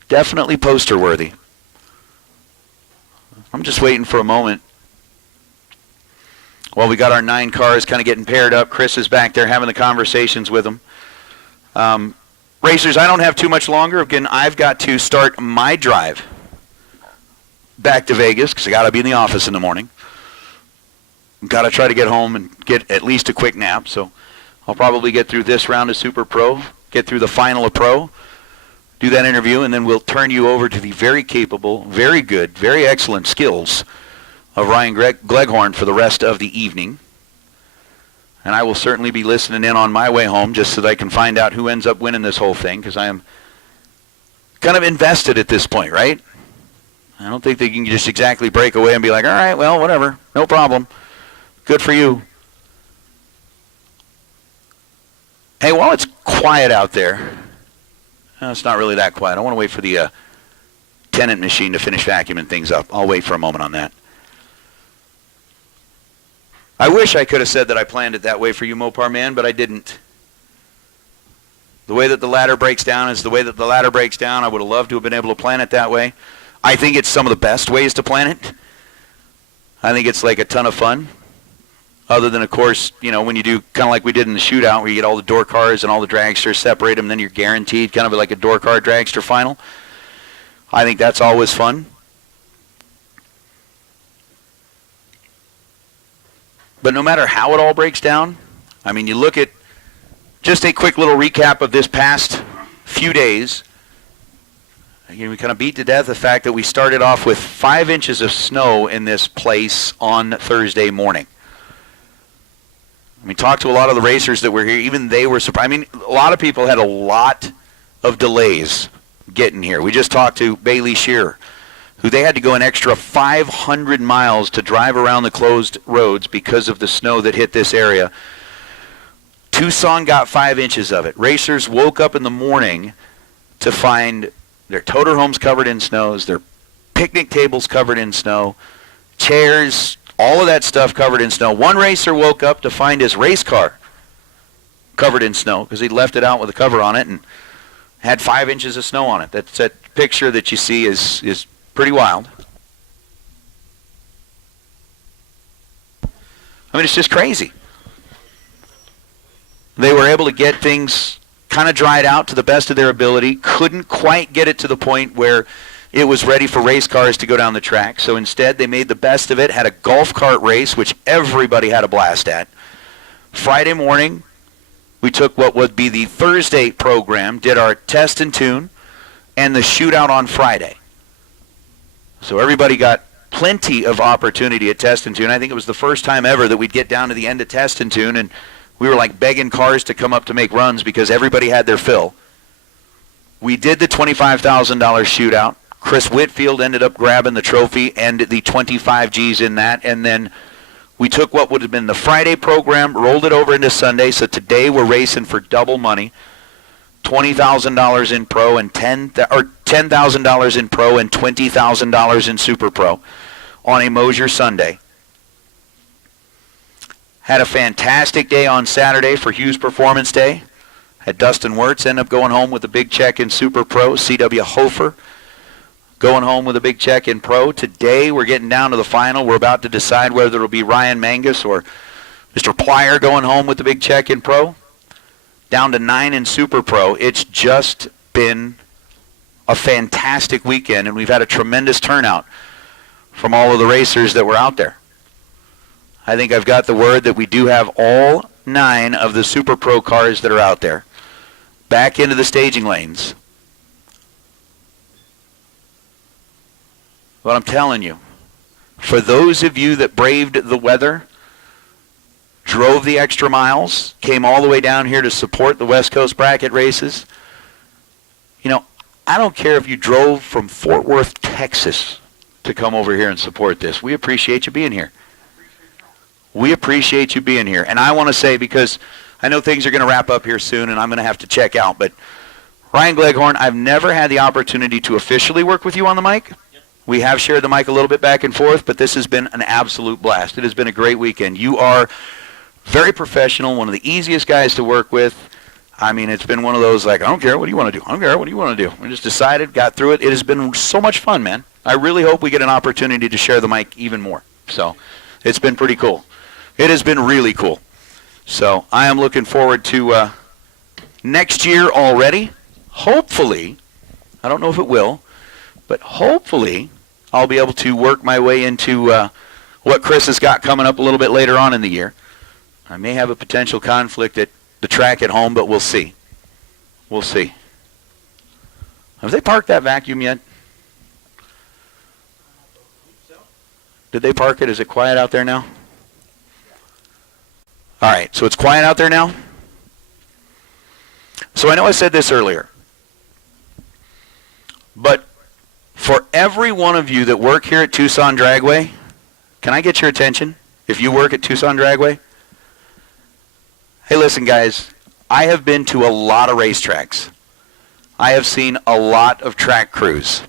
Definitely poster worthy. I'm just waiting for a moment. Well, we got our 9 cars kind of getting paired up. Chris is back there having the conversations with them. Racers, I don't have too much longer. Again, I've got to start my drive back to Vegas because I got to be in the office in the morning. Got to try to get home and get at least a quick nap. So I'll probably get through this round of Super Pro, get through the final of Pro, do that interview, and then we'll turn you over to the very capable, very good, very excellent skills of Ryan Gleghorn for the rest of the evening. And I will certainly be listening in on my way home just so that I can find out who ends up winning this whole thing, because I am kind of invested at this point, right? I don't think they can just exactly break away and be like, all right, well, whatever, no problem. Good for you. Hey, while it's quiet out there, it's not really that quiet. I want to wait for the tenant machine to finish vacuuming things up. I'll wait for a moment on that. I wish I could have said that I planned it that way for you, Mopar Man, but I didn't. The way that the ladder breaks down is the way that the ladder breaks down. I would have loved to have been able to plan it that way. I think it's some of the best ways to plan it. I think it's like a ton of fun. Other than, of course, when you do kind of like we did in the shootout where you get all the door cars and all the dragsters, separate them, then you're guaranteed kind of like a door car dragster final. I think that's always fun. But no matter how it all breaks down, I mean, you look at just a quick little recap of this past few days. Again, we kind of beat to death the fact that we started off with 5 inches of snow in this place on Thursday morning. I mean, talk to a lot of the racers that were here. Even they were surprised. I mean, a lot of people had a lot of delays getting here. We just talked to Bailey Shearer, who they had to go an extra 500 miles to drive around the closed roads because of the snow that hit this area. Tucson got 5 inches of it. Racers woke up in the morning to find their toter homes covered in snows, their picnic tables covered in snow, chairs, all of that stuff covered in snow. One racer woke up to find his race car covered in snow because he'd left it out with a cover on it and had 5 inches of snow on it. That picture that you see is pretty wild. I mean, it's just crazy. They were able to get things kind of dried out to the best of their ability. Couldn't quite get it to the point where it was ready for race cars to go down the track. So instead, they made the best of it, had a golf cart race, which everybody had a blast at. Friday morning, we took what would be the Thursday program, did our test and tune, and the shootout on Friday. So everybody got plenty of opportunity at test and tune. I think it was the first time ever that we'd get down to the end of test and tune, and we were like begging cars to come up to make runs because everybody had their fill. We did the $25,000 shootout. Chris Whitfield ended up grabbing the trophy and the 25 G's in that, and then we took what would have been the Friday program, rolled it over into Sunday, so today we're racing for double money. $20,000 in pro and $10,000 in pro and $20,000 in super pro on a Moser Sunday. Had a fantastic day on Saturday for Hughes Performance Day. Had Dustin Wirtz end up going home with a big check in super pro. C.W. Hofer going home with a big check in pro. Today we're getting down to the final. We're about to decide whether it'll be Ryan Mangus or Mr. Plyer going home with the big check in pro. Down to 9 in super pro. It's just been a fantastic weekend, and we've had a tremendous turnout from all of the racers that were out there. I think I've got the word that we do have all 9 of the super pro cars that are out there back into the staging lanes. But I'm telling you, for those of you that braved the weather, drove the extra miles, came all the way down here to support the West Coast bracket races, I don't care if you drove from Fort Worth, Texas to come over here and support this. We appreciate you being here. We appreciate you being here. And I want to say, because I know things are going to wrap up here soon and I'm going to have to check out, but Ryan Gleghorn, I've never had the opportunity to officially work with you on the mic. We have shared the mic a little bit back and forth, but this has been an absolute blast. It has been a great weekend. You are very professional, one of the easiest guys to work with. I mean, it's been one of those, like, I don't care, what do you want to do? I don't care, what do you want to do? We just decided, got through it. It has been so much fun, man. I really hope we get an opportunity to share the mic even more. So it's been pretty cool. It has been really cool. So I am looking forward to next year already. Hopefully, I don't know if it will, but hopefully I'll be able to work my way into what Chris has got coming up a little bit later on in the year. I may have a potential conflict at the track at home, but we'll see. We'll see. Have they parked that vacuum yet? Did they park it? Is it quiet out there now? All right, so it's quiet out there now. So I know I said this earlier, but for every one of you that work here at Tucson Dragway, can I get your attention if you work at Tucson Dragway? Hey, listen, guys, I have been to a lot of racetracks. I have seen a lot of track crews.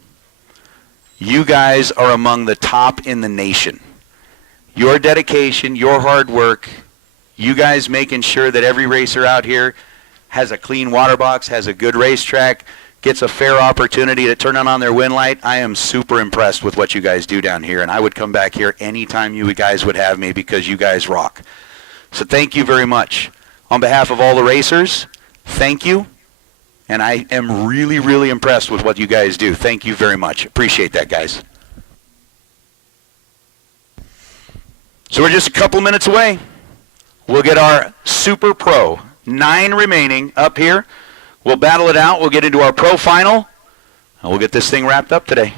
You guys are among the top in the nation. Your dedication, your hard work, you guys making sure that every racer out here has a clean water box, has a good racetrack, gets a fair opportunity to turn on their win light, I am super impressed with what you guys do down here, and I would come back here anytime you guys would have me because you guys rock. So thank you very much. On behalf of all the racers, thank you, and I am really, really impressed with what you guys do. Thank you very much. Appreciate that, guys. So we're just a couple minutes away. We'll get our Super Pro, 9 remaining up here. We'll battle it out. We'll get into our Pro Final, and we'll get this thing wrapped up today.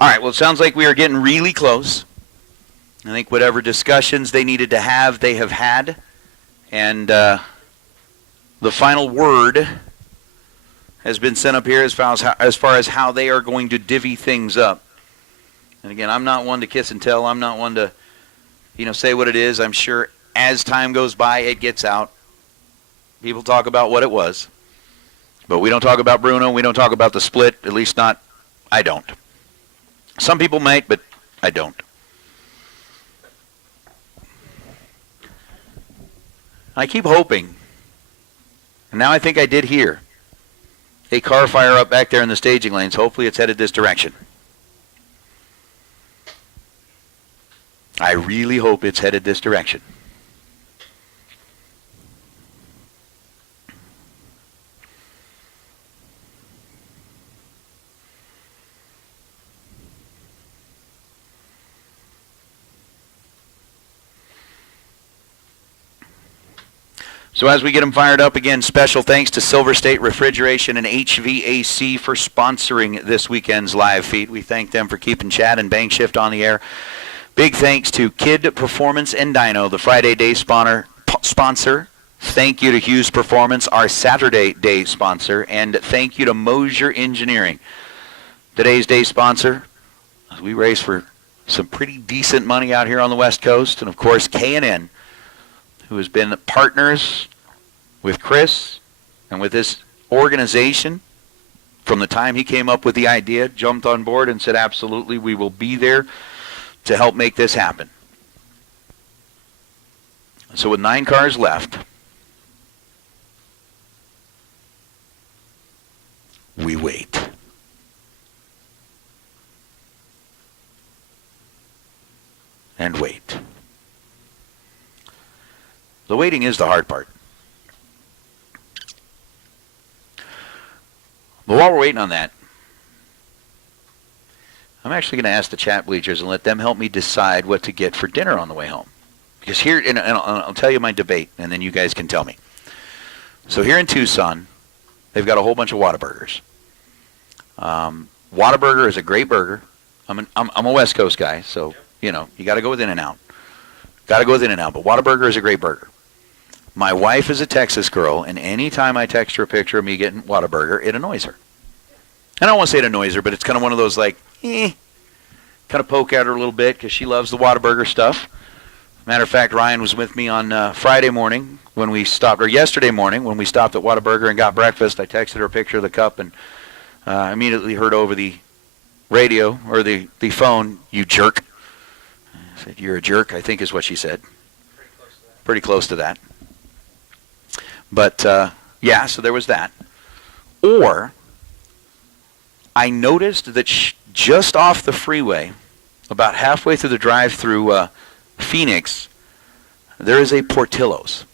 All right, well, it sounds like we are getting really close. I think whatever discussions they needed to have, they have had. And the final word has been sent up here as far as how they are going to divvy things up. And again, I'm not one to kiss and tell. I'm not one to, say what it is. I'm sure as time goes by, it gets out. People talk about what it was. But we don't talk about Bruno. We don't talk about the split. At least not, I don't. Some people might, but I don't. I keep hoping, and now I think I did hear a car fire up back there in the staging lanes. Hopefully it's headed this direction. I really hope it's headed this direction. So as we get them fired up again, special thanks to Silver State Refrigeration and HVAC for sponsoring this weekend's live feed. We thank them for keeping Chad and Bang Shift on the air. Big thanks to Kid Performance and Dyno, the Friday day sponsor. Thank you to Hughes Performance, our Saturday day sponsor. And thank you to Moser Engineering, today's day sponsor. We race for some pretty decent money out here on the West Coast. And, of course, K&N, who has been partners with Chris and with this organization from the time he came up with the idea, jumped on board and said, absolutely, we will be there to help make this happen. So with 9 cars left, we wait. And wait. The waiting is the hard part. But while we're waiting on that, I'm actually going to ask the chat bleachers and let them help me decide what to get for dinner on the way home. Because here, and I'll tell you my debate, and then you guys can tell me. So here in Tucson, they've got a whole bunch of Whataburgers. Whataburger is a great burger. I'm a West Coast guy, so, you know, you got to go with In-N-Out. Got to go with In-N-Out, but Whataburger is a great burger. My wife is a Texas girl, and anytime I text her a picture of me getting Whataburger, it annoys her. I don't want to say it annoys her, but it's kind of one of those like, kind of poke at her a little bit because she loves the Whataburger stuff. Matter of fact, Ryan was with me on Friday morning when we stopped, or yesterday morning when we stopped at Whataburger and got breakfast. I texted her a picture of the cup and immediately heard over the radio or the phone, "You jerk." I said, "You're a jerk," I think is what she said. Pretty close to that. But, yeah, so there was that. Or I noticed that just off the freeway, about halfway through the drive through Phoenix, there is a Portillo's.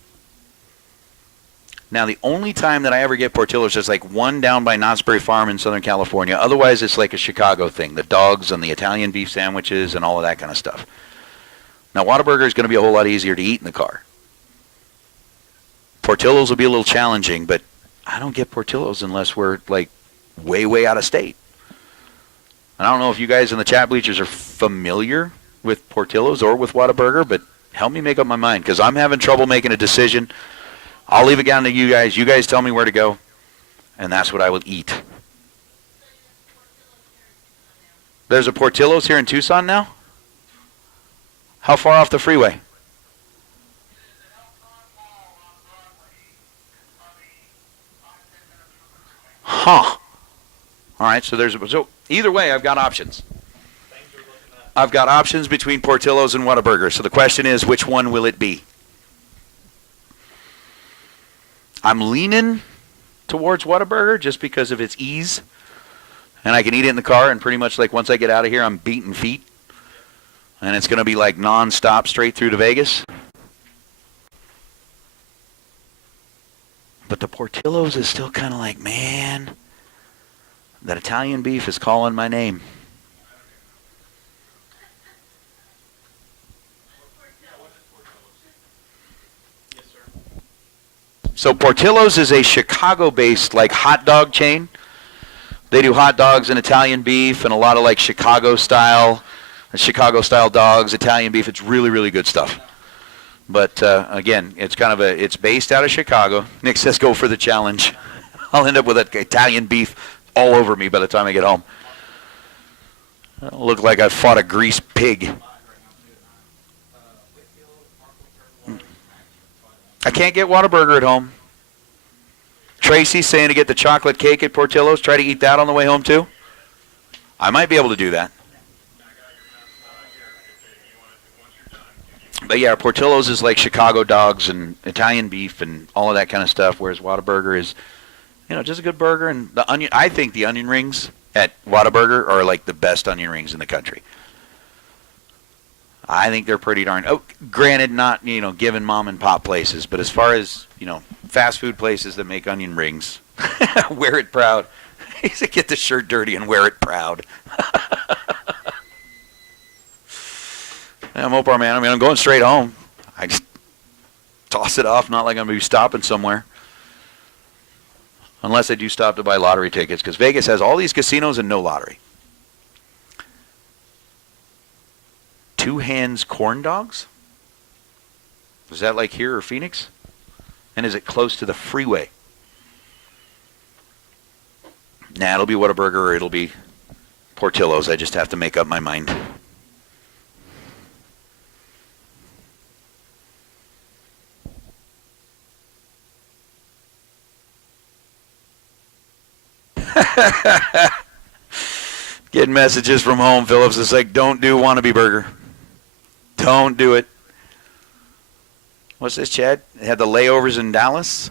Now, the only time that I ever get Portillo's is like one down by Knott's Berry Farm in Southern California. Otherwise, it's like a Chicago thing, the dogs and the Italian beef sandwiches and all of that kind of stuff. Now, Whataburger is going to be a whole lot easier to eat in the car. Portillo's will be a little challenging, but I don't get Portillo's unless we're like way, way out of state. And I don't know if you guys in the chat bleachers are familiar with Portillo's or with Whataburger, but help me make up my mind because I'm having trouble making a decision. I'll leave it down to you guys. You guys tell me where to go, and that's what I will eat. There's a Portillo's here in Tucson now? How far off the freeway? Huh. All right, so either way, I've got options. I've got options between Portillo's and Whataburger. So the question is, which one will it be? I'm leaning towards Whataburger just because of its ease. And I can eat it in the car, and pretty much like once I get out of here, I'm beating feet. And it's going to be like non-stop straight through to Vegas. But the Portillo's is still kind of like, man, that Italian beef is calling my name. So Portillo's is a Chicago-based like hot dog chain. They do hot dogs and Italian beef and a lot of like Chicago-style dogs, Italian beef. It's really, really good stuff. But again, it's based out of Chicago. Nick says go for the challenge. I'll end up with Italian beef all over me by the time I get home. It'll look like I fought a greased pig. I can't get Whataburger at home. Tracy's saying to get the chocolate cake at Portillo's. Try to eat that on the way home too. I might be able to do that. But yeah, Portillo's is like Chicago dogs and Italian beef and all of that kind of stuff, whereas Whataburger is, just a good burger. And I think the onion rings at Whataburger are like the best onion rings in the country. I think they're pretty darn. Oh, granted, not given mom and pop places, but as far as fast food places that make onion rings, wear it proud. He said, "Get the shirt dirty and wear it proud." I'm Opar, man. I'm going straight home. I just toss it off. Not like I'm going to be stopping somewhere. Unless I do stop to buy lottery tickets, because Vegas has all these casinos and no lottery. Two Hands Corn Dogs? Is that like here or Phoenix? And is it close to the freeway? Nah, it'll be Whataburger or it'll be Portillo's. I just have to make up my mind. Getting messages from home, Phillips. It's like, don't do wannabe burger. Don't do it. What's this, Chad? It had the layovers in Dallas.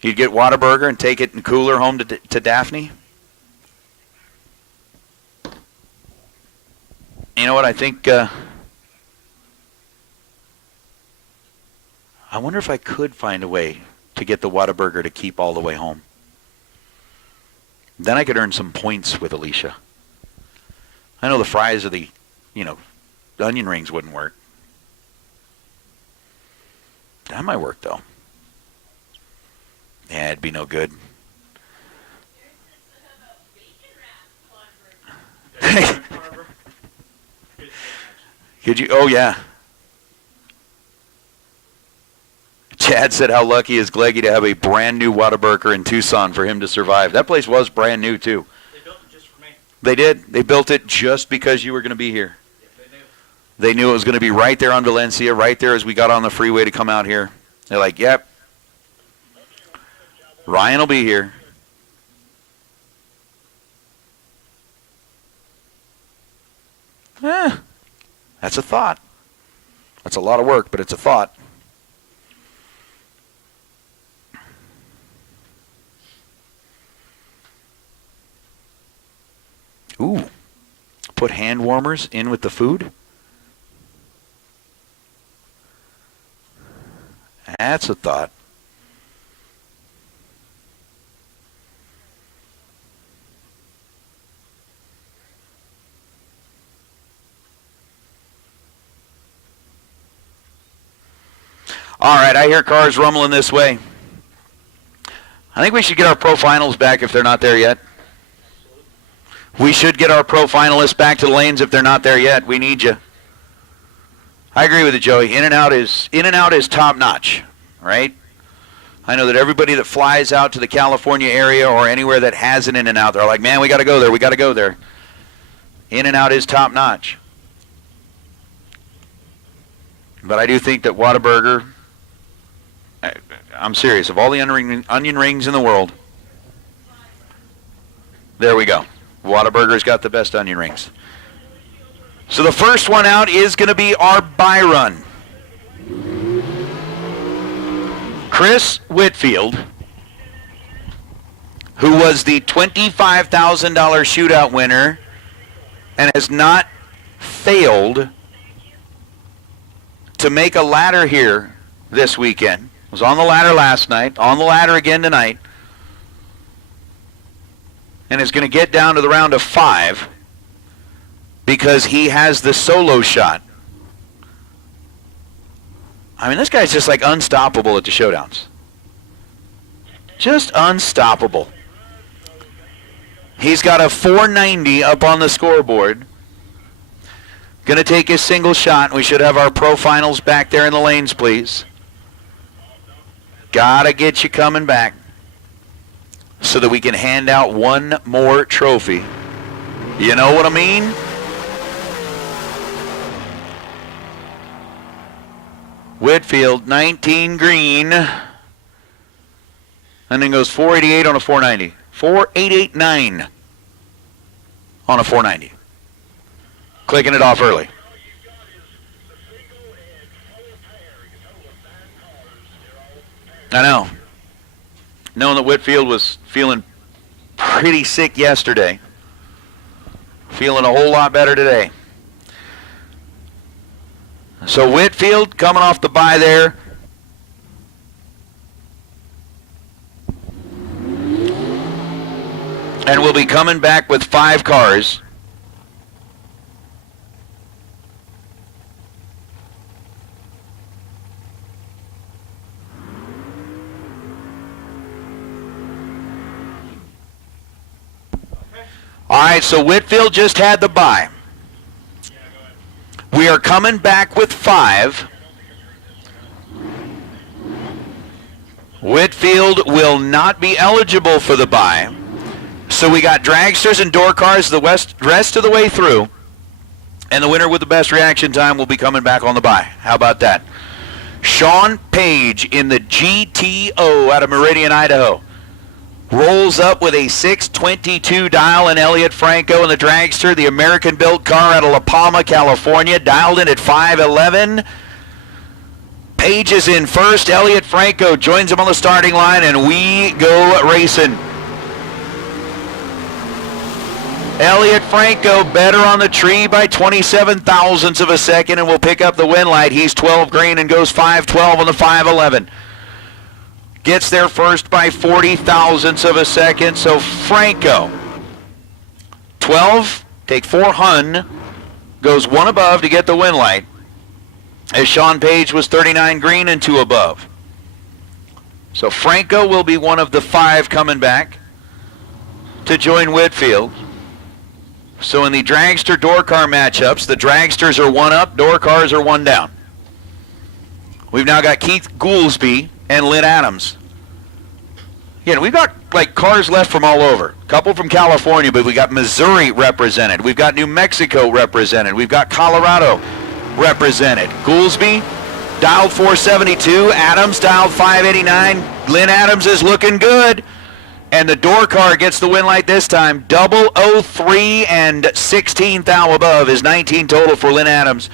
You'd get Whataburger and take it in cooler home to Daphne. You know what? I think I wonder if I could find a way to get the Whataburger to keep all the way home. Then I could earn some points with Alicia. I know the fries or the onion rings wouldn't work. That might work, though. Yeah, it'd be no good. Could you? Oh, yeah. Chad said how lucky is Gleggy to have a brand new Whataburger in Tucson for him to survive. That place was brand new, too. They built it just for me. They did. They built it just because you were going to be here. They knew it was going to be right there on Valencia, right there as we got on the freeway to come out here. They're like, yep. Ryan will be here. That's a thought. That's a lot of work, but it's a thought. Ooh. Put hand warmers in with the food? That's a thought. All right, I hear cars rumbling this way. I think we should get our pro finals back if they're not there yet. We should get our pro finalists back to the lanes if they're not there yet. We need you. I agree with you, Joey. In and out is top notch, right? I know that everybody that flies out to the California area or anywhere that has an in and out, they're like, man, we got to go there. We got to go there. In and out is top notch. But I do think that Whataburger, I'm serious, of all the onion rings in the world, there we go. Whataburger's got the best onion rings. So the first one out is going to be our buy run. Chris Whitfield, who was the $25,000 shootout winner and has not failed to make a ladder here this weekend. Was on the ladder last night, on the ladder again tonight, and is going to get down to the round of 5 because he has the solo shot. I mean, this guy's just like unstoppable at the showdowns. Just unstoppable. He's got a 490 up on the scoreboard. Going to take his single shot. We should have our pro finals back there in the lanes, please. Got to get you coming back so that we can hand out one more trophy. You know what I mean? Whitfield, 19 green. And then goes 488 on a 490. 4889 on a 490. Clicking it off early. I know. Knowing that Whitfield was feeling pretty sick yesterday. Feeling a whole lot better today. So Whitfield coming off the bye there. And we'll be coming back with 5 cars. right, so Whitfield just had the bye. We are coming back with 5. Whitfield will not be eligible for the bye. So we got dragsters and door cars the rest of the way through. And the winner with the best reaction time will be coming back on the bye. How about that? Sean Page in the GTO out of Meridian, Idaho. Rolls up with a 622 dial, and Elliot Franco in the dragster, the American-built car out of La Palma, California, dialed in at 511. Page is in first. Elliot Franco joins him on the starting line, and we go racing. Elliot Franco better on the tree by 27 thousandths of a second and will pick up the win light. He's 12 green and goes 512 on the 511. Gets there first by 40 thousandths of a second. So Franco, 12, take 4 hun, goes 1 above to get the win light. As Sean Page was 39 green and 2 above. So Franco will be one of the 5 coming back to join Whitfield. So in the dragster door car matchups, the dragsters are 1 up, door cars are 1 down. We've now got Keith Goolsby and Lynn Adams. Again, we've got like cars left from all over. A couple from California, but we got Missouri represented. We've got New Mexico represented. We've got Colorado represented. Goolsby dialed 472. Adams dialed 589. Lynn Adams is looking good. And the door car gets the win light this time. 003 and 16 thou above is 19 total for Lynn Adams.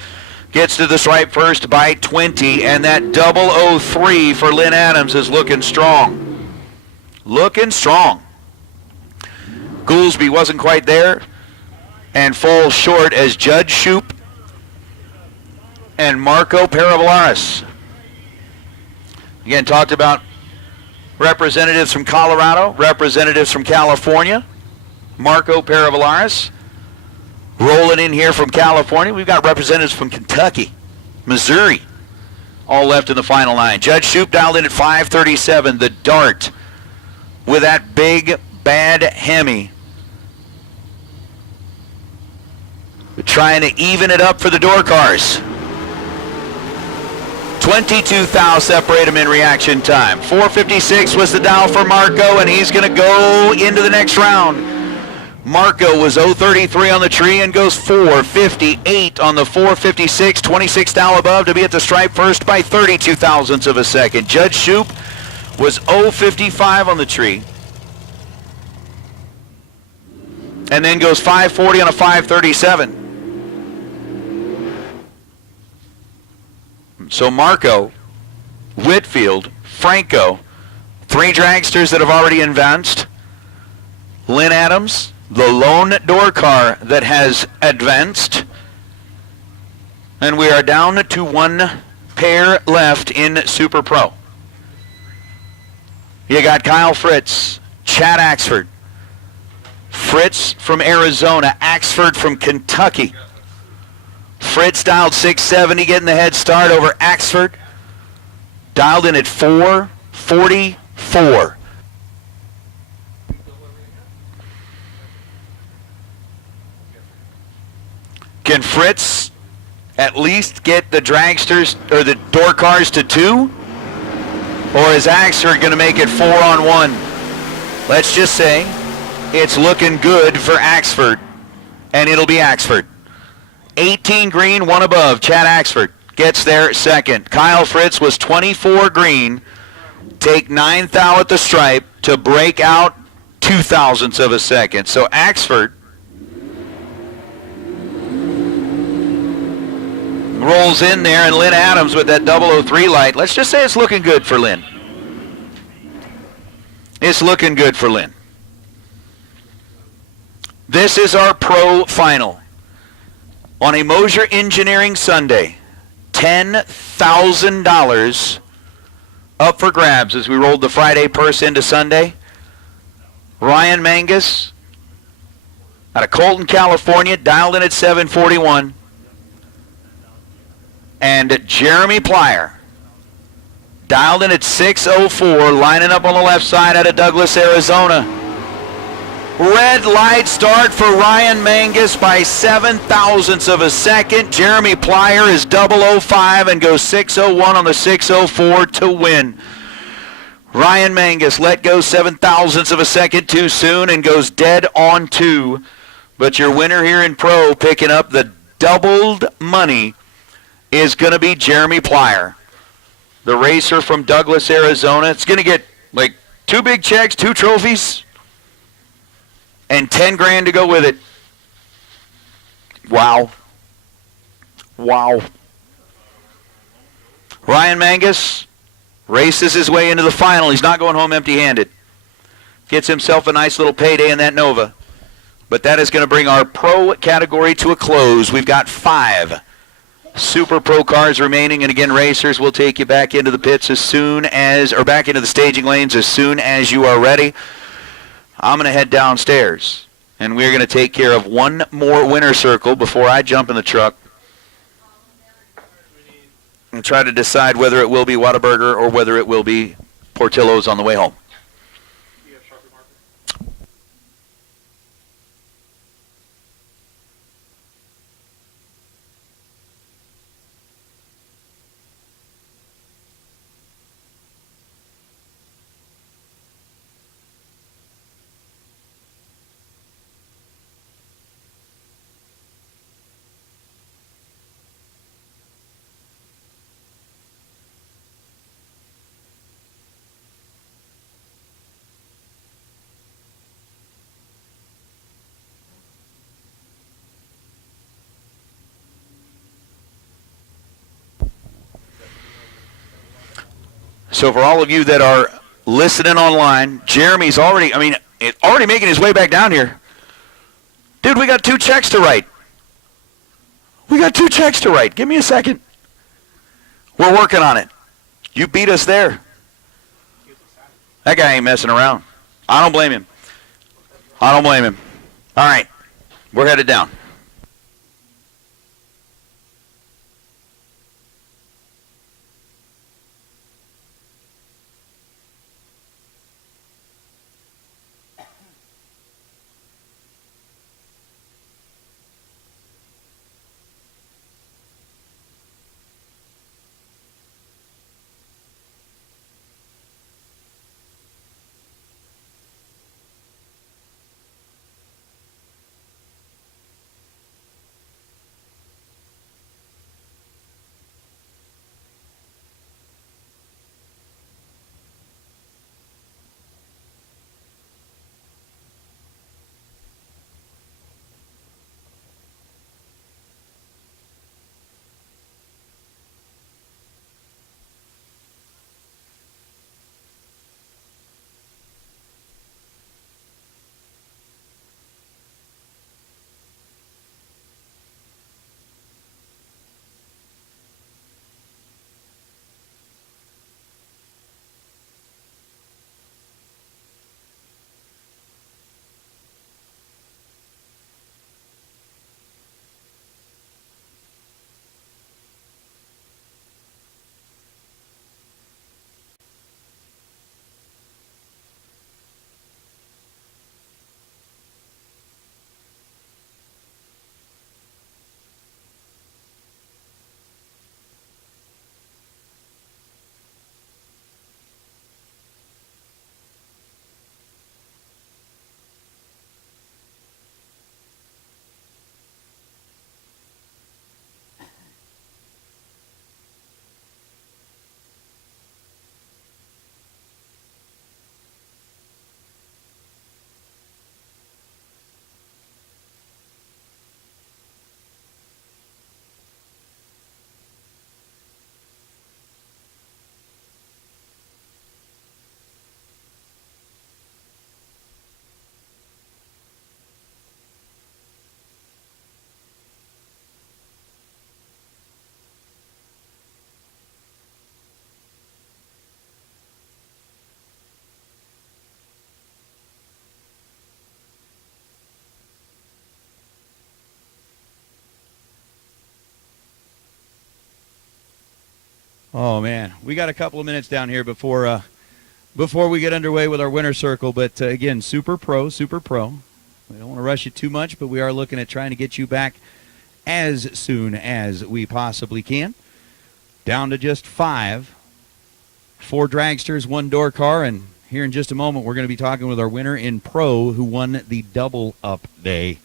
Gets to the stripe first by 20. And that 003 for Lynn Adams is looking strong. Looking strong. Goolsby wasn't quite there and falls short as Judge Shoup and Marco Paravalaris. Again, talked about representatives from Colorado, representatives from California. Marco Paravalaris rolling in here from California. We've got representatives from Kentucky, Missouri, all left in the final 9. Judge Shoup dialed in at 537. The Dart with that big, bad Hemi. We're trying to even it up for the door cars. 22 thou separate them in reaction time. 456 was the dial for Marco, and he's going to go into the next round. Marco was 033 on the tree and goes 458 on the 456, 26 thou above to be at the stripe first by 32 thousandths of a second. Judge Shoup was 055 on the tree and then goes 540 on a 537. So Marco, Whitfield, Franco, 3 dragsters that have already advanced. Lynn Adams, the lone door car that has advanced. And we are down to 1 pair left in Super Pro. You got Kyle Fritz, Chad Axford. Fritz from Arizona, Axford from Kentucky. Fritz dialed 670, getting the head start over Axford. Dialed in at 444. Can Fritz at least get the dragsters or the door cars to 2? Or is Axford going to make it 4-on-1? Let's just say it's looking good for Axford, and it'll be Axford. 18 green, 1 above. Chad Axford gets there second. Kyle Fritz was 24 green. Take 9 thou at the stripe to break out 2 thousandths of a second. So Axford rolls in there, and Lynn Adams with that 003 light. Let's just say it's looking good for Lynn. It's looking good for Lynn. This is our pro final. On a Moser Engineering Sunday, $10,000 up for grabs as we rolled the Friday purse into Sunday. Ryan Mangus out of Colton, California, dialed in at 741. And Jeremy Plyer, dialed in at 604, lining up on the left side out of Douglas, Arizona. Red light start for Ryan Mangus by 7/1000ths of a second. Jeremy Plyer is 005 and goes 6:01 on the 6:04 to win. Ryan Mangus let go 7/1000ths of a second too soon and goes dead on 2. But your winner here in Pro, picking up the doubled money, is going to be Jeremy Plyer, the racer from Douglas, Arizona. It's going to get like 2 big checks, 2 trophies, and 10 grand to go with it. Wow. Wow. Ryan Mangus races his way into the final. He's not going home empty-handed. Gets himself a nice little payday in that Nova. But that is going to bring our Pro category to a close. We've got 5 Super Pro cars remaining, and again, racers, will take you back into the pits as soon as, or back into the staging lanes as soon as you are ready. I'm going to head downstairs, and we're going to take care of one more winner circle before I jump in the truck and try to decide whether it will be Whataburger or whether it will be Portillo's on the way home. So for all of you that are listening online, Jeremy's already making his way back down here. Dude, we got 2 checks to write. Give me a second. We're working on it. You beat us there. That guy ain't messing around. I don't blame him. All right. We're headed down. Oh, man. We got a couple of minutes down here before we get underway with our winner circle. But, again, Super Pro. We don't want to rush you too much, but we are looking at trying to get you back as soon as we possibly can. Down to just 5. 4 dragsters, 1 door car, and here in just a moment we're going to be talking with our winner in Pro who won the double up day.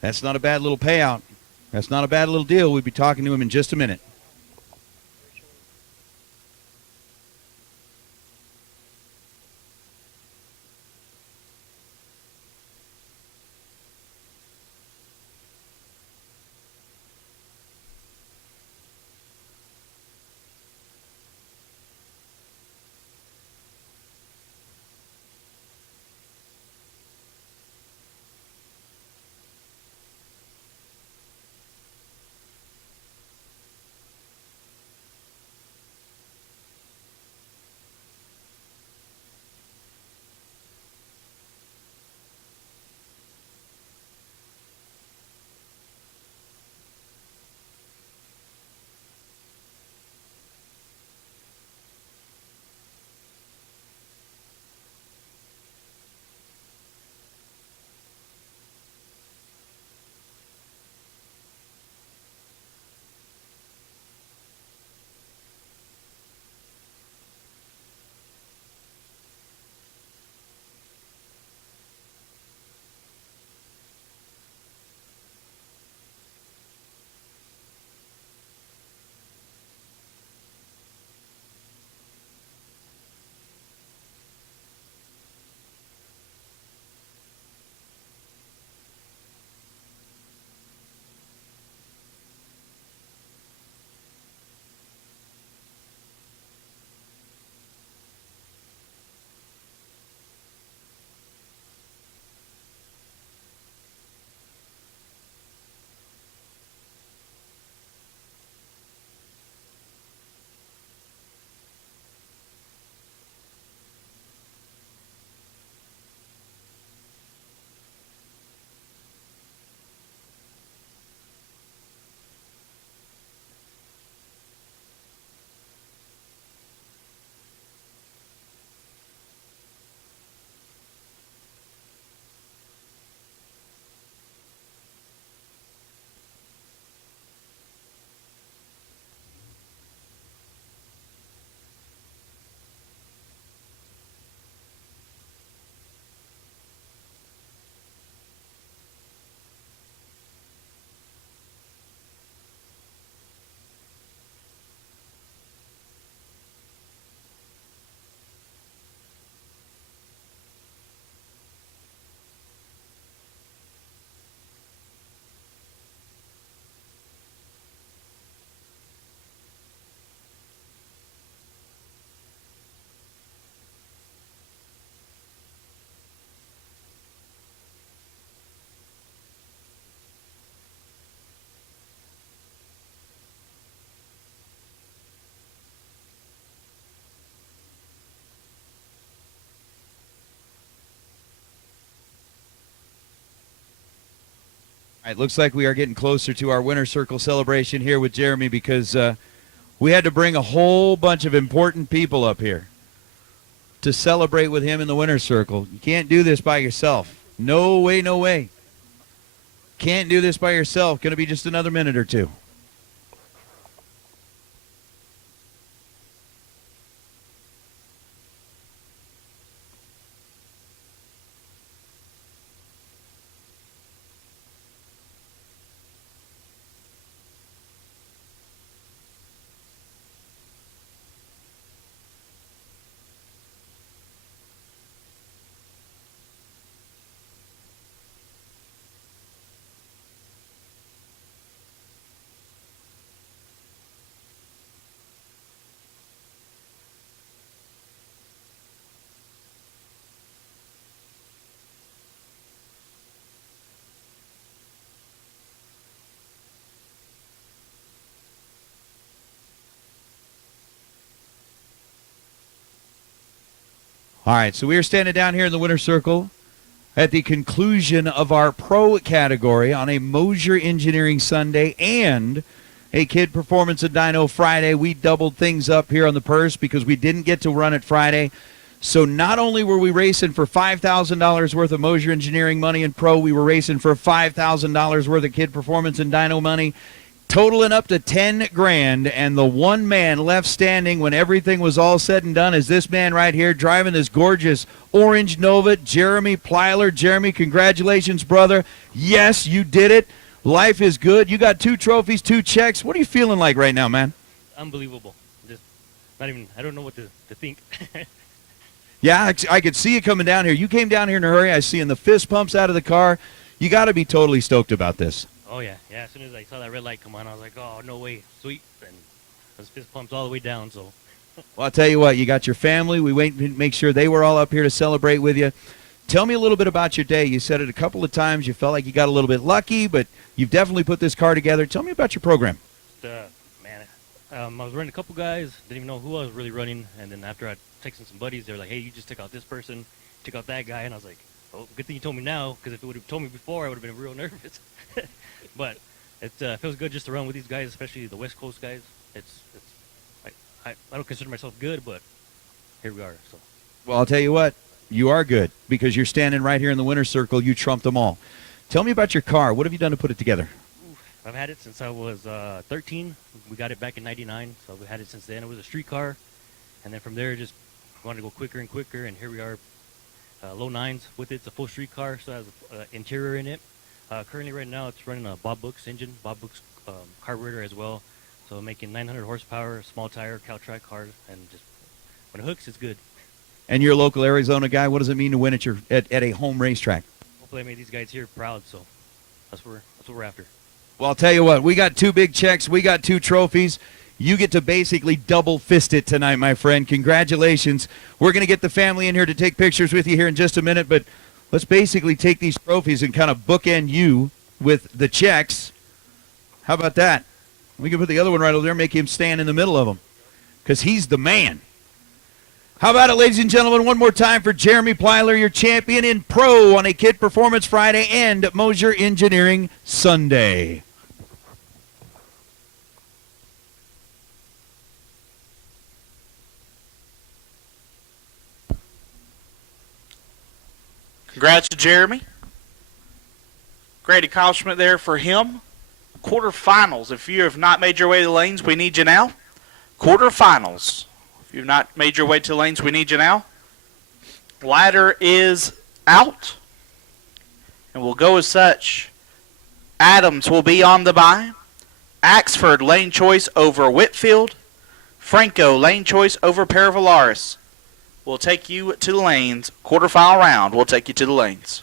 That's not a bad little payout. That's not a bad little deal. We'll be talking to him in just a minute. All right, looks like we are getting closer to our winner circle celebration here with Jeremy because we had to bring a whole bunch of important people up here to celebrate with him in the winner circle. You can't do this by yourself. No way, no way. Can't do this by yourself. Going to be just another minute or two. All right, so we are standing down here in the winner's circle at the conclusion of our pro category on a Moser Engineering Sunday and a Kid Performance and Dyno Friday. We doubled things up here on the purse because we didn't get to run it Friday. So not only were we racing for $5,000 worth of Moser Engineering money in pro, we were racing for $5,000 worth of Kid Performance and Dyno money, totaling up to 10 grand. And the one man left standing when everything was all said and done is this man right here driving this gorgeous orange Nova, Jeremy Plyler. Jeremy, congratulations, brother. Yes, you did it. Life is good. You got 2 trophies, 2 checks. What are you feeling like right now, man? Unbelievable. Just not even, I don't know what to think. Yeah, I could see you coming down here. You came down here in a hurry. I see in the fist pumps out of the car. You got to be totally stoked about this. Oh, yeah. Yeah, as soon as I saw that red light come on, I was like, oh, no way. Sweet. And those fist pumps all the way down, so. Well, I'll tell you what. You got your family. We wait to make sure they were all up here to celebrate with you. Tell me a little bit about your day. You said it a couple of times. You felt like you got a little bit lucky, but you've definitely put this car together. Tell me about your program. Man, I was running a couple guys. Didn't even know who I was really running. And then after I texted some buddies, they were like, hey, you just took out this person, took out that guy. And I was like, oh, good thing you told me now, because if you would have told me before, I would have been real nervous. But it feels good just to run with these guys, especially the West Coast guys. I don't consider myself good, but here we are. So. Well, I'll tell you what. You are good because you're standing right here in the winner's circle. You trumped them all. Tell me about your car. What have you done to put it together? I've had it since I was 13. We got it back in 99, so we had it since then. It was a street car. And then from there, just wanted to go quicker and quicker, and here we are, low 9s with it. It's a full street car, so it has an interior in it. Currently, right now, it's running a Bob Brooks engine, Bob Brooks carburetor as well. So making 900 horsepower, small tire, Caltrack car, and just when it hooks, it's good. And you're a local Arizona guy. What does it mean to win at a home racetrack? Hopefully I made these guys here proud, so that's what we're after. Well, I'll tell you what. We got 2 big checks. We got 2 trophies. You get to basically double fist it tonight, my friend. Congratulations. We're going to get the family in here to take pictures with you here in just a minute, but let's basically take these trophies and kind of bookend you with the checks. How about that? We can put the other one right over there and make him stand in the middle of them because he's the man. How about it, ladies and gentlemen, one more time for Jeremy Plyler, your champion in pro on a Kid Performance Friday and Moser Engineering Sunday. Congrats to Jeremy. Great accomplishment there for him. Quarterfinals. If you have not made your way to the lanes, we need you now. Quarterfinals. If you've not made your way to the lanes, we need you now. Ladder is out. And we'll go as such. Adams will be on the bye. Axford, lane choice over Whitfield. Franco, lane choice over Paravalaris. We'll take you to the lanes. Quarterfinal round, we'll take you to the lanes.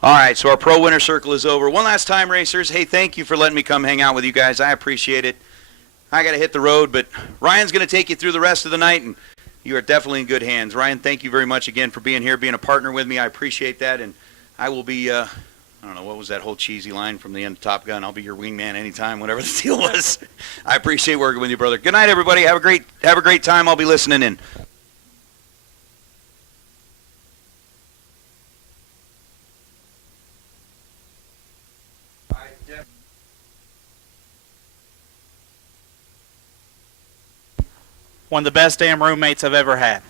All right, so our Pro Winter Circle is over. One last time, racers. Hey, thank you for letting me come hang out with you guys. I appreciate it. I got to hit the road, but Ryan's going to take you through the rest of the night, and you are definitely in good hands. Ryan, thank you very much again for being here, being a partner with me. I appreciate that, and I will be, I don't know, what was that whole cheesy line from the end of Top Gun? I'll be your wingman anytime, whatever the deal was. I appreciate working with you, brother. Good night, everybody. Have a great time. I'll be listening in. One of the best damn roommates I've ever had.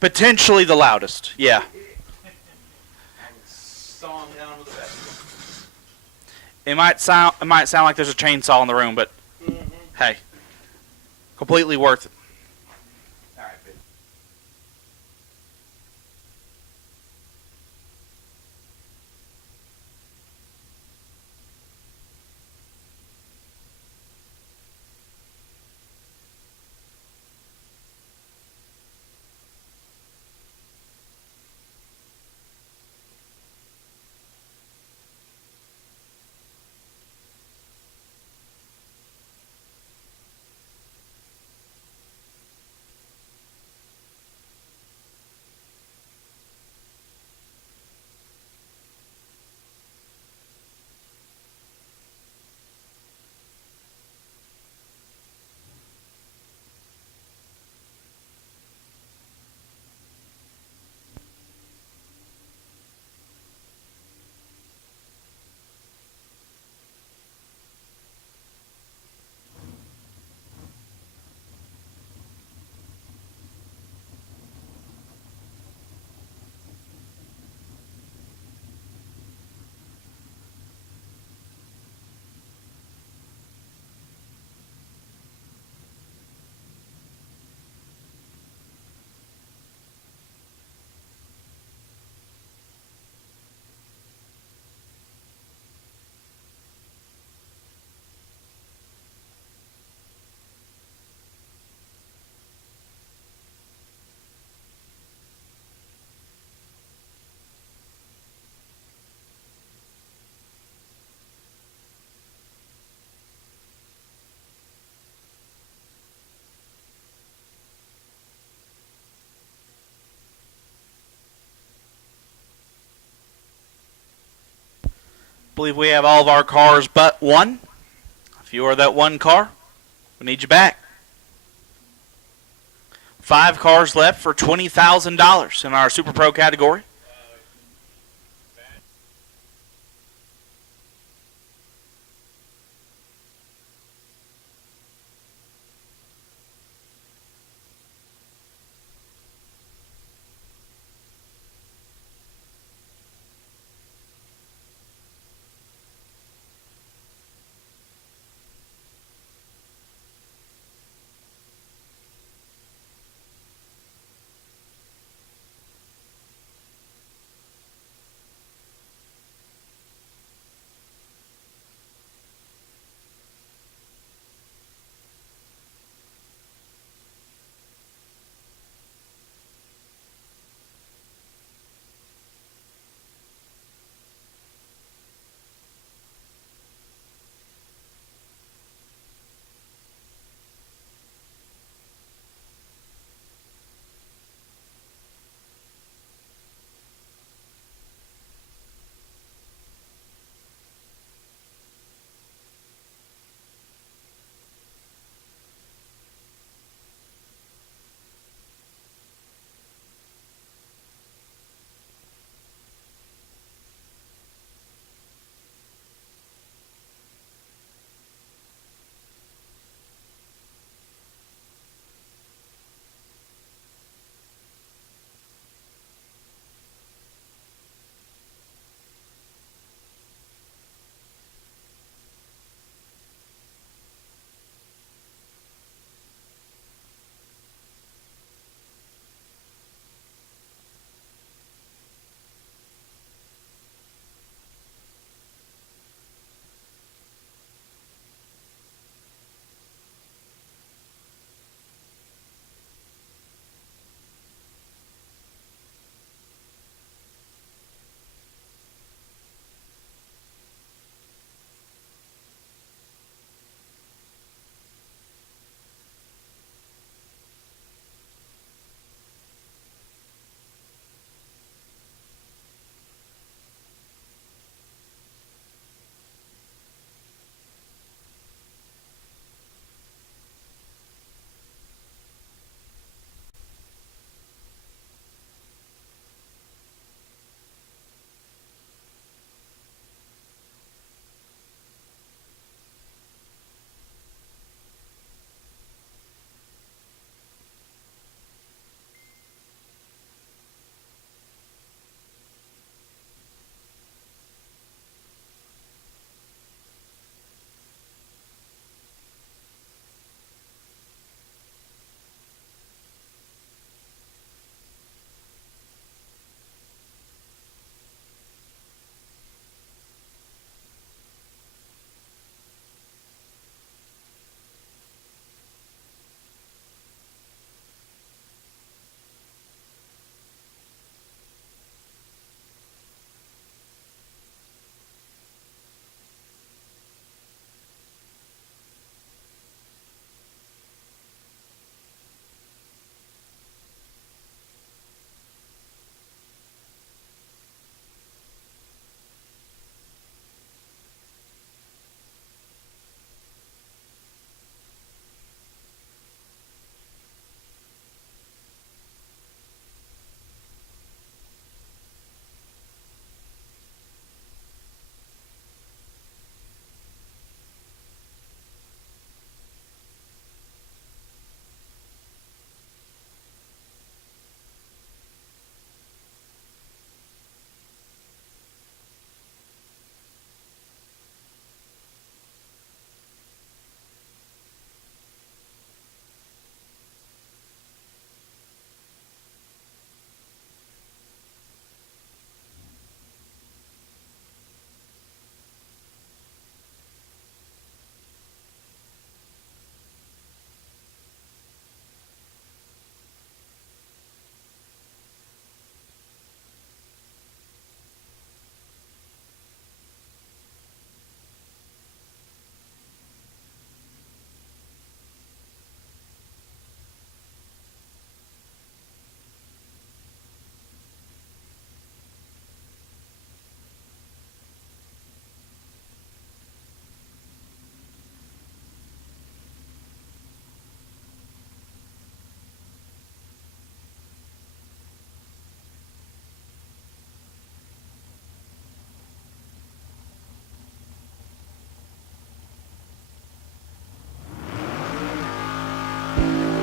Potentially the loudest, yeah. It might sound like there's a chainsaw in the room, but hey, completely worth it. Believe we have all of our cars but one. If you are that one car, we need you back. 5 cars left for $20,000 in our Super Pro category.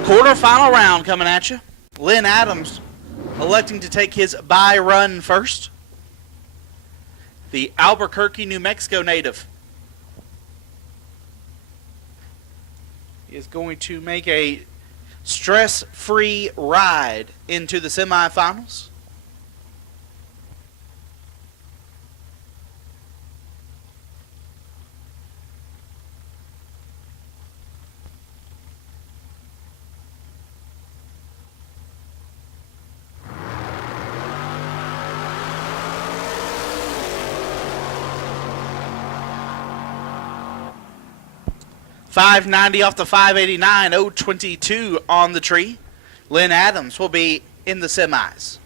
Quarterfinal round coming at you. Lynn Adams electing to take his bye run first. The Albuquerque, New Mexico native is going to make a stress-free ride into the semifinals. .590 off the 589, 022 on the tree. Lynn Adams will be in the semis.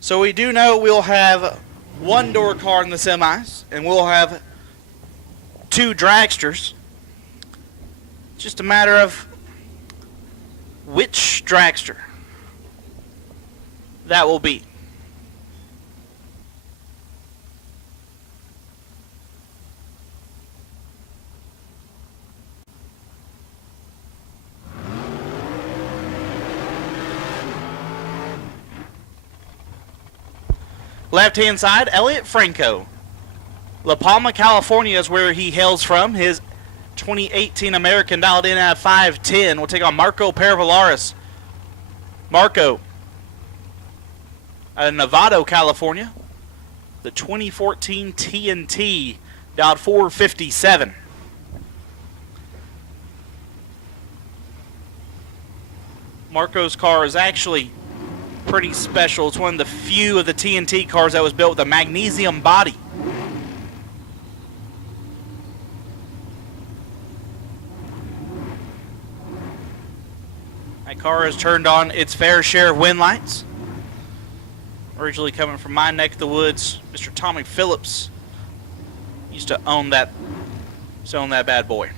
So we do know we'll have one door car in the semis, and we'll have two dragsters. It's just a matter of which dragster that will be. Left-hand side, Elliot Franco. La Palma, California is where he hails from. His 2018 American dialed in at 5'10". We'll take on Marco Pervolaris. Marco out of Novato, California. The 2014 TNT dialed 457. Marco's car is actually pretty special. It's one of the few of the TNT cars that was built with a magnesium body. My car has turned on its fair share of wind lights. Originally coming from my neck of the woods, Mr. Tommy Phillips used to own that bad boy.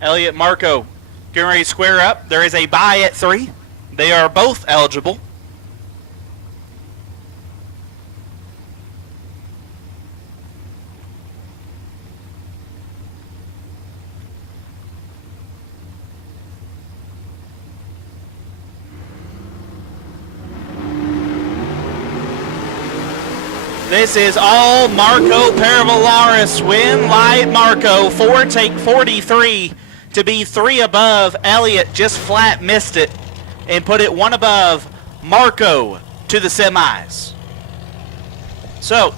Elliot, Marco getting ready to square up. There is a bye at 3. They are both eligible. This is all Marco Pervolaris. Win light Marco. 4 take 43 to be 3 above. Elliott just flat missed it and put it 1 above Marco to the semis. So,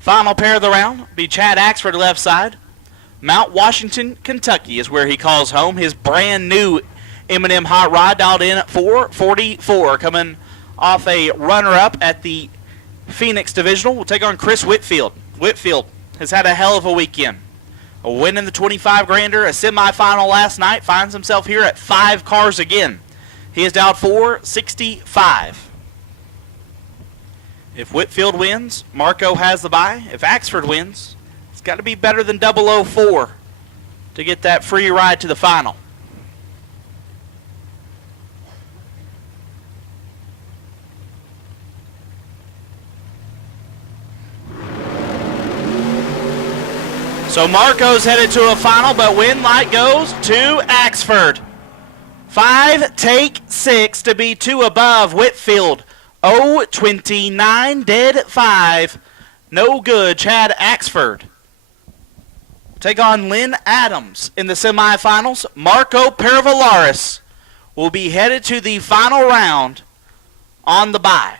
final pair of the round be Chad Axford left side. Mount Washington, Kentucky is where he calls home. His brand new M&M hot rod dialed in at 444, coming off a runner-up at the Phoenix Divisional. We'll take on Chris Whitfield. Whitfield has had a hell of a weekend. A win in the 25 grander, a semifinal last night, finds himself here at 5 cars again. He has dialed 465. If Whitfield wins, Marco has the bye. If Axford wins, it's got to be better than 004 to get that free ride to the final. So Marco's headed to a final, but win light goes to Axford. 5 take 6 to be 2 above Whitfield. 0-29, dead at 5. No good, Chad Axford. Take on Lynn Adams in the semifinals. Marco Pervolaris will be headed to the final round on the bye.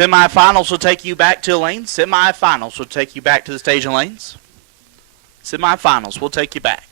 Semifinals will take you back to the lanes. Semifinals will take you back to the staging lanes. Semifinals will take you back.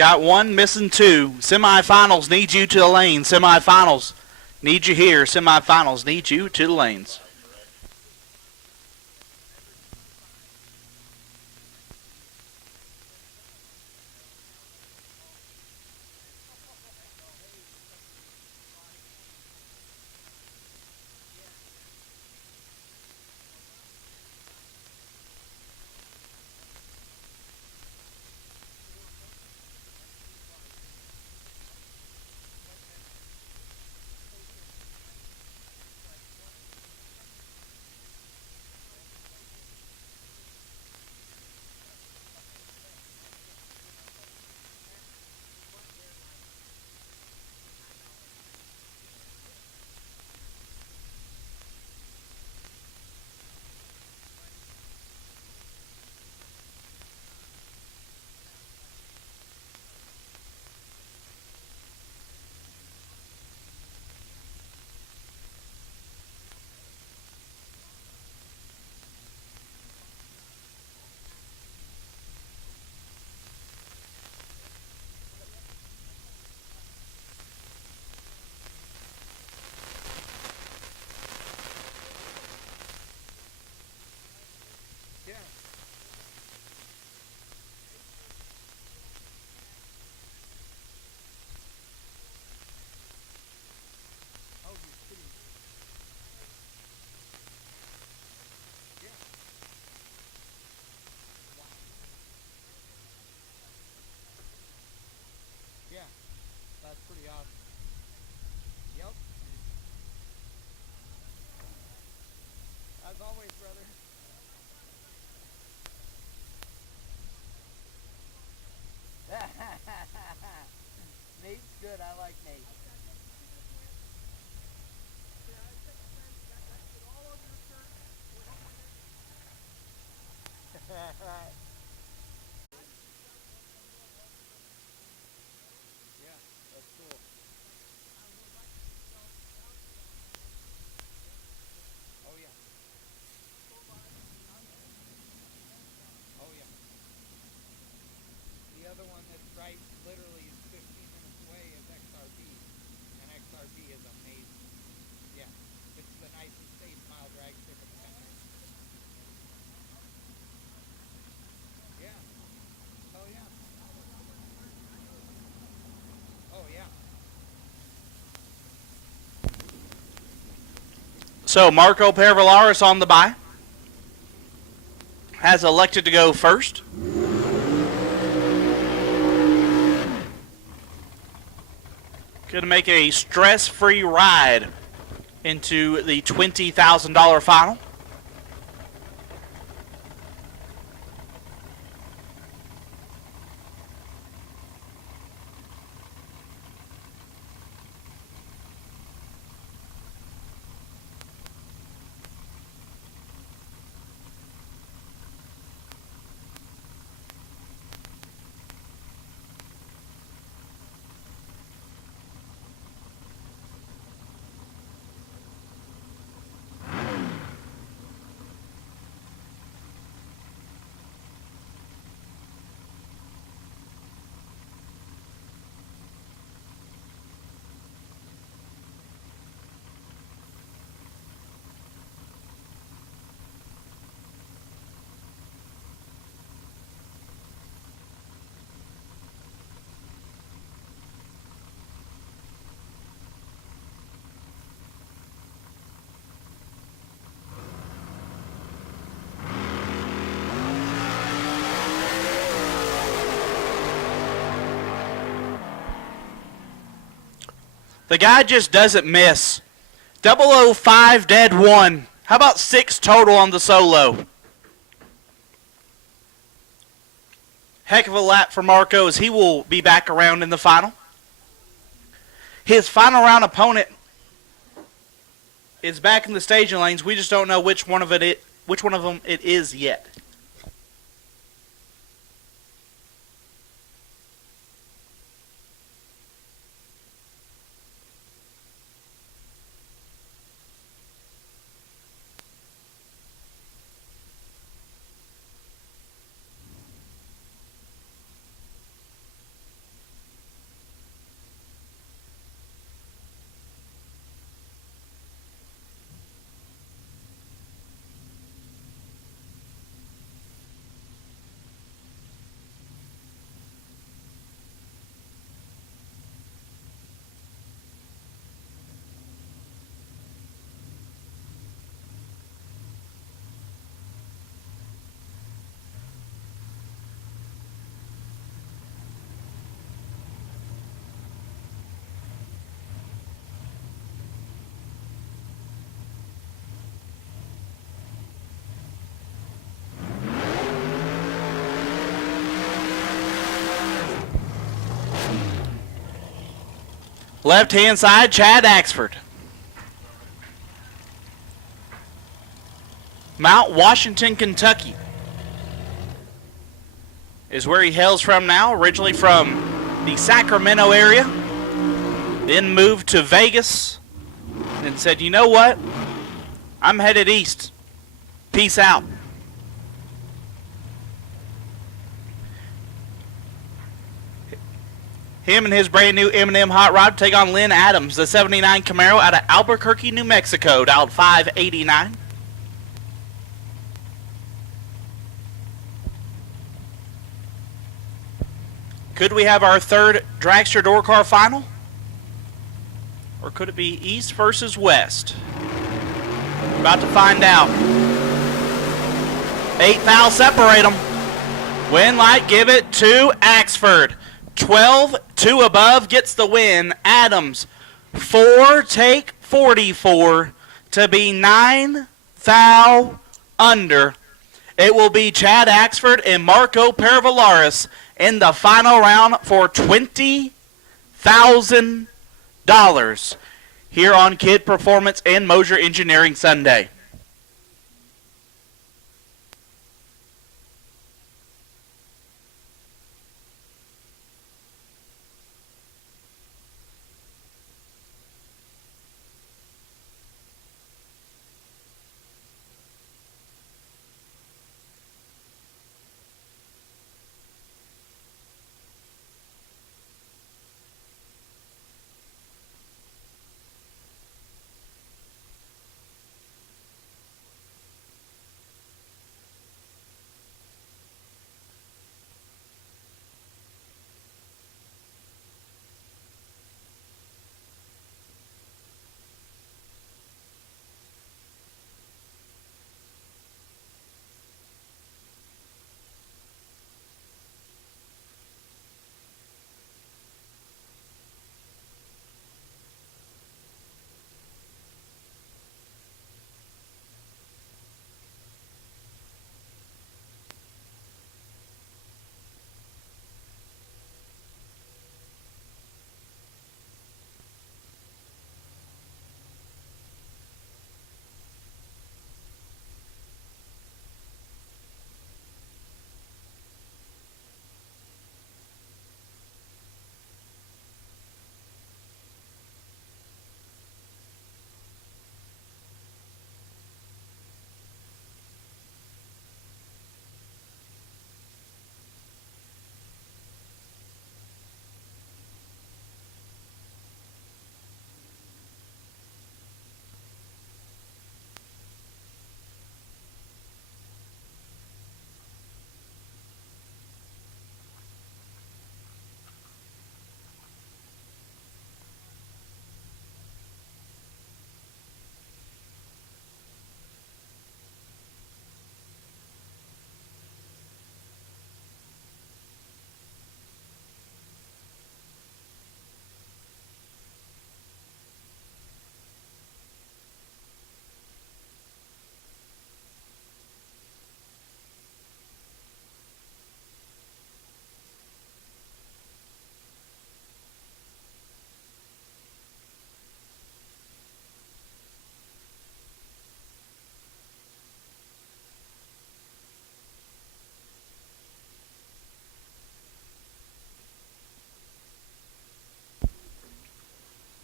Got one, missing two. Semifinals need you to the lane. Semifinals need you here. Semifinals need you to the lanes. So Marco Pervolaris on the bye has elected to go first. Going to make a stress-free ride into the $20,000 final. The guy just doesn't miss. 005 dead 1. How about 6 total on the solo? Heck of a lap for Marco as he will be back around in the final. His final round opponent is back in the staging lanes. We just don't know which one of them it is yet. Left-hand side, Chad Axford. Mount Washington, Kentucky is where he hails from now, originally from the Sacramento area, then moved to Vegas and said, you know what, I'm headed east. Peace out. Him and his brand new M&M Hot Rod take on Lynn Adams, the 79 Camaro out of Albuquerque, New Mexico, dialed 589. Could we have our third dragster door car final? Or could it be East versus West? We're about to find out. 8 fouls separate them. Win light, give it to Axford. 12, 2 above gets the win. Adams, 4, take 44 to be 9 foul under. It will be Chad Axford and Marco Pervolaris in the final round for $20,000 here on Kid Performance and Moser Engineering Sunday.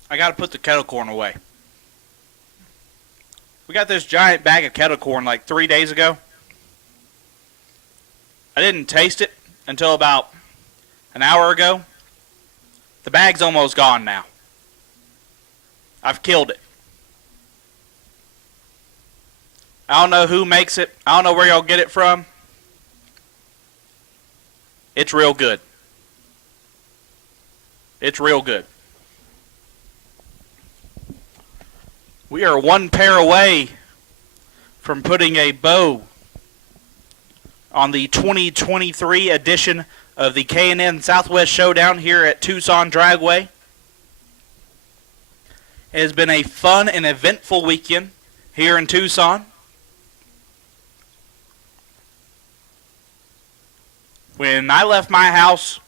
I got to put the kettle corn away. We got this giant bag of kettle corn like 3 days ago. I didn't taste it until about an hour ago. The bag's almost gone now. I've killed it. I don't know who makes it. I don't know where y'all get it from. It's real good. It's real good. We are one pair away from putting a bow on the 2023 edition of the K&N Southwest Showdown here at Tucson Dragway. It has been a fun and eventful weekend here in Tucson. When I left my house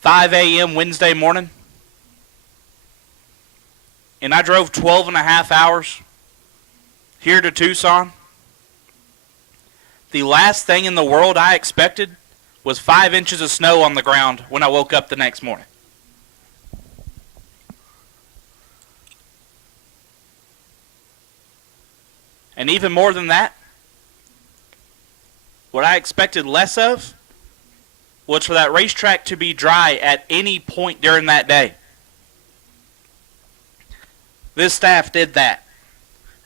5 a.m. Wednesday morning, and I drove 12 and a half hours here to Tucson, the last thing in the world I expected was 5 inches of snow on the ground when I woke up the next morning. And even more than that, what I expected less of was for that racetrack to be dry at any point during that day. This staff did that.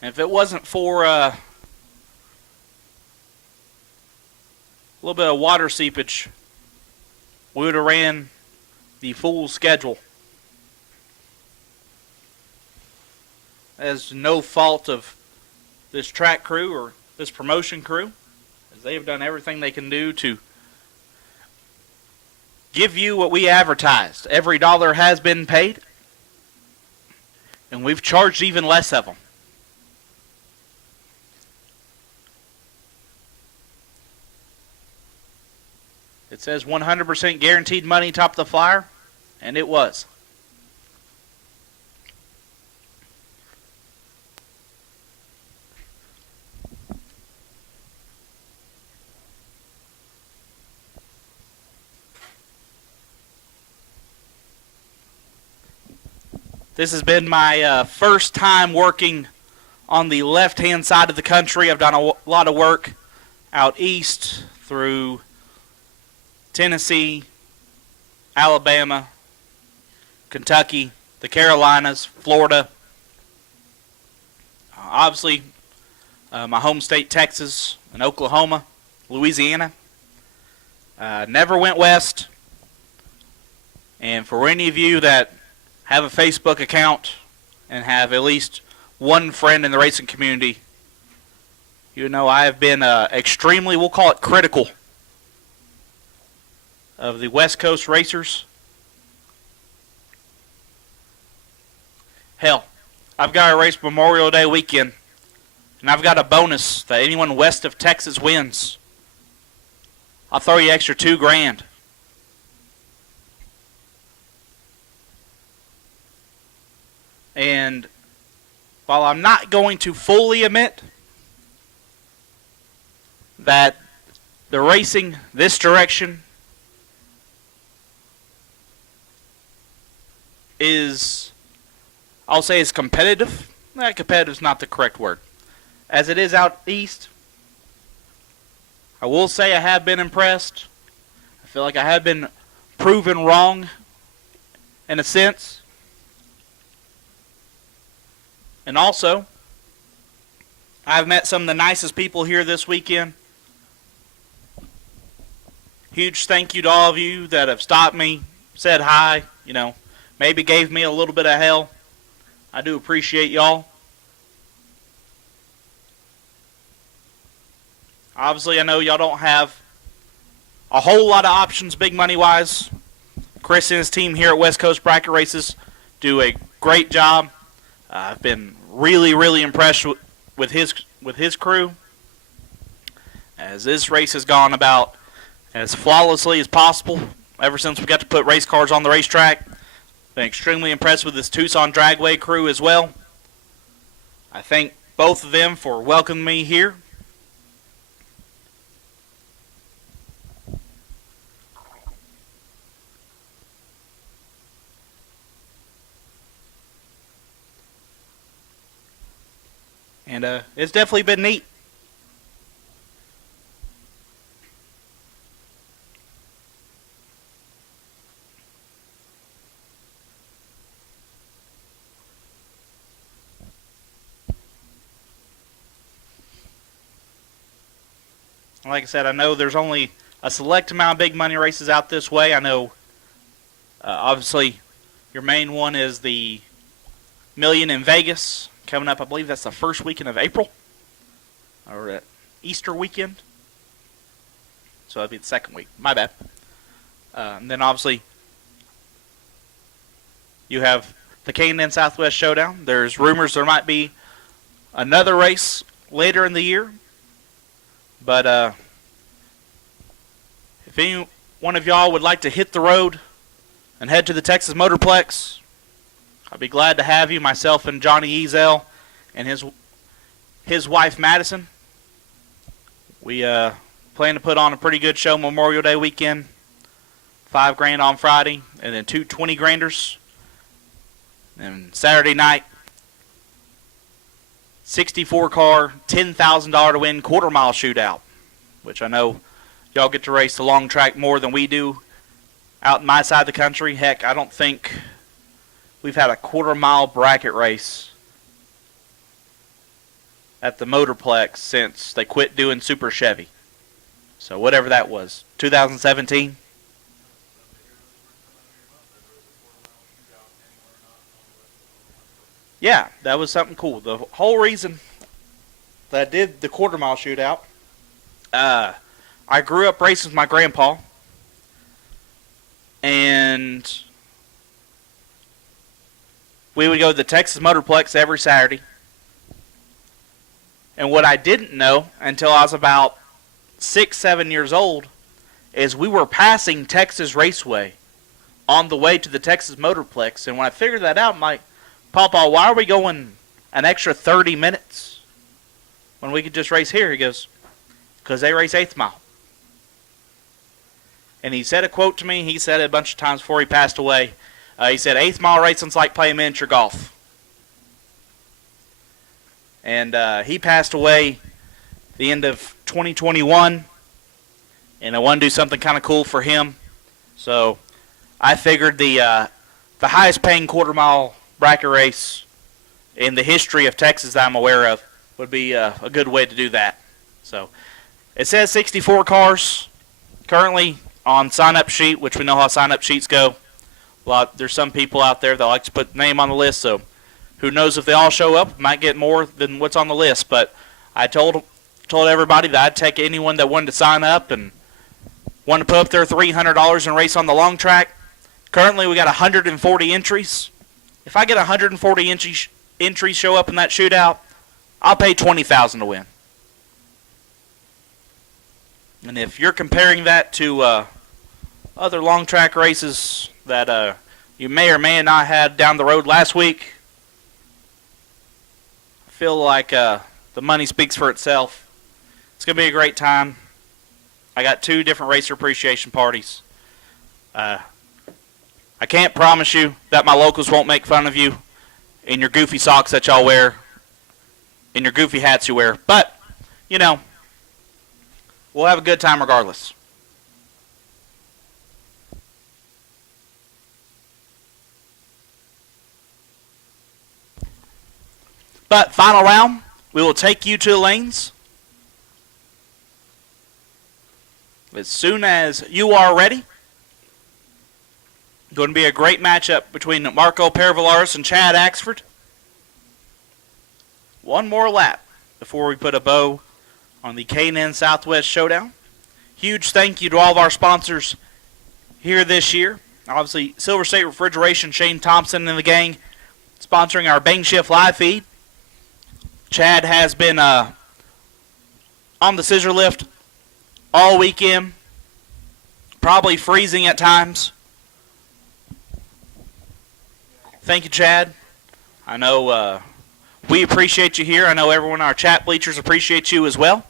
And if it wasn't for a little bit of water seepage, we would have ran the full schedule. As no fault of this track crew or this promotion crew, as they have done everything they can do to give you what we advertised. Every dollar has been paid, and we've charged even less of them. It says 100% guaranteed money top of the flyer, and it was. This has been my first time working on the left-hand side of the country. I've done a lot of work out east through Tennessee, Alabama, Kentucky, the Carolinas, Florida. Obviously, my home state, Texas, and Oklahoma, Louisiana. Never went west. And for any of you that have a Facebook account and have at least one friend in the racing community, you know I have been extremely, we'll call it critical, of the West Coast racers. Hell, I've got a race Memorial Day weekend, and I've got a bonus that anyone west of Texas wins, I'll throw you extra $2,000. And while I'm not going to fully admit that the racing this direction is, I'll say, is competitive. Competitive is not the correct word. As it is out east, I will say I have been impressed. I feel like I have been proven wrong in a sense. And also, I've met some of the nicest people here this weekend. Huge thank you to all of you that have stopped me, said hi, maybe gave me a little bit of hell. I do appreciate y'all. Obviously, I know y'all don't have a whole lot of options big money-wise. Chris and his team here at West Coast Bracket Races do a great job. I've been really, really impressed with his crew, as this race has gone about as flawlessly as possible ever since we got to put race cars on the racetrack. Been extremely impressed with this Tucson Dragway crew as well. I thank both of them for welcoming me here. And it's definitely been neat. Like I said, I know there's only a select amount of big money races out this way. I know, obviously, your main one is the Million in Vegas coming up. I believe that's the first weekend of April, or Easter weekend. So that'd be the second week. My bad. And then obviously, you have the K&N Southwest Showdown. There's rumors there might be another race later in the year. But if any one of y'all would like to hit the road and head to the Texas Motorplex, I'd be glad to have you, myself and Johnny Ezel and his wife Madison. We plan to put on a pretty good show Memorial Day weekend. $5,000 on Friday, and then two 20-granders. And Saturday night, 64-car, $10,000 to win quarter-mile shootout, which I know y'all get to race the long track more than we do out in my side of the country. Heck, I don't think we've had a quarter-mile bracket race at the Motorplex since they quit doing Super Chevy. So whatever that was, 2017. Yeah, that was something cool. The whole reason that I did the quarter-mile shootout, I grew up racing with my grandpa, and we would go to the Texas Motorplex every Saturday. And what I didn't know until I was about 6, 7 years old is we were passing Texas Raceway on the way to the Texas Motorplex. And when I figured that out, I'm like, Papa, why are we going an extra 30 minutes when we could just race here? He goes, because they race 8th mile. And he said a quote to me. He said it a bunch of times before he passed away. He said, 8th mile racing's like playing miniature golf. And he passed away the end of 2021. And I wanted to do something kind of cool for him. So I figured the highest paying quarter mile bracket race in the history of Texas that I'm aware of would be a good way to do that. So it says 64 cars currently on sign-up sheet, which we know how sign-up sheets go. There's some people out there that like to put name on the list, so who knows if they all show up, might get more than what's on the list. But I told everybody that I'd take anyone that wanted to sign up and wanted to put up their $300 and race on the long track. Currently, we got 140 entries. If I get 140 entries show up in that shootout, I'll pay $20,000 to win. And if you're comparing that to other long track races that you may or may not had down the road last week, I feel like the money speaks for itself. It's going to be a great time. I got 2 different racer appreciation parties. I can't promise you that my locals won't make fun of you in your goofy socks that y'all wear, in your goofy hats you wear. But, you know, we'll have a good time regardless. But final round, we will take you to the lanes as soon as you are ready. Going to be a great matchup between Marco Pervolaris and Chad Axford. One more lap before we put a bow on the K&N Southwest Showdown. Huge thank you to all of our sponsors here this year. Obviously, Silver State Refrigeration, Shane Thompson and the gang sponsoring our Bang Shift live feed. Chad has been on the scissor lift all weekend, probably freezing at times. Thank you, Chad. I know we appreciate you here. I know everyone in our chat bleachers appreciates you as well.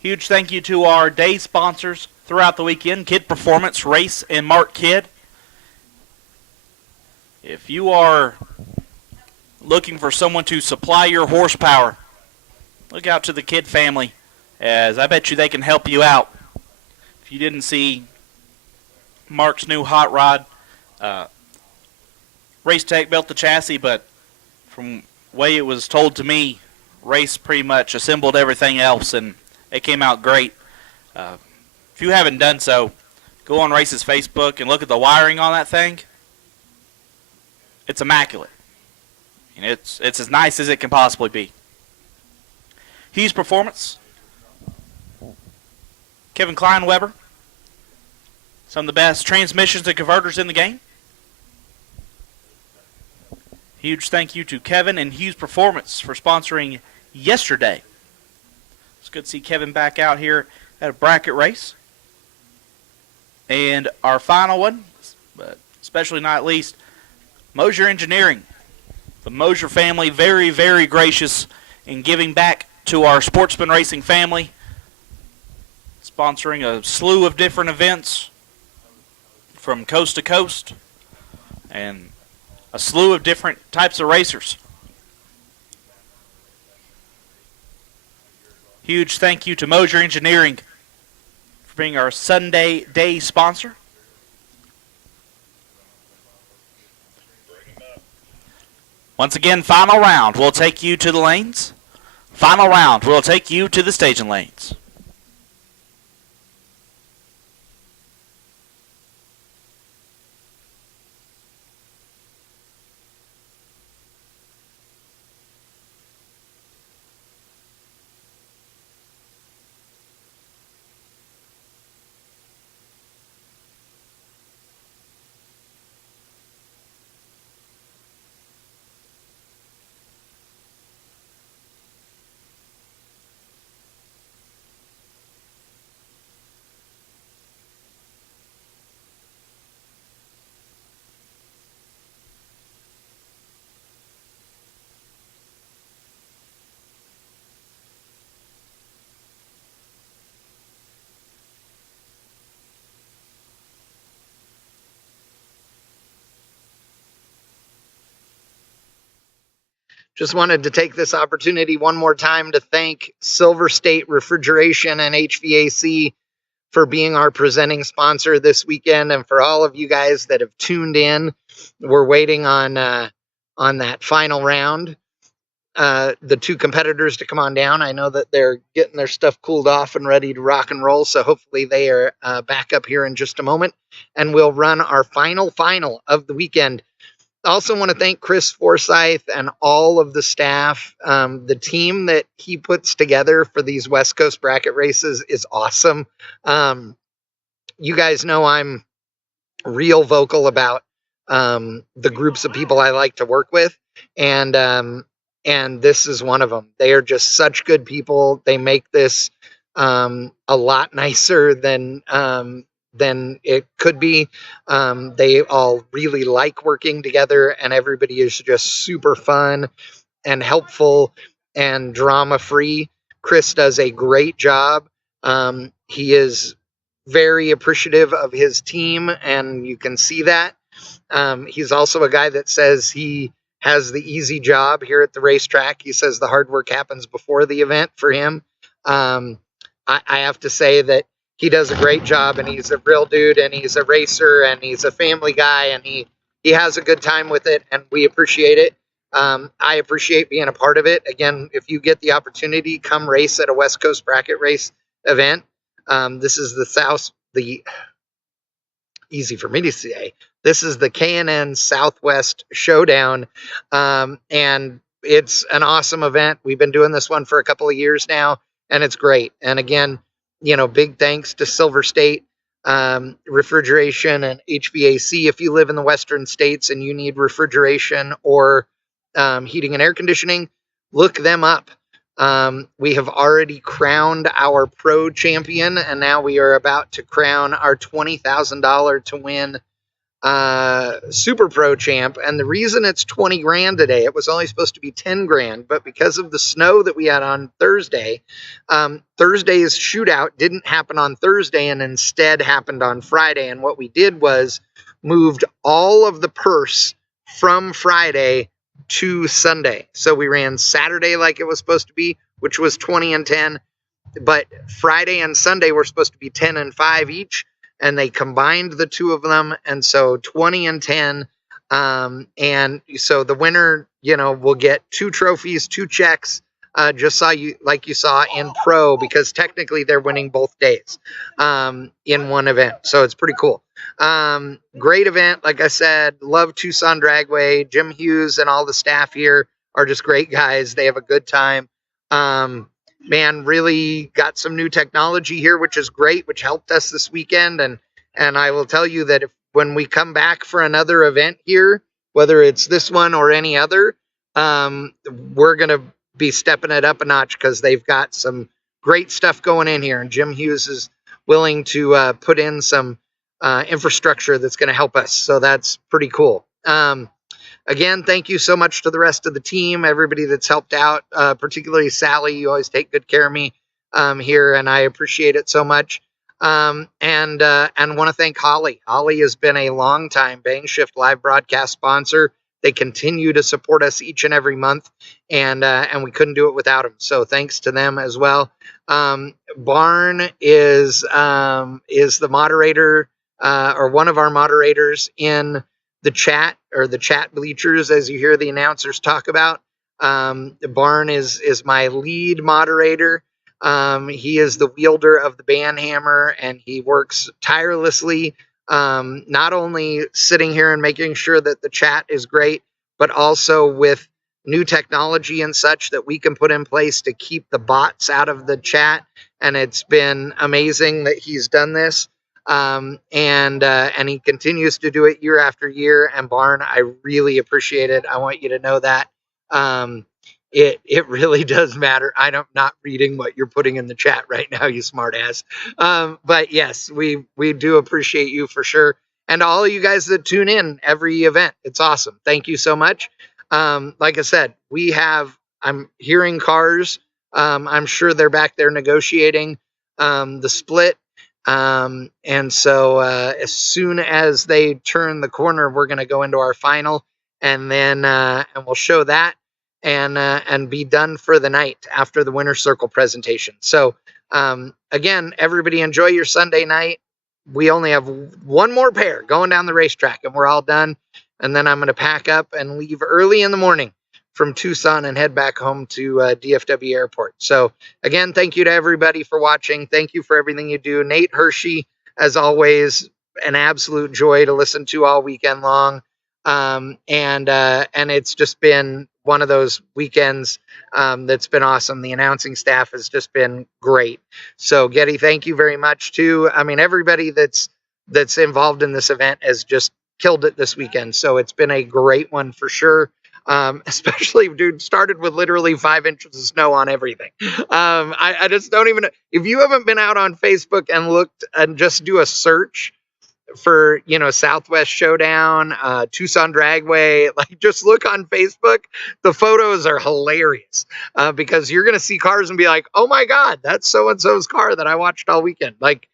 Huge thank you to our day sponsors throughout the weekend, Kid Performance, Race, and Mark Kidd. If you are looking for someone to supply your horsepower, look out to the Kidd family, as I bet you they can help you out. If you didn't see Mark's new hot rod, Race Tech built the chassis, but from the way it was told to me, Race pretty much assembled everything else, and it came out great. If you haven't done so, go on Race's Facebook and look at the wiring on that thing. It's immaculate. And it's as nice as it can possibly be. Hughes Performance, Kevin Kleinweber, some of the best transmissions and converters in the game. Huge thank you to Kevin and Hughes Performance for sponsoring yesterday. It's good to see Kevin back out here at a bracket race. And our final one, but especially not least, Moser Engineering. The Moser family, very, very gracious in giving back to our sportsman racing family, sponsoring a slew of different events from coast to coast, and a slew of different types of racers. Huge thank you to Moser Engineering for being our Sunday day sponsor. Once again, final round will take you to the lanes. Final round will take you to the staging lanes. Just wanted to take this opportunity one more time to thank Silver State Refrigeration and HVAC for being our presenting sponsor this weekend, and for all of you guys that have tuned in. We're waiting on that final round. The two competitors to come on down. I know that they're getting their stuff cooled off and ready to rock and roll, so hopefully they are back up here in just a moment, and we'll run our final of the weekend. I also want to thank Chris Forsyth and all of the staff. The team that he puts together for these West Coast bracket races is awesome. You guys know I'm real vocal about the groups of people I like to work with, and this is one of them. They are just such good people. They make this a lot nicer than it could be. They all really like working together, and everybody is just super fun and helpful and drama-free. Chris does a great job. He is very appreciative of his team, and you can see that. He's also a guy that says he has the easy job here at the racetrack. He says the hard work happens before the event for him. I have to say that he does a great job, and he's a real dude, and he's a racer, and he's a family guy, and he has a good time with it, and we appreciate it. I appreciate being a part of it. Again, if you get the opportunity, come race at a West Coast bracket race event. This is easy for me to say. This is the K&N Southwest Showdown, and it's an awesome event. We've been doing this one for a couple of years now, and it's great. And again, big thanks to Silver State Refrigeration and HVAC. If you live in the Western states and you need refrigeration or heating and air conditioning, look them up. We have already crowned our pro champion, and now we are about to crown our $20,000 to win Super Pro champ. And the reason it's 20 grand today, it was only supposed to be 10 grand, but because of the snow that we had on Thursday, Thursday's shootout didn't happen on Thursday and instead happened on Friday. And what we did was moved all of the purse from Friday to Sunday. So we ran Saturday like it was supposed to be, which was 20 and 10. But Friday and Sunday were supposed to be 10 and 5 each, and they combined the two of them, and so 20 and 10. And so the winner, will get 2 trophies, 2 checks, just like you saw in pro, because technically they're winning both days in one event. So it's pretty cool. Great event. Like I said, love Tucson Dragway. Jim Hughes and all the staff here are just great guys. They have a good time. Man, really got some new technology here, which is great, which helped us this weekend. And I will tell you that when we come back for another event here, whether it's this one or any other, we're going to be stepping it up a notch, because they've got some great stuff going in here. And Jim Hughes is willing to put in some infrastructure that's going to help us. So that's pretty cool. Again, thank you so much to the rest of the team, everybody that's helped out, particularly Sally. You always take good care of me here, and I appreciate it so much. And want to thank Holly. Holly has been a long time Bang Shift live broadcast sponsor. They continue to support us each and every month, and we couldn't do it without them. So thanks to them as well. Barn is the moderator, or one of our moderators in the chat, or the chat bleachers, as you hear the announcers talk about. Barn is my lead moderator. He is the wielder of the band hammer, and he works tirelessly, not only sitting here and making sure that the chat is great, but also with new technology and such that we can put in place to keep the bots out of the chat. And it's been amazing that he's done this. And he continues to do it year after year. And Barn, I really appreciate it. I want you to know that. It really does matter. I'm not reading what you're putting in the chat right now, you smart ass. But yes, we do appreciate you for sure. And all of you guys that tune in every event, it's awesome. Thank you so much. Like I said, I'm hearing cars. I'm sure they're back there negotiating the split. And so as soon as they turn the corner, we're going to go into our final, and then and we'll show that and be done for the night after the winner circle presentation. So again, everybody enjoy your Sunday night. We only have one more pair going down the racetrack, and we're all done. And then I'm going to pack up and leave early in the morning from Tucson and head back home to DFW Airport. So again, thank you to everybody for watching. Thank you for everything you do. Nate Hershey, as always, an absolute joy to listen to all weekend long. And it's just been one of those weekends that's been awesome. The announcing staff has just been great. So Getty, thank you very much too. I mean, everybody that's involved in this event has just killed it this weekend. So it's been a great one for sure. Especially, dude, started with literally 5 inches of snow on everything. I just don't even, if you haven't been out on Facebook and looked and just do a search for, Southwest Showdown, Tucson Dragway, like just look on Facebook. The photos are hilarious because you're going to see cars and be like, oh my God, that's so-and-so's car that I watched all weekend. Like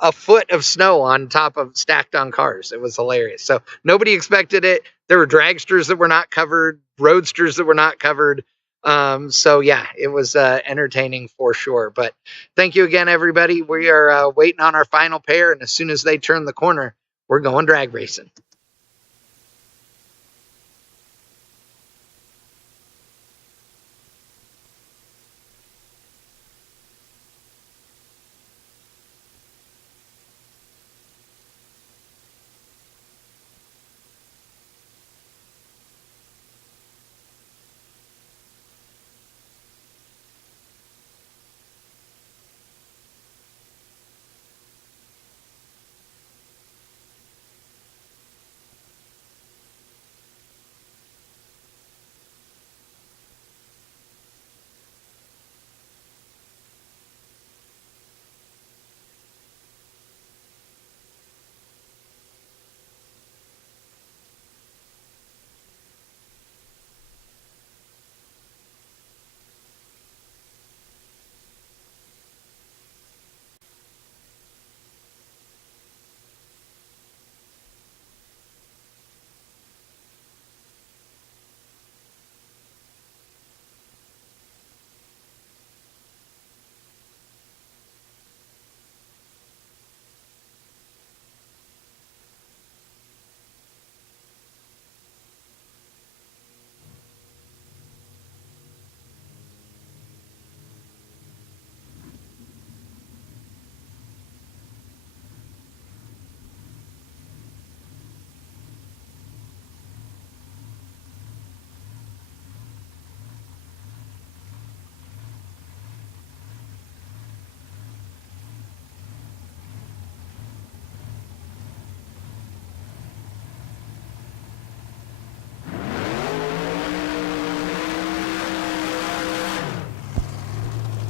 a foot of snow on top of stacked on cars. It was hilarious. So nobody expected it. There were dragsters that were not covered, roadsters that were not covered. So yeah, it was entertaining for sure. But thank you again, everybody. We are waiting on our final pair, and as soon as they turn the corner, we're going drag racing.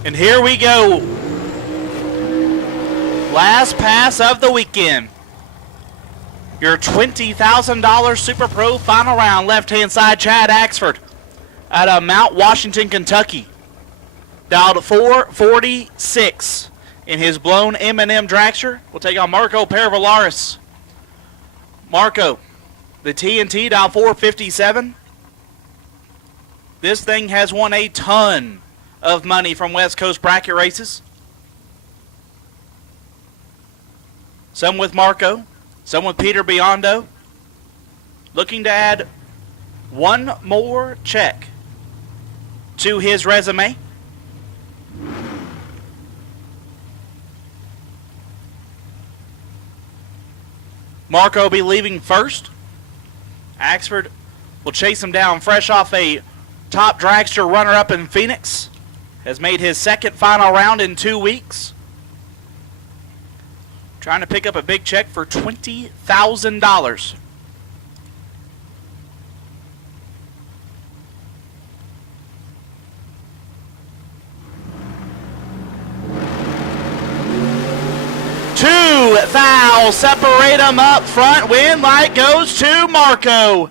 And here we go. Last pass of the weekend. Your $20,000 Super Pro final round. Left-hand side, Chad Axford out of Mount Washington, Kentucky. Dialed 446 in his blown M&M dragster. We'll take on Marco Pervolaris. Marco, the TNT, dial 457. This thing has won a ton of money from West Coast bracket races. Some with Marco, some with Peter Biondo. Looking to add one more check to his resume. Marco will be leaving first. Axford will chase him down fresh off a top dragster runner-up in Phoenix. Has made his second final round in 2 weeks. Trying to pick up a big check for $20,000. Two fouls separate them up front. Win light goes to Marco.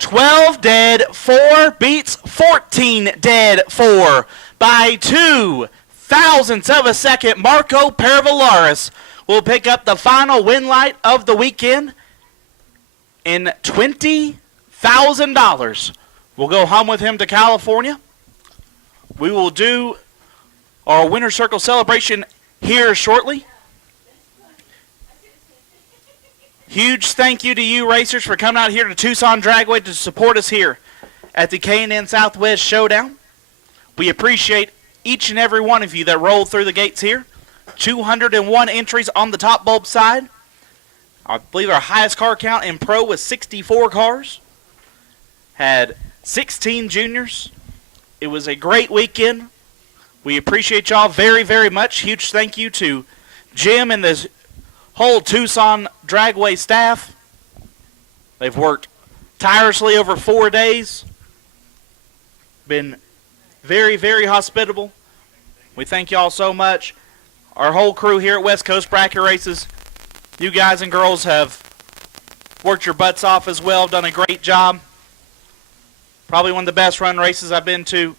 12 dead, 4 beats 14 dead, 4 by 2 thousandths of a second. Marco Pervolaris will pick up the final win light of the weekend in $20,000. We'll go home with him to California. We will do our Winter Circle celebration here shortly. Huge thank you to you racers for coming out here to Tucson Dragway to support us here at the K&N Southwest Showdown. We appreciate each and every one of you that rolled through the gates here. 201 entries on the top bulb side. I believe our highest car count in pro was 64 cars. Had 16 juniors. It was a great weekend. We appreciate y'all very, very much. Huge thank you to Jim and the whole Tucson Dragway staff. They've worked tirelessly over 4 days. Been very, very hospitable. We thank y'all so much. Our whole crew here at West Coast Bracket Races, you guys and girls have worked your butts off as well, done a great job. Probably one of the best run races I've been to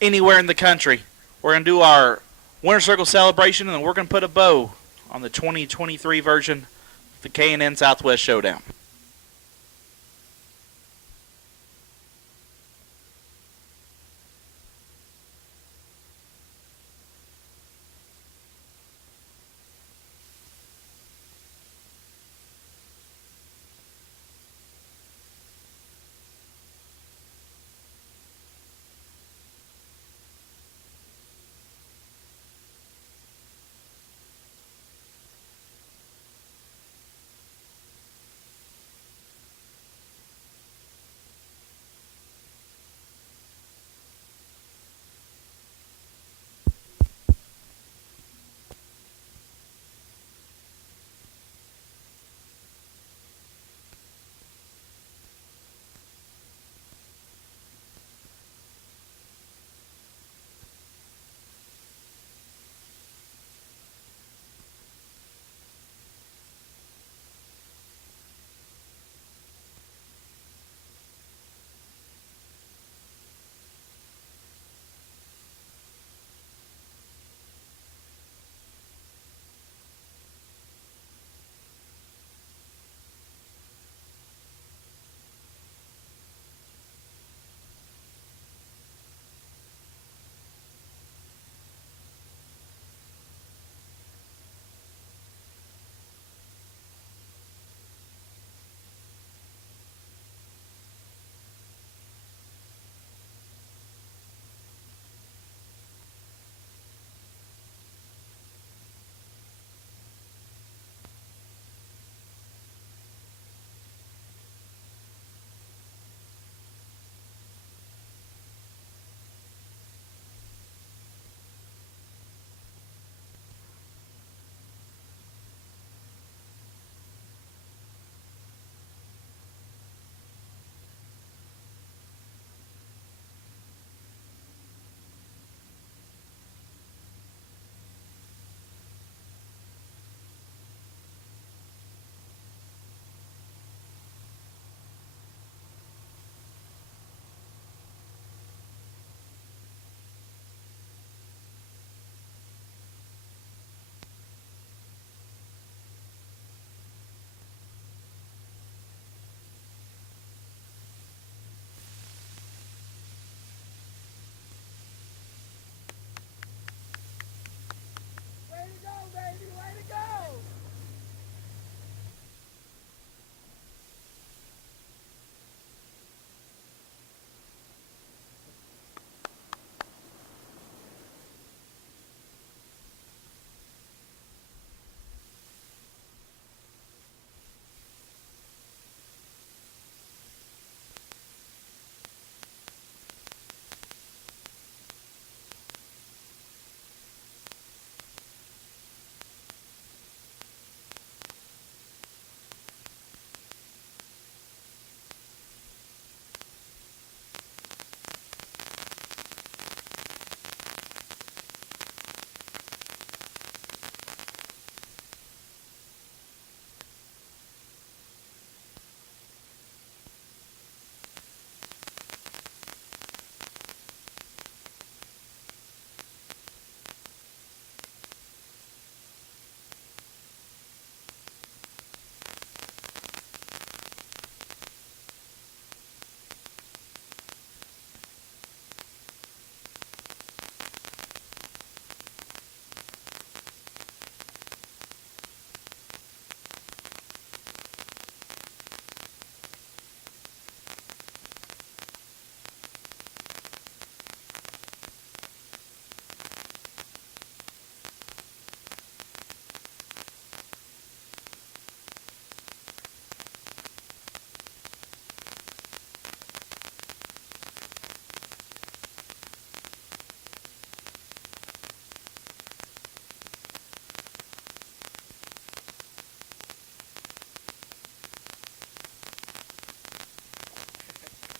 anywhere in the country. We're going to do our Winter Circle celebration, and then we're going to put a bow on the 2023 version of the K&N Southwest Showdown.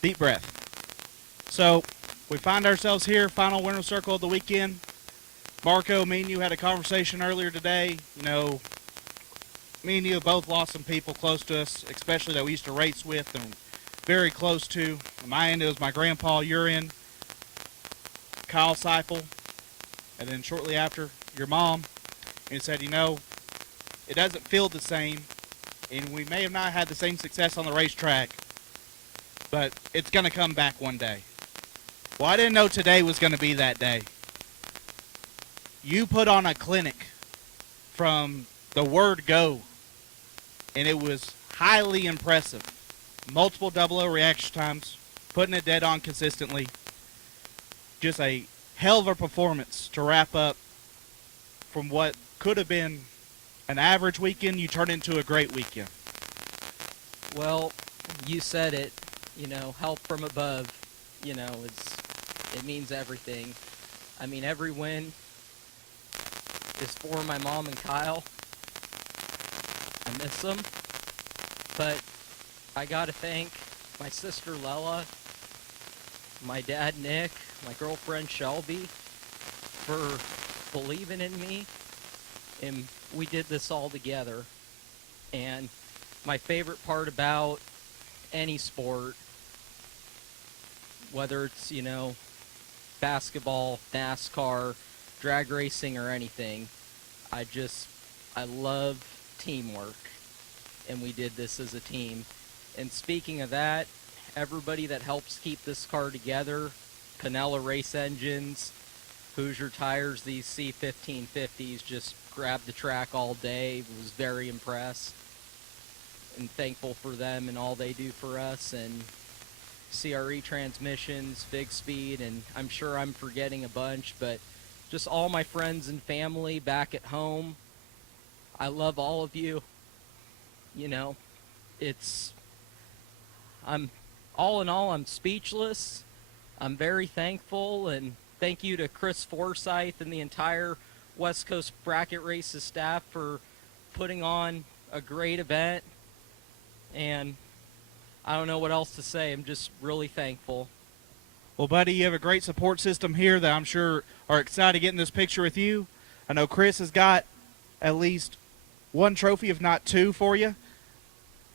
Deep breath. So we find ourselves here, final winner circle of the weekend. Marco, me and you had a conversation earlier today. You know, me and you have both lost some people close to us, especially that we used to race with and very close to. On my end, it was my grandpa. Your end, Kyle Seifel. And then shortly after, your mom. And it said, you know, it doesn't feel the same. And we may have not had the same success on the racetrack, but it's going to come back one day. Well, I didn't know today was going to be that day. You put on a clinic from the word go, and it was highly impressive. Multiple 00 reaction times, putting it dead on consistently. Just a hell of a performance to wrap up from what could have been an average weekend. You turn into a great weekend. Well, you said it, you know, help from above, you know, it means everything. I mean, every win is for my mom and Kyle. I miss them. But I gotta thank my sister Lela, my dad Nick, my girlfriend Shelby for believing in me. And we did this all together. And my favorite part about any sport, whether it's, you know, basketball, NASCAR, drag racing, or anything, I love teamwork, and we did this as a team. And speaking of that, everybody that helps keep this car together, Canella Race Engines, Hoosier Tires, these C1550s, just grabbed the track all day, was very impressed and thankful for them and all they do for us. And CRE Transmissions, Big Speed, and I'm sure I'm forgetting a bunch, but just all my friends and family back at home. I love all of you. You know, all in all, I'm speechless. I'm very thankful, and thank you to Chris Forsyth and the entire West Coast Bracket Races staff for putting on a great event. And I don't know what else to say. I'm just really thankful. Well, buddy, you have a great support system here that I'm sure are excited to get in this picture with you. I know Chris has got at least one trophy, if not two, for you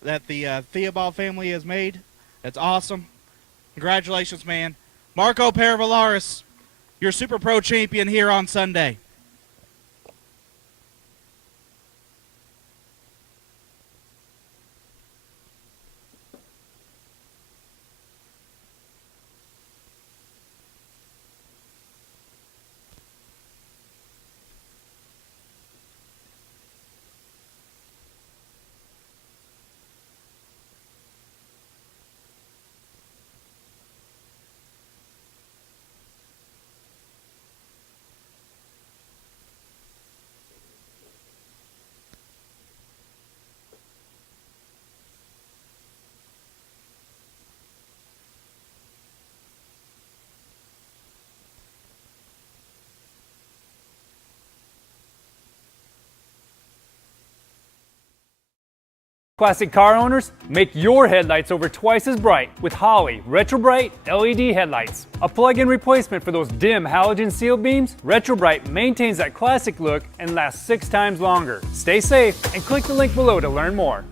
that the Theobald family has made. That's awesome. Congratulations, man. Marco Paravalaris, your Super Pro champion here on Sunday. Classic car owners, make your headlights over twice as bright with Holley Retro Bright LED headlights. A plug-in replacement for those dim halogen seal beams, Retro Bright maintains that classic look and lasts 6 times longer. Stay safe and click the link below to learn more.